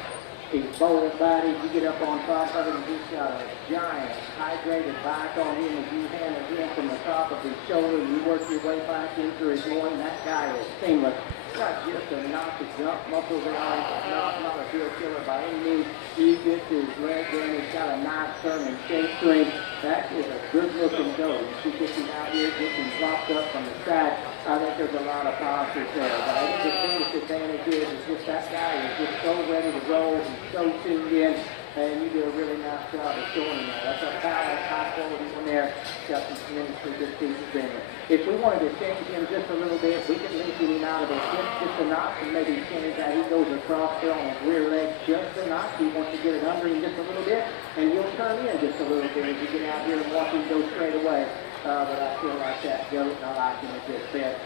He's bolted bodied. You get up on top of him, he's got a giant hydrated back on him. As you hand it in from the top of his shoulder, you work your way back into his loin. That guy is seamless. Not just a knock to jump muscles in on him, not a real killer by any means. You get to his leg there, and he's got a nice turn and shape to him. That is a good looking goat. If you get him out here, get him dropped up from the side, I think there's a lot of positives there. But I think the biggest advantage is just that guy is just so ready to roll and so tuned in, and you do a really nice job of showing him that. That's a balanced, high quality one there. Got some tremendously good pieces in it. If we wanted to change him just a little bit, we can leave him out of it just a knots and maybe change how he goes across there on his rear leg just a notch. He wants to get it under him just a little bit, and he'll turn in just a little bit as you get out here and watch him go straight away. But I feel like that goat, and I like him a good bit.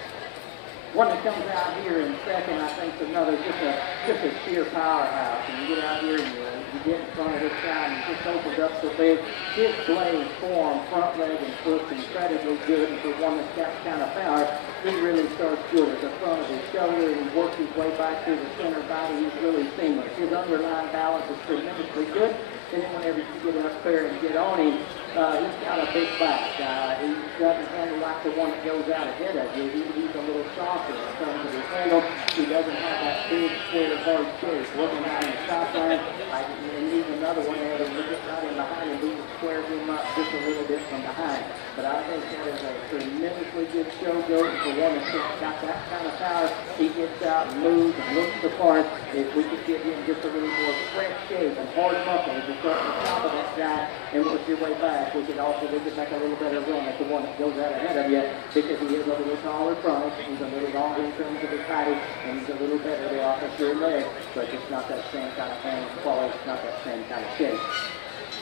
One that comes out here in second, I think, is another just a sheer powerhouse. And you get out here and you get in front of this guy and he just opens up so big. His blade form, front leg and foot's incredibly good. And for one that's got kind of power, he really starts good at the front of his shoulder and he works his way back through the center body. He's really seamless. His underlying balance is tremendously good. And then whenever you get up there and get on him, he's got a big back. He doesn't handle like the one that goes out ahead of you. He's a little softer in terms of his handle. He doesn't have that big, square, hard shape. Working out in the top line, and even another one there that we get right in behind him, we can square him up just a little bit from behind. But I think that is a tremendously good show goat. For one that's got that kind of power, he gets out and moves and looks the part. If we could get him just a little more fresh shape and hard muscle, as you start on the top of that guy and work your way back, we could make a little better run at the one that goes out ahead of you, because he is a little taller from us. He's a little longer in terms of his height, and he's a little better off his rear leg, but it's not that same kind of hand quality, it's not that same kind of shape.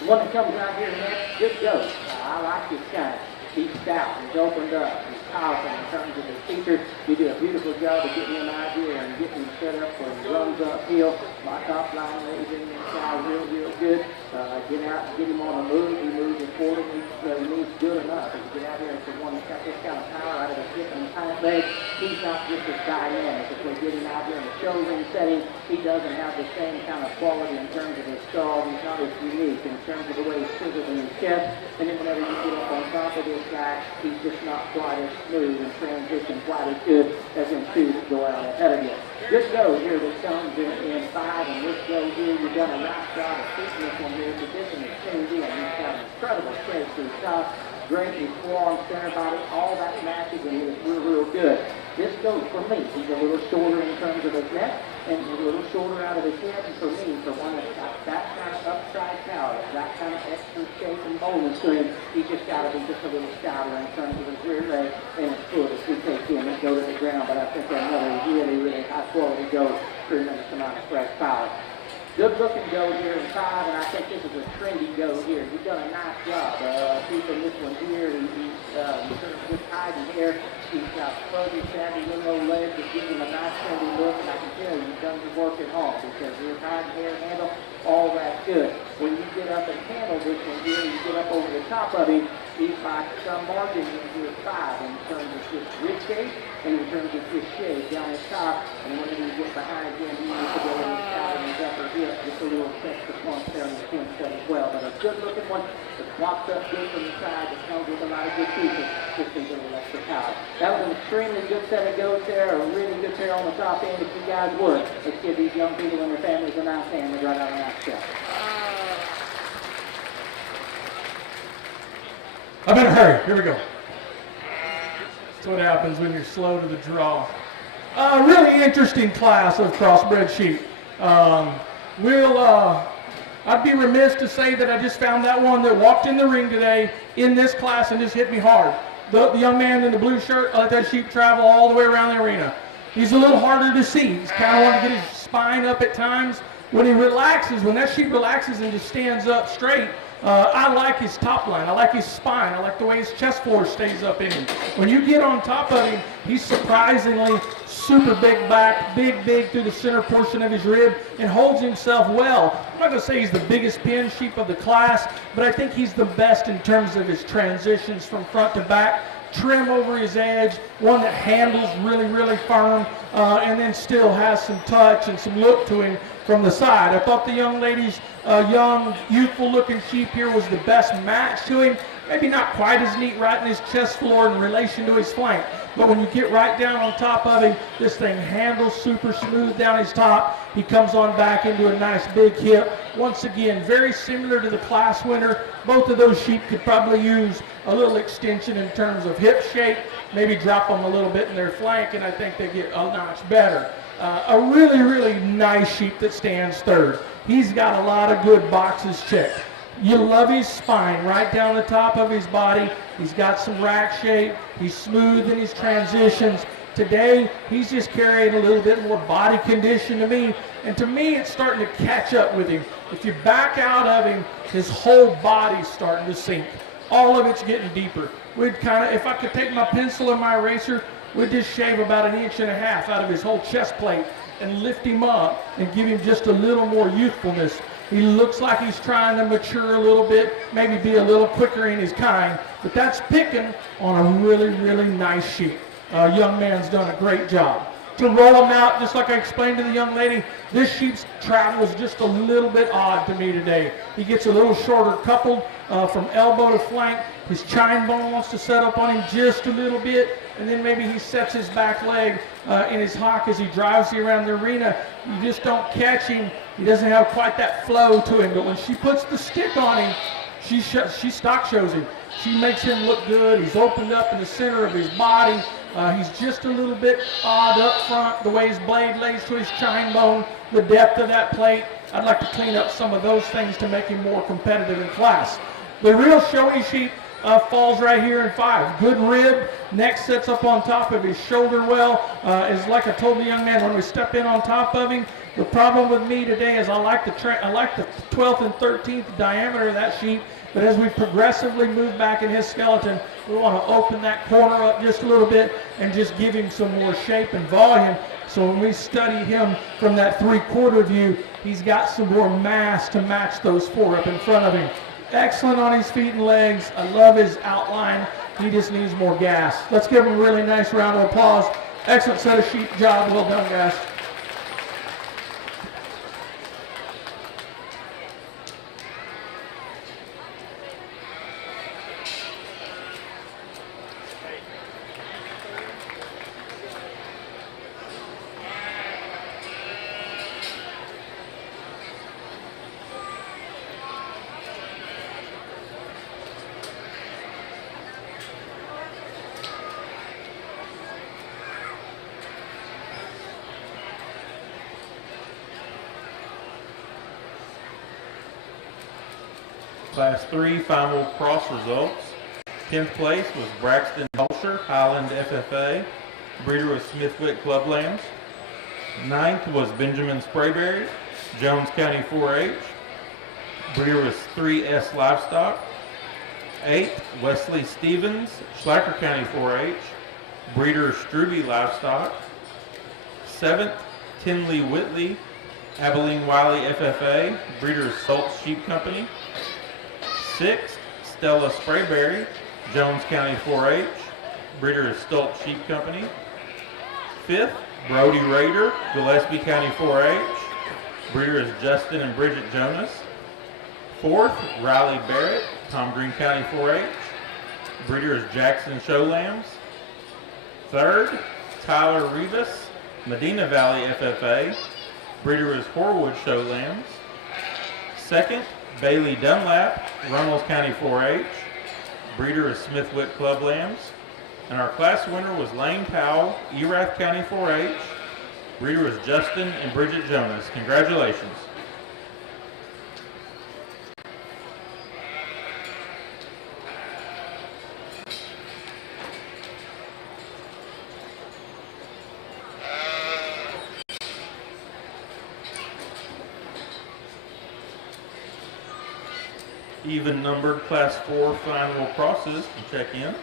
The one that comes out here next, good goat. I like this guy. He's stout, he's opened up, he's powerful in terms of his features. You do a beautiful job of getting him out here and getting him set up where he runs uphill. My top line lays in inside real good. Get out and get him on the move. He moves accordingly. He moves good enough. If you get out here and the one that's got this kind of power out of his hip and hind leg, he's not just as dynamic. If we get him out here in a showroom setting, he doesn't have the same kind of quality in terms of his skull. He's not as unique in terms of the way he's chiseled in his chest. And then whenever you get up on top of this guy, he's just not quite as smooth and transition quite as good as them two that go out ahead of you. This goat here that comes in 5, and this goat here, you've done a nice job of keeping this one here, but this one is tuned in. He's got an incredible shape to his top, great his forearm, center body, all that matches, and he is real good. This goat, for me, he's a little shorter in terms of his neck, and a little shorter out of his head, and for me, for one that's got that kind of upside power, that kind of extra shape and boldness to him, he's just got to be just a little stouter in terms of his rear leg and his foot as we take him and go to the ground. But I think another really high quality goat, tremendous amount of fresh power. Good looking goat here in 5, and I think this is a trendy goat here. You've done a nice job keeping this one here. He's just hiding here. He's got fuzzy, savvy little old legs that give him a nice trendy look, and I can tell you've done your work at home because his hide, hair, handle, all that's good. When you get up and handle this one here, you get up over the top of him, he's by some margin into his 5 in terms of his rib shape and in terms of his shape down his top. And whenever you get behind him, he needs to go in his side and his upper hip, just a little extra punch there in the chin set as well. But a good looking one that walks up good from the side, that comes with a lot of good features, just needs a little extra power. That was an extremely good set of goats there, a really good pair on the top end if you guys would. Let's give these young people and their families a nice hand and run out a nice shot. I better hurry. Here we go. That's what happens when you're slow to the draw. Really interesting class of crossbred sheep. I'd be remiss to say that I just found that one that walked in the ring today in this class and just hit me hard. The young man in the blue shirt, I let that sheep travel all the way around the arena. He's a little harder to see. He's kind of wanting to get his spine up at times. When he relaxes, when that sheep relaxes and just stands up straight, I like his top line. I like his spine. I like the way his chest force stays up in him. When you get on top of him, he's surprisingly super big back, big through the center portion of his rib, and holds himself well. I'm not going to say he's the biggest pin sheep of the class, but I think he's the best in terms of his transitions from front to back. Trim over his edge, one that handles really firm, and then still has some touch and some look to him from the side. I thought the young lady's young, youthful looking sheep here was the best match to him. Maybe not quite as neat right in his chest floor in relation to his flank, but when you get right down on top of him, this thing handles super smooth down his top. He comes on back into a nice big hip. Once again, very similar to the class winner. Both of those sheep could probably use a little extension in terms of hip shape, maybe drop them a little bit in their flank, and I think they get a notch better. A really nice sheep that stands third. He's got a lot of good boxes checked. You love his spine right down the top of his body. He's got some rack shape. He's smooth in his transitions. Today, he's just carrying a little bit more body condition to me, and to me, it's starting to catch up with him. If you back out of him, his whole body's starting to sink. All of it's getting deeper. We'd kind of, if I could take my pencil and my eraser, we'd just shave about 1.5 inches out of his whole chest plate and lift him up and give him just a little more youthfulness. He looks like he's trying to mature a little bit, maybe be a little quicker in his kind, but that's picking on a really, really nice sheep. Young man's done a great job. To roll him out, just like I explained to the young lady, this sheep's travel is just a little bit odd to me today. He gets a little shorter coupled from elbow to flank. His chine bone wants to set up on him just a little bit, and then maybe he sets his back leg in his hock as he drives you around the arena. You just don't catch him. He doesn't have quite that flow to him, but when she puts the stick on him, she stock shows him. She makes him look good. He's opened up in the center of his body. He's just a little bit odd up front, the way his blade lays to his chine bone, the depth of that plate. I'd like to clean up some of those things to make him more competitive in class. The real showy sheep falls right here in 5. Good rib, neck sits up on top of his shoulder well. Is like I told the young man when we step in on top of him, the problem with me today is I like the 12th and 13th diameter of that sheep, but as we progressively move back in his skeleton, we want to open that corner up just a little bit and just give him some more shape and volume. So when we study him from that 3/4 view, he's got some more mass to match those 4 up in front of him. Excellent on his feet and legs. I love his outline. He just needs more gas. Let's give him a really nice round of applause. Excellent set of sheep. Job. Well done, guys. Class 3 Finewool cross results. 10th place was Braxton Holscher, Highland FFA. Breeder was Smithwick Clublands. 9th was Benjamin Sprayberry, Jones County 4-H. Breeder was 3S Livestock. 8th, Wesley Stevens, Schlacker County 4-H. Breeder Struby Livestock. 7th, Tinley Whitley, Abilene Wiley FFA. Breeder Stoltz Sheep Company. 6th, Stella Sprayberry, Jones County 4-H. Breeder is Stoltz Sheep Company. 5th, Brody Rader, Gillespie County 4-H. Breeder is Justin and Bridget Jonas. 4th, Riley Barrett, Tom Green County 4-H. Breeder is Jackson Show Lambs. 3rd, Tyler Rivas, Medina Valley FFA. Breeder is Horwood Show Lambs. 2nd, Bailey Dunlap, Runnels County 4-H. Breeder is Smithwick Club Lambs. And our class winner was Lane Powell, Erath County 4-H. Breeder is Justin and Bridget Jonas. Congratulations. Even numbered class 4 Finewool crosses can check in.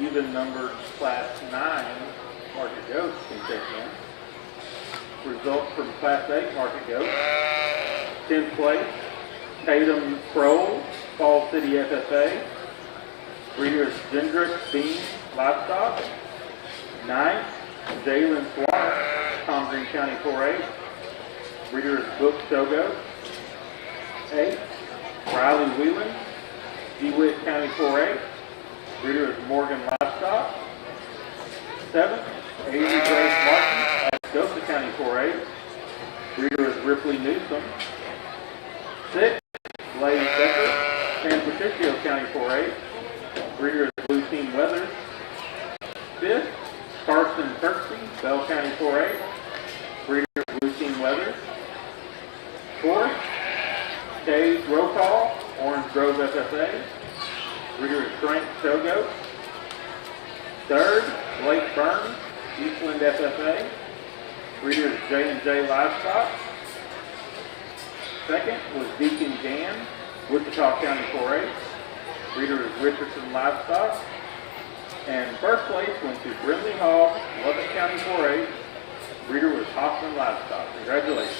Even numbered class 9 market goats can check in. Results from Class 8 market goats. 10th place, Tatum Kroll, Fall City FFA. Breeder is Gendrick Bean Livestock. 9th, Jalen Swart, Tom Green County 4-H. Breeder is Book Shogo. 8th, Riley Whelan, DeWitt County 4-H. Breeder is Morgan Livestock. 7th, Avery Grace Martin, Atascosa County 4-H. Breeder is Ripley Newsom. 6th, Blaze Becker, San Patricio County 4-H. Breeder is Blue Team Weathers. Fifth, Carson Kirksey, Bell County 4-H. Breeder is Blue Team Weathers. Fourth, Dave Rocall, Orange Grove FFA. Breeder is Frank Shogo. Third, Blake Burns, Eastland FFA. Breeder is J&J Livestock. Second was Deacon Jan, Wichita County 4-H. Breeder is Richardson Livestock. And first place went to Brimley Hall, Lubbock County 4-H. Breeder was Hoffman Livestock. Congratulations.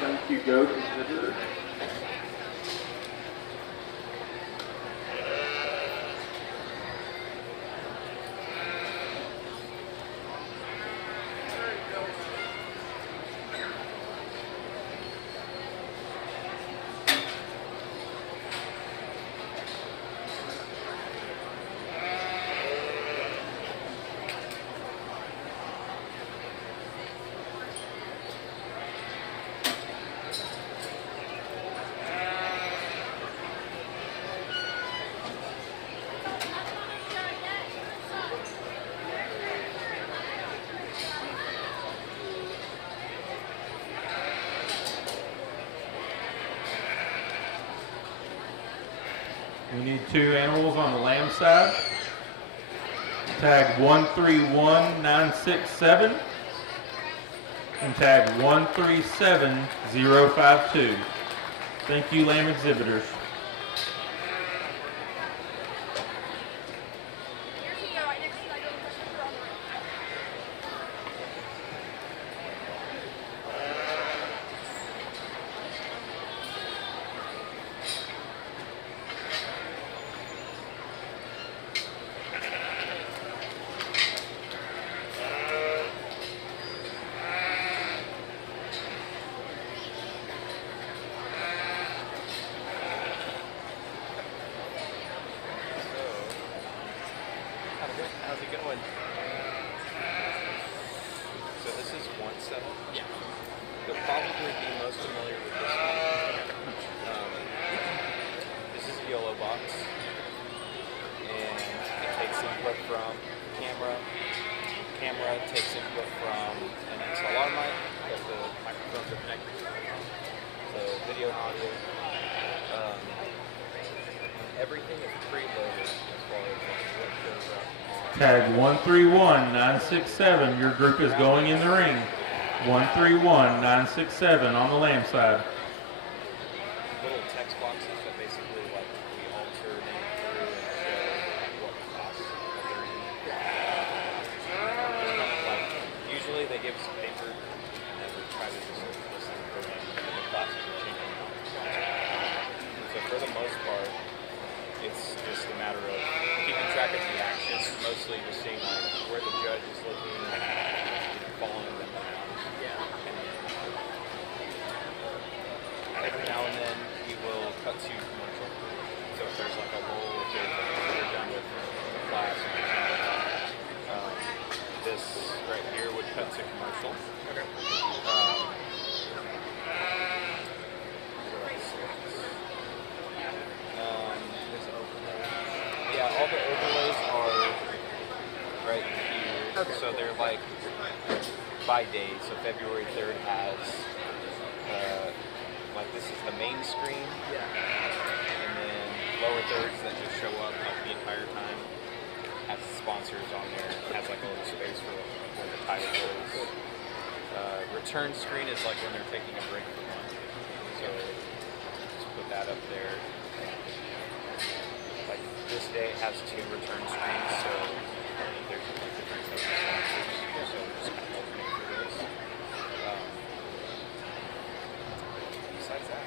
Thank you, goats and visitors. We need 2 animals on the lamb side. Tag 131967 and tag 137052. Thank you, lamb exhibitors. How's it going? So this is one setup. Yeah. You'll probably be most familiar with this one. This is a YOLO box, and it takes input from camera. Camera takes input from an XLR mic that the microphones are connected to. So video and audio. Everything is preloaded as far as what shows up. Tag 131967. Your group is going in the ring. 131967 on the lamb side. Little Okay. So they're like by day. So February 3rd has like this is the main screen. Yeah. And then lower thirds that just show up like the entire time. Has sponsors on there. It has like a little space for where the title goes. Return screen is like when they're taking a break from lunch. So just put that up there. Like this day has 2 return screens, so there's like different types of sponsors. So just kind of alternate for this. Besides that,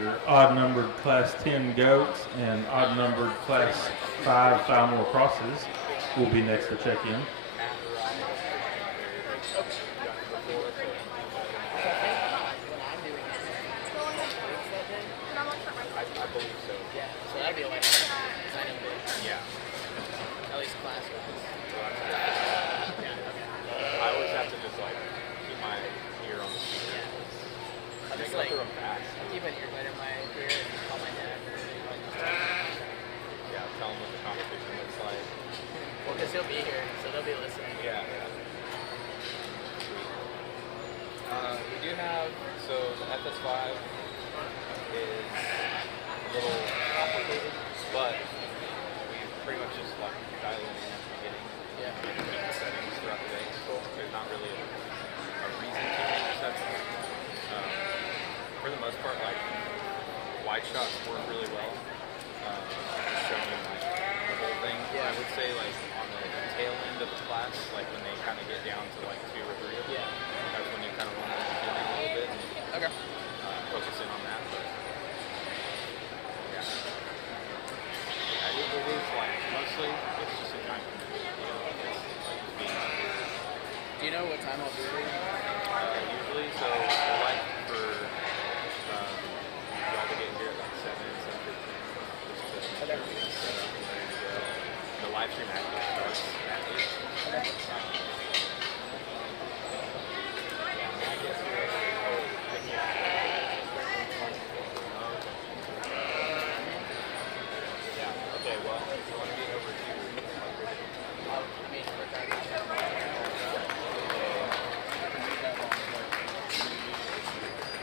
Your odd-numbered Class 10 goats and odd-numbered Class 5 Finewool crosses will be next to check in.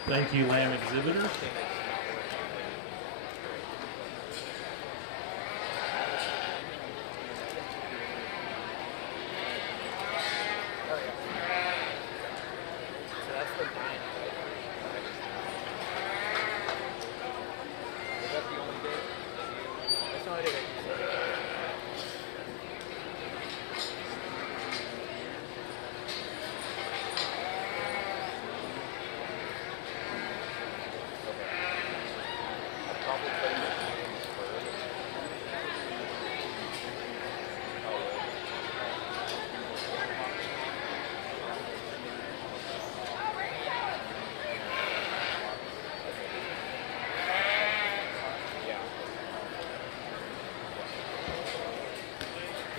Thank you, lamb exhibitors.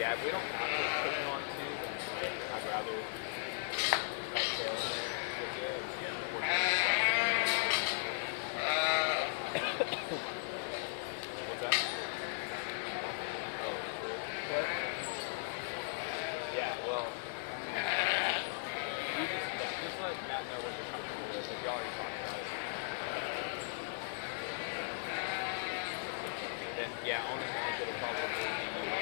Yeah, we don't have to put it on Yeah, on the night it'll probably be by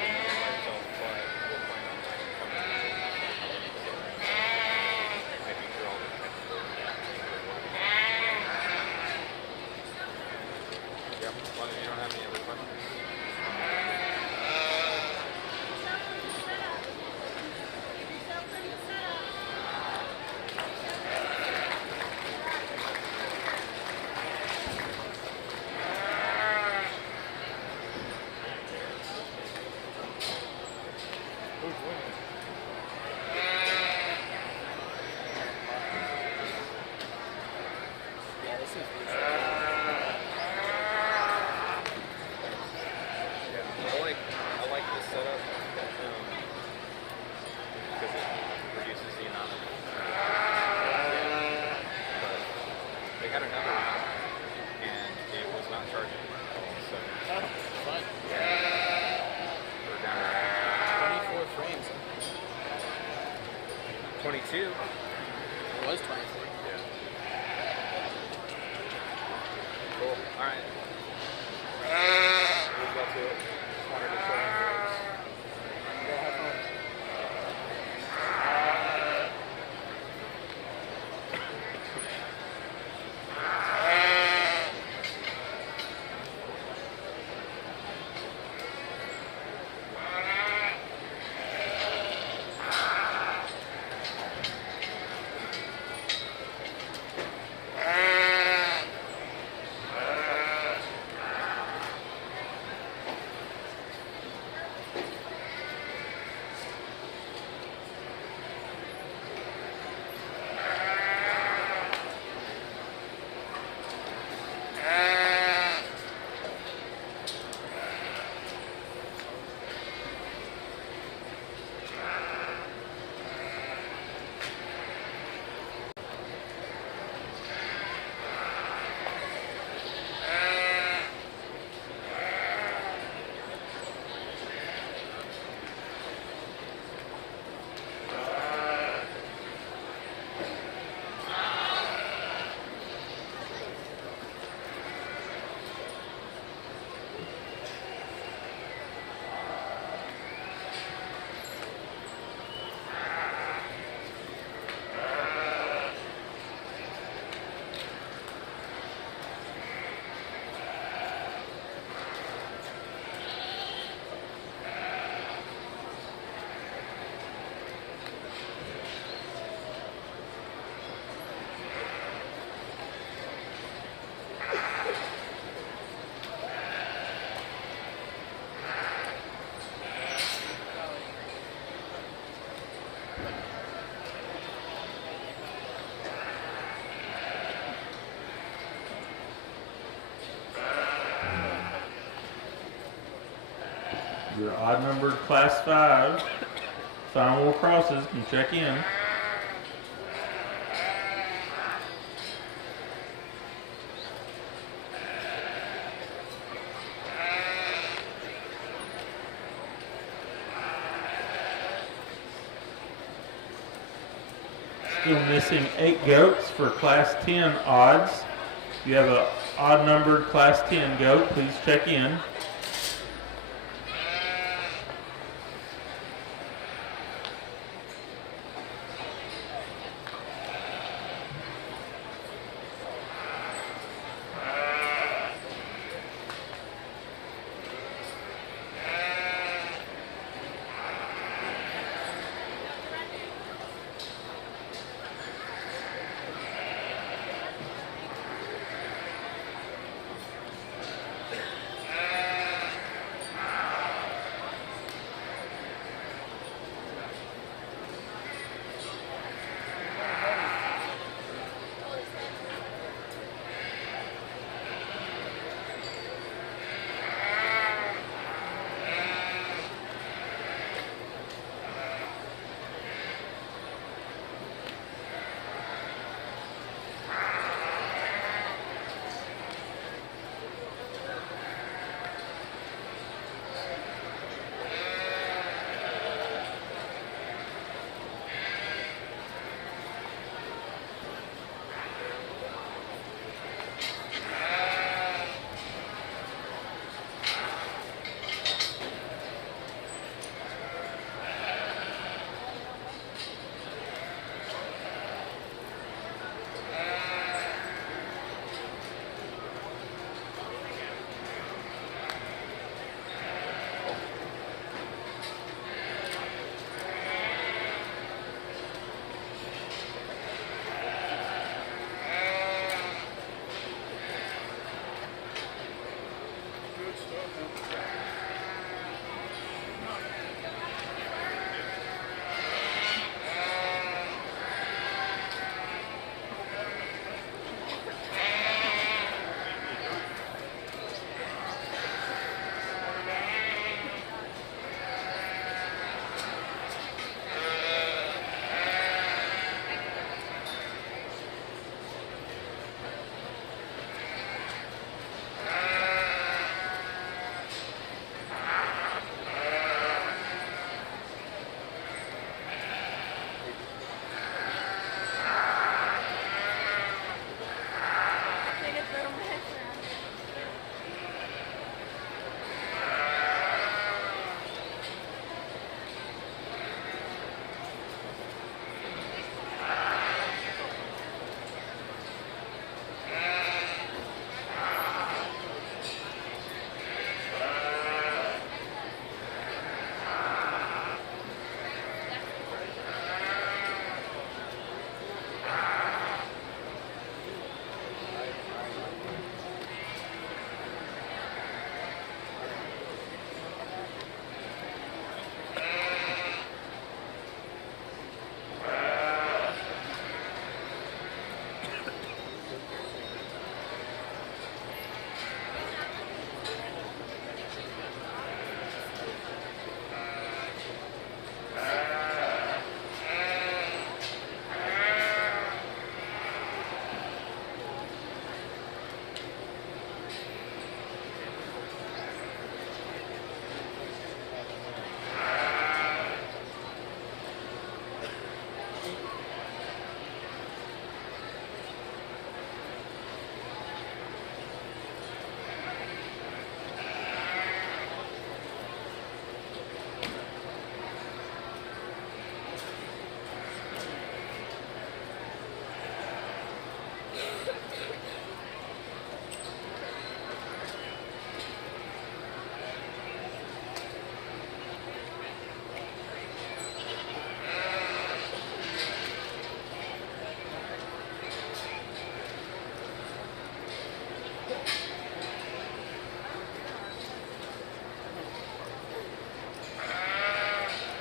itself, but we'll plan on like coming in making sure all the technical things are working. Yep, as long as you don't have any other questions. Your odd numbered class 5 Finewool crosses can check in. Still missing 8 goats for class 10 odds. If you have an odd numbered class 10 goat, please check in.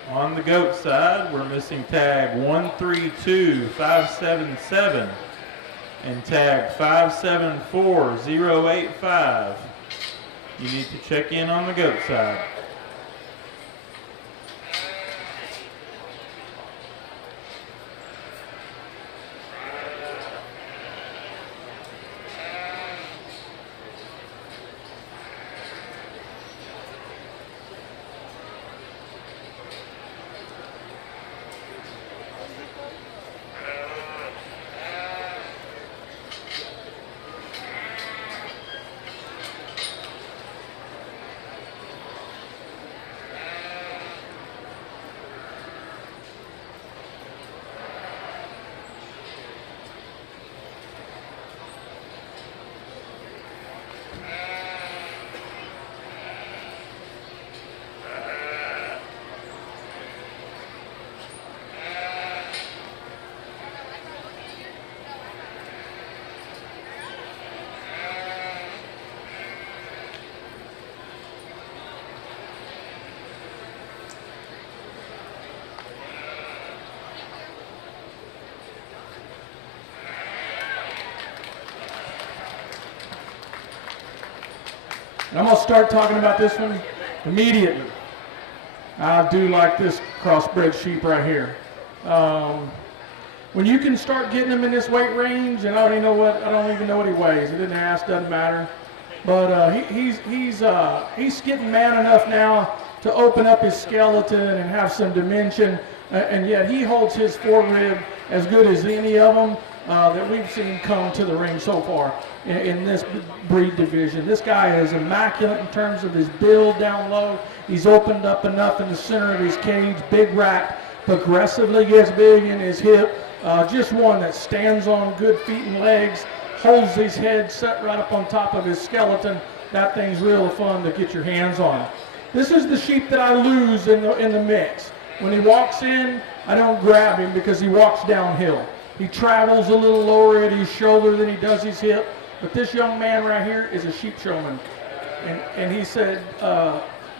On the goat side, we're missing tag 132577 and tag 574085. You need to check in on the goat side. I'm going to start talking about this one immediately. I do like this crossbred sheep right here. When you can start getting him in this weight range, and I don't even know what he weighs. It didn't ask, doesn't matter. But he's getting man enough now to open up his skeleton and have some dimension, and yet he holds his forerib as good as any of them that we've seen come to the ring so far in this breed division. This guy is immaculate in terms of his build down low. He's opened up enough in the center of his cage, big rack, progressively gets big in his hip. Just one that stands on good feet and legs, holds his head set right up on top of his skeleton. That thing's real fun to get your hands on. This is the sheep that I lose in the mix. When he walks in, I don't grab him because he walks downhill. He travels a little lower at his shoulder than he does his hip. But this young man right here is a sheep showman. and he said,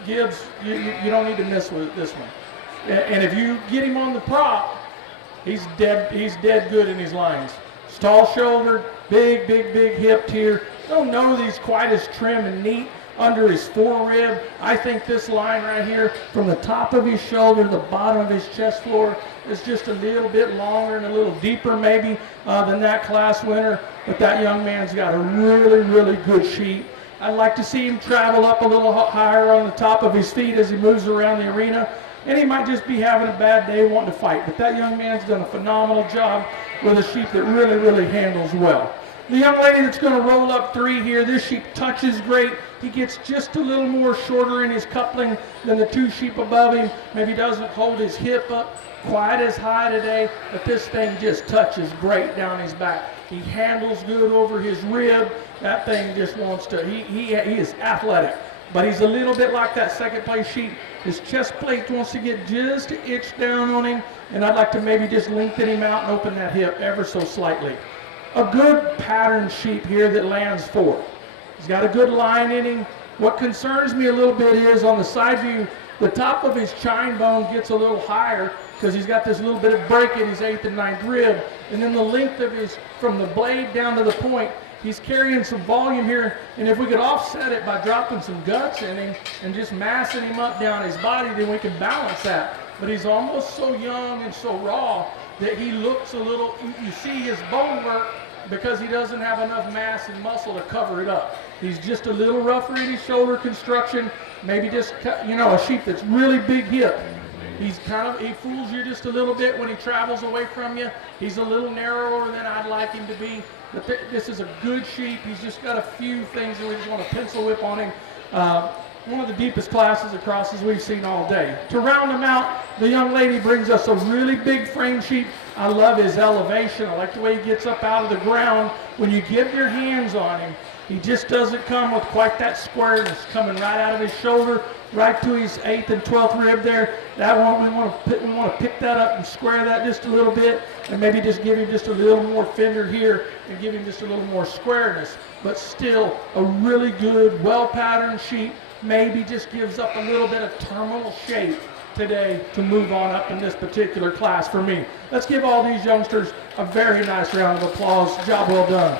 Gibbs, you don't need to mess with this one. And if you get him on the prop, he's dead good in his lines. He's tall-shouldered, big hipped here. Don't know that he's quite as trim and neat under his forerib. I think this line right here, from the top of his shoulder to the bottom of his chest floor, is just a little bit longer and a little deeper maybe than that class winner. But that young man's got a really good sheep. I'd like to see him travel up a little higher on the top of his feet as he moves around the arena. And he might just be having a bad day wanting to fight. But that young man's done a phenomenal job with a sheep that really handles well. The young lady that's going to roll up 3 here, this sheep touches great. He gets just a little more shorter in his coupling than the 2 sheep above him. Maybe doesn't hold his hip up quite as high today, but this thing just touches great down his back. He handles good over his rib. That thing just wants to, he is athletic, but he's a little bit like that second place sheep. His chest plate wants to get just an inch down on him, and I'd like to maybe just lengthen him out and open that hip ever so slightly. A good pattern sheep here that lands 4. He's got a good line in him. What concerns me a little bit is on the side view, the top of his chine bone gets a little higher because he's got this little bit of break in his 8th and 9th rib. And then the length of his, from the blade down to the point, he's carrying some volume here. And if we could offset it by dropping some guts in him and just massing him up down his body, then we can balance that. But he's almost so young and so raw that he looks a little, you see his bone work because he doesn't have enough mass and muscle to cover it up. He's just a little rougher in his shoulder construction, maybe just, a sheep that's really big hip. He fools you just a little bit when he travels away from you. He's a little narrower than I'd like him to be, but this is a good sheep. He's just got a few things that we just want to pencil whip on him. One of the deepest classes of crosses we've seen all day. To round him out, the young lady brings us a really big frame sheep. I love his elevation. I like the way he gets up out of the ground. When you get your hands on him, he just doesn't come with quite that squareness coming right out of his shoulder, right to his 8th and 12th rib there. That one, we want to pick that up and square that just a little bit, and maybe just give him just a little more fender here and give him just a little more squareness. But still a really good, well-patterned sheep. Maybe just gives up a little bit of terminal shape today to move on up in this particular class for me. Let's give all these youngsters a very nice round of applause. Job well done.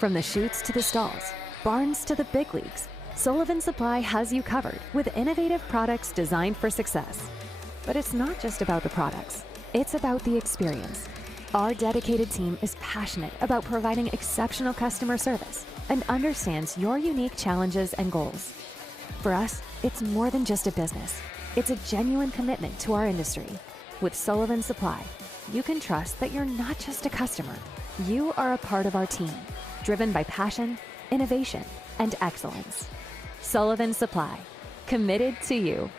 From the chutes to the stalls, barns to the big leagues, Sullivan Supply has you covered with innovative products designed for success. But it's not just about the products, it's about the experience. Our dedicated team is passionate about providing exceptional customer service and understands your unique challenges and goals. For us, it's more than just a business. It's a genuine commitment to our industry. With Sullivan Supply, you can trust that you're not just a customer. You are a part of our team, driven by passion, innovation, and excellence. Sullivan Supply, committed to you.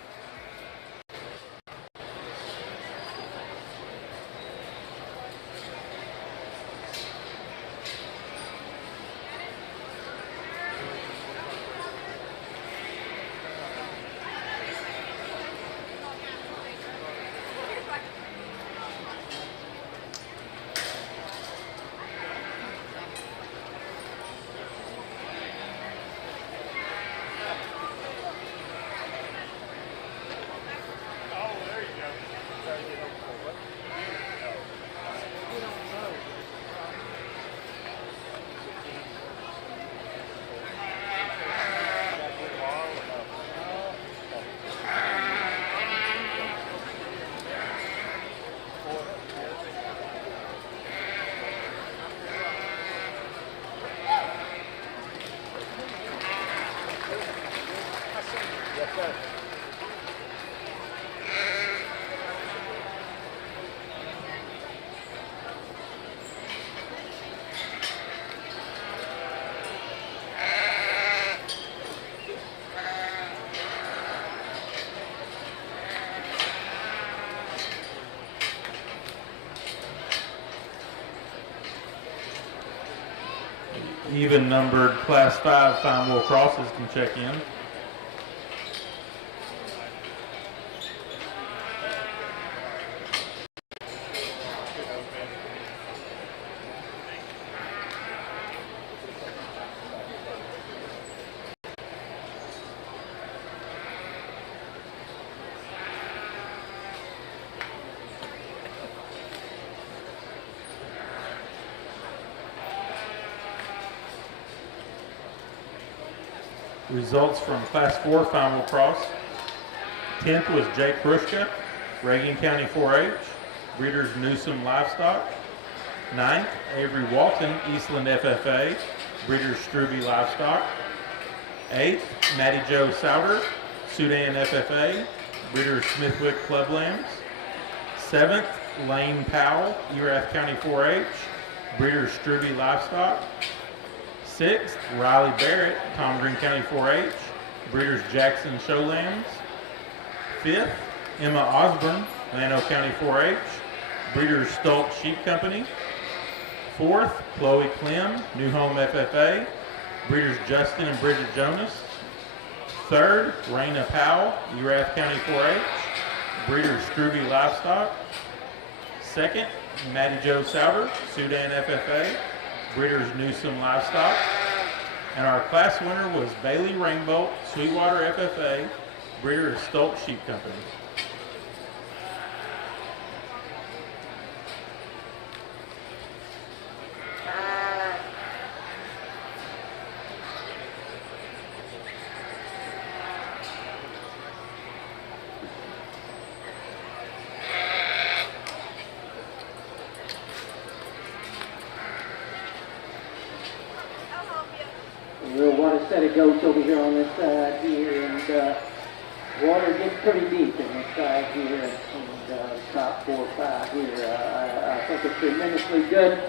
Even numbered Class 5 Finewool crosses can check in. Results from Class 4 Finewool Cross. 10th was Jake Hrushka, Reagan County 4-H, Breeders Newsom Livestock. 9th, Avery Walton, Eastland FFA, Breeders Struby Livestock. 8th, Matty Joe Souter, Southdown FFA, Breeders Smithwick Club Lambs. 7th, Lane Powell, Erath County 4-H, Breeders Struby Livestock. 6th, Riley Barrett, Tom Green County 4-H, Breeders Jackson Show Lambs. 5th, Emma Osborne, Llano County 4-H, Breeders Stoltz Sheep Company. 4th, Chloe Clem, New Home FFA, Breeders Justin and Bridget Jonas. 3rd, Raina Powell, Erath County 4-H, Breeders Struby Livestock. 2nd, Matty Joe Souter, Southdown FFA, Breeders Newsom Livestock. And our class winner was Bailey Rainbolt, Sweetwater FFA, Breeders Stoltz Sheep Company. Well, what a set of goats over here on this side here, and water gets pretty deep in this side here, and top 4 or 5 here. I think it's tremendously good,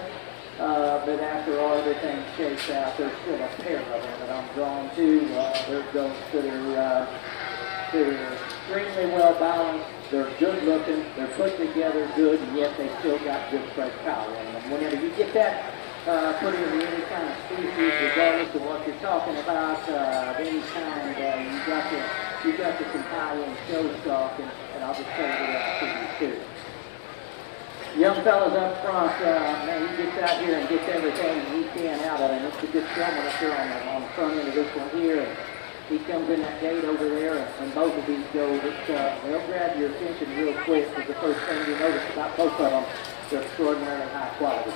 but after all other things shakes out, there's still a pair of them that I'm drawn to. They're goats that are extremely well balanced, they're good looking, they're put together good, and yet they still got good fresh power in them. Whenever you get that put in any kind of species, regardless of what you're talking about, of any kind, you got to compile in show stock, and I'll just tell you that to you too. Young fellas up front, man, he gets out here and gets everything he can out of it. It's a good showman up there on the front end of this one here. And he comes in that gate over there, and both of these go, they'll grab your attention real quick, because the first thing you notice about both of them, they're extraordinarily high quality.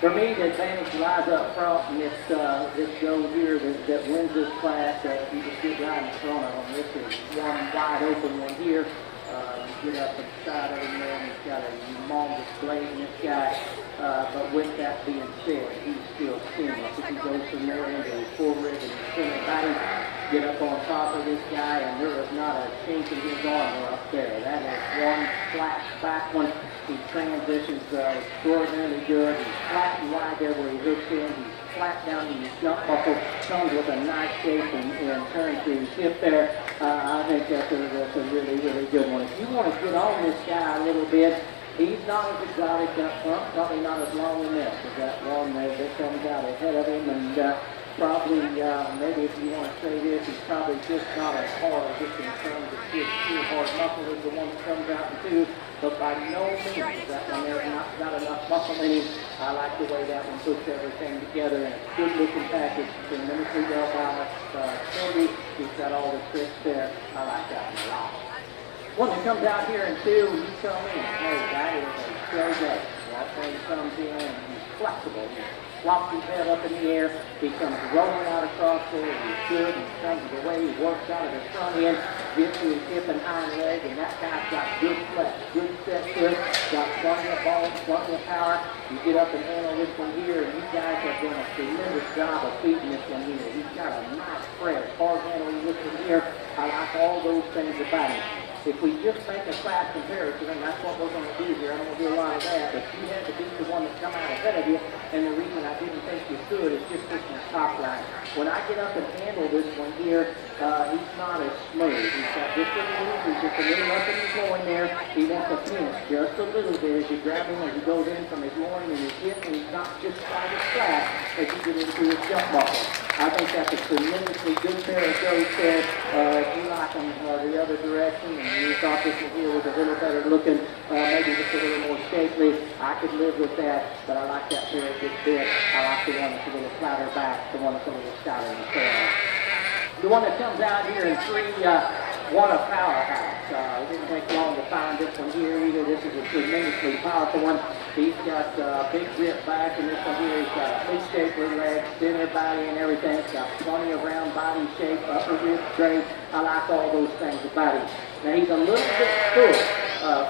For me, the advantage lies up front in this goat here that wins this class. You just get right in front of them. This is one wide open one here. Get up at the side of him there, and he's got a humongous blade in this guy. But with that being said, he's still seamless. If he goes from there into his forward and his center body, get up on top of this guy, and there is not a chink in his armor up there. That is one flat back one. He transitions extraordinarily good. He's flat and wide there where he hooks in. He's flat down in his jump buckle. Comes with a nice shape and turns to his hip there. I think that's a really, really good one. If you want to get on this guy a little bit, he's not as exotic up front, probably not as long in this as that one that comes out ahead of him, and probably, maybe if you want to say this, he's probably just not as hard just in terms of pure hard muscle as the one that comes out in 2, but by no means that one there's not enough muscle in him. I like the way that one puts everything together, and it's a good looking package, tremendously well balanced, sturdy, he's got all the tricks there. I like that one a lot. One that comes out here in 2, you come in, hey, that is a show day. That thing comes in, and he's flexible. He flops his head up in the air. He comes rolling out across there. He's good. He comes away. He works out of his front end, gets to his hip and hind leg, and that guy's got good flex, good set to it, got plenty of balls, plenty of power. You get up and handle this one here, and you guys have done a tremendous job of feeding this one here. He's got a nice fresh, hard handling this one here. I like all those things about him. If we just make a class comparison, and that's what we're going to do here, I don't want to do a lot of that, but you had to beat the one that's come out ahead of you, and the reason I didn't think you could is just this one's top line. When I get up and handle this one here, he's not as smooth. He's got just a little up in his loin there. He wants to pinch just a little bit as you grab him, as he goes in from his loin and his hip, and he's not just quite as flat as you get into his jump buckle. I think that's a tremendously good pair of goats there. If you like them the other direction, and you thought this one here was a little better looking, maybe just a little more shapely, I could live with that, but I like that pair a good bit. I like the one that's a little flatter back, the one that's a little stouter in the tail. The one that comes out here in 3, What a powerhouse. It didn't take long to find this one here either. This is a tremendously powerful one. He's got big grip back, and this one here, he's got big shapely legs, thinner body and everything. It's got plenty of round body shape, upper rib straight. I like all those things about him. Now he's a little bit full.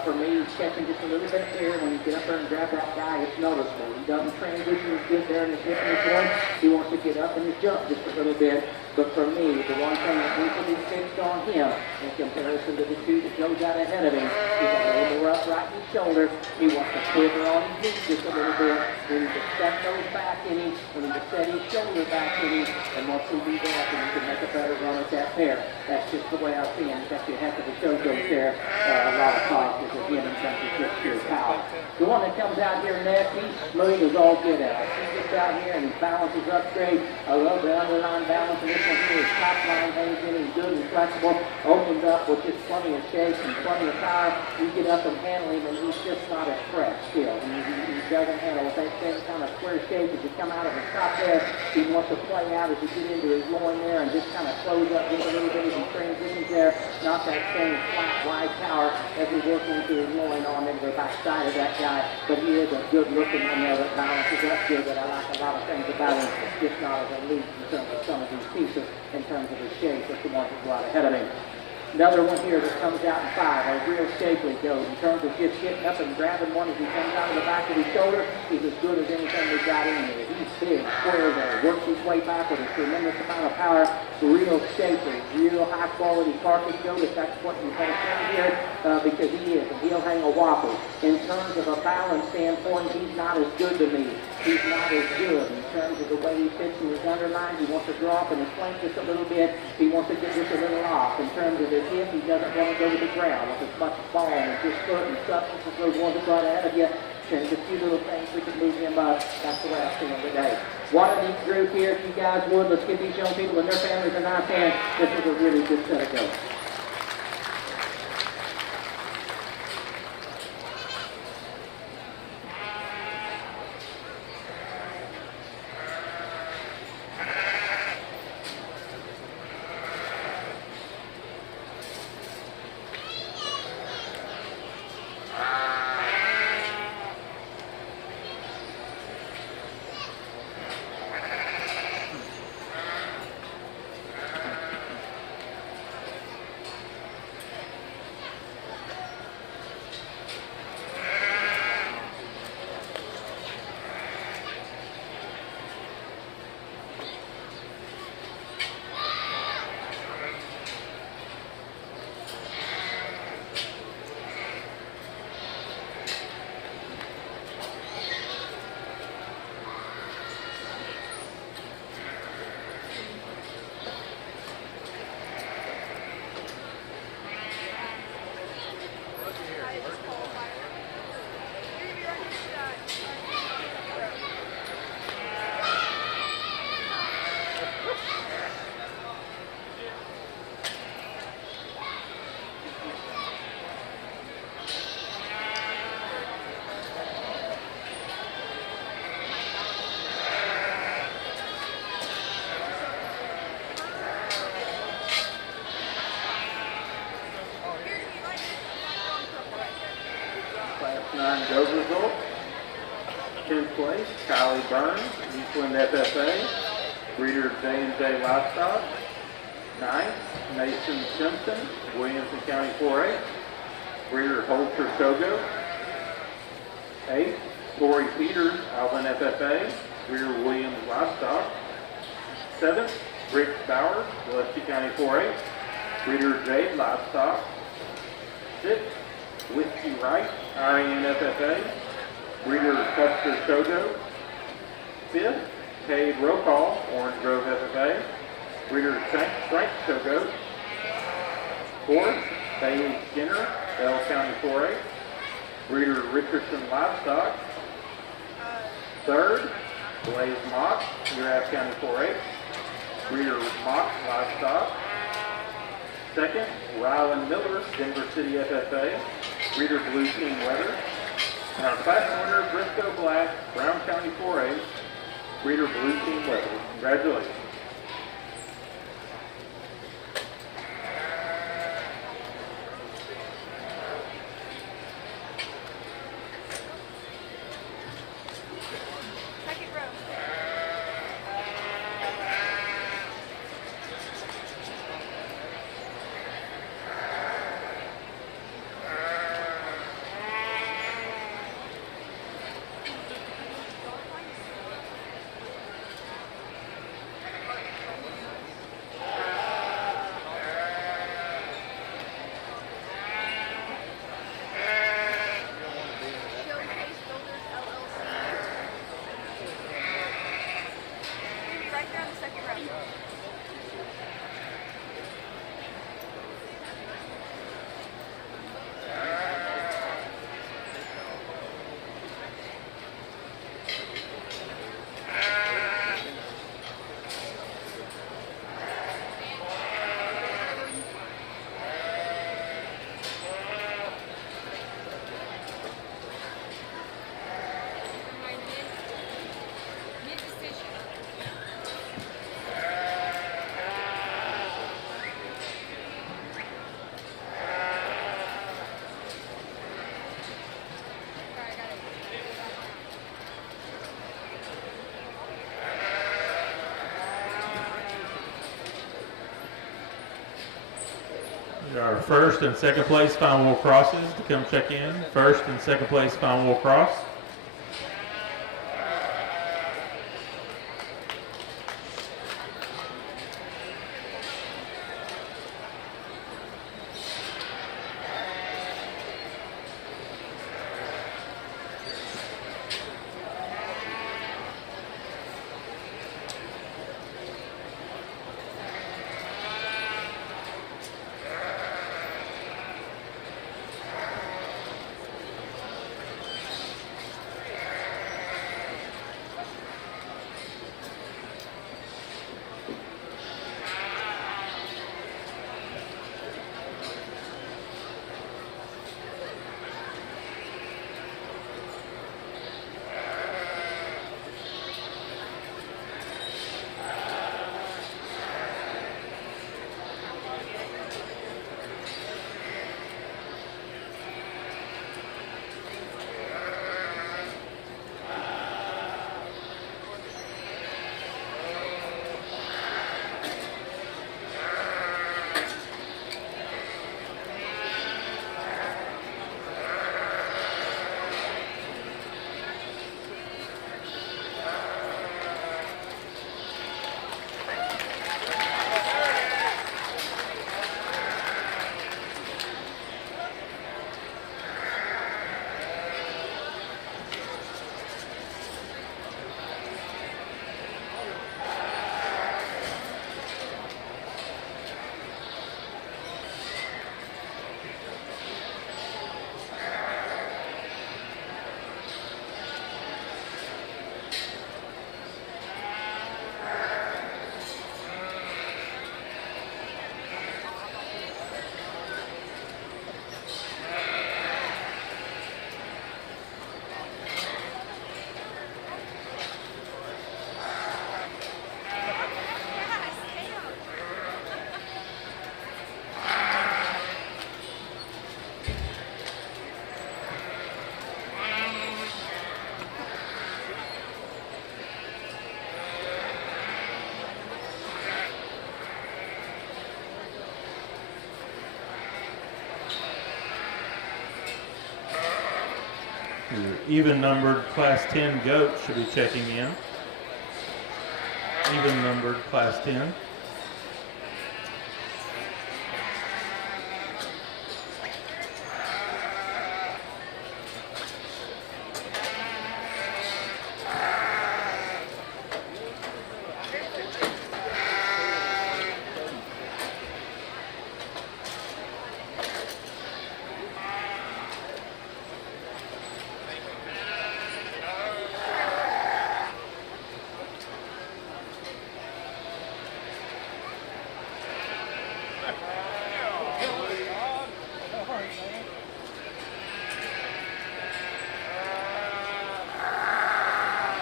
For me, he's catching just a little bit of air. When you get up there and grab that guy, it's noticeable. He doesn't transition as good there in his hip and his one. He wants to get up and his jump just a little bit. But for me, the one thing that needs to be fixed on him, in comparison to the two that goes out ahead of him, is a little more upright in his shoulder. He wants to quiver on his knees just a little bit. We need to set those back in him. We need to set his shoulder back in him. And once we do that, then he can make a better run at that pair. That's just the way I see him. He's actually a heck of a show goes there. A lot of positives with him in terms of just pure power. The one that comes out here next, he's smooth as all get out. He gets out here and he balances up straight. I love the underline balance. And this one here, his top line hangs in. He's good and flexible. Opens up with just plenty of shape and plenty of power. You get up and handle him, and he's just not as fresh still. He doesn't handle with that same kind of square shape as you come out of his top there. He wants to play out as you get into his loin there and just kind of close up just a little bit as he transitions there. Not that same flat, wide power as we work into his loin on into the back side of that guy. But he is a good looking one there that balances up good. That I like a lot of things about him. Just not as elite in terms of some of these pieces, in terms of his shape. That's the one that go out ahead of him. Another one here that comes out in 5, a real shapely goes. In terms of just getting up and grabbing one as he comes out of the back of his shoulder, he's as good as anything we've got in here. He's big, square there, works his way back with a tremendous amount of power, real shapely, real high quality carcass goat, if that's what you want to say here, because he is, and he'll hang a whopper. In terms of a balance standpoint, he's not as good to me. He's not as good in terms of the way he fits in his underline. He wants to drop in his flank just a little bit. He wants to get just a little off. In terms of his hip, he doesn't want to go to the ground with as much ball and his foot and substance as those ones that got ahead of you. There's a few little things we can move him up. That's the way I see him today. What a neat group here. If you guys would, let's give these young people and their families a nice hand. This was a really good set of goats. Goat result. 10th place, Kylie Burns, Eastland FFA. Breeder J&J Livestock. 9th, Mason Simpson, Williamson County 4A. Breeder Holster Togo. 8th, Corey Peters, Alvin FFA. Breeder Williams Livestock. 7th, Rick Bowers, Gillespie County 4A. Breeder Jade Livestock. 6th, Whiskey Wright, INFFA. Breeder Custer Togo. 5th, Cade Rokal, Orange Grove FFA. Breeder Frank Togo. 4th, Bailey Skinner, Bell County 4A. Breeder Richardson Livestock. 3rd, Blaze Mock, Graff County 4A. Breeder Mock Livestock. 2nd, Rylan Miller, Denver City FFA. Breeder Blue Team Weather. And our class winner, Briscoe Black, Brown County 4A. Breeder Blue Team Weather. Congratulations. Our first and second place Finewool crosses to come check in. First and second place Finewool cross. Your even-numbered Class 10 goat should be checking in. Even-numbered Class 10.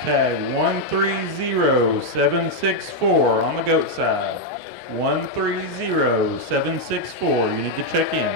Tag 130764 on the goat side. 130764. You need to check in.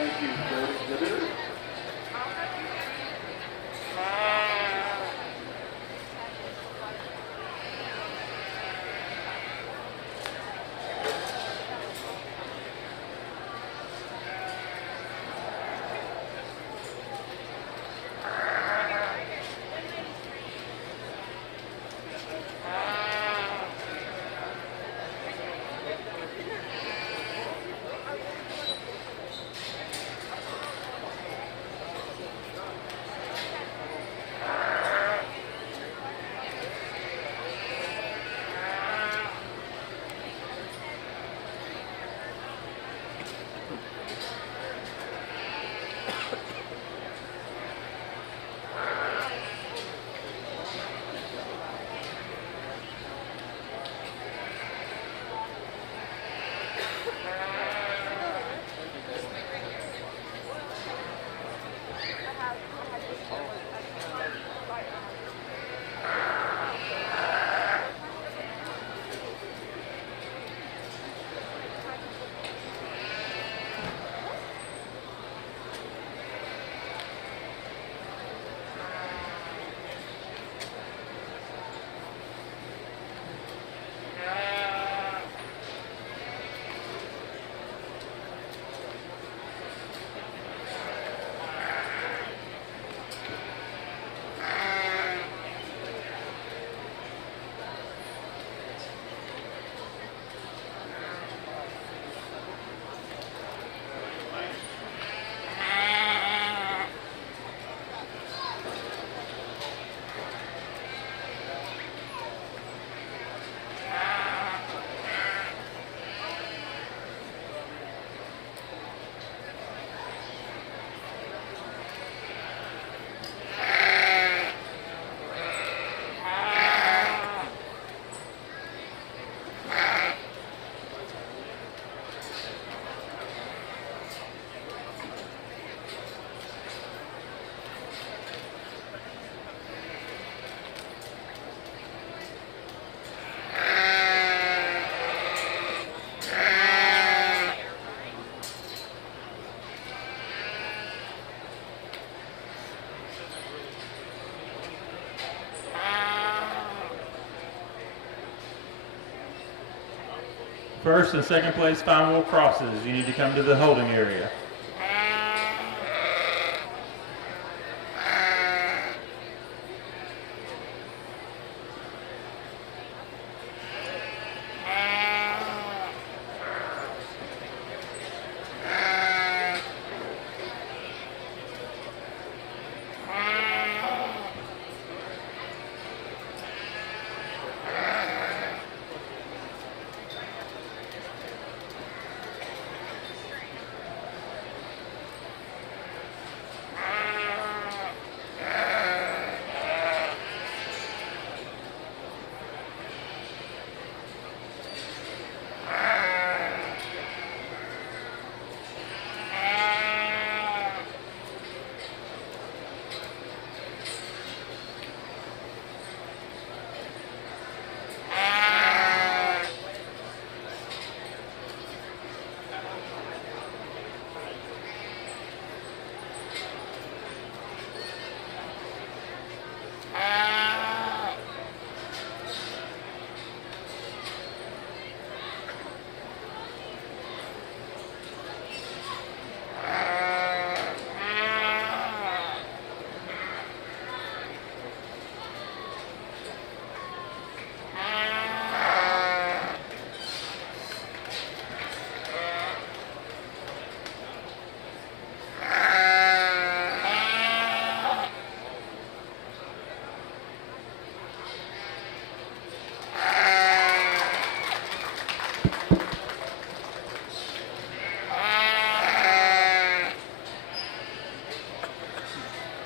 Thank you, third exhibitor. First and second place Finewool crosses. You need to come to the holding area.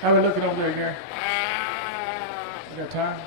How are we looking over there, Gary? You got time?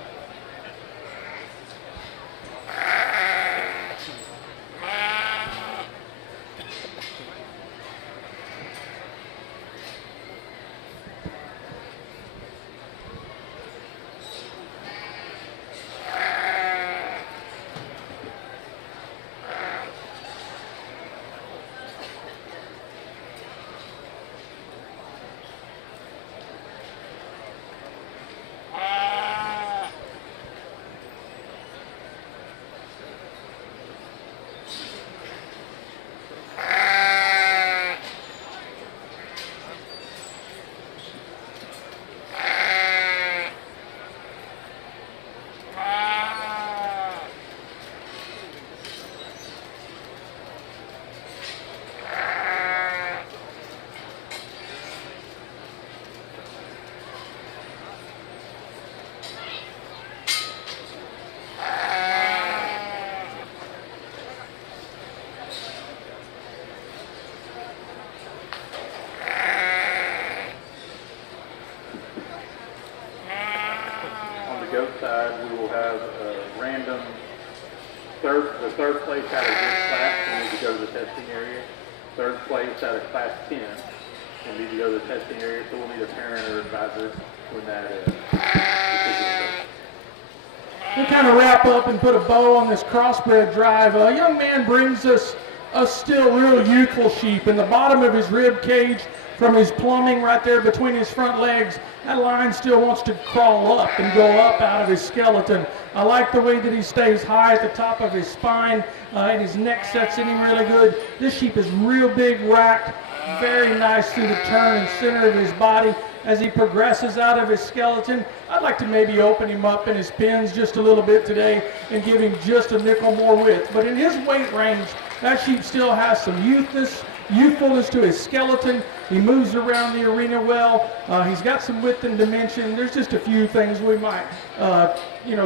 side, we will have a random the third place out of this class will need to go to the testing area. Third place out of class 10 will need to go to the testing area, so we'll need a parent or advisor when that decision. We kind of wrap up and put a bow on this crossbred drive. A young man brings us a still real youthful sheep. In the bottom of his rib cage, from his plumbing right there between his front legs, that line still wants to crawl up and go up out of his skeleton. I like the way that he stays high at the top of his spine, and his neck sets in him really good. This sheep is real big, racked, very nice through the turn and center of his body. As he progresses out of his skeleton, I'd like to maybe open him up in his pins just a little bit today and give him just a nickel more width. But in his weight range, that sheep still has some youthfulness to his skeleton. He moves around the arena well. He's got some width and dimension. There's just a few things we might,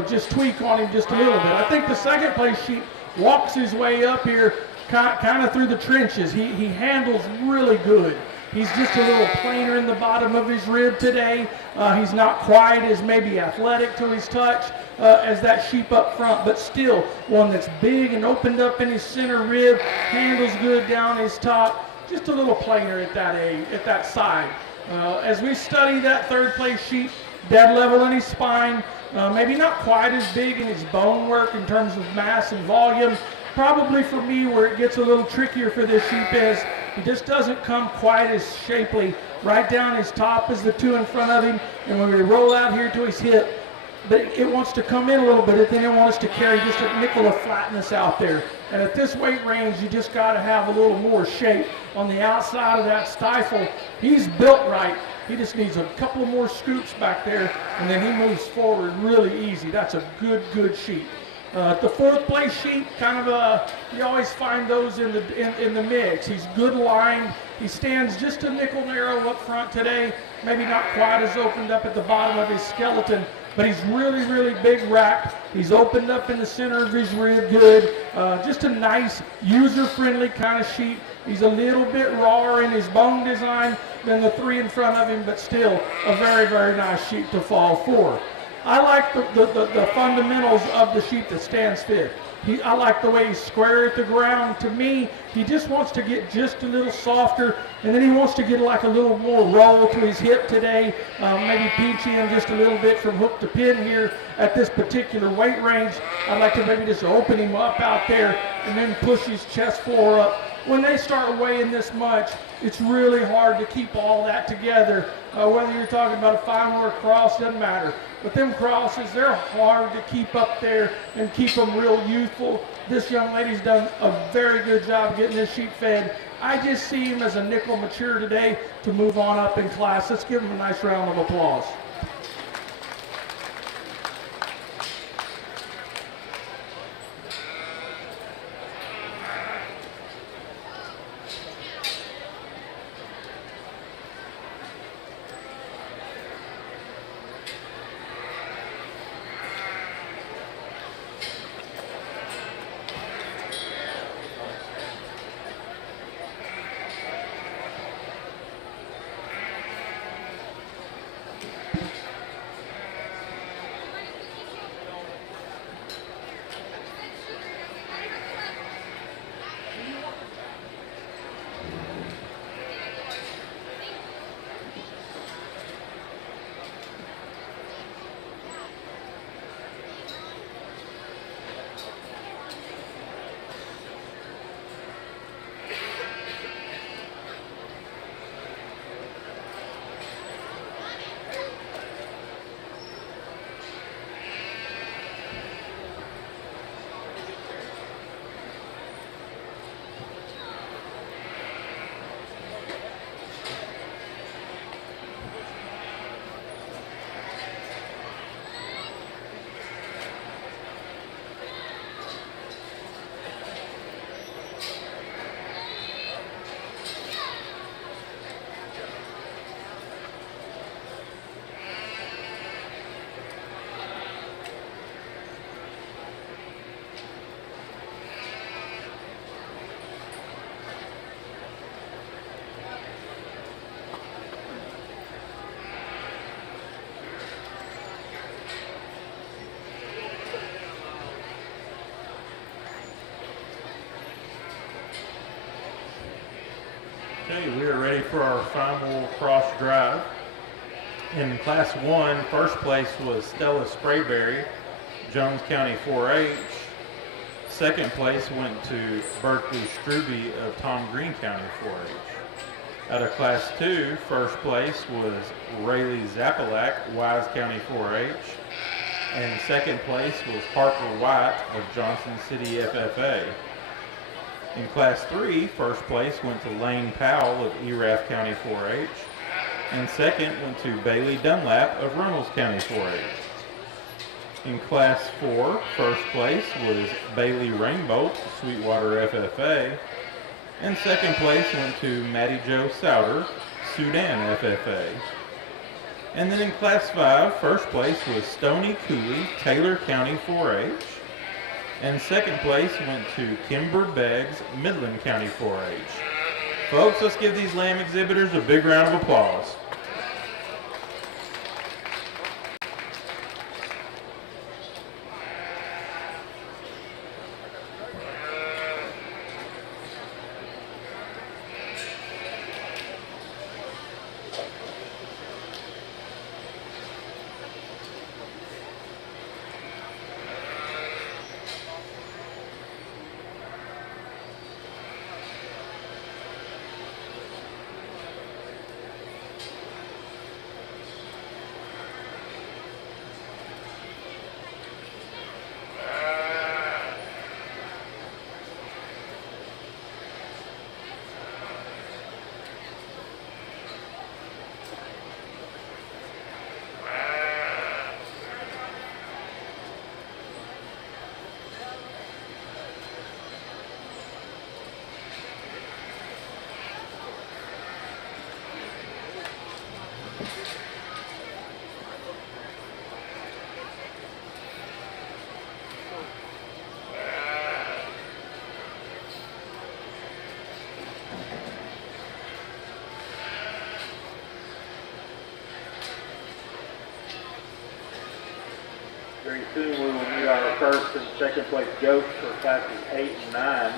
just tweak on him just a little bit. I think the second place sheep walks his way up here kind of through the trenches. He handles really good. He's just a little plainer in the bottom of his rib today. He's not quite as maybe athletic to his touch as that sheep up front, but still one that's big and opened up in his center rib, handles good down his top, just a little plainer at that side. As we study that third place sheep, dead level in his spine, maybe not quite as big in his bone work in terms of mass and volume. Probably for me where it gets a little trickier for this sheep is he just doesn't come quite as shapely right down his top as the two in front of him, and when we roll out here to his hip, but it wants to come in a little bit, and then it wants to carry just a nickel of flatness out there. And at this weight range, you just got to have a little more shape on the outside of that stifle. He's built right. He just needs a couple of more scoops back there, and then he moves forward really easy. That's a good sheep. The fourth place sheep, you always find those in the mix. He's good lined. He stands just a nickel narrow up front today. Maybe not quite as opened up at the bottom of his skeleton, but he's really big racked. He's opened up in the center of his rib good. Just a nice, user-friendly kind of sheep. He's a little bit rawer in his bone design than the three in front of him, but still a very nice sheep to fall for. I like the fundamentals of the sheep that stands fifth. I like the way he's square at the ground. To me, he just wants to get just a little softer, and then he wants to get like a little more roll to his hip today, maybe pinch him just a little bit from hook to pin here at this particular weight range. I'd like to maybe just open him up out there and then push his chest floor up. When they start weighing this much, it's really hard to keep all that together. Whether you're talking about a Finewool or a cross, doesn't matter. But them crosses, they're hard to keep up there and keep them real youthful. This young lady's done a very good job getting this sheep fed. I just see him as a nickel mature today to move on up in class. Let's give him a nice round of applause. Okay, we are ready for our Finewool cross drive. In Class 1, first place was Stella Sprayberry, Jones County 4-H. Second place went to Berkeley Struby of Tom Green County 4-H. Out of Class 2, first place was Rayleigh Zapalak, Wise County 4-H. And second place was Harper White of Johnson City FFA. In Class 3, first place went to Lane Powell of Erath County 4-H, and second went to Bailey Dunlap of Runnels County 4-H. In Class 4, first place was Bailey Rainbolt, Sweetwater FFA, and second place went to Matty Jo Souter, Sudan FFA. And then in Class 5, first place was Stony Cooley, Taylor County 4-H. And second place went to Kimber Beggs, Midland County 4-H. Folks, let's give these lamb exhibitors a big round of applause. Very soon we will meet our first and second place goats for classes 8 and 9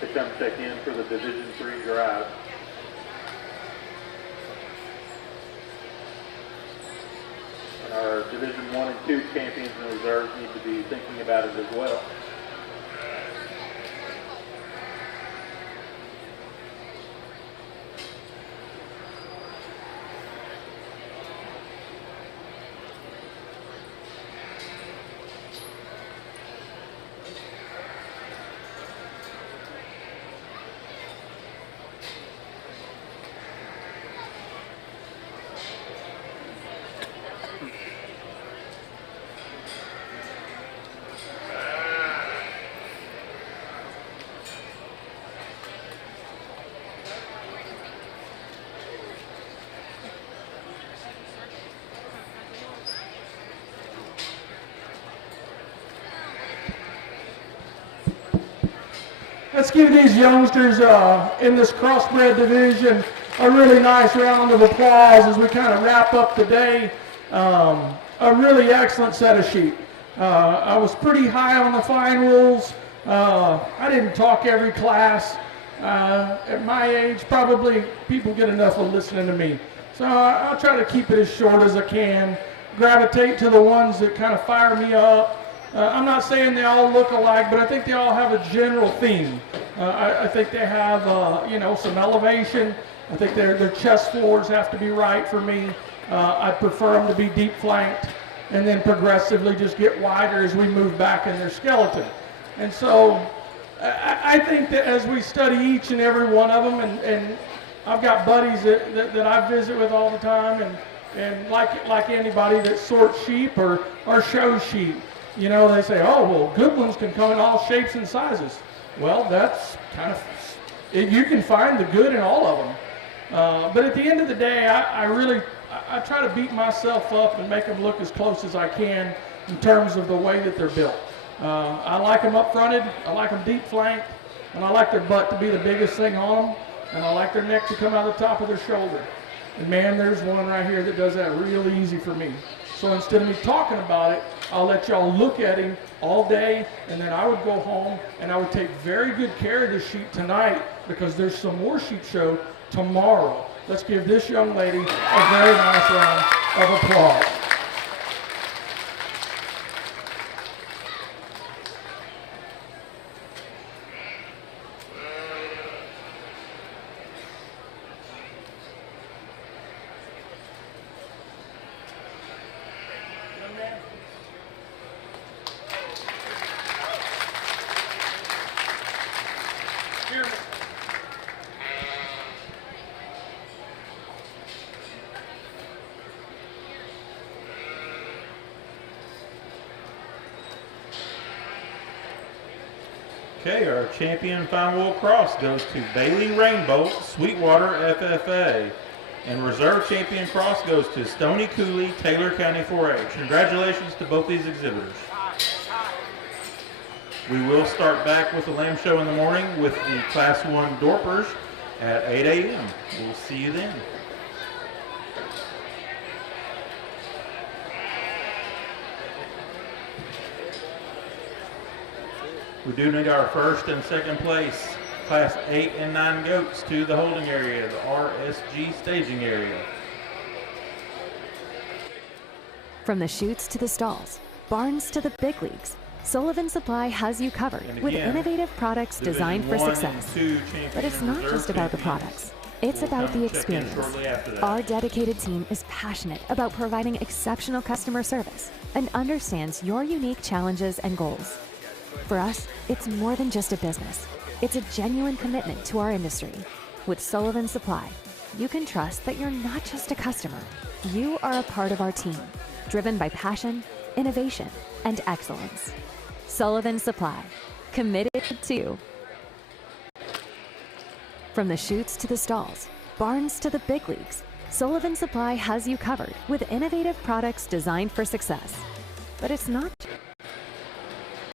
to come check in for the Division III drive. And our Division 1 and 2 champions and reserves need to be thinking about it as well. Let's give these youngsters in this crossbred division a really nice round of applause as we kind of wrap up the day. A really excellent set of sheep. I was pretty high on the Finewools. I didn't talk every class. At my age, probably people get enough of listening to me. So I'll try to keep it as short as I can, gravitate to the ones that kind of fire me up. I'm not saying they all look alike, but I think they all have a general theme. I think they have, some elevation. I think their chest floors have to be right for me. I prefer them to be deep flanked and then progressively just get wider as we move back in their skeleton. And so I think that as we study each and every one of them, and I've got buddies that I visit with all the time, and like anybody that sorts sheep or shows sheep, they say, oh, well, good ones can come in all shapes and sizes. Well, that's kind of, you can find the good in all of them. But at the end of the day, I try to beat myself up and make them look as close as I can in terms of the way that they're built. I like them up fronted, I like them deep flanked, and I like their butt to be the biggest thing on them, and I like their neck to come out of the top of their shoulder. And man, there's one right here that does that real easy for me. So instead of me talking about it, I'll let y'all look at him all day, and then I would go home and I would take very good care of this sheep tonight because there's some more sheep show tomorrow. Let's give this young lady a very nice round of applause. Okay, our champion Finewool Cross goes to Bailey Rainbow, Sweetwater FFA. And reserve champion cross goes to Stony Cooley, Taylor County 4-H. Congratulations to both these exhibitors. We will start back with the lamb show in the morning with the Class 1 Dorpers at 8 a.m. We'll see you then. We do need our first and second place, Class 8 and 9 goats to the holding area, the RSG staging area. From the chutes to the stalls, barns to the big leagues, Sullivan Supply has you covered with innovative products designed for success. But it's not just about the products. It's about the experience. Our dedicated team is passionate about providing exceptional customer service and understands your unique challenges and goals. For us, it's more than just a business. It's a genuine commitment to our industry. With Sullivan Supply, you can trust that you're not just a customer. You are a part of our team, driven by passion, innovation, and excellence. Sullivan Supply, committed to. From the chutes to the stalls, barns to the big leagues, Sullivan Supply has you covered with innovative products designed for success. But it's not